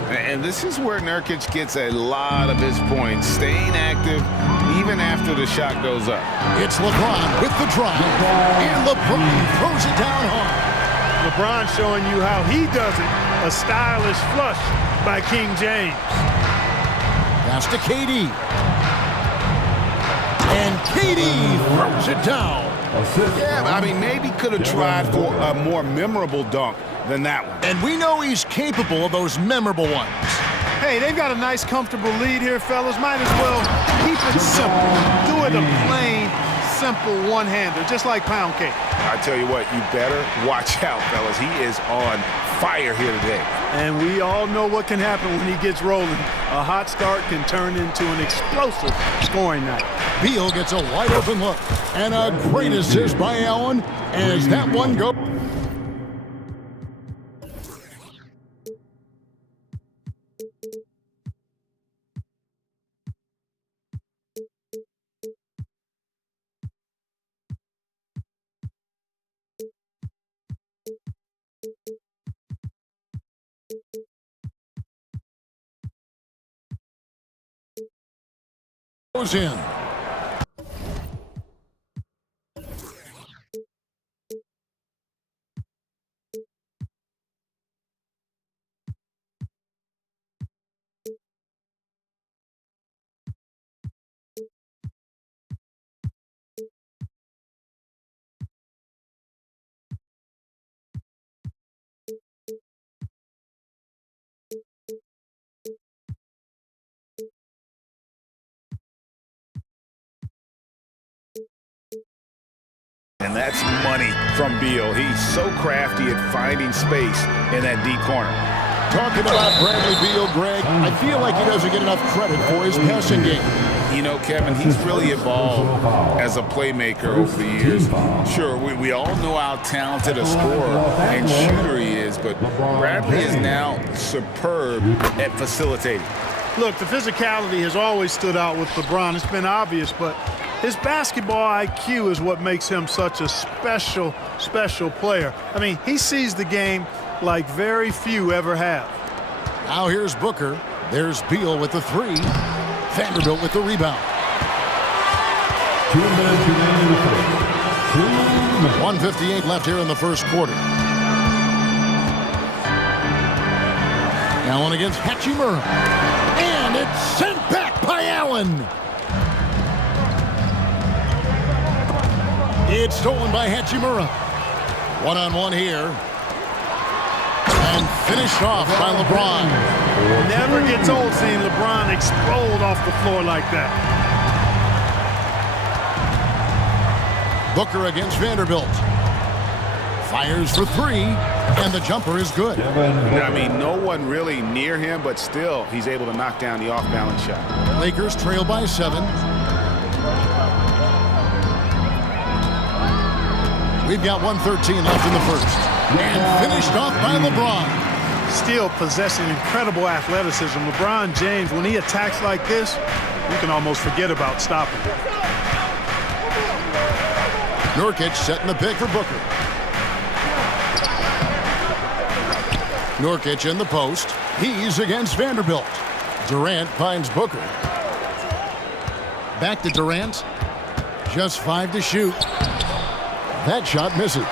And this is where Nurkic gets a lot of his points, staying active even after the shot goes up. It's LeBron with the drive, and LeBron throws it down hard. LeBron showing you how he does it. A stylish flush by King James. Pass to KD. And KD throws it down. Yeah, I mean, maybe could have tried for a more memorable dunk than that one. And we know he's capable of those memorable ones. Hey, they've got a nice, comfortable lead here, fellas. Might as well keep it simple. Do it a plain, simple one-hander, just like pound cake. I tell you what, you better watch out, fellas. He is on fire here today. And we all know what can happen when he gets rolling. A hot start can turn into an explosive scoring night. Beal gets a wide-open look. And a great assist by Allen as that one goes. Goes in. And that's money from Beal. He's so crafty at finding space in that deep corner. Talking about Bradley Beal, Greg, I feel like he doesn't get enough credit for his passing game. You know, Kevin, he's really evolved as a playmaker over the years. Sure, we all know how talented a scorer and shooter he is, but Bradley is now superb at facilitating. Look, the physicality has always stood out with LeBron. It's been obvious, but his basketball IQ is what makes him such a special, special player. I mean, he sees the game like very few ever have. Now here's Booker. There's Beal with the 3. Vanderbilt with the rebound. 2 minutes remaining in the first. 1:58 left here in the first quarter. Allen against Hachimura. And it's sent back by Allen. It's stolen by Hachimura. One-on-one here. And finished off by LeBron. Never gets old seeing LeBron explode off the floor like that. Booker against Vanderbilt. Fires for three, and the jumper is good. I mean, no one really near him, but still, he's able to knock down the off-balance shot. Lakers trail by 7. We've got 1:13 left in the first. And finished off by LeBron. Still possessing incredible athleticism. LeBron James, when he attacks like this, you can almost forget about stopping. Nurkic setting the pick for Booker. Nurkic in the post. He's against Vanderbilt. Durant finds Booker. Back to Durant. Just 5 to shoot. That shot misses.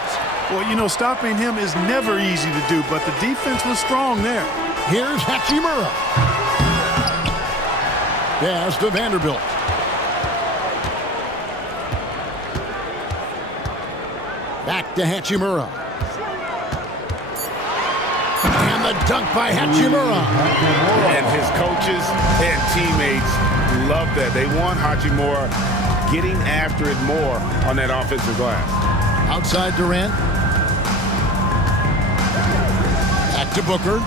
Well, you know, stopping him is never easy to do, but the defense was strong there. Here's Hachimura. Pass to Vanderbilt. Back to Hachimura. And the dunk by Hachimura. And his coaches and teammates love that. They want Hachimura getting after it more on that offensive glass. Outside Durant. Back to Booker.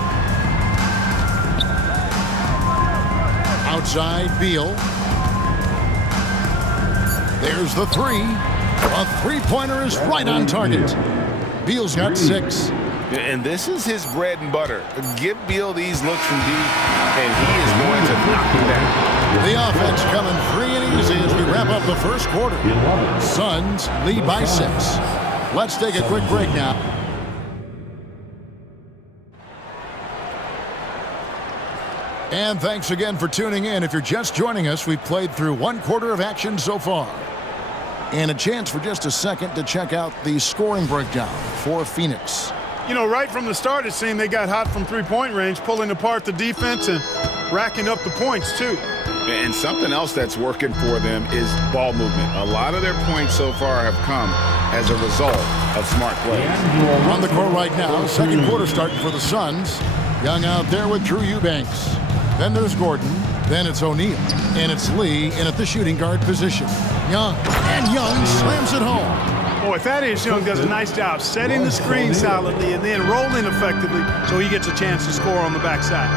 Outside Beal. There's the three. A three-pointer is right on target. Beal's got 6. And this is his bread and butter. Give Beal these looks from deep, and he is going to knock them down. The offense coming free and easy as we wrap up the first quarter. Suns lead by 6. Let's take a quick break now. And thanks again for tuning in. If you're just joining us, we've played through 1 quarter of action so far. And a chance for just a second to check out the scoring breakdown for Phoenix. You know, right from the start, it seemed they got hot from three-point range, pulling apart the defense and racking up the points, too. And something else that's working for them is ball movement. A lot of their points so far have come as a result of smart play. On the court right now, second quarter starting for the Suns. Young out there with Drew Eubanks. Then there's Gordon. Then it's O'Neal. And it's Lee in at the shooting guard position. Young. And Young slams it home. Boy, Thaddeus Young does a nice job setting the screen solidly and then rolling effectively so he gets a chance to score on the backside.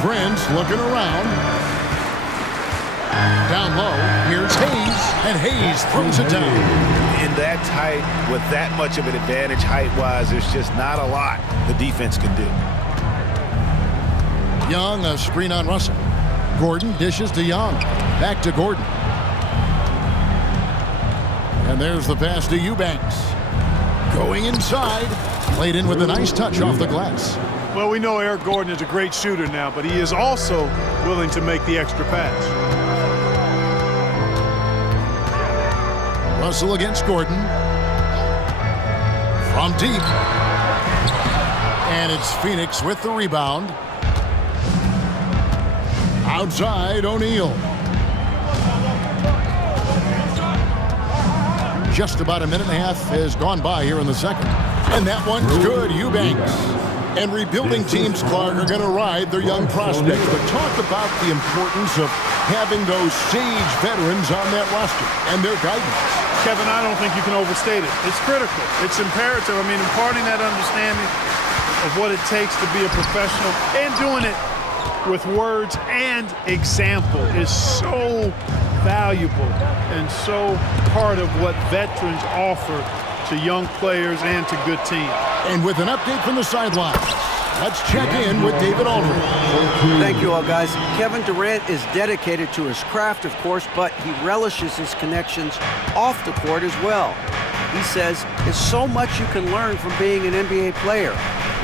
Prince looking around. Down low, here's Hayes, and Hayes throws it down. In that tight, with that much of an advantage height-wise, there's just not a lot the defense can do. Young, a screen on Russell. Gordon dishes to Young. Back to Gordon. And there's the pass to Eubanks. Going inside. Played in with a nice touch off the glass. Well, we know Eric Gordon is a great shooter now, but he is also willing to make the extra pass. Russell against Gordon. From deep. And it's Phoenix with the rebound. Outside, O'Neal. Just about a minute and a half has gone by here in the second. And that one's good, Eubanks. And rebuilding teams, Clark, are going to ride their young prospects. But talk about the importance of having those sage veterans on that roster and their guidance. Kevin, I don't think you can overstate it. It's critical. It's imperative. I mean, imparting that understanding of what it takes to be a professional and doing it with words and example is so valuable and so part of what veterans offer to young players and to good teams. And with an update from the sideline, let's check in with David Aldridge. Thank you all, guys. Kevin Durant is dedicated to his craft, of course, but he relishes his connections off the court as well. He says there's so much you can learn from being an NBA player.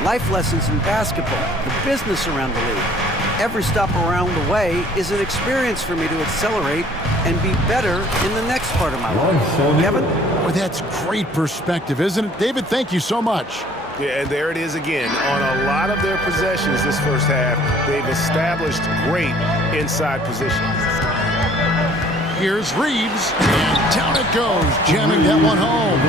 Life lessons in basketball, the business around the league, Every stop around the way is an experience for me to accelerate and be better in the next part of my life. Kevin? Well, that's great perspective, isn't it? David, thank you so much. Yeah, and there it is again. On a lot of their possessions this first half, they've established great inside positions. Here's Reeves, and down it goes, jamming that one home.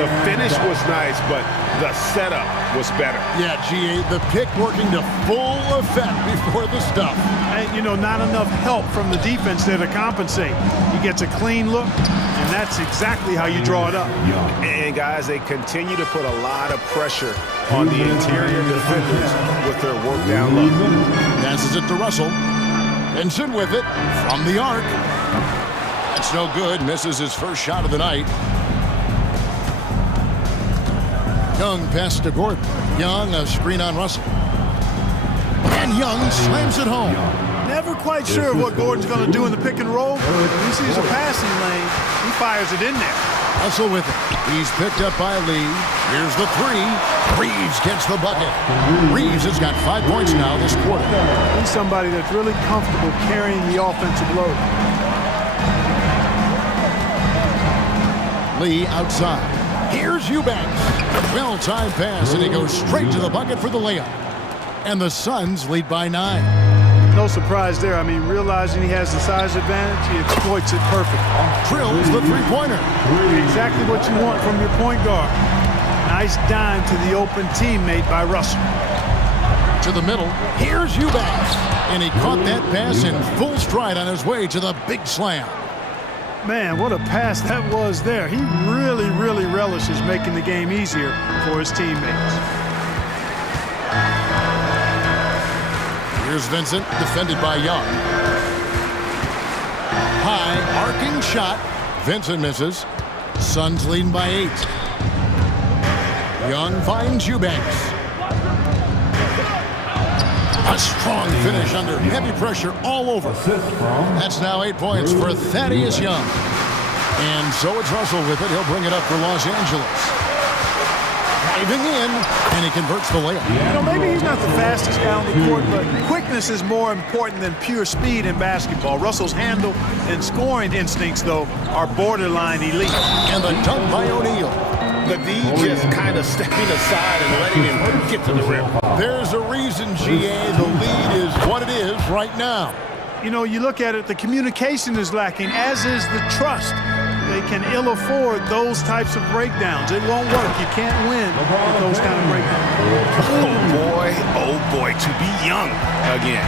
The finish was nice, but the setup was better. Yeah, GA, the pick working to full effect before the stuff. And, you know, not enough help from the defense there to compensate. He gets a clean look, and that's exactly how you draw it up. And, guys, they continue to put a lot of pressure on the interior defenders with their work down low. Passes it to Russell. Vincent with it from the arc. That's no good. Misses his first shot of the night. Young pass to Gordon. Young, a screen on Russell. And Young slams it home. Never quite sure what Gordon's going to do in the pick and roll. When he sees a passing lane, he fires it in there. Russell with it. He's picked up by Lee. Here's the three. Reeves gets the bucket. Reeves has got 5 points now this quarter. He's somebody that's really comfortable carrying the offensive load. Lee outside. Here's Eubanks. Well-timed pass, and he goes straight to the bucket for the layup. And the Suns lead by 9. No surprise there. I mean, realizing he has the size advantage, he exploits it perfectly. Drills the three-pointer. Exactly what you want from your point guard. Nice dime to the open teammate by Russell. To the middle. Here's Eubanks. And he caught that pass in full stride on his way to the big slam. Man, what a pass that was there. He really, really relishes making the game easier for his teammates. Here's Vincent, defended by Young. High, arcing shot. Vincent misses. Suns leading by 8. Young finds Eubanks. A strong finish under heavy pressure all over. That's now 8 points for Thaddeus Young. And so it's Russell with it. He'll bring it up for Los Angeles. Diving in, and he converts the layup. You know, maybe he's not the fastest guy on the court, but quickness is more important than pure speed in basketball. Russell's handle and scoring instincts, though, are borderline elite. And the dunk by O'Neal. The D just kind of stepping aside and letting him get to the rim. There's a reason, GA, the lead is what it is right now. You know, you look at it, the communication is lacking, as is the trust. They can ill afford those types of breakdowns. It won't work. You can't win with those kind of breakdowns. Oh boy, to be young again.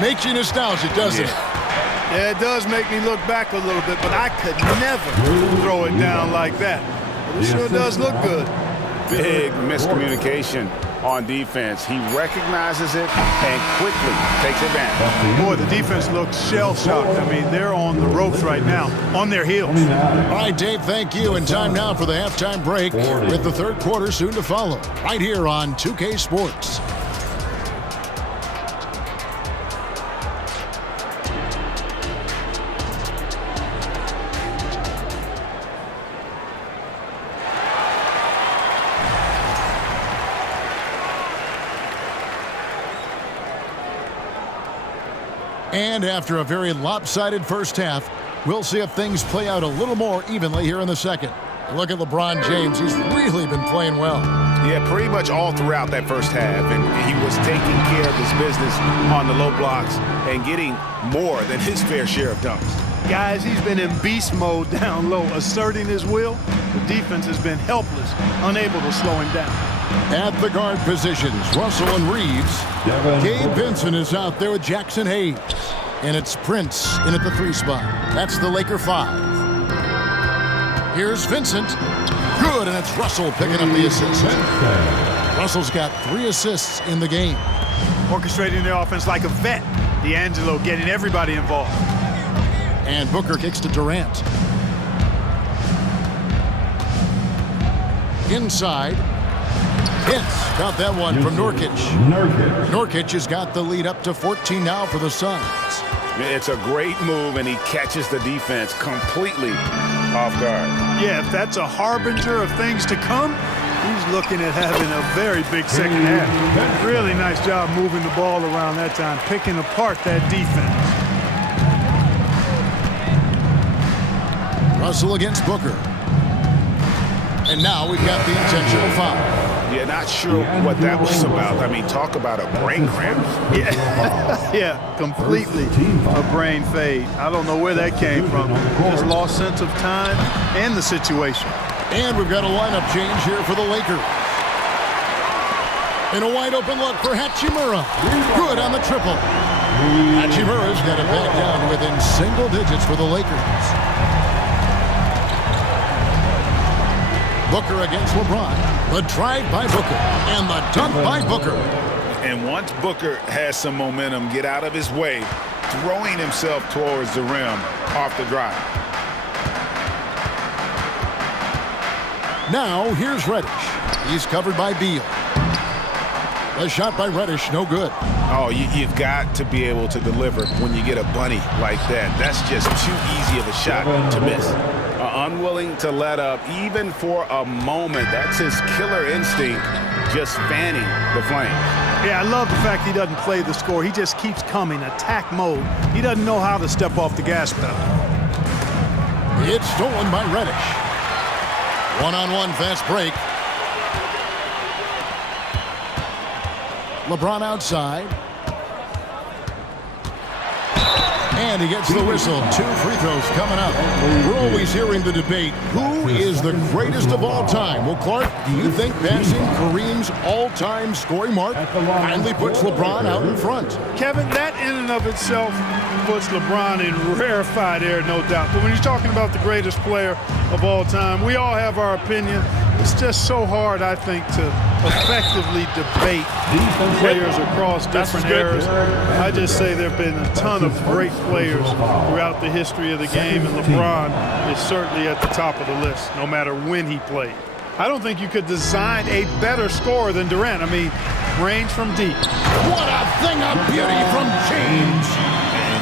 Makes you nostalgic, doesn't it? Yeah, it does make me look back a little bit, but I could never throw it down like that. But it sure does look good. Big miscommunication on defense. He recognizes it and quickly takes advantage. Boy, the defense looks shell-shocked. I mean, they're on the ropes right now, on their heels. All right, Dave, thank you. And time now for the halftime break with the third quarter soon to follow, right here on 2K Sports. And after a very lopsided first half, we'll see if things play out a little more evenly here in the second. Look at LeBron James. He's really been playing well. Yeah, pretty much all throughout that first half. And he was taking care of his business on the low blocks and getting more than his fair share of dunks. Guys, he's been in beast mode down low, asserting his will. The defense has been helpless, unable to slow him down. At the guard positions, Russell and Reeves. Gabe Vincent is out there with Jackson Hayes. And it's Prince in at the 3 spot. That's the Laker 5. Here's Vincent. Good, and it's Russell picking up the assist. Russell's got 3 assists in the game. Orchestrating the offense like a vet. D'Angelo getting everybody involved. And Booker kicks to Durant. Inside. Hits. Got that one from Nurkic. Nurkic has got the lead up to 14 now for the Suns. It's a great move, and he catches the defense completely off guard. Yeah, if that's a harbinger of things to come, He's looking at having a very big second half. Really nice job moving the ball around that time, picking apart that defense. Russell against Booker. And now we've got the intentional foul. Yeah, not sure what that was about. I mean, talk about a brain cramp. Yeah, completely a brain fade. I don't know where that came from. Just lost sense of time and the situation. And we've got a lineup change here for the Lakers. And a wide open look for Hachimura. Good on the triple. Hachimura's got it back down within single digits for the Lakers. Booker against LeBron. The drive by Booker and the dunk by Booker. And once Booker has some momentum, get out of his way, throwing himself towards the rim off the drive. Now here's Reddish. He's covered by Beal. The shot by Reddish, no good. Oh, you've got to be able to deliver when you get a bunny like that. That's just too easy of a shot to miss. Unwilling to let up even for a moment. That's his killer instinct, just fanning the flame. Yeah, I love the fact he doesn't play the score. He just keeps coming, attack mode. He doesn't know how to step off the gas pedal. It's stolen by Reddish. One-on-one fast break. LeBron outside. And he gets the whistle. 2 free throws coming up. We're always hearing the debate, who is the greatest of all time? Well, Clark, do you think passing Kareem's all-time scoring mark finally puts LeBron out in front? Kevin, that in and of itself puts LeBron in rarefied air, no doubt. But when you're talking about the greatest player of all time, we all have our opinion. It's just so hard, I think, to effectively debate players across different eras. I just say there have been a ton of great players throughout the history of the game, and LeBron is certainly at the top of the list, no matter when he played. I don't think you could design a better scorer than Durant. I mean, range from deep. What a thing of beauty from James.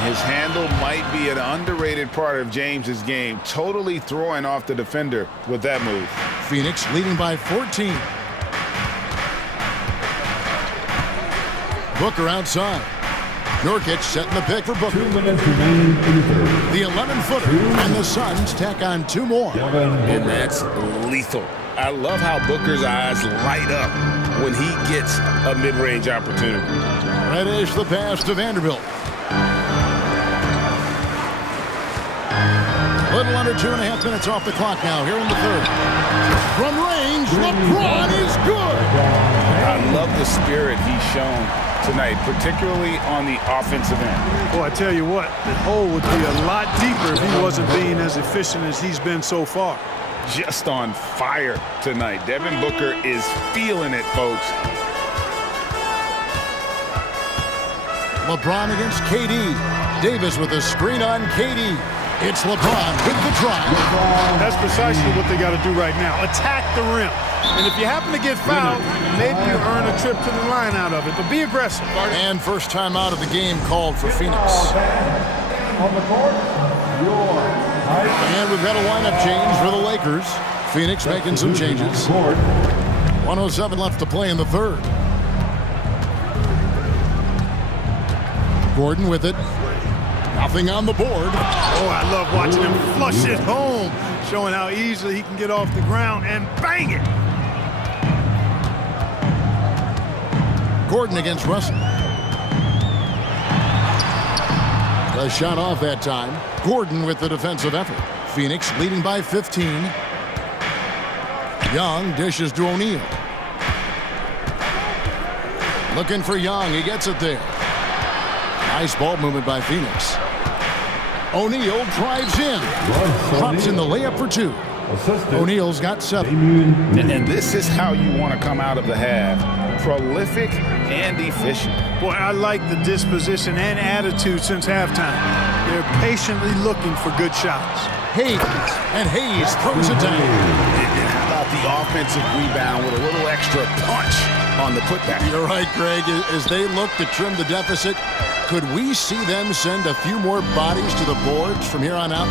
His handle might be an underrated part of James's game, totally throwing off the defender with that move. Phoenix leading by 14. Booker outside. Nurkic setting the pick for Booker. 2 minutes remaining in the third. The 11-footer, and the Suns tack on 2 more. And that's lethal. I love how Booker's eyes light up when he gets a mid-range opportunity. Reddish the pass to Vanderbilt. A little under 2.5 minutes off the clock now here in the third. From range, LeBron is good. I love the spirit he's shown tonight, particularly on the offensive end. Well, I tell you what, the hole would be a lot deeper if he wasn't being as efficient as he's been so far. Just on fire tonight. Devin Booker is feeling it, folks. LeBron against KD. Davis with a screen on KD. It's LeBron with the drive. That's precisely what they got to do right now. Attack the rim. And if you happen to get fouled, maybe you earn a trip to the line out of it. But be aggressive. And first time out of the game called for Phoenix. On the court, and we've got a lineup change for the Lakers. Phoenix making some changes. 1:07 left to play in the third. Gordon with it. Nothing on the board. Oh, I love watching him flush it home, showing how easily he can get off the ground and bang it. Gordon against Russell. The shot off that time. Gordon with the defensive effort. Phoenix leading by 15. Young dishes to O'Neal. Looking for Young. He gets it there. Nice ball movement by Phoenix. O'Neal drives in. Drops in the layup for 2. O'Neal's got 7. And this is how you want to come out of the half. Prolific and efficient. Boy, I like the disposition and attitude since halftime. They're patiently looking for good shots. Hayes, and Hayes throws it down. And how about the offensive rebound with a little extra punch? on the putback. You're right, Greg. As they look to trim the deficit, could we see them send a few more bodies to the boards from here on out?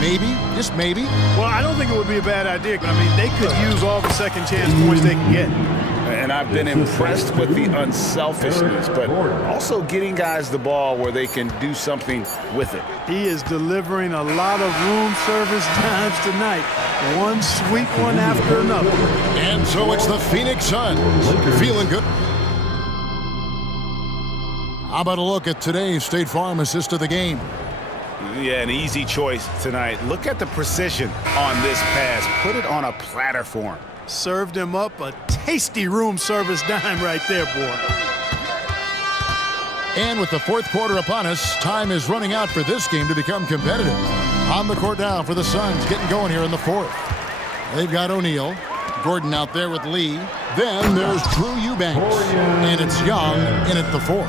Maybe, just maybe. Well, I don't think it would be a bad idea. I mean, they could use all the second chance points they can get. And I've been impressed with the unselfishness, but also getting guys the ball where they can do something with it. He is delivering a lot of room service times tonight. One sweet one after another. And so it's the Phoenix Suns feeling good. How about a look at today's State Farm assist of the game? Yeah, an easy choice tonight. Look at the precision on this pass. Put it on a platter for him. Served him up a tasty room service dime right there, boy. And with the fourth quarter upon us, time is running out for this game to become competitive. On the court now for the Suns, getting going here in the fourth. They've got O'Neal. Gordon out there with Lee. Then there's Drew Eubanks. And it's Young in at the four.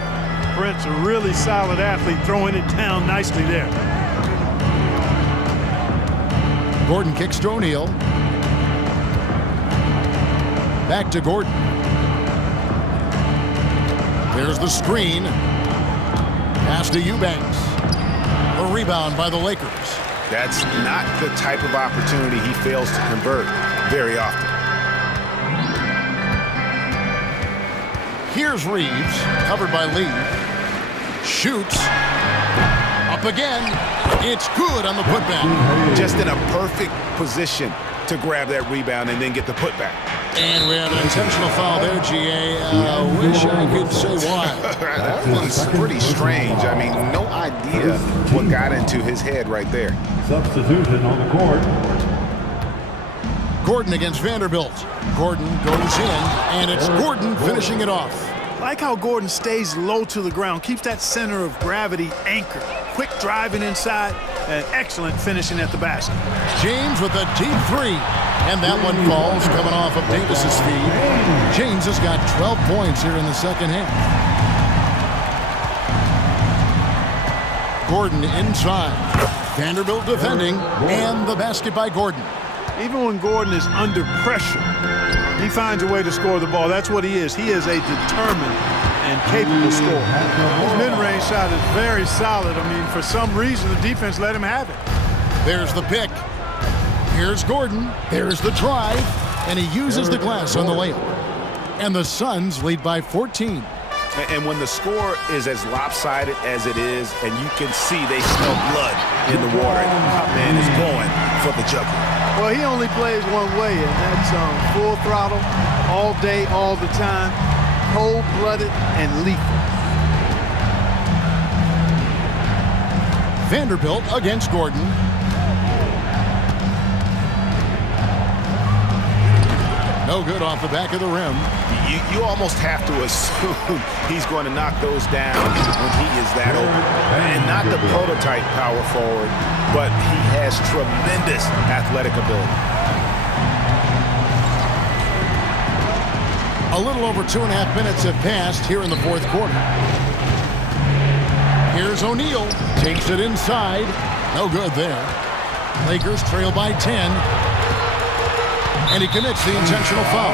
Brent's a really solid athlete, throwing it down nicely there. Gordon kicks to O'Neal. Back to Gordon. There's the screen. Pass to Eubanks. A rebound by the Lakers. That's not the type of opportunity he fails to convert very often. Here's Reeves, covered by Lee. Shoots. Up again. It's good on the putback. Just in a perfect position to grab that rebound and then get the putback. And we have an intentional foul there, GA. Wish I could say why. That one's pretty strange. I mean, no idea what got into his head right there. Substitution on the court. Gordon against Vanderbilt. Gordon goes in, and it's Gordon finishing it off. I like how Gordon stays low to the ground, keeps that center of gravity anchored. Quick driving inside, and excellent finishing at the basket. James with a deep three. And that one falls coming off of Davis's feed. James has got 12 points here in the second half. Gordon inside. Vanderbilt defending, and the basket by Gordon. Even when Gordon is under pressure, he finds a way to score the ball. That's what he is. He is a determined and capable scorer. His mid-range shot is very solid. I mean, for some reason, the defense let him have it. There's the pick. Here's Gordon. There's the drive. And he uses the glass on the layup. And the Suns lead by 14. And when the score is as lopsided as it is, and you can see they smell blood in the water, and my man is going for the jugular. Well, he only plays one way, and that's full throttle, all day, all the time, cold-blooded and lethal. Vanderbilt against Gordon. No good off the back of the rim. You almost have to assume he's going to knock those down when he is that open. And not the prototype power forward, but he has tremendous athletic ability. A little over 2.5 minutes have passed here in the fourth quarter. Here's O'Neal. Takes it inside. No good there. Lakers trail by 10. And he commits the intentional foul.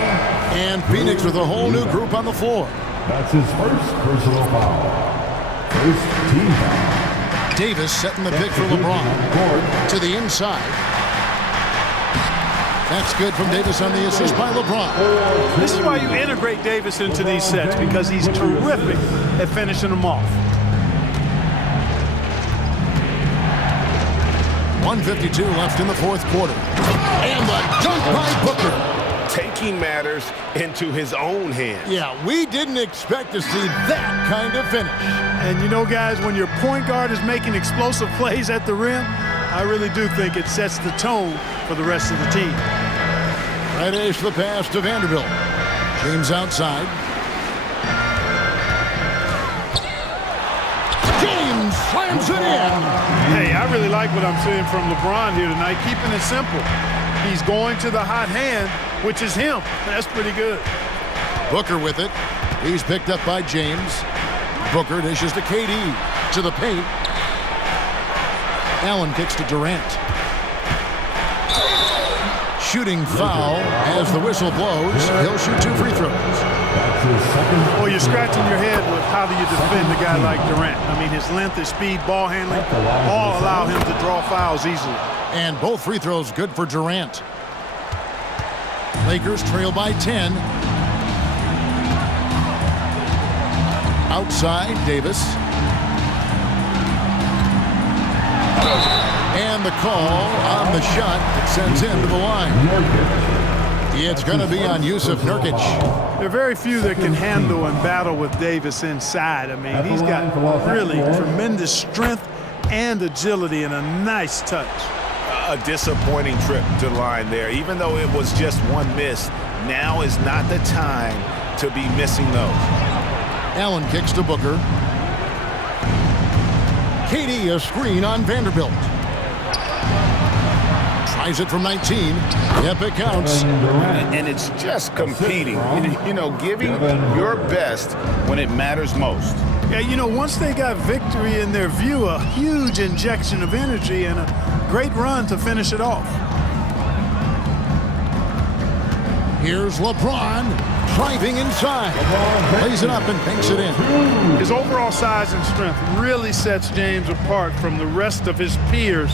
And Phoenix with a whole new group on the floor. That's his first personal foul. First team foul. Davis setting the pick for LeBron. To the inside. That's good from Davis on the assist by LeBron. This is why you integrate Davis into these sets, because he's terrific at finishing them off. 1:52 left in the fourth quarter. And the dunk by Booker. Taking matters into his own hands. Yeah, we didn't expect to see that kind of finish. And you know, guys, when your point guard is making explosive plays at the rim, I really do think it sets the tone for the rest of the team. Right edge the pass to Vanderbilt. James outside. James slams it in. Hey, I really like what I'm seeing from LeBron here tonight, keeping it simple. He's going to the hot hand, which is him. That's pretty good. Booker with it. He's picked up by James. Booker dishes to KD. To the paint. Allen kicks to Durant. Shooting foul as the whistle blows. He'll shoot 2 free throws. That's his second. Well, you're scratching your head with how do you defend a guy like Durant. I mean, his length, his speed, ball handling, all allow him to draw fouls easily. And both free throws good for Durant. Lakers trail by 10. Outside, Davis. And the call on the shot that sends him to the line. It's going to be on Yusuf Nurkic. There are very few that can handle and battle with Davis inside. I mean, he's got really tremendous strength and agility and a nice touch. A disappointing trip to the line there. Even though it was just one miss, now is not the time to be missing those. Allen kicks to Booker. KD a screen on Vanderbilt. Tries it from 19. Yep, it counts. And it's just competing. You know, giving your best when it matters most. Yeah, you know, once they got victory in their view, a huge injection of energy and a great run to finish it off. Here's LeBron driving inside. Plays it up and banks it in. His overall size and strength really sets James apart from the rest of his peers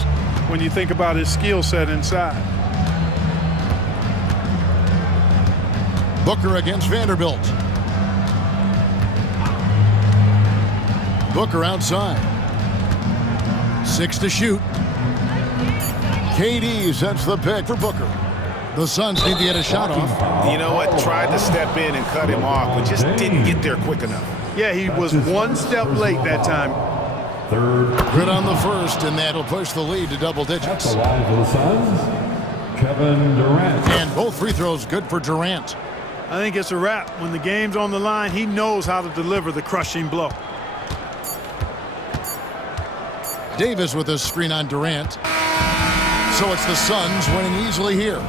when you think about his skill set inside. Booker against Vanderbilt. Booker outside. 6 to shoot. KD sets the pick for Booker. The Suns need to get a shot off. You know what? Tried to step in and cut him off, but just didn't get there quick enough. Yeah, he was one step late that time. Good on the first, and that'll push the lead to double digits. The line for the Suns, Kevin Durant. And both free throws good for Durant. I think it's a wrap. When the game's on the line, he knows how to deliver the crushing blow. Davis with a screen on Durant. So it's the Suns winning easily here.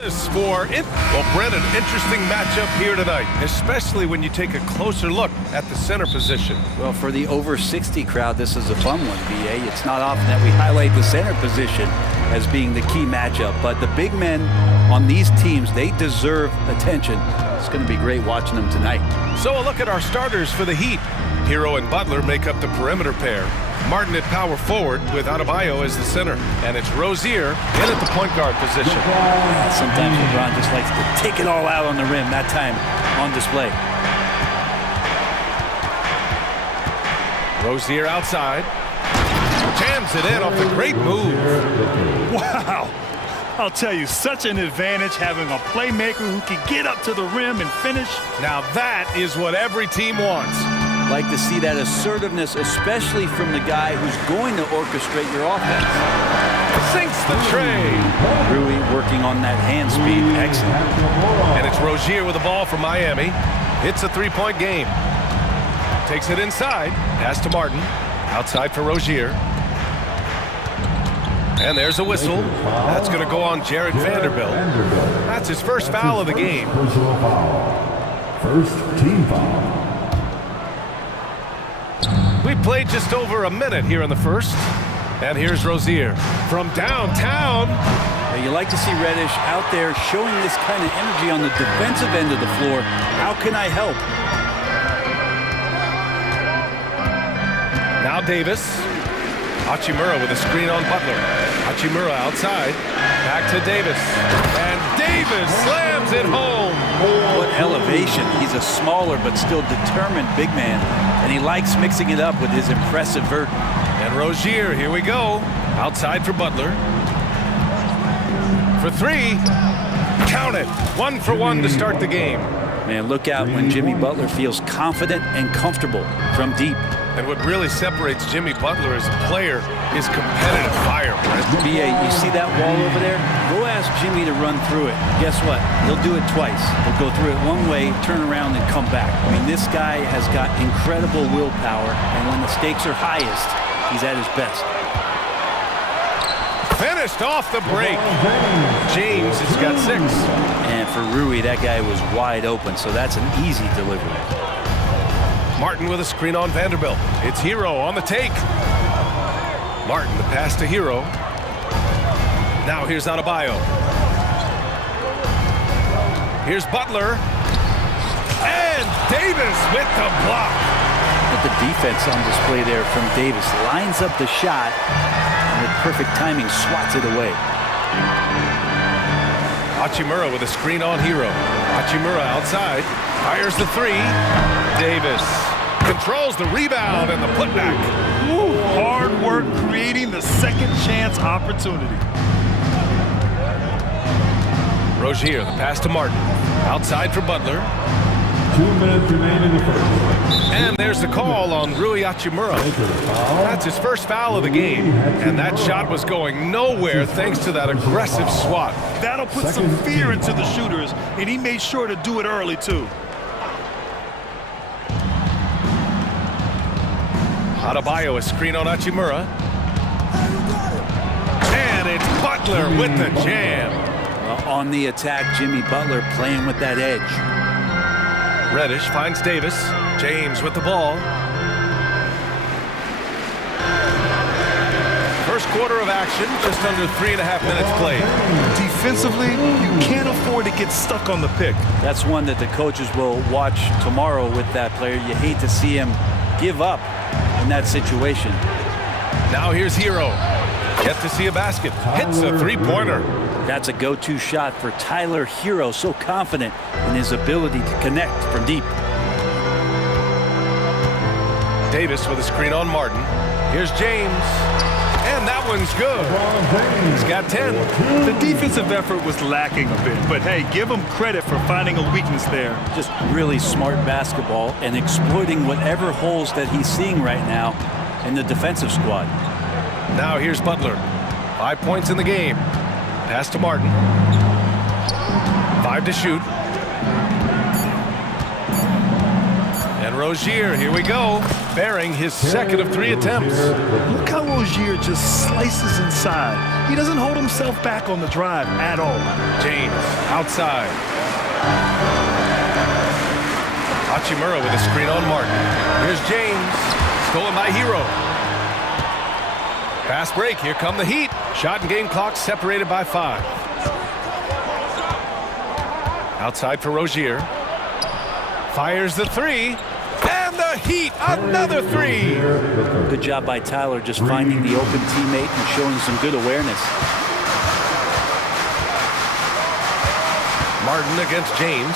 Well, Brent, an interesting matchup here tonight, especially when you take a closer look at the center position. Well, for the over 60 crowd, this is a fun one, BA. It's not often that we highlight the center position as being the key matchup, but the big men on these teams, they deserve attention. It's going to be great watching them tonight. So a look at our starters for the Heat. Hero and Butler make up the perimeter pair. Martin at power forward with Adebayo as the center. And it's Rozier in at the point guard position. Sometimes LeBron just likes to take it all out on the rim, that time on display. Rozier outside. Jams it in off the great move. Wow. I'll tell you, such an advantage having a playmaker who can get up to the rim and finish. Now that is what every team wants. Like to see that assertiveness, especially from the guy who's going to orchestrate your offense. Sinks the tray. Rui working on that hand speed. Excellent. And it's Rozier with the ball for Miami. It's a three-point game. Takes it inside. Pass to Martin. Outside for Rozier. And there's a whistle. That's going to go on Jared Vanderbilt. That's his first foul of the game. Personal foul. First team foul. We played just over a minute here in the first. And here's Rozier from downtown. Now, you like to see Reddish out there showing this kind of energy on the defensive end of the floor. How can I help? Now Davis. Hachimura with a screen on Butler. Hachimura outside. Back to Davis. And Davis slams it home. What elevation. He's a smaller but still determined big man. And he likes mixing it up with his impressive vert. And Rozier, here we go. Outside for Butler. For three. Count it. 1 for 1 to start the game. Man, look out when Jimmy Butler feels confident and comfortable from deep. And what really separates Jimmy Butler as a player is competitive fire, Brent. BA, you see that wall over there? Go ask Jimmy to run through it. Guess what? He'll do it twice. He'll go through it one way, turn around, and come back. I mean, this guy has got incredible willpower, and when the stakes are highest, he's at his best. Finished off the break. James has got 6. And for Rui, that guy was wide open, so that's an easy delivery. Martin with a screen on Vanderbilt. It's Hero on the take. Martin, the pass to Hero. Now here's Adebayo. Here's Butler. And Davis with the block. Look at the defense on display there from Davis. Lines up the shot, and with perfect timing, swats it away. Hachimura with a screen on Hero. Hachimura outside. Fires the three. Davis controls the rebound and the putback. Ooh, hard work creating the second chance opportunity. Rozier, the pass to Martin. Outside for Butler. 2 minutes remain in the first. And there's the call on Rui Hachimura. That's his first foul of the game. And that shot was going nowhere thanks to that aggressive swat. That'll put some fear into the shooters, and he made sure to do it early, too. Adebayo, a screen on Hachimura. And it's Butler with the jam. Well, on the attack, Jimmy Butler playing with that edge. Reddish finds Davis. James with the ball. First quarter of action, just under 3.5 minutes played. Defensively, you can't afford to get stuck on the pick. That's one that the coaches will watch tomorrow with that player. You hate to see him give up in that situation. Now here's Hero. Yet to see a basket. Hits a three-pointer. That's a go-to shot for Tyler Hero. So confident in his ability to connect from deep. Davis with a screen on Martin. Here's James. And that one's good. He's got 10. The defensive effort was lacking a bit, but hey, give him credit for finding a weakness there. Just really smart basketball and exploiting whatever holes that he's seeing right now in the defensive squad. Now here's Butler. 5 points in the game. Pass to Martin. 5 to shoot. And Rozier, here we go, bearing his second of 3 attempts. Look how Rozier just slices inside. He doesn't hold himself back on the drive at all. James, outside. Hachimura with a screen on Martin. Here's James, stolen by Hero. Fast break, here come the Heat. Shot and game clock separated by 5. Outside for Rozier. Fires the 3. And the Heat, another 3. Good job by Tyler just finding the open teammate and showing some good awareness. Martin against James.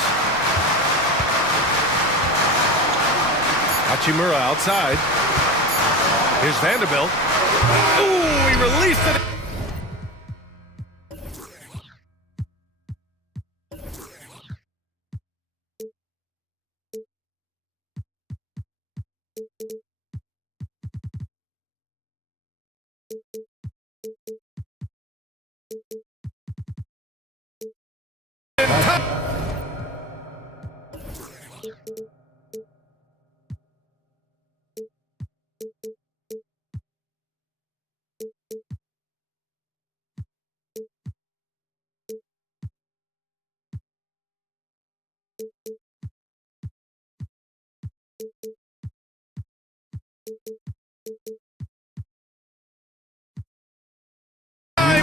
Hachimura outside. Here's Vanderbilt. Ooh, he released it.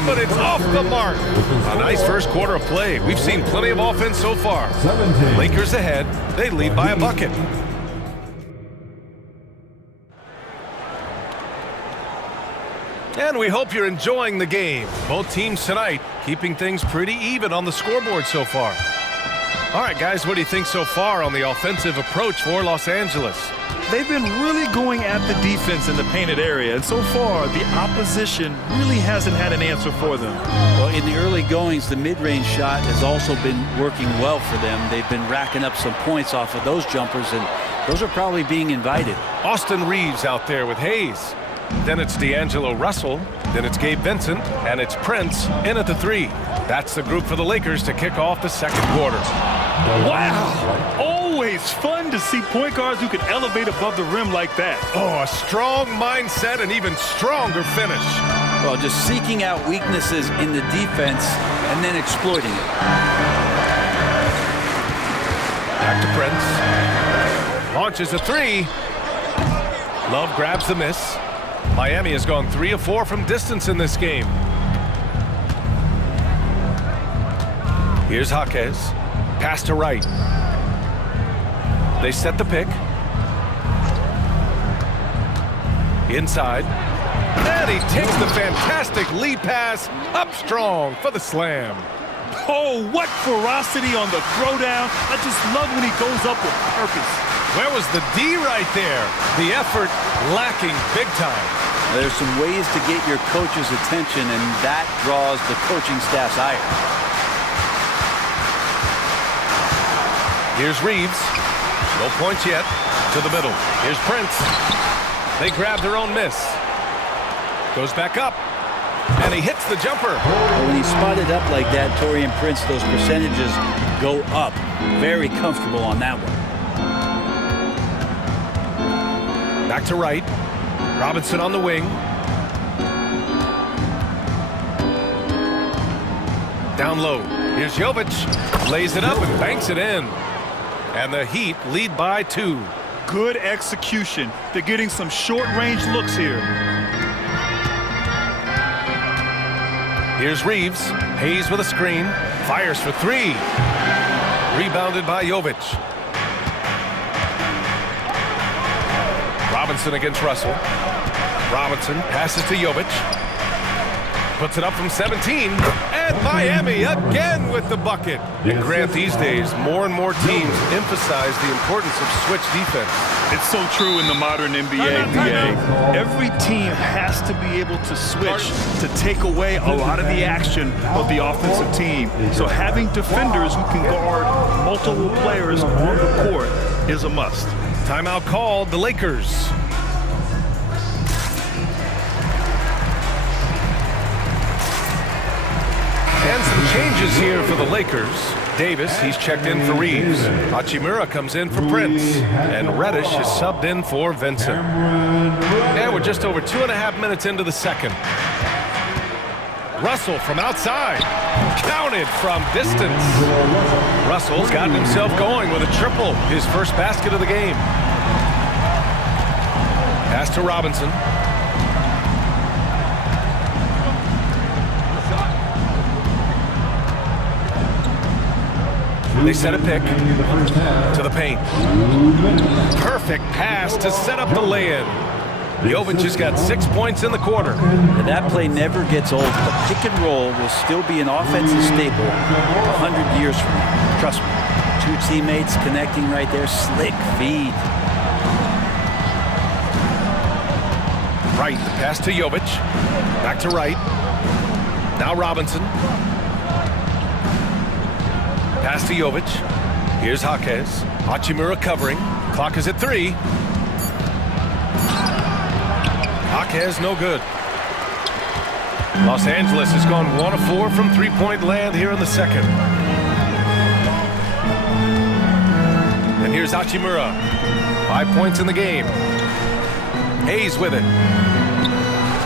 But it's off the mark. A nice first quarter of play. We've seen plenty of offense so far. Lakers ahead. They lead by a bucket. And we hope you're enjoying the game. Both teams tonight keeping things pretty even on the scoreboard so far. All right, guys, what do you think so far on the offensive approach for Los Angeles? They've been really going at the defense in the painted area, and so far the opposition really hasn't had an answer for them. Well, in the early goings, the mid-range shot has also been working well for them. They've been racking up some points off of those jumpers, and those are probably being invited. Austin Reeves out there with Hayes. Then it's D'Angelo Russell. Then it's Gabe Vincent, and it's Prince in at the 3. That's the group for the Lakers to kick off the second quarter. Wow! Always fun to see point guards who can elevate above the rim like that. Oh, a strong mindset and even stronger finish. Well, just seeking out weaknesses in the defense and then exploiting it. Back to Prince. Launches a 3. Love grabs the miss. Miami has gone 3 of 4 from distance in this game. Here's Jaquez. Pass to Wright. They set the pick. Inside. And he takes the fantastic lead pass up strong for the slam. Oh, what ferocity on the throwdown. I just love when he goes up with purpose. Where was the D right there? The effort lacking big time. There's some ways to get your coach's attention, and that draws the coaching staff's ire. Here's Reeves. No points yet. To the middle. Here's Prince. They grab their own miss. Goes back up. And he hits the jumper. Well, when he's spotted up like that, Taurean Prince, those percentages go up. Very comfortable on that one. Back to Wright. Robinson on the wing. Down low. Here's Jovic. Lays it up and banks it in. And the Heat lead by 2. Good execution. They're getting some short-range looks here. Here's Reeves. Hayes with a screen. Fires for 3. Rebounded by Jovic. Robinson against Russell. Robinson passes to Jovic. Puts it up from 17. And Miami again with the bucket. And Grant, these days, more and more teams emphasize the importance of switch defense. It's so true in the modern NBA. PA. Every team has to be able to switch to take away a lot of the action of the offensive team. So having defenders who can guard multiple players on the court is a must. Timeout called, the Lakers. And some changes here for the Lakers. Davis, he's checked in for Reeves. Hachimura comes in for Prince. And Reddish is subbed in for Vincent. And we're just over 2.5 minutes into the second. Russell from outside. Counted from distance. Russell's gotten himself going with a triple. His first basket of the game. Pass to Robinson. They set a pick to the paint. Perfect pass to set up the lay-in. Jovic has got 6 points in the quarter. And that play never gets old. The pick and roll will still be an offensive staple 100 years from now. Trust me. Two teammates connecting right there. Slick feed. Right, the pass to Jovic. Back to Wright. Now Robinson. Pass to Jovic. Here's Jaquez. Hachimura covering. Clock is at 3. Jaquez no good. Los Angeles has gone 1 of 4 from three-point land here in the second. And here's Hachimura. 5 points in the game. Hayes with it.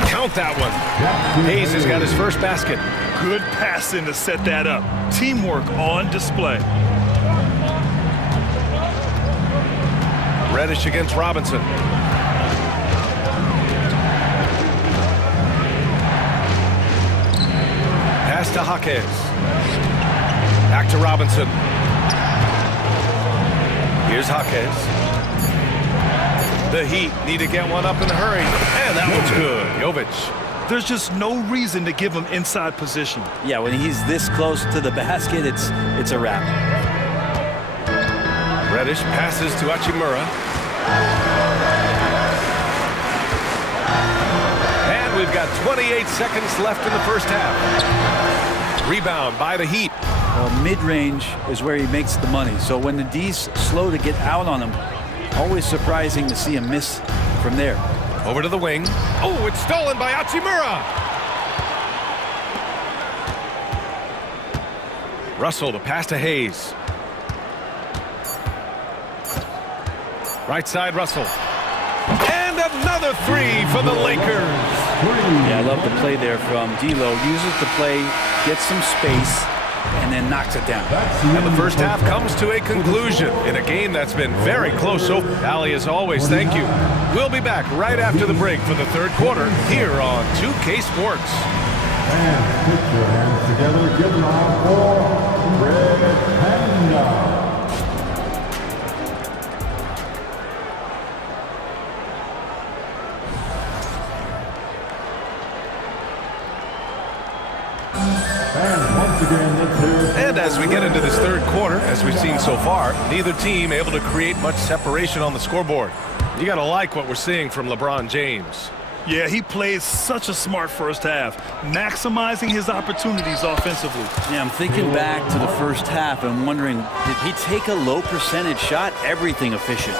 Count that one. Hayes has got his first basket. Good passing to set that up. Teamwork on display. Reddish against Robinson. Pass to Jaquez. Back to Robinson. Here's Jaquez. The Heat need to get one up in a hurry. And that one's good. Jovic. There's just no reason to give him inside position. Yeah, when he's this close to the basket, it's a wrap. Reddish passes to Hachimura. And we've got 28 seconds left in the first half. Rebound by the Heat. Well, mid-range is where he makes the money. So when the D's slow to get out on him, always surprising to see him miss from there. Over to the wing. Oh, it's stolen by Hachimura. Russell, the pass to Hayes. Right side, Russell. And another 3 for the Lakers. Yeah, I love the play there from D'Lo. Uses the play, gets some space, and then knocks it down. And the first half comes to a conclusion in a game that's been very close. So, Ali, as always, thank you. We'll be back right after the break for the third quarter here on 2K Sports. And put your hands together. Give them out for Red Panda. And as we get into this third quarter, as we've seen so far, neither team able to create much separation on the scoreboard. You got to like what we're seeing from LeBron James. Yeah, he played such a smart first half, maximizing his opportunities offensively. Yeah, I'm thinking back to the first half and wondering, did he take a low percentage shot? Everything efficient.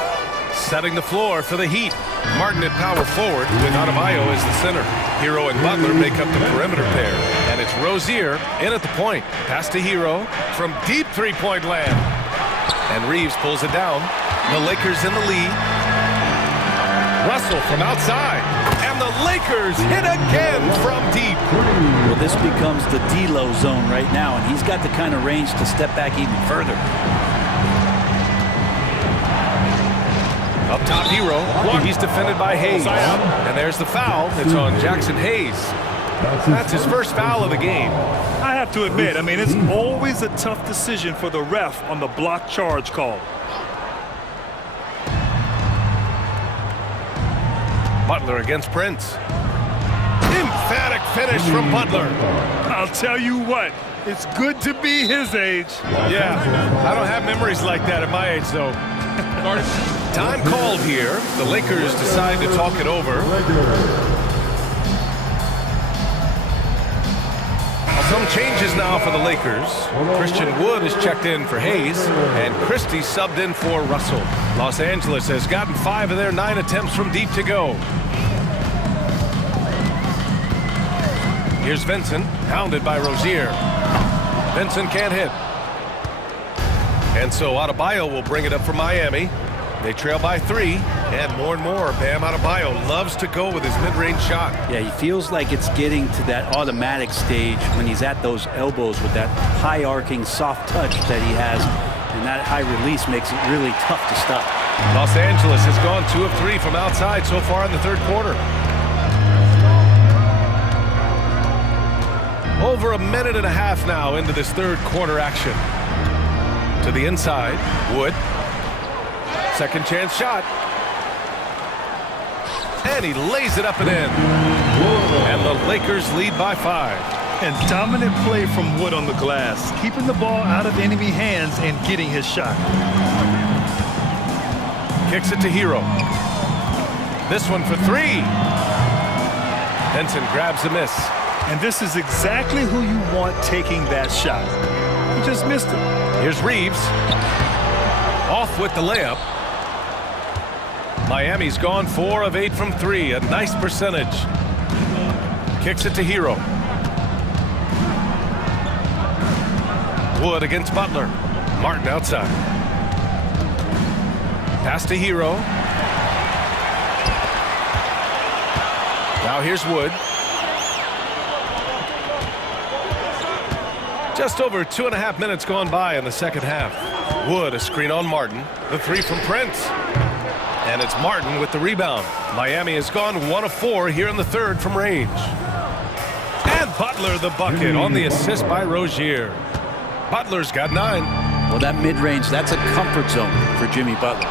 Setting the floor for the Heat. Martin at power forward with Adebayo as the center. Hero and Butler make up the perimeter pair. And it's Rozier in at the point. Pass to Hero from deep three-point land. And Reeves pulls it down. The Lakers in the lead. Russell from outside. And the Lakers hit again from deep. Well, this becomes the D'Lo zone right now, and he's got the kind of range to step back even further. Up top, Hero. He's defended by Hayes. And there's the foul. It's on Jackson Hayes. That's his first foul of the game. I have to admit, I mean, it's always a tough decision for the ref on the block charge call. Butler against Prince. Emphatic finish from Butler. I'll tell you what, it's good to be his age. Yeah, I don't have memories like that at my age, though. Time called here. The Lakers decide to talk it over. Some changes now for the Lakers. Christian Wood is checked in for Hayes, and Christie subbed in for Russell. Los Angeles has gotten 5 of their 9 attempts from deep to go. Here's Vincent, pounded by Rozier. Vincent can't hit. And so Adebayo will bring it up for Miami. They trail by 3, and more, Bam Adebayo loves to go with his mid-range shot. Yeah, he feels like it's getting to that automatic stage when he's at those elbows with that high arcing soft touch that he has, and that high release makes it really tough to stop. Los Angeles has gone 2 of 3 from outside so far in the third quarter. Over a minute and a half now into this third quarter action. To the inside, Wood. Second chance shot. And he lays it up and in. And the Lakers lead by 5. And dominant play from Wood on the glass, keeping the ball out of enemy hands and getting his shot. Kicks it to Hero. This one for 3. Henson grabs a miss. And this is exactly who you want taking that shot. He just missed it. Here's Reeves. Off with the layup. Miami's gone 4 of 8 from 3. A nice percentage. Kicks it to Hero. Wood against Butler. Martin outside. Pass to Hero. Now here's Wood. Just over 2.5 minutes gone by in the second half. Wood, a screen on Martin. The 3 from Prince. And it's Martin with the rebound. Miami has gone 1 of 4 here in the third from range. And Butler the bucket on the assist by Rozier. Butler's got 9. Well, that mid-range, that's a comfort zone for Jimmy Butler.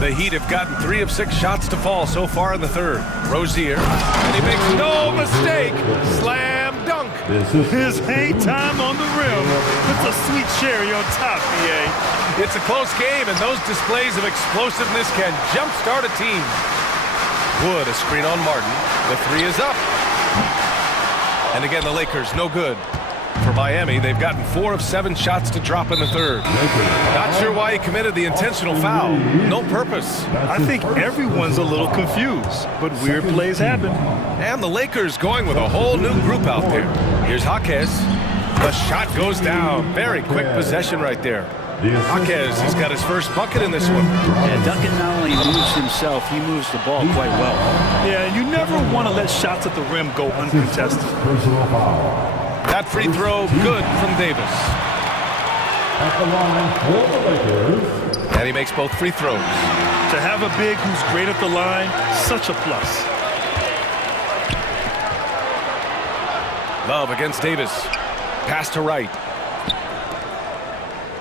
The Heat have gotten 3 of 6 shots to fall so far in the third. Rozier, and he makes no mistake. Slam dunk. His hang time on the rim. Puts a sweet cherry on top, BA. It's a close game, and those displays of explosiveness can jumpstart a team. Wood, a screen on Martin. The 3 is up. And again, the Lakers, no good. For Miami, they've gotten 4 of 7 shots to drop in the third. Not sure why he committed the intentional foul. No purpose. I think everyone's a little confused, but weird plays happen. And the Lakers going with a whole new group out there. Here's Jaquez. The shot goes down. Very quick possession right there. Jaquez has got his first bucket in this one. Yeah, Duncan not only moves himself, he moves the ball quite well. Yeah, you never want to let shots at the rim go uncontested. That free throw good from Davis. At the line for the Lakers. And he makes both free throws. To have a big who's great at the line, such a plus. Love against Davis. Pass to right.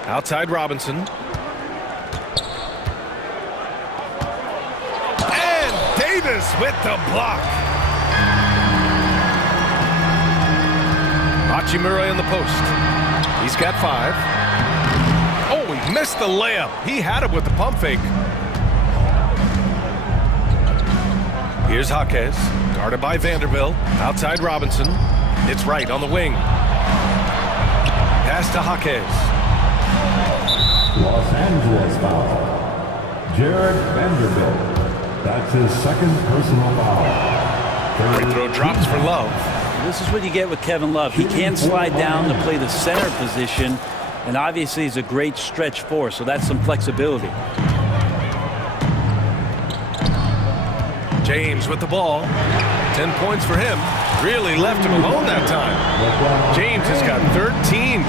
Outside Robinson. And Davis with the block. Hachimura in the post. He's got 5. Oh, he missed the layup. He had it with the pump fake. Here's Jaquez, guarded by Vanderbilt. Outside Robinson. It's right on the wing. Pass to Jaquez. Los Angeles foul. Jared Vanderbilt. That's his second personal foul. Free throw drops for Love. This is what you get with Kevin Love. He can slide down to play the center position, and obviously he's a great stretch four, so that's some flexibility. James with the ball. 10 points for him. Really left him alone that time. James has got 13.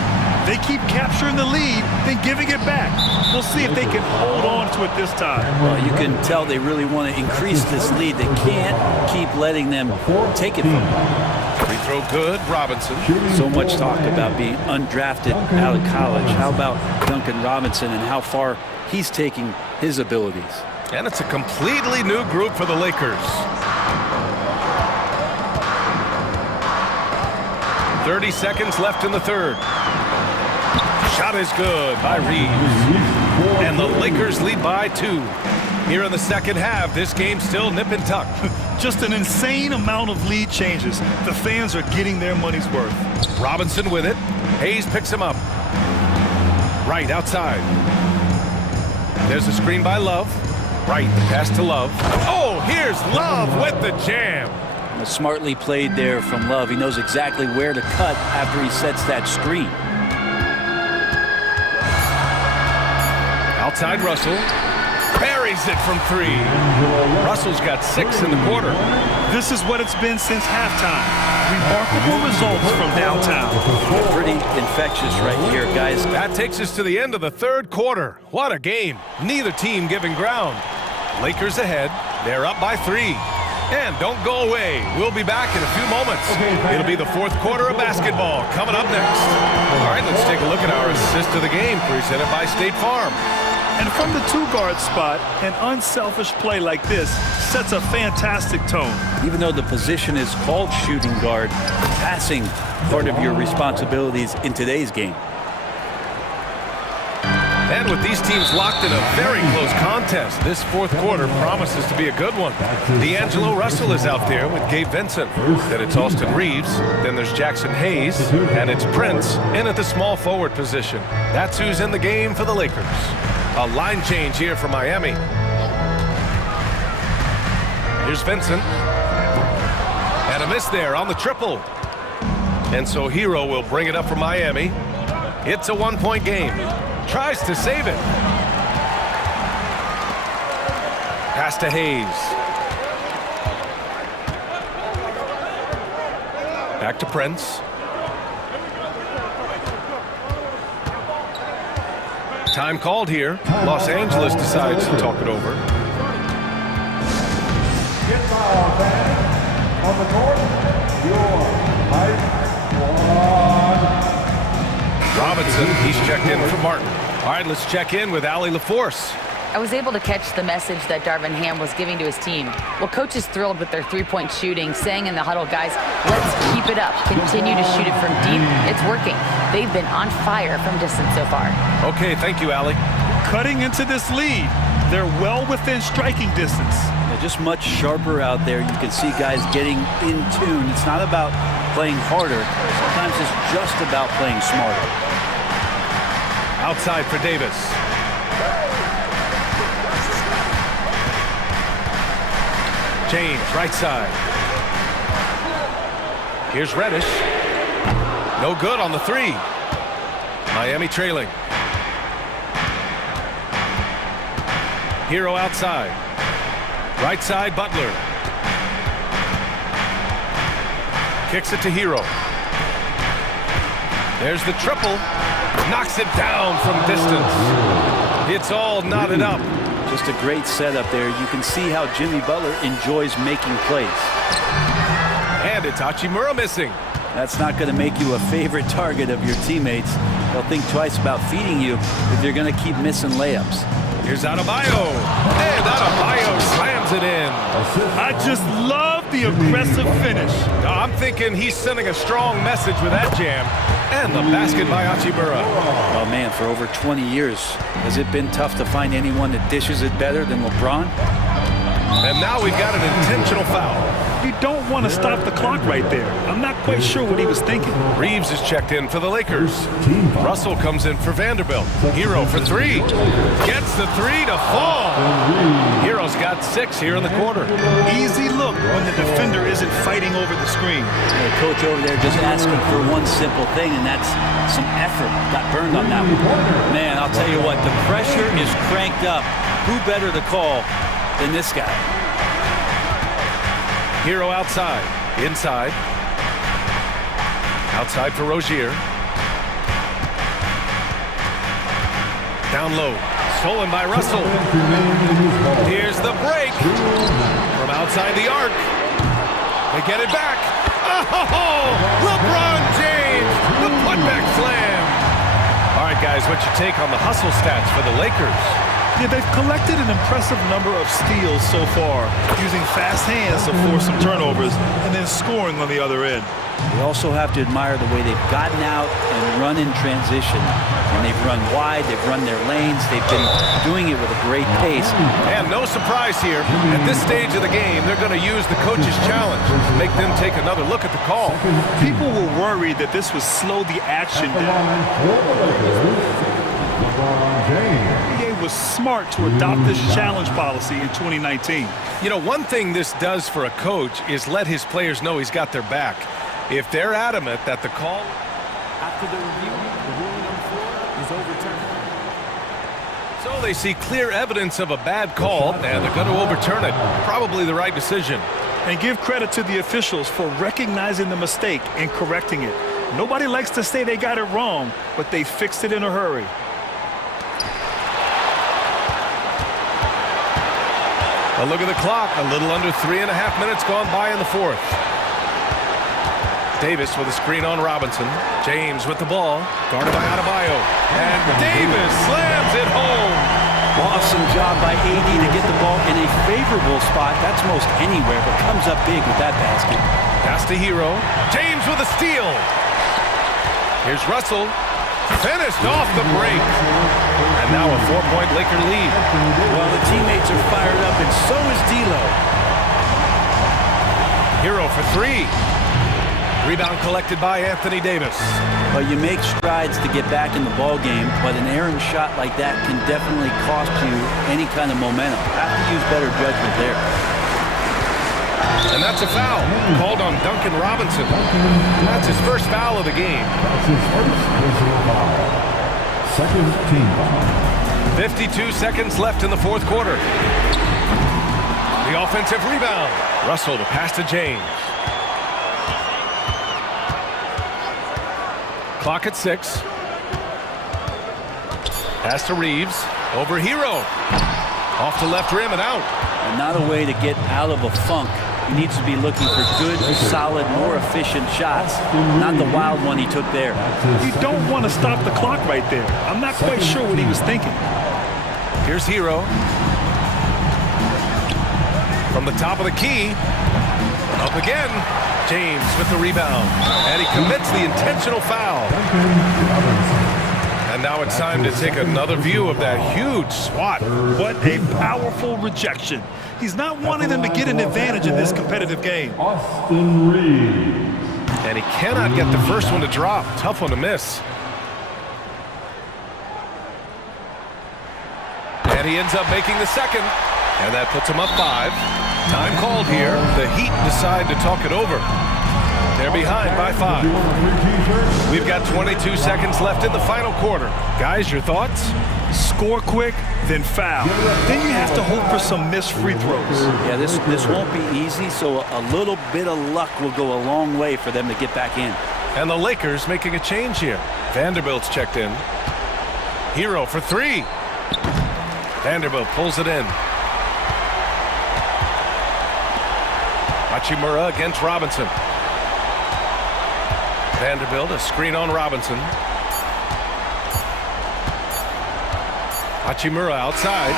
They keep capturing the lead, then giving it back. We'll see if they can hold on to it this time. Well, you can tell they really want to increase this lead. They can't keep letting them take it from them. Free throw good, Robinson. So much talk about being undrafted out of college. How about Duncan Robinson and how far he's taking his abilities? And it's a completely new group for the Lakers. 30 seconds left in the third. Shot is good by Reeves. And the Lakers lead by 2. Here in the second half, this game's still nip and tuck. Just an insane amount of lead changes. The fans are getting their money's worth. Robinson with it. Hayes picks him up. Right outside. There's a screen by Love. Right, pass to Love. Oh, here's Love with the jam. Smartly played there from Love. He knows exactly where to cut after he sets that screen. Outside Russell. Buries it from 3. Russell's got 6 in the quarter. This is what it's been since halftime. Remarkable results from downtown. Pretty infectious right here, guys. That takes us to the end of the third quarter. What a game. Neither team giving ground. Lakers ahead. They're up by 3. And don't go away. We'll be back in a few moments. It'll be the fourth quarter of basketball coming up next. All right, let's take a look at our assist of the game presented by State Farm. And from the 2-guard spot, an unselfish play like this sets a fantastic tone. Even though the position is called shooting guard, passing part of your responsibilities in today's game. And with these teams locked in a very close contest, this fourth quarter promises to be a good one. D'Angelo Russell is out there with Gabe Vincent. Then it's Austin Reeves. Then there's Jackson Hayes. And it's Prince in at the small forward position. That's who's in the game for the Lakers. A line change here for Miami. Here's Vincent. And a miss there on the triple. And so Hero will bring it up for Miami. It's a one-point game. Tries to save it. Pass to Hayes. Back to Prince. Time called here. Los Angeles decides to talk it over. Get foul back on the court. Your height squad. Robinson, he's checked in for Martin. All right, let's check in with Allie LaForce. I was able to catch the message that Darvin Ham was giving to his team. Well, coach is thrilled with their three-point shooting, saying in the huddle, guys, let's keep it up. Continue to shoot it from deep. It's working. They've been on fire from distance so far. Okay, thank you, Allie. Cutting into this lead. They're well within striking distance. They're just much sharper out there. You can see guys getting in tune. It's not about playing harder. Sometimes it's just about playing smarter. Outside for Davis. James, right side. Here's Reddish. No good on the 3. Miami trailing. Hero outside. Right side, Butler. Kicks it to Hero. There's the triple. Knocks it down from distance. It's all knotted up. Just a great setup there. You can see how Jimmy Butler enjoys making plays. And it's Hachimura missing. That's not going to make you a favorite target of your teammates. They'll think twice about feeding you if you're going to keep missing layups. Here's Adebayo. And Adebayo slams it in. I just love the aggressive finish. I'm thinking he's sending a strong message with that jam. And the basket by Hachimura. Oh, man, for over 20 years, has it been tough to find anyone that dishes it better than LeBron? And now we've got an intentional foul. You don't want to stop the clock right there. I'm not quite sure what he was thinking. Reeves is checked in for the Lakers. Russell comes in for Vanderbilt. Hero for 3. Gets the 3 to fall. Hero's got 6 here in the quarter. Easy look when the defender isn't fighting over the screen. The coach over there just asking for one simple thing, and that's some effort. Got burned on that one. Man, I'll tell you what, the pressure is cranked up. Who better to call than this guy? Hero outside. Inside. Outside for Rozier. Down low. Stolen by Russell. Here's the break. From outside the arc. They get it back. Oh! LeBron James! The putback slam. All right, guys, what's your take on the hustle stats for the Lakers? Yeah, they've collected an impressive number of steals so far, using fast hands to force some turnovers and then scoring on the other end. We also have to admire the way they've gotten out and run in transition. And they've run wide, they've run their lanes, they've been doing it with a great pace. And no surprise here, at this stage of the game, they're going to use the coach's challenge, make them take another look at the call. People were worried that this would slow the action down. NBA was smart to adopt this challenge policy in 2019. You know, one thing this does for a coach is let his players know he's got their back. If they're adamant that the call... After the review, the ruling on the floor is overturned. So So they see clear evidence of a bad call, and they're going to overturn it. Probably the right decision. And give credit to the officials for recognizing the mistake and correcting it. Nobody likes to say they got it wrong, but they fixed it in a hurry. A look at the clock. A little under 3.5 minutes gone by in the fourth. Davis with a screen on Robinson. James with the ball. Guarded by Adebayo. And Davis slams it home. Awesome job by AD to get the ball in a favorable spot. That's most anywhere, but comes up big with that basket. Pass to Hero. James with a steal. Here's Russell. Finished off the break. And now a 4-point Laker lead. Well, the teammates are fired up, and so is D'Lo. Hero for three. Rebound collected by Anthony Davis. Well, you make strides to get back in the ball game, but an errant shot like that can definitely cost you any kind of momentum. Have to use better judgment there. And that's a foul called on Duncan Robinson. That's his first foul of the game. That's his first personal foul. Second team foul. 52 seconds left in the fourth quarter. The offensive rebound. Russell to pass to James. Clock at 6. Pass to Reeves. Over Hero. Off the left rim and out. And not a way to get out of a funk. He needs to be looking for good, solid, more efficient shots, not the wild one he took there. You don't want to stop the clock right there. I'm not quite sure what he was thinking. Here's Hero. From the top of the key. Up again. James with the rebound. And he commits the intentional foul. And now it's time to take another view of that huge swat. What a powerful rejection. He's not wanting them to get an advantage in this competitive game. Austin Reeves. And he cannot get the first one to drop. Tough one to miss. And he ends up making the second. And that puts him up 5. Time called here. The Heat decide to talk it over. They're behind by 5. We've got 22 seconds left in the final quarter. Guys, your thoughts? Score quick, then foul. Then you have to hope for some missed free throws. Yeah, this won't be easy, so a little bit of luck will go a long way for them to get back in. And the Lakers making a change here. Vanderbilt's checked in. Hero for 3. Vanderbilt pulls it in. Hachimura against Robinson. Vanderbilt, a screen on Robinson. Hachimura outside.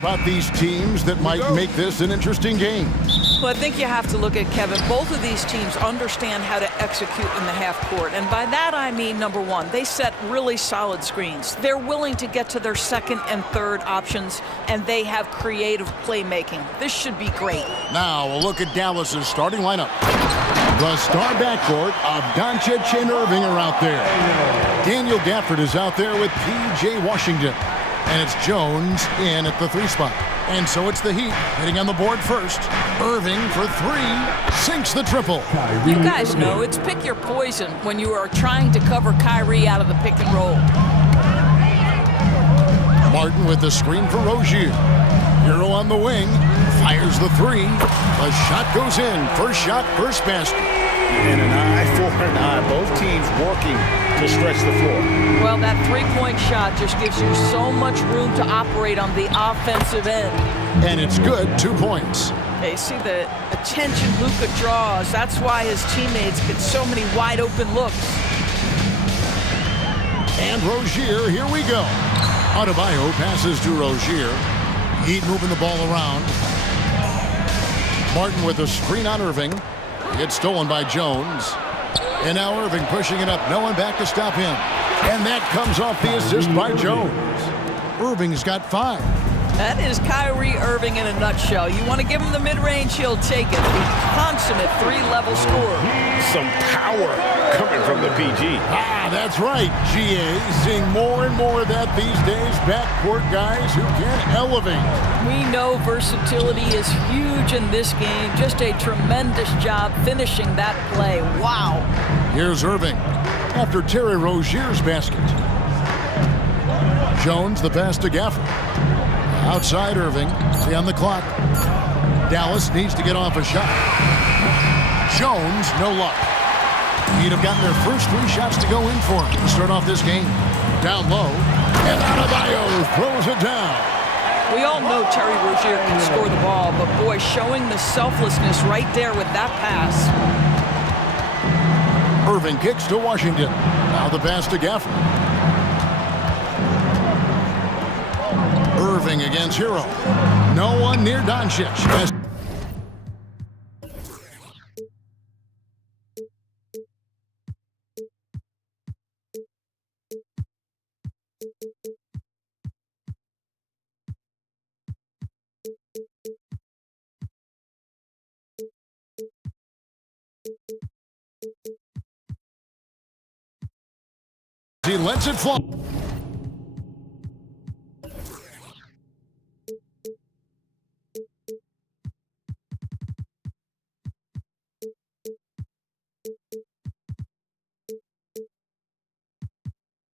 About these teams that might make this an interesting game. Well, I think you have to look at, Kevin, both of these teams understand how to execute in the half court. And by that, I mean, number one, they set really solid screens. They're willing to get to their second and third options, and they have creative playmaking. This should be great. Now, a look at Dallas's starting lineup. The star backcourt of Doncic and Irving are out there. Daniel Gafford is out there with P.J. Washington. And it's Jones in at the 3 spot. And so it's the Heat hitting on the board first. Irving for 3, sinks the triple. You guys know it's pick your poison when you are trying to cover Kyrie out of the pick and roll. Martin with the screen for Rozier. Hero on the wing, fires the 3. The shot goes in. First shot, first basket. And an eye for an eye. Both teams working to stretch the floor. Well, that three-point shot just gives you so much room to operate on the offensive end. And it's good, 2 points. Hey, see the attention Luka draws. That's why his teammates get so many wide-open looks. And Rozier, here we go. Adebayo passes to Rozier. Heat moving the ball around. Martin with a screen on Irving. It's stolen by Jones. And now Irving pushing it up. No one back to stop him. And that comes off the assist by Jones. Irving's got 5. That is Kyrie Irving in a nutshell. You want to give him the mid-range, he'll take it. The consummate 3-level scorer. Some power coming from the PG. That's right, GA. Seeing more and more of that these days. Backcourt guys who can elevate. We know versatility is huge in this game. Just a tremendous job finishing that play. Wow. Here's Irving after Terry Rozier's basket. Jones, the pass to Gafford. Outside Irving, 3 on the clock. Dallas needs to get off a shot. Jones, no luck. He'd have gotten their first 3 shots to go in for him to start off this game. Down low, and Adebayo throws it down. We all know Terry Rozier can score the ball, but boy, showing the selflessness right there with that pass. Irving kicks to Washington. Now the pass to Gafford. Irving against Hero. No one near Doncic. He lets it fly.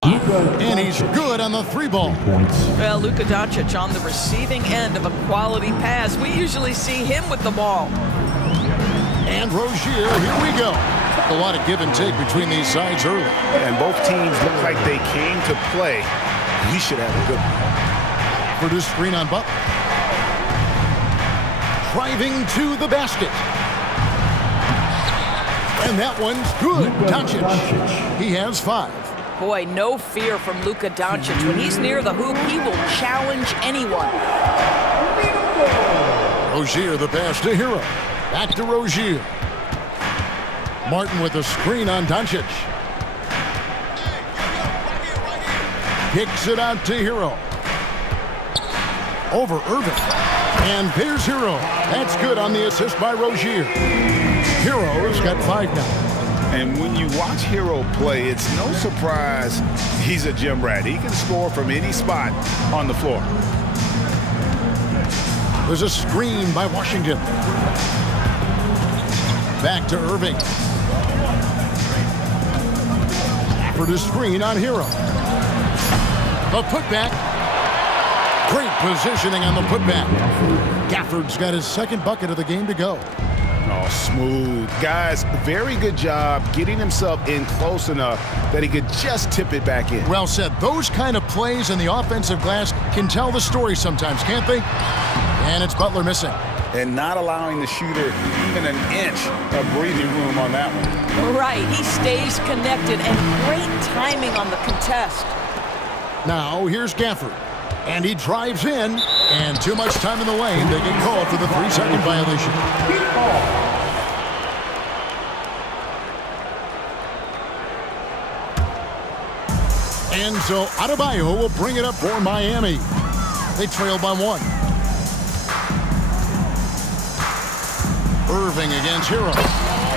And he's good on the 3-ball. Well, Luka Doncic on the receiving end of a quality pass. We usually see him with the ball. And Rozier, here we go. A lot of give and take between these sides early. And both teams look like they came to play. We should have a good one. Produced screen on Butler. Driving to the basket. And that one's good. Doncic. He has 5. Boy, no fear from Luka Doncic. When he's near the hoop, he will challenge anyone. Rozier, the pass to Hero. Back to Rozier. Martin with a screen on Doncic. Kicks it out to Hero. Over Irving. And there's Hero. That's good on the assist by Rozier. Hero's got 5 now. And when you watch Hero play, it's no surprise he's a gym rat. He can score from any spot on the floor. There's a screen by Washington. Back to Irving. For the screen on Hero. The putback. Great positioning on the putback. Gafford's got his 2nd bucket of the game to go. Oh, smooth. Guys, very good job getting himself in close enough that he could just tip it back in. Well said. Those kind of plays in the offensive glass can tell the story sometimes, can't they? And it's Butler missing. And not allowing the shooter even an inch of breathing room on that one. Right. He stays connected, and great timing on the contest. Now, here's Gafford. And he drives in, and too much time in the lane. They get called for the 3-second violation. And so Adebayo will bring it up for Miami. They trail by 1. Irving against Hero.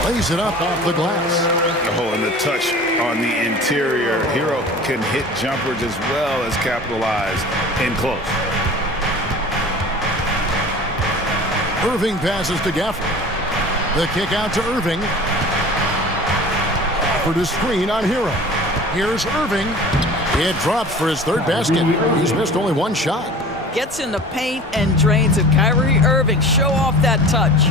Lays it up off the glass. Oh, and the touch on the interior. Hero can hit jumpers as well as capitalize in close. Irving passes to Gafford. The kick out to Irving. For the screen on Hero. Here's Irving. It drops for his 3rd basket. He's missed only 1 shot. Gets in the paint and drains it. Kyrie Irving, show off that touch.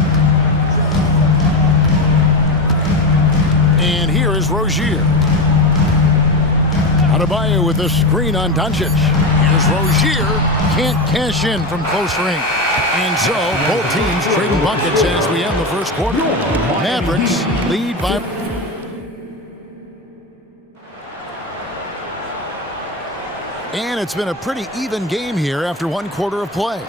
And here is Rozier. Adebayo with a screen on Doncic. Here's Rozier. Can't cash in from close range. And so both teams trading buckets as we end the first quarter. Mavericks lead by... And it's been a pretty even game here after 1 quarter of play.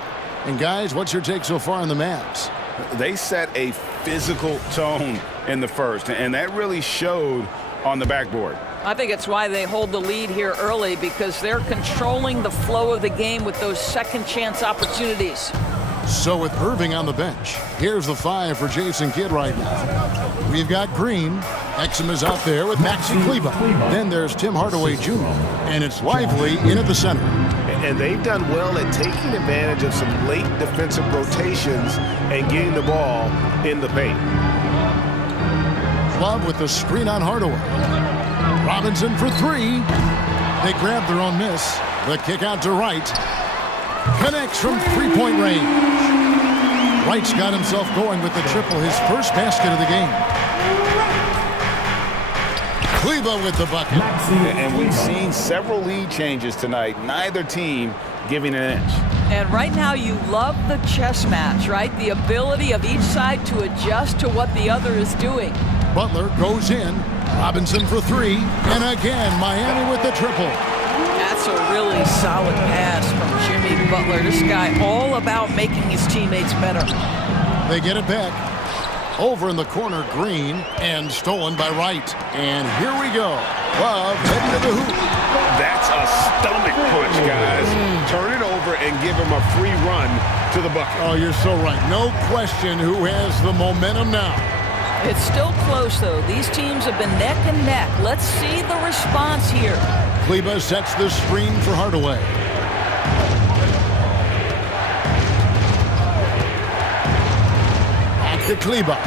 And guys, what's your take so far on the Mavs? They set a physical tone in the first, and that really showed on the backboard. I think it's why they hold the lead here early, because they're controlling the flow of the game with those second chance opportunities. So with Irving on the bench, here's the 5 for Jason Kidd right now. We've got Green. Exum is out there with Maxi Kleber. Then there's Tim Hardaway Jr. And it's Lively in at the center. And they've done well at taking advantage of some late defensive rotations and getting the ball in the paint. Love with the screen on Hardaway. Robinson for 3. They grab their own miss. The kick out to Wright. Connects from 3-point range. Wright's got himself going with the triple, his first basket of the game. Kleber with the bucket. And we've seen several lead changes tonight. Neither team giving an inch. And right now you love the chess match, right? The ability of each side to adjust to what the other is doing. Butler goes in. Robinson for 3. And again, Miami with the triple. That's a really solid pass from Jimmy Butler. This guy all about making his teammates better. They get it back. Over in the corner, Green, and stolen by Wright. And here we go. Love heading to the hoop. That's a stomach punch, guys. Turn it over and give him a free run to the bucket. Oh, you're so right. No question who has the momentum now. It's still close, though. These teams have been neck and neck. Let's see the response here. Kleber sets the screen for Hardaway. Back to Kleber.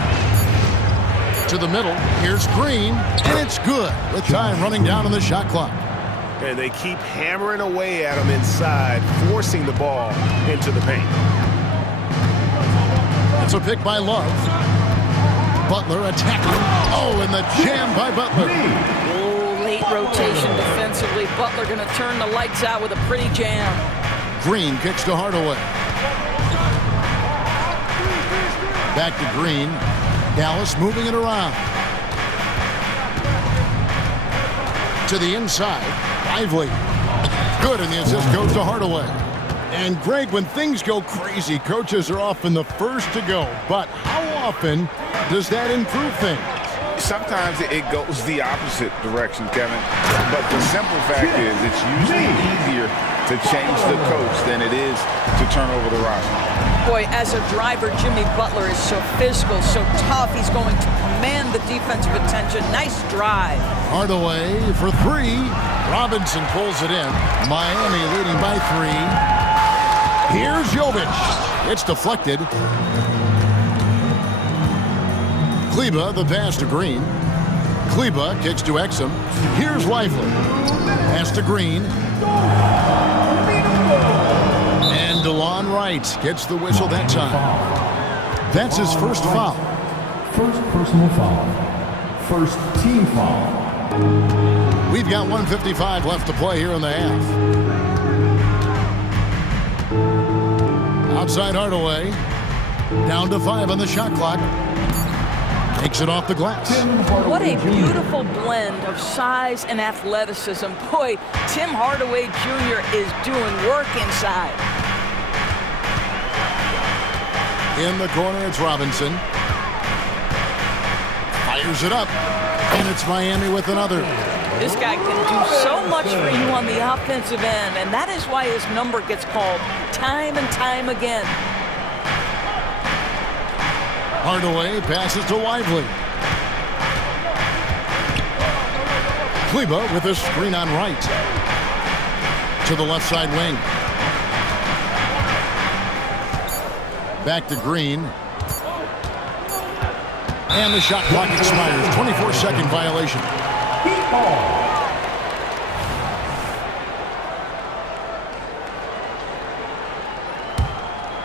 To the middle. Here's Green. And it's good with time running down on the shot clock. And they keep hammering away at him inside, forcing the ball into the paint. It's a pick by Love. Butler attacking. Oh, and the jam by Butler. Oh, late rotation defensively. Butler going to turn the lights out with a pretty jam. Green kicks to Hardaway. Back to Green. Dallas moving it around. To the inside. Lively. Good, and the assist goes to Hardaway. And Greg, when things go crazy, coaches are often the first to go. But how often does that improve things? Sometimes it goes the opposite direction, Kevin. But the simple fact is it's usually easier to change the coach than it is to turn over the roster. Boy, as a driver, Jimmy Butler is so physical, so tough. He's going to command the defensive attention. Nice drive. Hardaway for 3. Robinson pulls it in. Miami leading by 3. Here's Jovic. It's deflected. Kleber, the pass to Green. Kleber kicks to Exum. Here's Lively. Pass to Green. And DeLon Wright gets the whistle that time. That's his first foul. First personal foul. First team foul. We've got 1:55 left to play here in the half. Outside Hardaway. Down to 5 on the shot clock. Takes it off the glass. What a beautiful blend of size and athleticism. Boy, Tim Hardaway Jr. is doing work inside. In the corner, it's Robinson. Fires it up, and it's Miami with another. This guy can do so much for you on the offensive end, and that is why his number gets called time and time again. Hardaway passes to Lively. Kleba with a screen on right. To the left side wing. Back to Green. And the shot clock expires. 24-second violation.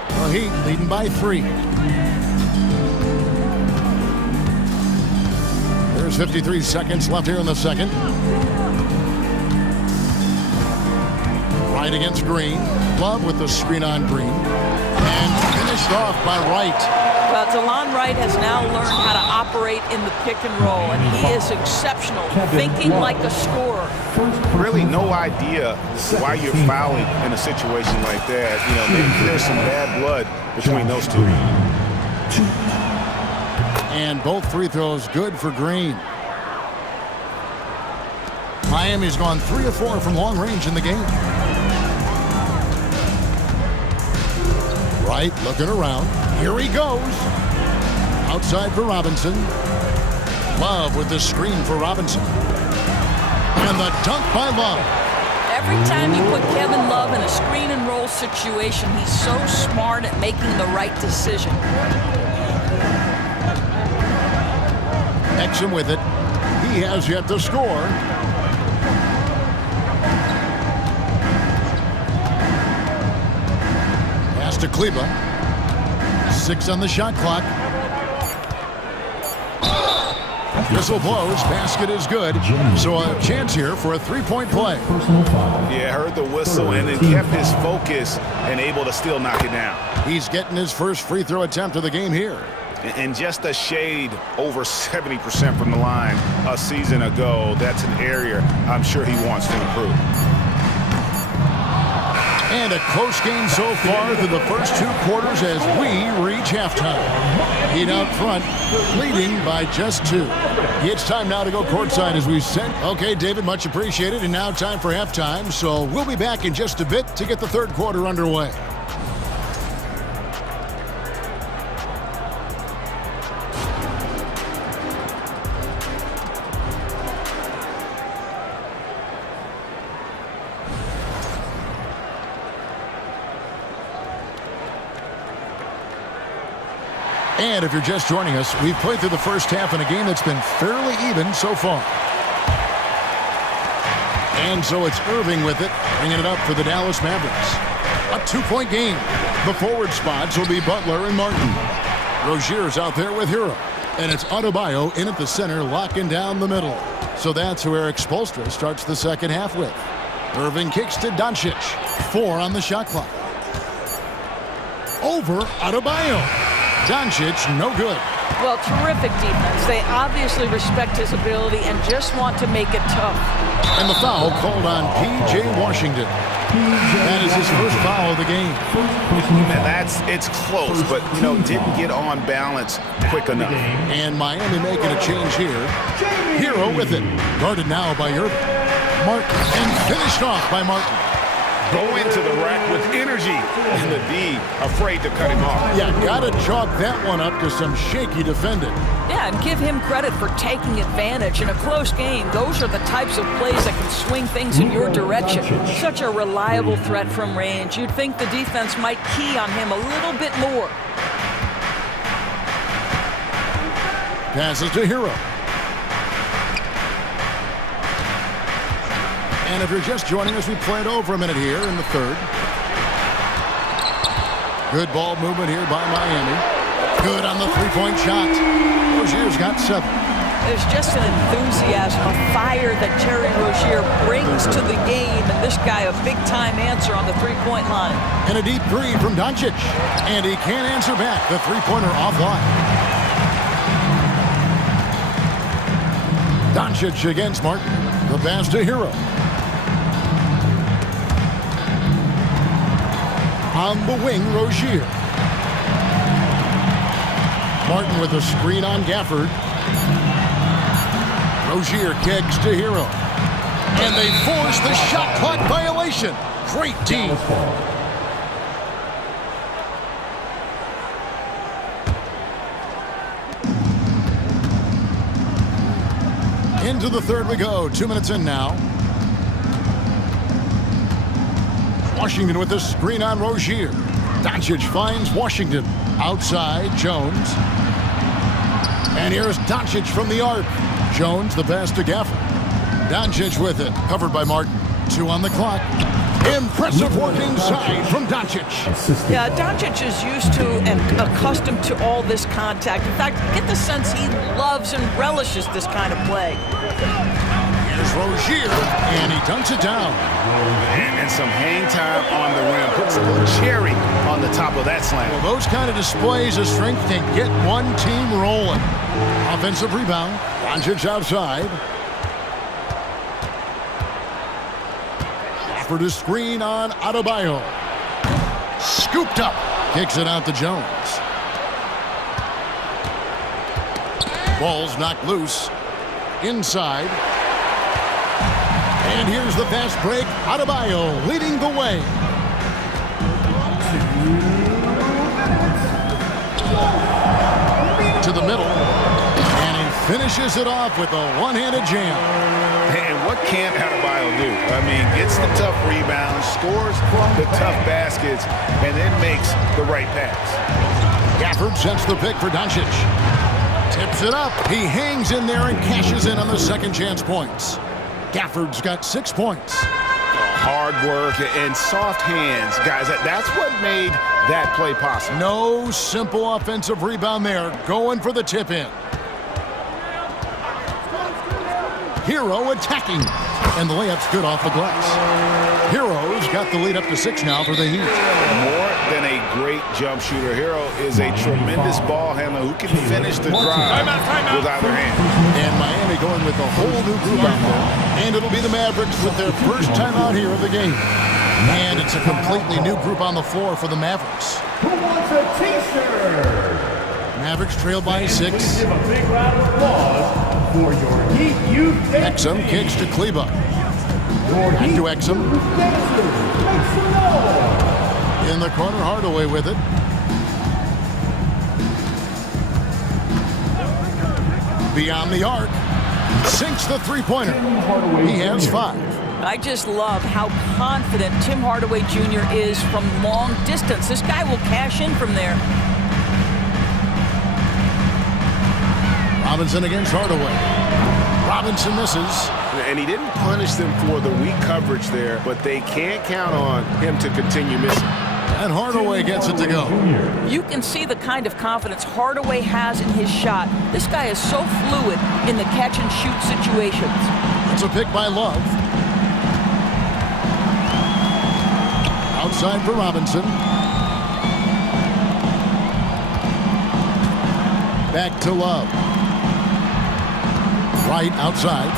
The Heat leading by 3. There's 53 seconds left here in the second. Right against Green. Love with the screen on Green. And finished off by Wright. Well, DeLon Wright has now learned how to operate in the pick and roll, and he is exceptional, thinking like a scorer. Really no idea why you're fouling in a situation like that. You know, maybe there's some bad blood between those two. And both free throws good for Green. Miami's gone 3 of 4 from long range in the game. Wright looking around. Here he goes. Outside for Robinson. Love with the screen for Robinson. And the dunk by Love. Every time you put Kevin Love in a screen and roll situation, he's so smart at making the right decision. Exum with it. He has yet to score. Pass to Kleba. 6 on the shot clock. Whistle blows. Basket is good. So a chance here for a three-point play. Yeah, heard the whistle and then kept his focus and able to still knock it down. He's getting his first free throw attempt of the game here. And just a shade over 70% from the line a season ago. That's an area I'm sure he wants to improve. And a close game so far through the first 2 quarters as we reach halftime. Heat out front, leading by just 2. It's time now to go courtside as we set. Okay, David, much appreciated. And now time for halftime. So we'll be back in just a bit to get the third quarter underway. And if you're just joining us, we've played through the first half in a game that's been fairly even so far. And so it's Irving with it, bringing it up for the Dallas Mavericks. A 2-point game. The forward spots will be Butler and Martin. Rozier's out there with Hero. And it's Adebayo in at the center, locking down the middle. So that's who Eric Spoelstra starts the second half with. Irving kicks to Doncic. 4 on the shot clock. Over Adebayo. Doncic, no good. Well, terrific defense. They obviously respect his ability and just want to make it tough. And the foul called on P.J. Washington. That is his first foul of the game. It's close, but, you know, didn't get on balance quick enough. And Miami making a change here. Hero with it. Guarded now by Irving. Martin, and finished off by Martin. Go into the rack with energy, and the D afraid to cut him off. Yeah, gotta chalk that one up to some shaky defending. Yeah, and give him credit for taking advantage in a close game. Those are the types of plays that can swing things in your direction. Such a reliable threat from range. You'd think the defense might key on him a little bit more. Passes to Hero. And if you're just joining us, we played over a minute here in the third. Good ball movement here by Miami. Good on the three-point shot. Rozier's got 7. There's just an enthusiasm, a fire that Terry Rozier brings to the game, and this guy a big-time answer on the three-point line. And a deep 3 from Doncic. And he can't answer back. The three-pointer offline. Doncic against Martin. The pass to Hero. On the wing, Rozier. Martin with a screen on Gafford. Rozier kicks to Hero. And they force the shot clock violation. Great team. Into the third we go. 2 minutes in now. Washington with the screen on Rozier. Doncic finds Washington. Outside, Jones. And here's Doncic from the arc. Jones, the pass to Gafford. Doncic with it. Covered by Martin. 2 on the clock. Impressive work inside from Doncic. Yeah, Doncic is used to and accustomed to all this contact. In fact, get the sense he loves and relishes this kind of play. Here's Rozier, and he dunks it down. And some hang time on the rim. Puts a little cherry on the top of that slam. Well, those kind of displays of strength can get one team rolling. Offensive rebound. Doncic outside. Offered a screen on Adebayo. Scooped up. Kicks it out to Jones. Ball's knocked loose. Inside. And here's the fast break. Adebayo leading the way. To the middle. And he finishes it off with a one-handed jam. And what can't Adebayo do? I mean, gets the tough rebounds, scores the tough baskets, and then makes the right pass. Gafford sets the pick for Doncic. Tips it up. He hangs in there and cashes in on the second chance points. Gafford's got 6 points. Hard work and soft hands, guys. That's what made that play possible. No simple offensive rebound there. Going for the tip in. Hero attacking. And the layup's good off the glass. Hero's got the lead up to 6 now for the Heat. More than a great jump shooter, Hero is a tremendous ball handler who can finish the drive with either hand. And Miami going with a whole new group out there. And it'll be the Mavericks with their first time out here of the game. And it's a completely new group on the floor for the Mavericks. Who wants a t-shirt? Mavericks trail by 6. Give a big round of applause for your Heat youth. Exum kicks to Kleba. Back to Exum. In the corner, Hardaway with it. Beyond the arc. Sinks the three-pointer. He has 5. I just love how confident Tim Hardaway Jr. is from long distance. This guy will cash in from there. Robinson against Hardaway. Robinson misses. And he didn't punish them for the weak coverage there, but they can't count on him to continue missing. And Hardaway gets it to go. You can see the kind of confidence Hardaway has in his shot. This guy is so fluid in the catch-and-shoot situations. It's a pick by Love. Outside for Robinson. Back to Love. Right outside.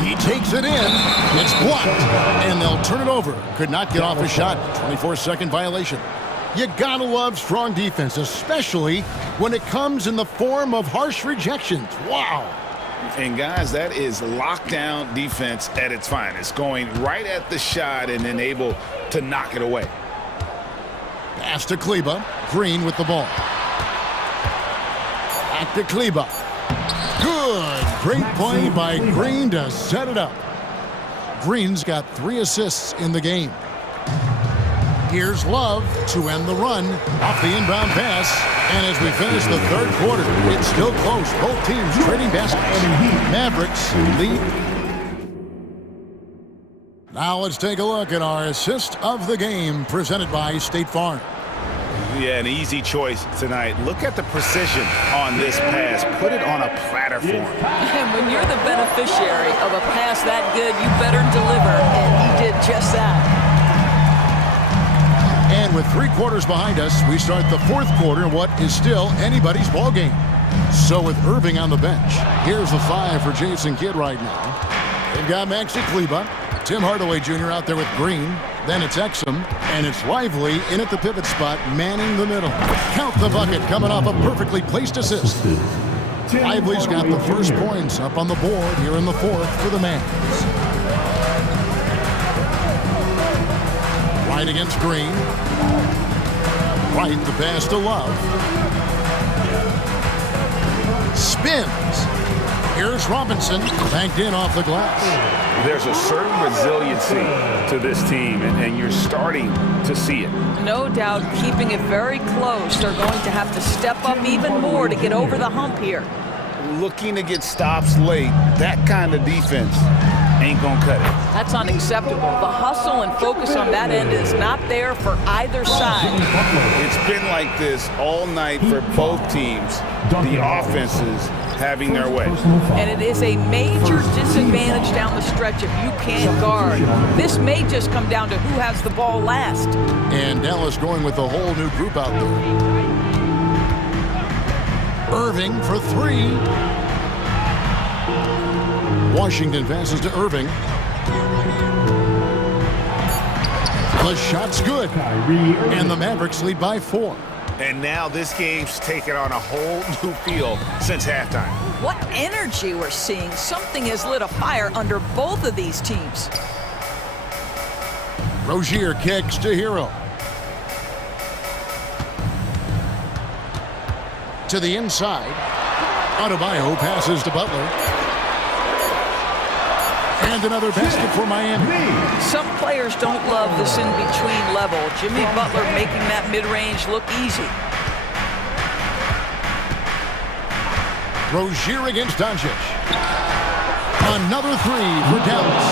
He takes it in. It's blocked. And they'll turn it over. Could not get off a shot. 24-second violation. You gotta love strong defense, especially when it comes in the form of harsh rejections. Wow. And guys, that is lockdown defense at its finest. Going right at the shot and then able to knock it away. Pass to Kleba. Green with the ball. Back to Kleba. Good. Great play by Green to set it up. Green's got 3 assists in the game. Here's Love to end the run off the inbound pass. And as we finish the third quarter, it's still close. Both teams trading baskets. Mavericks lead. Now let's take a look at our assist of the game presented by State Farm. Yeah, an easy choice tonight. Look at the precision on this pass. Put it on a platter for him. And when you're the beneficiary of a pass that good, you better deliver. And he did just that. And with 3 quarters behind us, we start the 4th quarter in what is still anybody's ball game. So with Irving on the bench, here's the 5 for Jason Kidd right now. They've got Maxi Kleba, Tim Hardaway Jr. out there with Green. Then it's Exum, and it's Lively in at the pivot spot, manning the middle. Count the bucket coming off a perfectly placed assist. Lively's got the first points up on the board here in the fourth for the Mavs. Right against Green. Right, the pass to Love. Spins. Here's Robinson, banked in off the glass. There's a certain resiliency to this team, and you're starting to see it. No doubt, keeping it very close. They're going to have to step up even more to get over the hump here. Looking to get stops late, that kind of defense ain't gonna cut it. That's unacceptable. The hustle and focus on that end is not there for either side. It's been like this all night for both teams. The offenses having their way. And it is a major disadvantage down the stretch if you can't guard. This may just come down to who has the ball last. And Dallas going with a whole new group out there. Irving for 3. Washington passes to Irving. The shot's good. And the Mavericks lead by 4. And now this game's taken on a whole new feel since halftime. What energy we're seeing. Something has lit a fire under both of these teams. Rozier kicks to Hero. To the inside. Adebayo passes to Butler. And another basket for Miami. Some players don't love this in-between level. Jimmy Butler making that mid-range look easy. Rozier against Doncic. Another 3 for Dallas.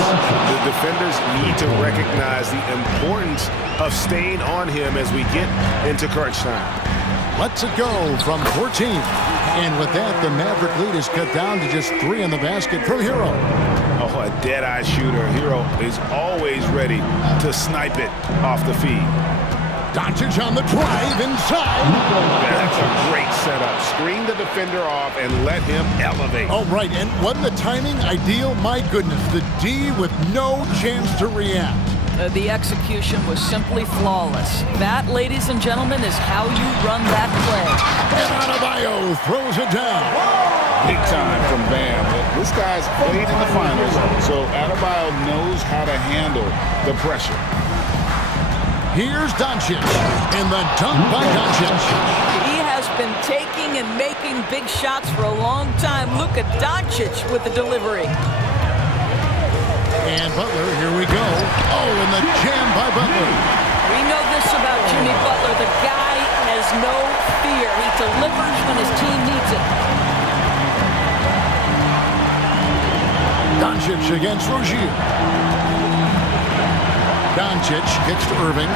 The defenders need to recognize the importance of staying on him as we get into crunch time. Lets it go from 14. And with that, the Maverick lead is cut down to just 3 in the basket from Hero. Oh, a dead-eye shooter. Hero is always ready to snipe it off the feed. Doncic on the drive inside. That's a great setup. Screen the defender off and let him elevate. All right, and wasn't the timing ideal? My goodness, the D with no chance to react. The execution was simply flawless. That, ladies and gentlemen, is how you run that play. And Adebayo throws it down. Big time from Bam. This guy's played in the finals, so Adebayo knows how to handle the pressure. Here's Doncic, and the dunk by Doncic. He has been taking and making big shots for a long time. Look at Doncic with the delivery. And Butler, here we go. Oh, and the jam by Butler. We know this about Jimmy Butler. The guy has no fear. He delivers when his team needs it. Doncic against Rozier. Doncic kicks to Irving.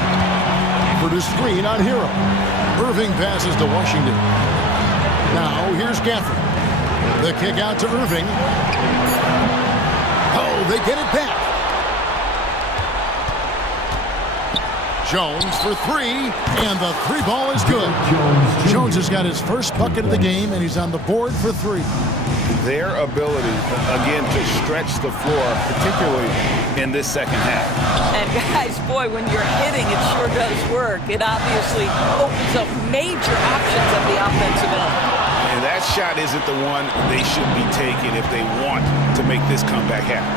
For the screen on Hero. Irving passes to Washington. Now here's Gafford. The kick out to Irving. Oh, they get it back. Jones for 3, and the 3 ball is good. Jones has got his first bucket of the game, and he's on the board for 3. Their ability, again, to stretch the floor, particularly in this second half. And guys, boy, when you're hitting, it sure does work. It obviously opens up major options at the offensive end. And that shot isn't the one they should be taking if they want to make this comeback happen.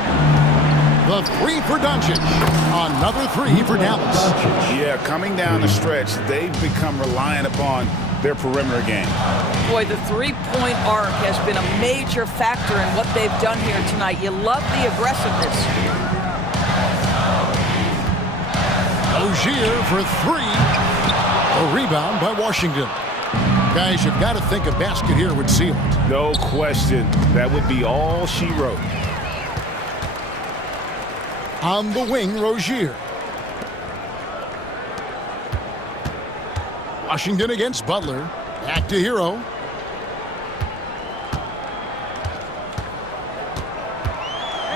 The 3 for Doncic. Another 3 for Dallas. Yeah, coming down the stretch, they've become reliant upon their perimeter game. Boy, the three-point arc has been a major factor in what they've done here tonight. You love the aggressiveness. Rozier for 3. A rebound by Washington. Guys, you've got to think a basket here would seal it. No question. That would be all she wrote. On the wing, Rozier. Washington against Butler. Back to Hero.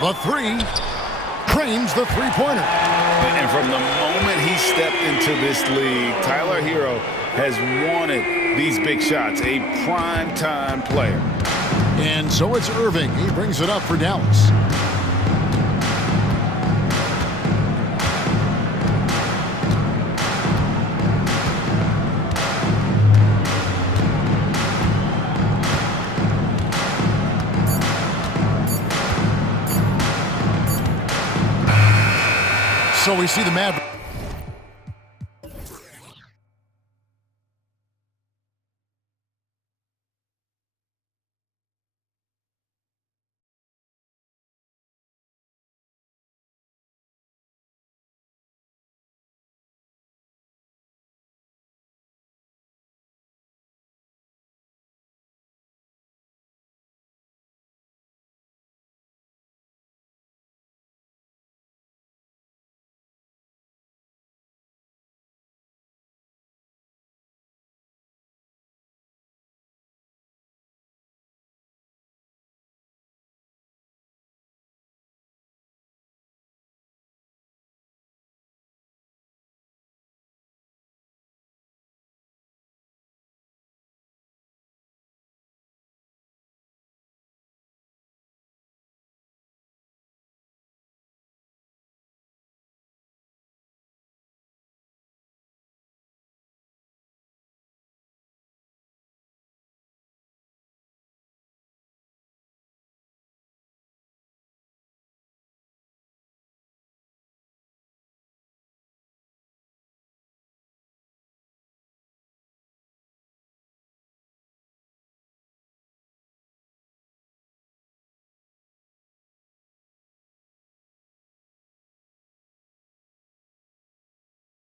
The 3. cranes the three-pointer. And from the moment he stepped into this league, Tyler Hero has wanted these big shots, a prime-time player. And so it's Irving. He brings it up for Dallas. So we see the Mavericks.